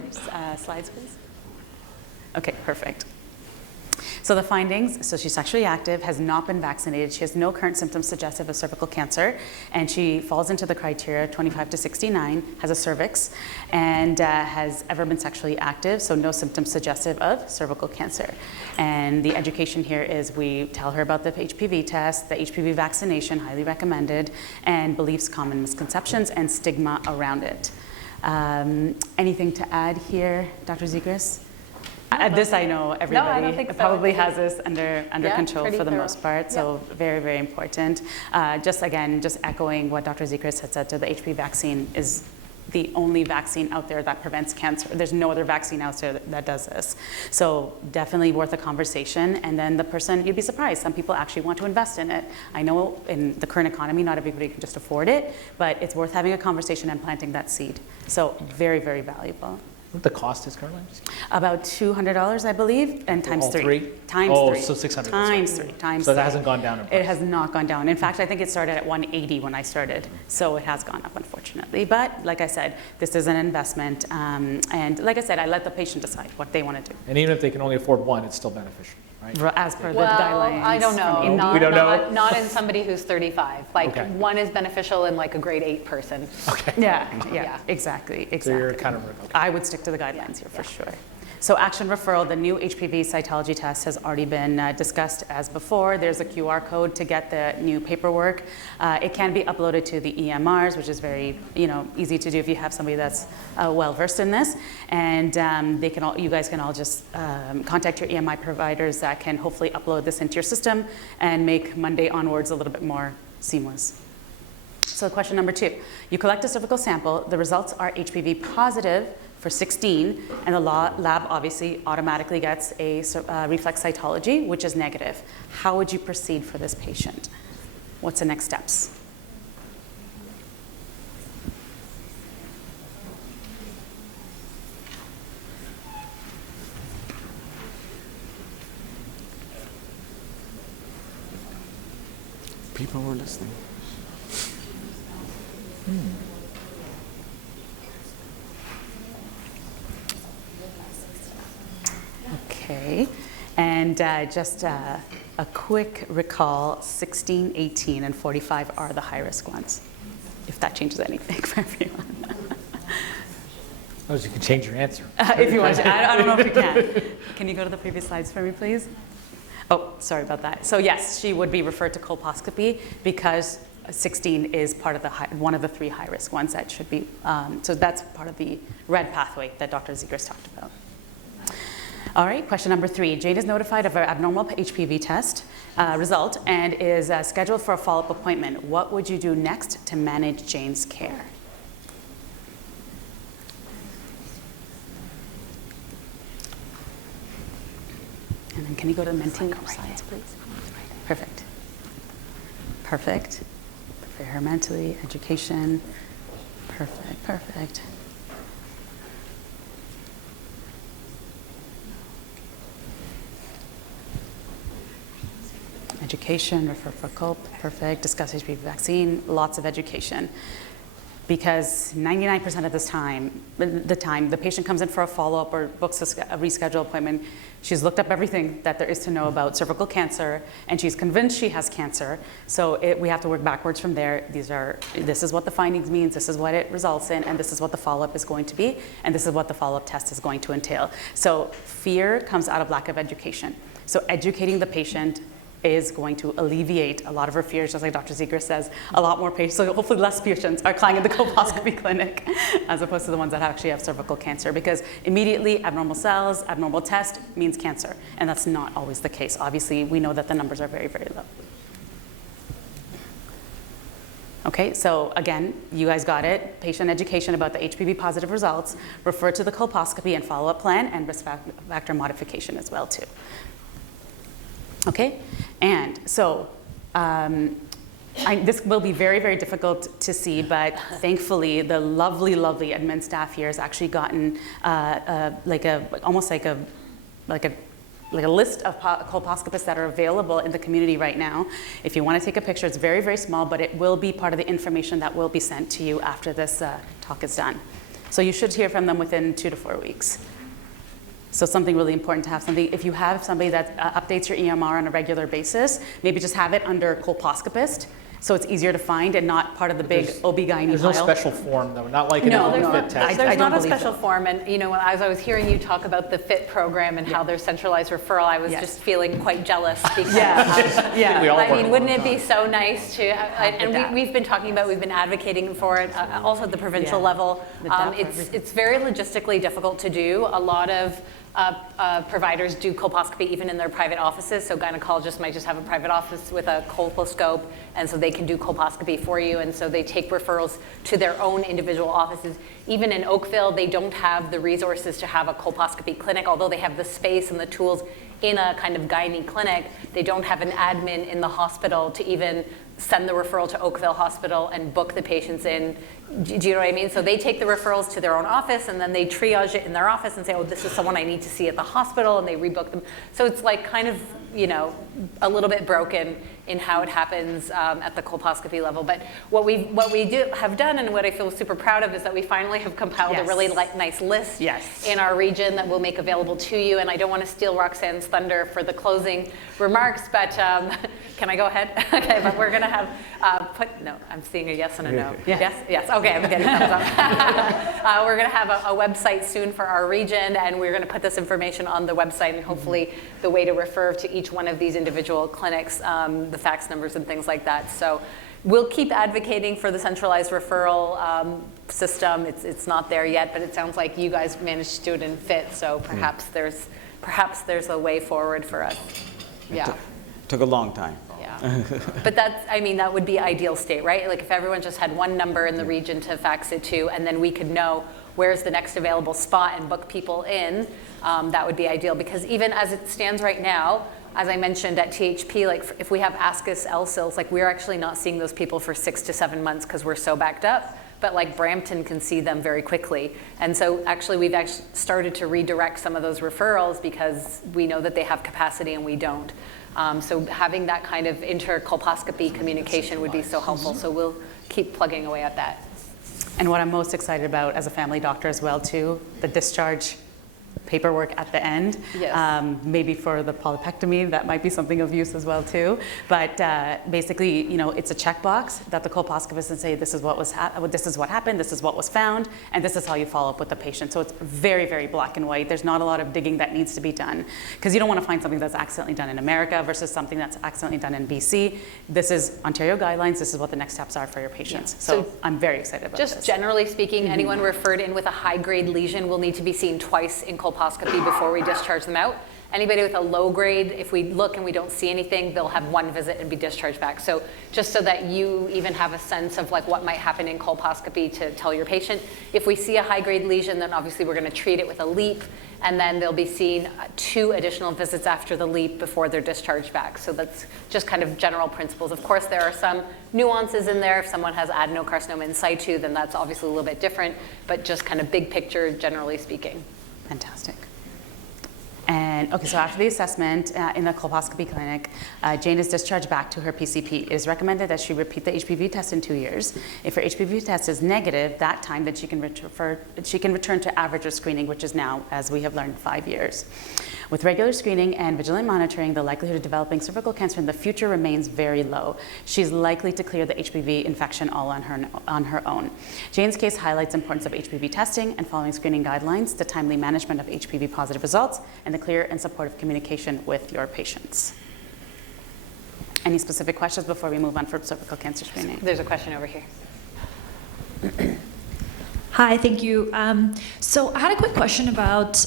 slides, please? Okay, perfect. So the findings, so she's sexually active, has not been vaccinated, she has no current symptoms suggestive of cervical cancer, and she falls into the criteria 25 to 69, has a cervix, and has ever been sexually active, so no symptoms suggestive of cervical cancer. And the education here is we tell her about the HPV test, the HPV vaccination, highly recommended, and beliefs, common misconceptions, and stigma around it. Anything to add here, Dr. Zegras? This I know everybody No, I don't think so. probably has this under Yeah, control pretty for the thorough. most part, so very, very important. Just echoing what Dr. Zegras had said, the HPV vaccine is the only vaccine out there that prevents cancer. There's no other vaccine out there that does this. So definitely worth a conversation. And then the person, you'd be surprised, some people actually want to invest in it. I know in the current economy, not everybody can just afford it, but it's worth having a conversation and planting that seed. So very, very valuable. What the cost is, Caroline? About $200, I believe, and times all 3. three? Times Oh, 3. so 600. Times 3. Times So 3. that hasn't gone down in price. It has not gone down. In fact, I think it started at 180 when I started, so it has gone up, unfortunately. But like I said, this is an investment, and like I said, I let the patient decide what they want to do. And even if they can only afford one, it's still beneficial, right? As per the Well, guidelines. I don't know. from Not, We don't know? Not in somebody who's 35. Like Okay. one is beneficial in like a grade 8 person. Yeah, exactly. So you're kind of, I would stick to the guidelines here for sure. So action referral, the new HPV cytology test has already been discussed as before. There's a QR code to get the new paperwork. It can be uploaded to the EMRs, which is very easy to do if you have somebody that's well versed in this. And you guys can all just contact your EMI providers that can hopefully upload this into your system and make Monday onwards a little bit more seamless. So question number 2, you collect a cervical sample, the results are HPV positive for 16, and the lab obviously automatically gets a reflex cytology, which is negative. How would you proceed for this patient? What's the next steps? People were listening. Okay, and just a quick recall, 16, 18, and 45 are the high-risk ones, if that changes anything for everyone. oh, so you can change your answer. If you want to. I don't know if you can. Can you go to the previous slides for me, please? Oh, sorry about that. So yes, she would be referred to colposcopy because 16 is part of one of the 3 high-risk ones that should be, so that's part of the red pathway that Dr. Zegers talked about. All right, question number 3. Jane is notified of her abnormal HPV test result and is scheduled for a follow-up appointment. What would you do next to manage Jane's care? And then can you go to the mental slides, please? Perfect. Perfect. Prepare her mentally, education. Perfect, perfect. Education, refer for COPE, perfect. Discuss HPV vaccine, lots of education. Because 99% of the time the patient comes in for a follow-up or books a rescheduled appointment, she's looked up everything that there is to know about cervical cancer, and she's convinced she has cancer. So we have to work backwards from there. This is what the findings means, this is what it results in, and this is what the follow-up is going to be, and this is what the follow-up test is going to entail. So fear comes out of lack of education. So educating the patient is going to alleviate a lot of her fears, just like Dr. Zegers says. A lot more patients, so hopefully less patients are applying at the colposcopy clinic as opposed to the ones that actually have cervical cancer, because immediately abnormal cells, abnormal test means cancer, and that's not always the case. Obviously, we know that the numbers are very, very low. Okay, so again, you guys got it. Patient education about the HPV positive results, refer to the colposcopy and follow-up plan, and risk factor modification as well too. Okay, and so this will be very, very difficult to see, but thankfully the lovely, lovely admin staff here has actually gotten almost like a list of colposcopists that are available in the community right now. If you want to take a picture, it's very, very small, but it will be part of the information that will be sent to you after this talk is done. So you should hear from them within 2 to 4 weeks. So something really important to have if you have somebody that updates your EMR on a regular basis, maybe just have it under colposcopist, so it's easier to find and not part of the big OB-GYN There's file. no special form, though, not like an No, FIT test. there's not a special form. And as I was hearing you talk about the FIT program and how there's centralized referral, I was just feeling quite jealous because wouldn't it be so nice to, and we've been advocating for it also at the provincial level. It's very logistically difficult to do. A lot of providers do colposcopy even in their private offices, so gynecologists might just have a private office with a colposcope, and so they can do colposcopy for you, and so they take referrals to their own individual offices. Even in Oakville, they don't have the resources to have a colposcopy clinic, although they have the space and the tools in a kind of gynae clinic. They don't have an admin in the hospital to even send the referral to Oakville Hospital and book the patients in Do you know what I mean? So they take the referrals to their own office, and then they triage it in their office and say, oh, this is someone I need to see at the hospital, and they rebook them. So it's like kind of, you know, a little bit broken in how it happens at the colposcopy level. But what we have done, and what I feel super proud of, is that we finally have compiled a really nice list in our region that we'll make available to you. And I don't want to steal Roxanne's thunder for the closing remarks, but can I go ahead? Okay, but we're going to have no, I'm seeing a yes and a no. Yes. Okay, I'm getting thumbs up. We're going to have a website soon for our region, and we're going to put this information on the website, and hopefully the way to refer to each one of these individual clinics, the fax numbers and things like that. So we'll keep advocating for the centralized referral system. It's not there yet, but it sounds like you guys managed to do it in FIT, so perhaps there's a way forward for us. Yeah. Took a long time. Yeah. But that's, I mean, that would be ideal state, right? Like if everyone just had one number in the region to fax it to, and then we could know where's the next available spot and book people in, that would be ideal. Because even as it stands right now, as I mentioned at THP, like if we have ascus LSILs, like we're actually not seeing those people for 6 to 7 months because we're so backed up. But like Brampton can see them very quickly. And so actually we've started to redirect some of those referrals because we know that they have capacity and we don't. So having that kind of intercolposcopy communication would be so helpful. So we'll keep plugging away at that. And what I'm most excited about as a family doctor as well too, the discharge paperwork at the end. Yes. Maybe for the polypectomy, that might be something of use as well too. But basically, you know, it's a checkbox that the colposcopist can say, this is what this is what happened, this is what was found, and this is how you follow up with the patient. So it's very, very black and white. There's not a lot of digging that needs to be done because you don't want to find something that's accidentally done in America versus something that's accidentally done in BC. This is Ontario guidelines. This is what the next steps are for your patients. Yeah. So I'm very excited about this. Just generally speaking, anyone referred in with a high-grade lesion will need to be seen twice in colposcopy before we discharge them out. Anybody with a low grade, if we look and we don't see anything, they'll have one visit and be discharged back. So just so that you even have a sense of like what might happen in colposcopy to tell your patient. If we see a high grade lesion, then obviously we're going to treat it with a LEEP, and then they'll be seen 2 additional visits after the LEEP before they're discharged back. So that's just kind of general principles. Of course, there are some nuances in there. If someone has adenocarcinoma in situ, then that's obviously a little bit different, but just kind of big picture, generally speaking. Fantastic. And okay, so after the assessment in the colposcopy clinic, Jane is discharged back to her PCP. It is recommended that she repeat the HPV test in 2 years. If her HPV test is negative, that time then she can return to average risk screening, which is now, as we have learned, 5 years. With regular screening and vigilant monitoring, the likelihood of developing cervical cancer in the future remains very low. She's likely to clear the HPV infection all on her own. Jane's case highlights the importance of HPV testing and following screening guidelines, the timely management of HPV positive results, and the clear and supportive communication with your patients. Any specific questions before we move on for cervical cancer screening? There's a question over here. Hi, thank you. So I had a quick question about,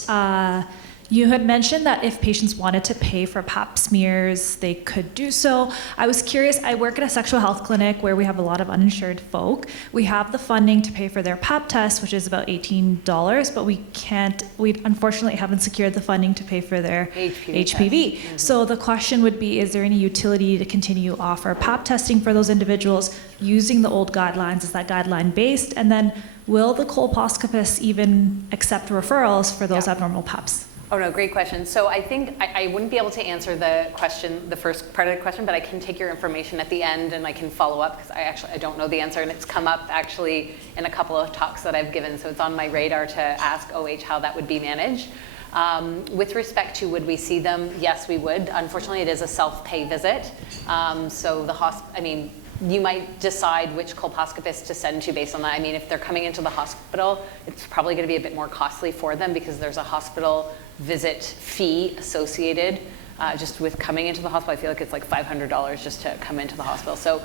you had mentioned that if patients wanted to pay for pap smears, they could do so. I was curious, I work at a sexual health clinic where we have a lot of uninsured folk. We have the funding to pay for their pap test, which is about $18, but we unfortunately haven't secured the funding to pay for their HPV. Mm-hmm. So the question would be, is there any utility to continue offer pap testing for those individuals using the old guidelines? Is that guideline based? And then will the colposcopists even accept referrals for those abnormal paps? Oh no, great question. So I think I wouldn't be able to answer the question, the first part of the question, but I can take your information at the end and I can follow up because I don't know the answer, and it's come up actually in a couple of talks that I've given. So it's on my radar to ask OH how that would be managed. With respect to would we see them, yes, we would. Unfortunately, it is a self-pay visit. So you might decide which colposcopist to send to based on that. I mean, if they're coming into the hospital, it's probably going to be a bit more costly for them because there's a hospital visit fee associated just with coming into the hospital. I feel like it's like $500 just to come into the hospital. So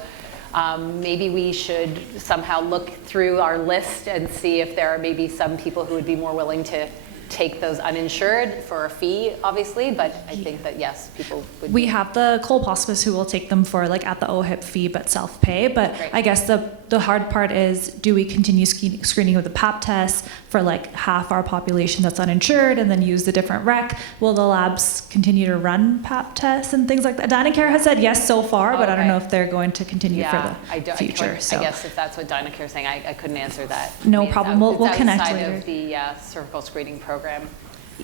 maybe we should somehow look through our list and see if there are maybe some people who would be more willing to take those uninsured for a fee, obviously, but I think that yes, people would. We have the colposcopists who will take them for like at the OHIP fee, but self-pay. But I guess the the hard part is, do we continue screening with the pap test for like half our population that's uninsured and then use the different rec? Will the labs continue to run pap tests and things like that? Dynacare has said yes so far, but I don't know if they're going to continue for the future. I guess if that's what Dynacare is saying, I couldn't answer that. No problem. We'll connect outside later. of the cervical screening program.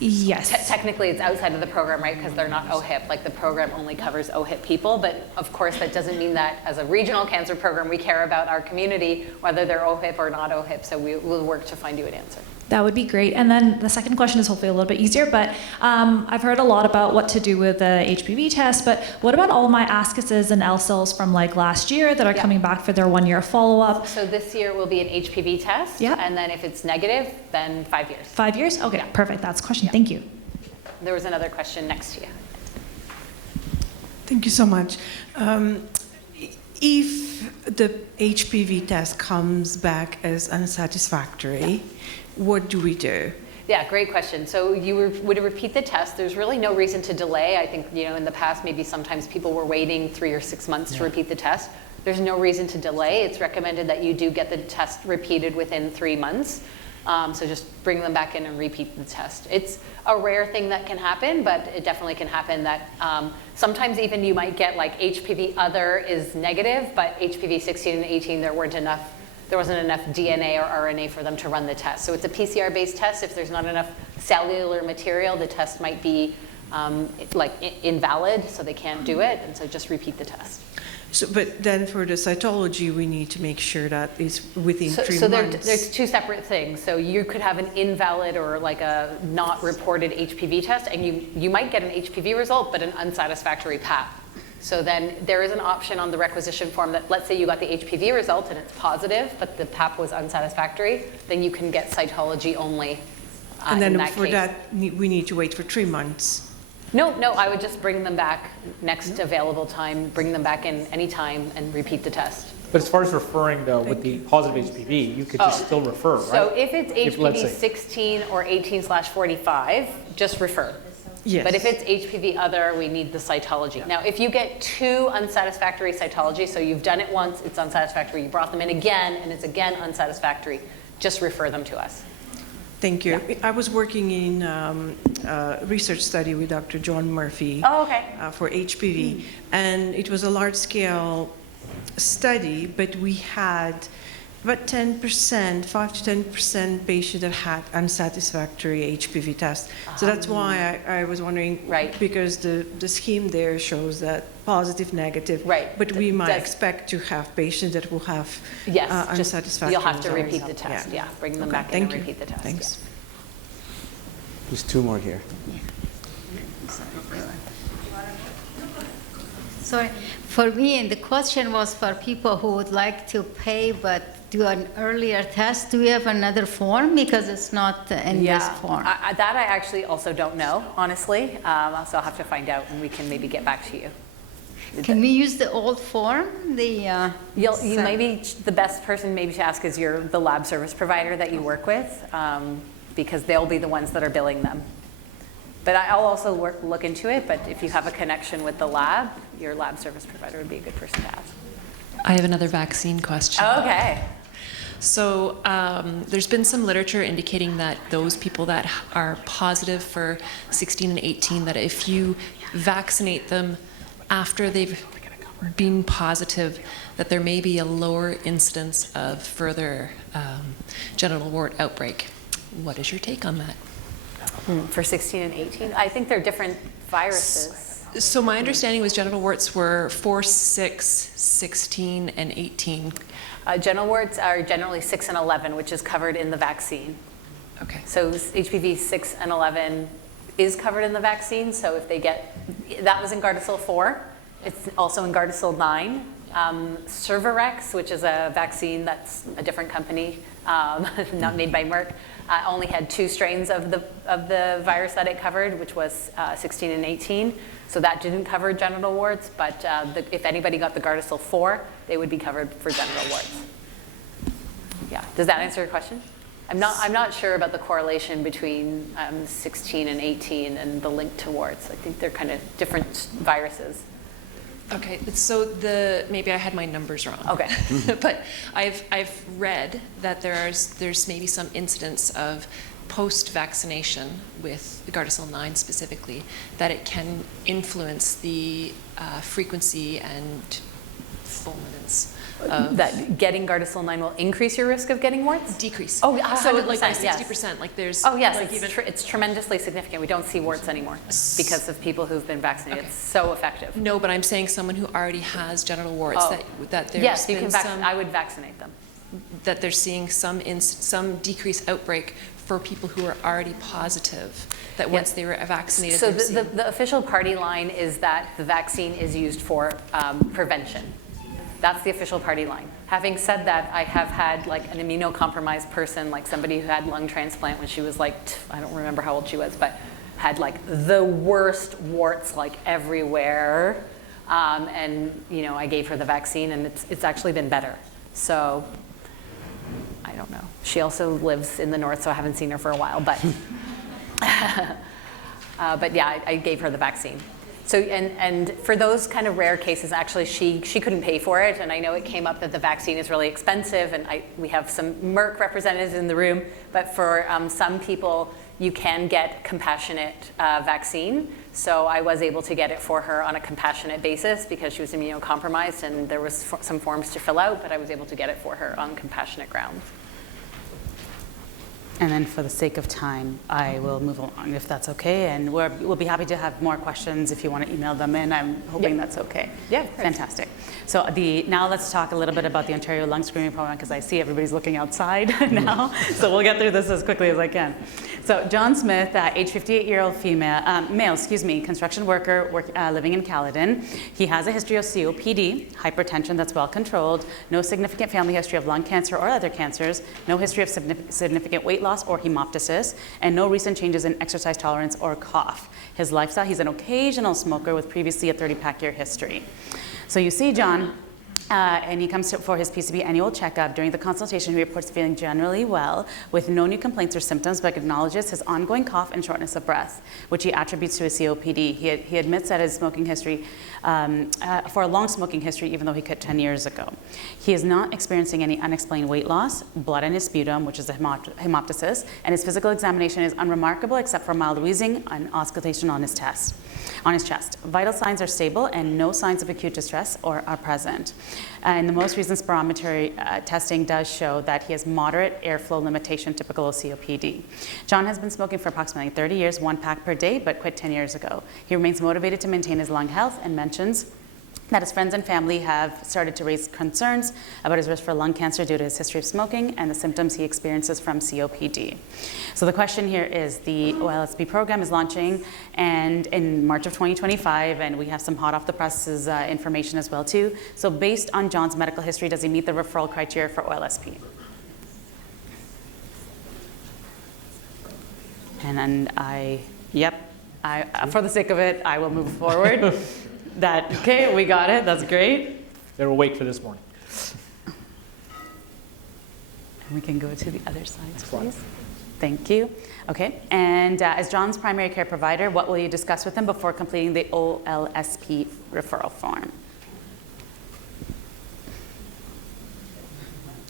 Yes. Technically, it's outside of the program, right? Because they're not OHIP. Like the program only covers OHIP people, but of course that doesn't mean that as a regional cancer program we care about our community, whether they're OHIP or not OHIP. So we will work to find you an answer. That would be great. And then the second question is hopefully a little bit easier, but I've heard a lot about what to do with the HPV test, but what about all my ASCUSes and LSILs from like last year that are coming back for their 1 year follow-up? So this year will be an HPV test, and then if it's negative, then 5 years. 5 years? Okay, perfect. That's the question. Thank you. There was another question next to you. Thank you so much. If the HPV test comes back as unsatisfactory, what do we do? Yeah, great question. So you would repeat the test. There's really no reason to delay. I think, in the past, maybe sometimes people were waiting 3 or 6 months to repeat the test. There's no reason to delay. It's recommended that you do get the test repeated within 3 months. So just bring them back in and repeat the test. It's a rare thing that can happen, but it definitely can happen that sometimes even you might get like HPV other is negative, but HPV 16 and 18, there wasn't enough DNA or RNA for them to run the test. So it's a PCR-based test. If there's not enough cellular material, the test might be invalid, so they can't do it, and so just repeat the test. So, but then for the cytology, we need to make sure that it's within 3 months. So there's two separate things. So you could have an invalid or like a not reported HPV test, and you might get an HPV result, but an unsatisfactory PAP. So then there is an option on the requisition form that, let's say you got the HPV result and it's positive, but the PAP was unsatisfactory, then you can get cytology only. And then in that for case. that, we need to wait for 3 months. No, I would just bring them back next available time, bring them back in any time and repeat the test. But as far as referring though, with the positive HPV, you could just still refer, right? So if it's let's HPV say- 16 or 18/45, just refer. Yes. But if it's HPV other, we need the cytology. Now, if you get 2 unsatisfactory cytology, so you've done it once, it's unsatisfactory, you brought them in again, and it's again unsatisfactory, just refer them to us. Thank you. I was working in a research study with Dr. John Murphy for HPV, and it was a large-scale study, but we had about 10%, 5 to 10% patients that had unsatisfactory HPV tests. So that's why I was wondering, because the scheme there shows that positive, negative, but we might expect to have patients that will have unsatisfactory You'll have to results. repeat the test, bring them back in and repeat the test. Thanks. There's 2 more here. Sorry, for me, and the question was for people who would like to pay but do an earlier test. Do we have another form? Because it's not in this form. That I actually also don't know, honestly. So I'll have to find out and we can maybe get back to you. Can we use the old form? You maybe the best person maybe to ask is the lab service provider that you work with, because they'll be the ones that are billing them. But I'll also look into it, but if you have a connection with the lab, your lab service provider would be a good person to ask. I have another vaccine question. Okay. So there's been some literature indicating that those people that are positive for 16 and 18, that if you vaccinate them after they've been positive, that there may be a lower incidence of further genital wart outbreak. What is your take on that? For 16 and 18? I think they're different viruses. So my understanding was genital warts were 4, 6, 16, and 18. Genital warts are generally 6 and 11, which is covered in the vaccine. Okay. So HPV 6 and 11 is covered in the vaccine. So if they get, that was in Gardasil 4. It's also in Gardasil 9. Cervarix, which is a vaccine that's a different company, not made by Merck, only had 2 strains of the virus that it covered, which was 16 and 18. So that didn't cover genital warts, but if anybody got the Gardasil 4, they would be covered for genital warts. Yeah, does that answer your question? I'm not sure about the correlation between 16 and 18 and the link to warts. I think they're kind of different viruses. Okay, so maybe I had my numbers wrong. Okay. But I've read that there's maybe some incidence of post-vaccination with Gardasil 9 specifically, that it can influence the frequency and fulminance of... That getting Gardasil 9 will increase your risk of getting warts? Decrease. Oh, 100%, so like by 60%, yes. like there's... Oh yes, like it's tremendously significant. We don't see warts anymore because of people who've been vaccinated. Okay. It's so effective. No, but I'm saying someone who already has genital warts, that there's yes, you been can I would vaccinate them. That they're seeing some decreased outbreak for people who are already positive, that once they were vaccinated, so the official party line is that the vaccine is used for prevention. That's the official party line. Having said that, I have had like an immunocompromised person, like somebody who had lung transplant when she was like, I don't remember how old she was, but had like the worst warts like everywhere. And I gave her the vaccine and it's actually been better. So I don't know. She also lives in the north, so I haven't seen her for a while, but but yeah, I gave her the vaccine. So, and for those kind of rare cases, actually, she couldn't pay for it, and I know it came up that the vaccine is really expensive, and we have some Merck representatives in the room, but for some people, you can get compassionate vaccine. So I was able to get it for her on a compassionate basis because she was immunocompromised, and there was some forms to fill out, but I was able to get it for her on compassionate grounds. And then for the sake of time, I will move along if that's okay. And we'll be happy to have more questions if you want to email them in. I'm hoping that's okay. Yeah, fantastic. So now let's talk a little bit about the Ontario Lung Screening Program because I see everybody's looking outside now. So we'll get through this as quickly as I can. So John Smith, age 58-year-old male, construction worker living in Caledon. He has a history of COPD, hypertension that's well controlled, no significant family history of lung cancer or other cancers, no history of significant weight loss or hemoptysis, and no recent changes in exercise tolerance or cough. His lifestyle, he's an occasional smoker with previously a 30-pack year history. So you see John, and he comes for his PCP annual checkup. During the consultation, he reports feeling generally well with no new complaints or symptoms, but acknowledges his ongoing cough and shortness of breath, which he attributes to his COPD. He admits that his smoking history, for a long smoking history, even though he quit 10 years ago. He is not experiencing any unexplained weight loss, blood in his sputum, which is a hemoptysis, and his physical examination is unremarkable except for mild wheezing and auscultation on his chest. Vital signs are stable and no signs of acute distress are present. And the most recent spirometry testing does show that he has moderate airflow limitation typical of COPD. John has been smoking for approximately 30 years, 1 pack per day, but quit 10 years ago. He remains motivated to maintain his lung health and mentions that his friends and family have started to raise concerns about his risk for lung cancer due to his history of smoking and the symptoms he experiences from COPD. So the question here is, the OLSP program is launching and in March of 2025, and we have some hot off the presses information as well too. So based on John's medical history, does he meet the referral criteria for OLSP? And then for the sake of it, I will move forward. Okay, we got it, that's great. They're awake for this morning. And we can go to the other slides, please. Thank you. Okay, and as John's primary care provider, what will you discuss with him before completing the OLSP referral form?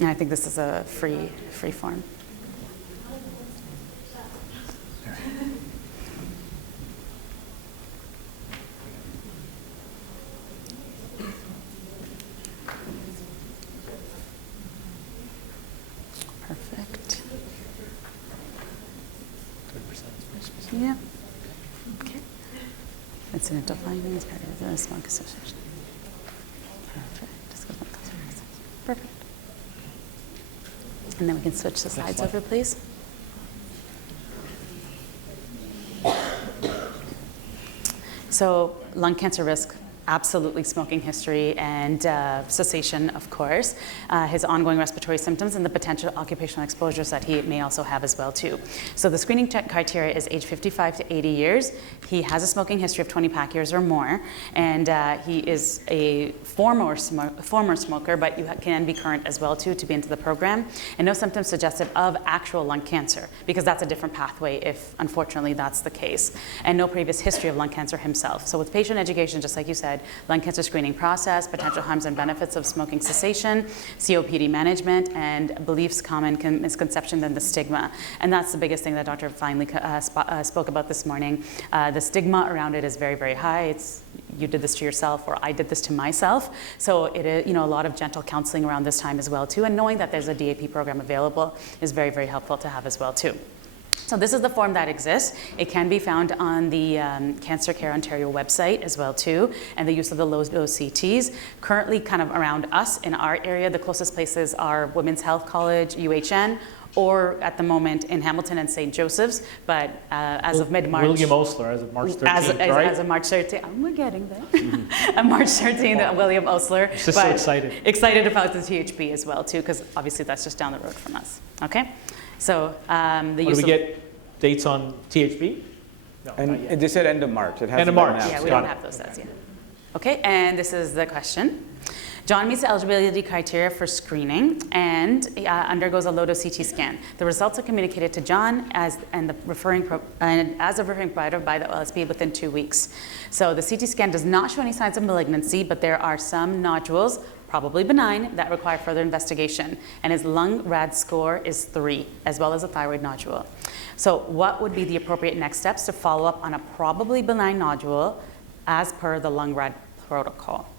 And I think this is a free form. Perfect. Yeah. Okay. Incidental findings, part of the smoke association. Perfect. And then we can switch the slides over, please. So lung cancer risk, absolutely smoking history and cessation, of course, his ongoing respiratory symptoms and the potential occupational exposures that he may also have as well too. So the screening criteria is age 55 to 80 years. He has a smoking history of 20 pack years or more, and he is a former smoker, but you can be current as well too to be into the program, and no symptoms suggestive of actual lung cancer, because that's a different pathway if unfortunately that's the case, and no previous history of lung cancer himself. So with patient education, just like you said, said, lung cancer screening process, potential harms and benefits of smoking cessation, COPD management, and beliefs, common misconceptions, and the stigma. And that's the biggest thing that Dr. finally spoke about this morning. The stigma around it is very, very high. It's you did this to yourself, or I did this to myself. So it is, a lot of gentle counseling around this time as well too, and knowing that there's a DAP program available is very, very helpful to have as well too. So this is the form that exists. It can be found on the Cancer Care Ontario website as well too, and the use of the low-dose CTs. Currently kind of around us in our area, the closest places are Women's Health College, UHN, or at the moment in Hamilton and St. Joseph's, but as of mid-March. William Osler as of March 13th, right? As of March 13th, we're getting there. On March 13th, William Osler. I'm just so excited. Excited about the THP as well too, because obviously that's just down the road from us, okay? So do we get dates on THP? No, and they said end of March. It end of March. Yeah, we don't have those sets yet. Okay, and this is the question. John meets the eligibility criteria for screening and undergoes a low-dose CT scan. The results are communicated to John as a referring provider by the OLSP within 2 weeks. So the CT scan does not show any signs of malignancy, but there are some nodules, probably benign, that require further investigation. And his lung RAD score is 3, as well as a thyroid nodule. So what would be the appropriate next steps to follow up on a probably benign nodule as per the lung RAD protocol?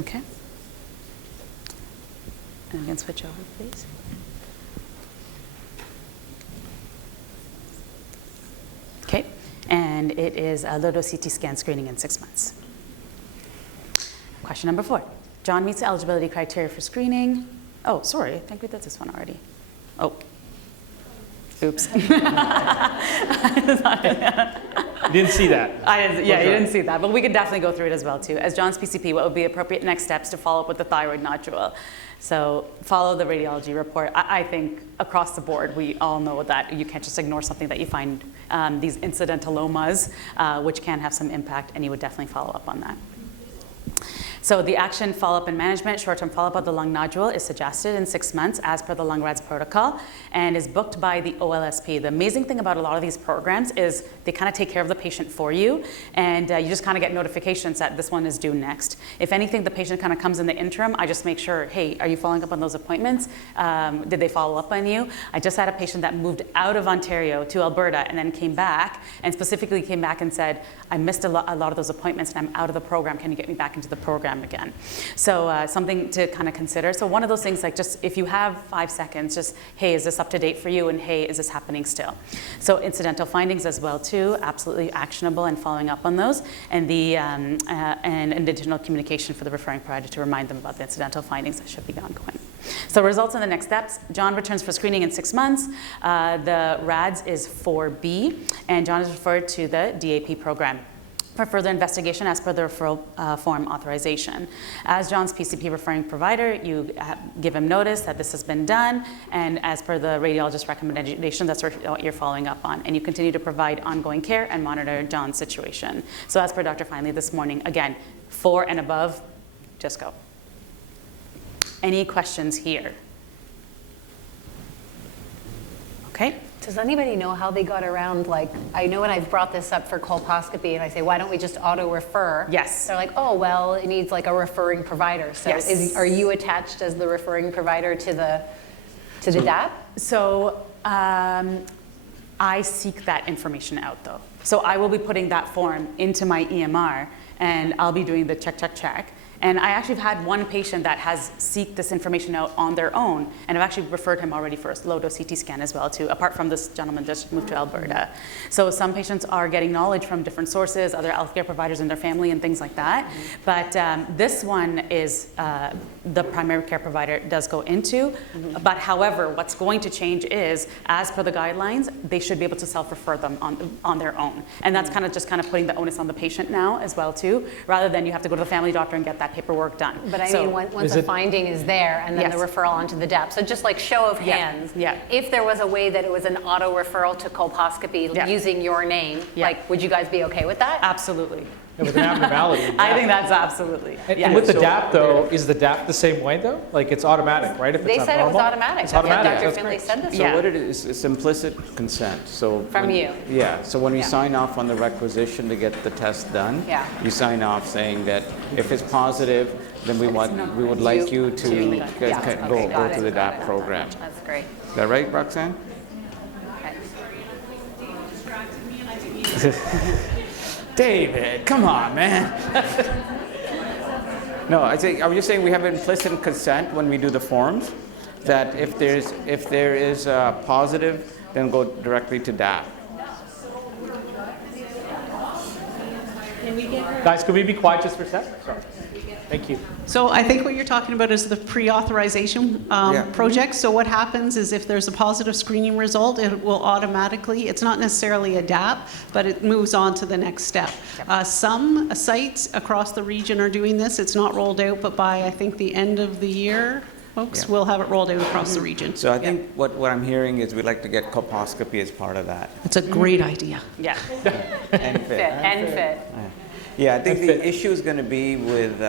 Okay. And we can switch over, please. Okay, and it is a low-dose CT scan screening in 6 months. Question number 4. John meets the eligibility criteria for screening. Oh, sorry, I think we did this one already. Oh, oops. You didn't see that. You didn't see that, but we could definitely go through it as well too. As John's PCP, what would be appropriate next steps to follow up with the thyroid nodule? So follow the radiology report. I think across the board, we all know that you can't just ignore something that you find, these incidentalomas, which can have some impact, and you would definitely follow up on that. So the action, follow-up, and management, short-term follow-up of the lung nodule is suggested in 6 months as per the lung RADS protocol and is booked by the OLSP. The amazing thing about a lot of these programs is they kind of take care of the patient for you, and you just kind of get notifications that this one is due next. If anything, the patient kind of comes in the interim, I just make sure, hey, are you following up on those appointments? Did they follow up on you? I just had a patient that moved out of Ontario to Alberta and then came back, and specifically came back and said, I missed a lot of those appointments and I'm out of the program. Can you get me back into the program again? So something to kind of consider. So one of those things, like just if you have 5 seconds, just, hey, is this up to date for you? And hey, is this happening still? So incidental findings as well too, absolutely actionable and following up on those. And the and additional communication for the referring provider to remind them about the incidental findings that should be ongoing. So results and the next steps. John returns for screening in 6 months. The RADS is 4B, and John is referred to the DAP program for further investigation as per the referral form authorization. As John's PCP referring provider, you give him notice that this has been done, and as per the radiologist recommendation, that's what you're following up on. And you continue to provide ongoing care and monitor John's situation. So as per Dr. Finley this morning, again, 4 and above, just go. Any questions here? Okay. Does anybody know how they got around, like, I know when I've brought this up for colposcopy and I say, why don't we just auto-refer? Yes. They're like, oh, well, it needs like a referring provider. So yes. Are you attached as the referring provider to the DAP? So I seek that information out though. So I will be putting that form into my EMR and I'll be doing the check, check, check. And I actually have had one patient that has seeked this information out on their own, and I've actually referred him already for a low-dose CT scan as well too, apart from this gentleman just moved to Alberta. So some patients are getting knowledge from different sources, other healthcare providers in their family and things like that. But this one is the primary care provider does go into. But however, what's going to change is, as per the guidelines, they should be able to self-refer them on their own. And that's kind of just putting the onus on the patient now as well too, rather than you have to go to the family doctor and get that paperwork done. But I So- mean, once a finding is there and then the Yes. referral onto the DAP. So just like show of hands, if there was a way that it was an auto referral to colposcopy using your name, like, would you guys be okay with that? Absolutely. Yeah, with an abnormality. I think that's absolutely. And with the DAP though, is the DAP the same way though? Like it's automatic, right? If They it's said it was abnormal? automatic. It's That's what automatic. Dr. That's Finley great. said this. So what it is, it's implicit consent. So From you. Yeah. So when we sign off on the requisition to get the test done, you sign off saying that if it's positive, then we would like you to go to the DAP program. That's great. Is that right, Roxanne? David, come on, man. No, I was just saying we have implicit consent when we do the forms, that if there is a positive, then go directly to DAP. Guys, could we be quiet just for a sec? Sorry. Thank you. So I think what you're talking about is the pre-authorization project. So what happens is if there's a positive screening result, it will automatically, it's not necessarily a DAP, but it moves on to the next step. Some sites across the region are doing this. It's not rolled out, but by I think the end of the year, folks, we'll have it rolled out across the region. So I think what I'm hearing is we'd like to get colposcopy as part of that. It's a great idea. Yeah. And fit. And fit. Yeah, I think the issue is going to be with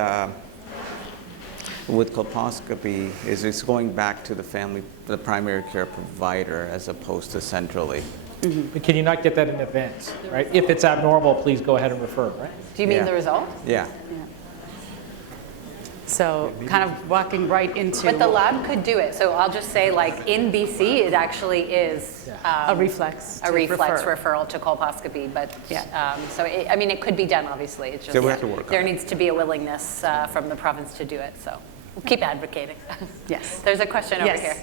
colposcopy is it's going back to the primary care provider as opposed to centrally. But can you not get that in advance, right? If it's abnormal, please go ahead and refer, right? Do you mean the result? Yeah. So kind of walking right into. But the lab could do it. So I'll just say, like in BC, it actually is a reflex. A to reflex refer. referral to colposcopy. But so I mean, it could be done. Obviously, it's just So we have to work on there it. needs to be a willingness from the province to do it. So we'll keep advocating. Yes. There's a question over here.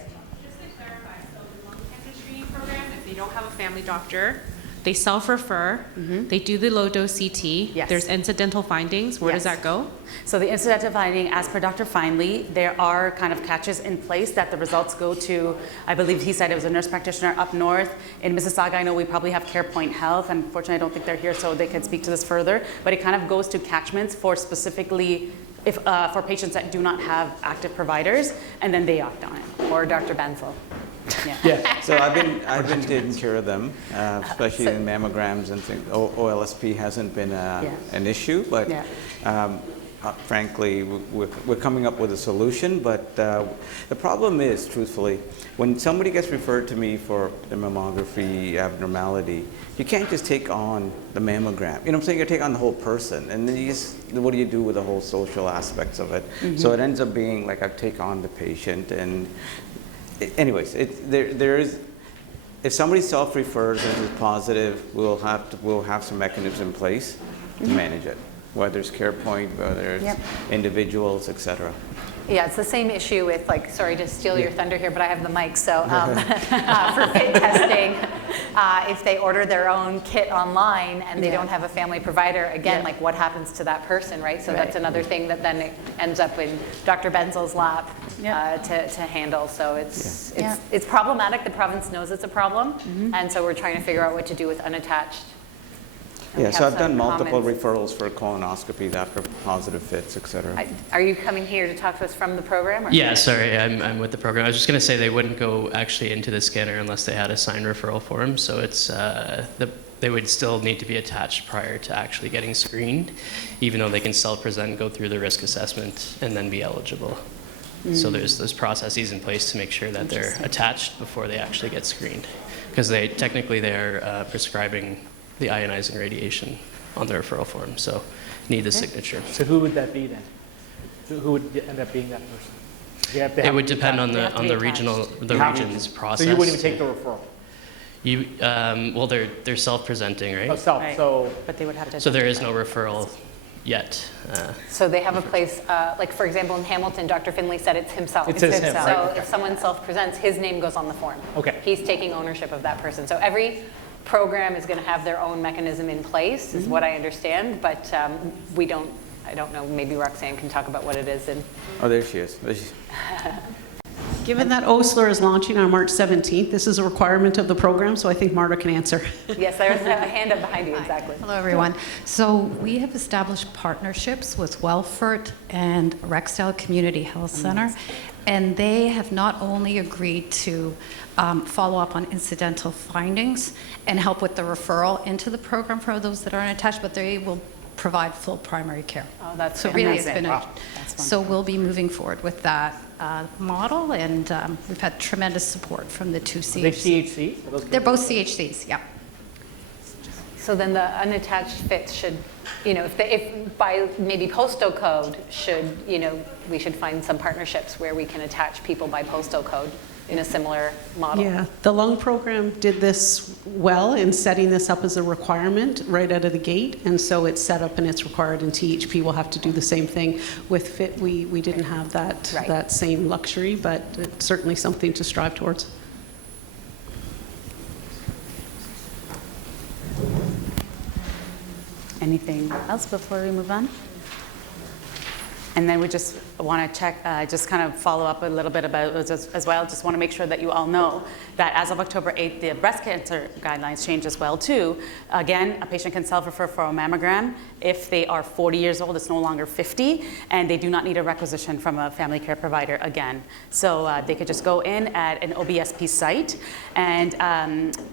If they don't have a family doctor, they self-refer, they do the low-dose CT, there's incidental findings, where does that go? So the incidental finding, as per Dr. Finley, there are kind of catches in place that the results go to, I believe he said it was a nurse practitioner up north. In Mississauga, I know we probably have CarePoint Health. Unfortunately, I don't think they're here, so they can speak to this further. But it kind of goes to catchments for specifically for patients that do not have active providers, and then they opt on it. Or Dr. Benzel. Yeah. So I've been taking care of them, especially in mammograms and things. OLSP hasn't been an issue, but frankly, we're coming up with a solution. But the problem is, truthfully, when somebody gets referred to me for the mammography abnormality, you can't just take on the mammogram. You know what I'm saying? You take on the whole person, and then what do you do with the whole social aspects of it? So it ends up being like I take on the patient and. Anyways, there is. If somebody self-refers and is positive, we'll have some mechanisms in place to manage it, whether it's CarePoint, whether it's individuals, etc. Yeah, it's the same issue with, like, sorry to steal your thunder here, but I have the mic. So for fit testing, if they order their own kit online and they don't have a family provider, again, like what happens to that person, right? So that's another thing that then it ends up in Dr. Benzel's lap to handle. So it's problematic. The province knows it's a problem, and so we're trying to figure out what to do with unattached. Yeah, so I've done multiple referrals for colonoscopies after positive fits, etc. Are you coming here to talk to us from the program? Or? Yeah, sorry, I'm with the program. I was just going to say they wouldn't go actually into the scanner unless they had a signed referral form. So it's they would still need to be attached prior to actually getting screened, even though they can self-present, go through the risk assessment, and then be eligible. So there's those processes in place to make sure that they're attached before they actually get screened, because they're prescribing the ionizing radiation on the referral form, so need the signature. So who would that be then? Who would end up being that person? It would depend on the region's process. So you wouldn't even take the referral. You well, they're self-presenting, right? But they would have to. So there is no referral yet. So they have a place, like for example in Hamilton, Dr. Finley said it's himself. It's himself. So Right. if someone self-presents, his name goes on the form. Okay. He's taking ownership of that person. So every program is going to have their own mechanism in place, is what I understand, but I don't know, maybe Roxanne can talk about what it is. Oh, there she is. Given that Osler is launching on March 17th, this is a requirement of the program, so I think Marta can answer. Yes, there's a hand up behind you, exactly. Hello, everyone. So we have established partnerships with Welfort and Rexdale Community Health Center, and they have not only agreed to follow up on incidental findings and help with the referral into the program for those that aren't attached, but they will provide full primary care. Oh, that's so really it's amazing. been Wow. so we'll be moving forward with that model, and we've had tremendous support from the two CHCs. Are they CHCs? Are those They're both CHCs, yeah. So then the unattached fits should, you know, if by maybe postal code should, you know, we should find some partnerships where we can attach people by postal code in a similar model. Yeah, the lung program did this well in setting this up as a requirement right out of the gate, and so it's set up and it's required, and THP will have to do the same thing. With FIT, we didn't have that, that same luxury, but it's certainly something to strive towards. Anything else before we move on? And then we just want to check, just kind of follow up a little bit about it as well. Just want to make sure that you all know that as of October 8th, the breast cancer guidelines change as well too. Again, a patient can self-refer for a mammogram. If they are 40 years old, it's no longer 50, and they do not need a requisition from a family care provider again. So they could just go in at an OBSP site. And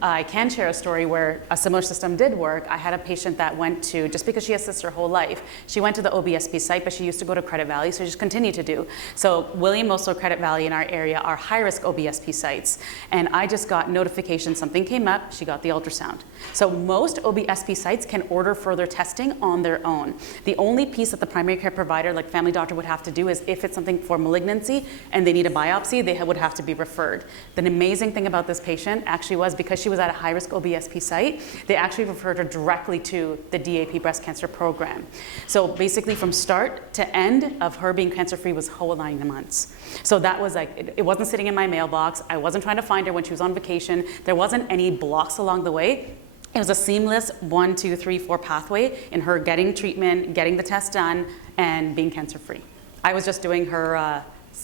I can share a story where a similar system did work. I had a patient that went to, just because she has this her whole life, she went to the OBSP site, but she used to go to Credit Valley, so she just continued to do. So William Osler, Credit Valley in our area are high-risk OBSP sites. And I just got notification something came up, she got the ultrasound. So most OBSP sites can order further testing on their own. The only piece that the primary care provider, like family doctor, would have to do is if it's something for malignancy and they need a biopsy, they would have to be referred. The amazing thing about this patient actually was because she was at a high-risk OBSP site, they actually referred her directly to the DAP breast cancer program. So basically from start to end of her being cancer-free was whole 9 months. So that was like, it wasn't sitting in my mailbox. I wasn't trying to find her when she was on vacation. There wasn't any blocks along the way. It was a seamless 1, 2, 3, 4 pathway in her getting treatment, getting the test done, and being cancer-free. I was just doing her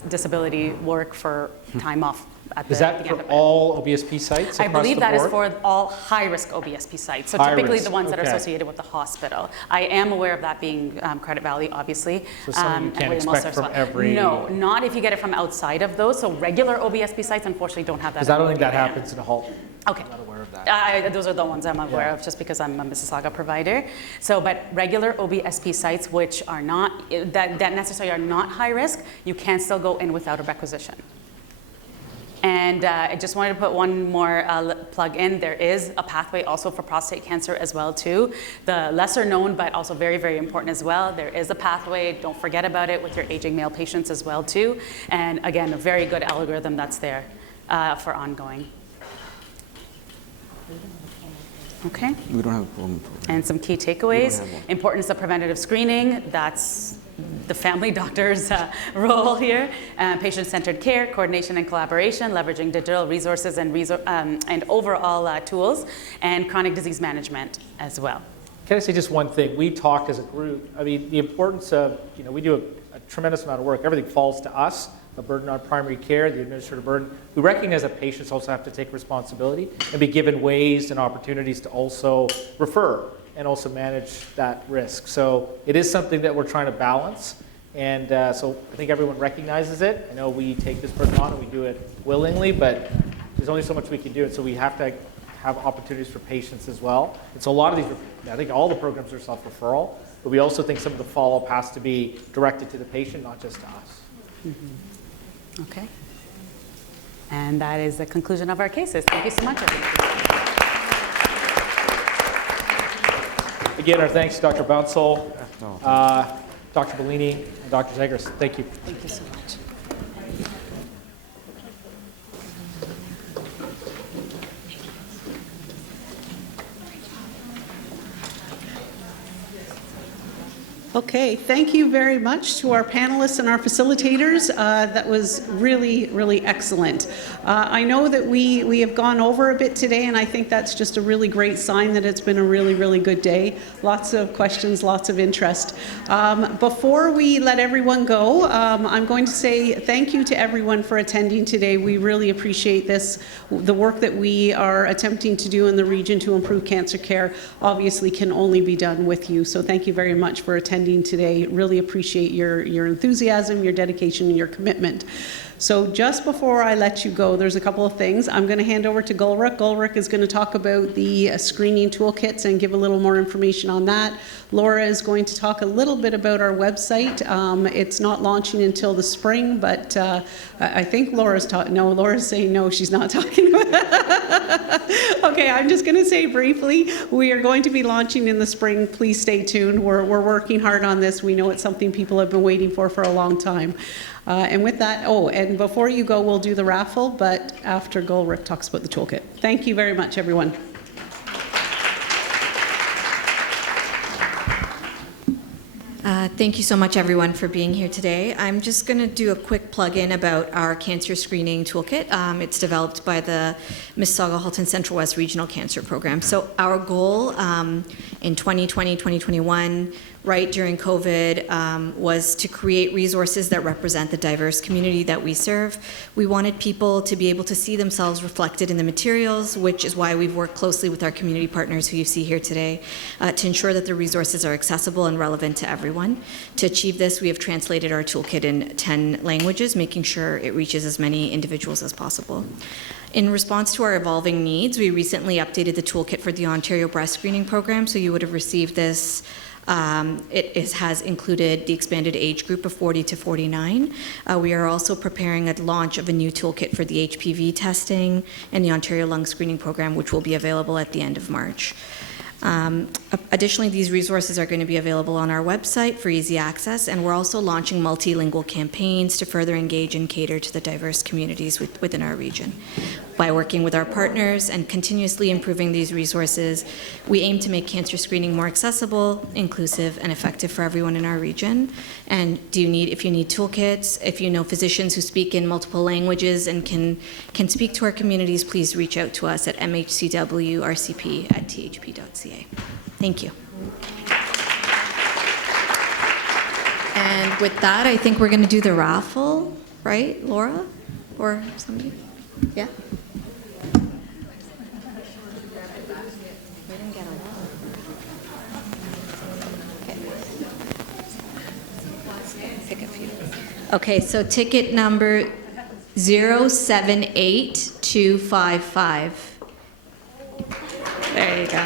disability work for time off. Is that for all OBSP sites I across believe the that is board? for all high-risk OBSP sites. So High typically risk, the ones that are okay. associated with the hospital. I am aware of that being Credit Valley, obviously. So some you and can't William expect Osler as from well. every- No, not if you get it from outside of those. So regular OBSP sites, unfortunately, don't have that. Because I don't think that happens in Halton. Okay. I'm not aware of that. Those are the ones I'm aware of just because I'm a Mississauga provider. So, but regular OBSP sites, which are not, that necessarily are not high risk, you can still go in without a requisition. And I just wanted to put one more plug in. There is a pathway also for prostate cancer as well too. The lesser known, but also very, very important as well. There is a pathway, don't forget about it, with your aging male patients as well too. And again, a very good algorithm that's there for ongoing. Okay. We don't have a problem. And some key takeaways. Importance of preventative screening. That's the family doctor's role here. Patient-centered care, coordination and collaboration, leveraging digital resources and overall tools, and chronic disease management as well. Can I say just one thing? We talked as a group, I mean, the importance of, we do a tremendous amount of work. Everything falls to us, the burden on primary care, the administrative burden. We recognize that patients also have to take responsibility and be given ways and opportunities to also refer and also manage that risk. So it is something that we're trying to balance. And so I think everyone recognizes it. I know we take this burden on and we do it willingly, but there's only so much we can do. And so we have to have opportunities for patients as well. And so a lot of these, I think all the programs are self-referral, but we also think some of the follow-up has to be directed to the patient, not just to us. Mm-hmm. Okay. And that is the conclusion of our cases. Thank you so much, everyone. Again, our thanks to Dr. Bounsell, Dr. Bellini, and Dr. Zegers. Thank you. Thank you so much. Okay, thank you very much to our panelists and our facilitators. That was really, really excellent. I know that we have gone over a bit today, and I think that's just a really great sign that it's been a really, really good day. Lots of questions, lots of interest. Before we let everyone go, I'm going to say thank you to everyone for attending today. We really appreciate this. The work that we are attempting to do in the region to improve cancer care obviously can only be done with you. So thank you very much for attending today. Really appreciate your enthusiasm, your dedication, and your commitment. So just before I let you go, there's a couple of things. I'm going to hand over to Gulrick. Gulrick is going to talk about the screening toolkits and give a little more information on that. Laura is going to talk a little bit about our website. It's not launching until the spring, but I think Laura's talking. No, Laura's saying no, she's not talking about that. Okay, I'm just going to say briefly, we are going to be launching in the spring. Please stay tuned. We're working hard on this. We know it's something people have been waiting for a long time. And with that, and before you go, we'll do the raffle, but after Gulrick talks about the toolkit. Thank you very much, everyone. Thank you so much, everyone, for being here today. I'm just going to do a quick plug-in about our cancer screening toolkit. It's developed by the Mississauga-Halton Central West Regional Cancer Program. So our goal in 2020, 2021, right during COVID, was to create resources that represent the diverse community that we serve. We wanted people to be able to see themselves reflected in the materials, which is why we've worked closely with our community partners who you see here today to ensure that the resources are accessible and relevant to everyone. To achieve this, we have translated our toolkit in 10 languages, making sure it reaches as many individuals as possible. In response to our evolving needs, we recently updated the toolkit for the Ontario Breast Screening Program, so you would have received this. It has included the expanded age group of 40 to 49. We are also preparing a launch of a new toolkit for the HPV testing and the Ontario Lung Screening Program, which will be available at the end of March. Additionally, these resources are going to be available on our website for easy access, and we're also launching multilingual campaigns to further engage and cater to the diverse communities within our region. By working with our partners and continuously improving these resources, we aim to make cancer screening more accessible, inclusive, and effective for everyone in our region. And if you need toolkits, if you know physicians who speak in multiple languages and can speak to our communities, please reach out to us at mhcwrcp@thp.ca. Thank you. And with that, I think we're going to do the raffle, right, Laura? Or somebody? Yeah? Okay, so ticket number 078255. There you go.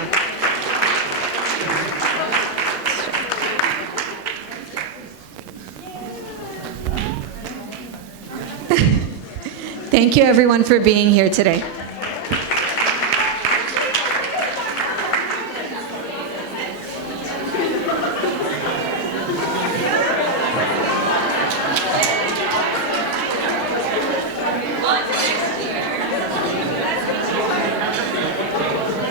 Thank you, everyone, for being here today.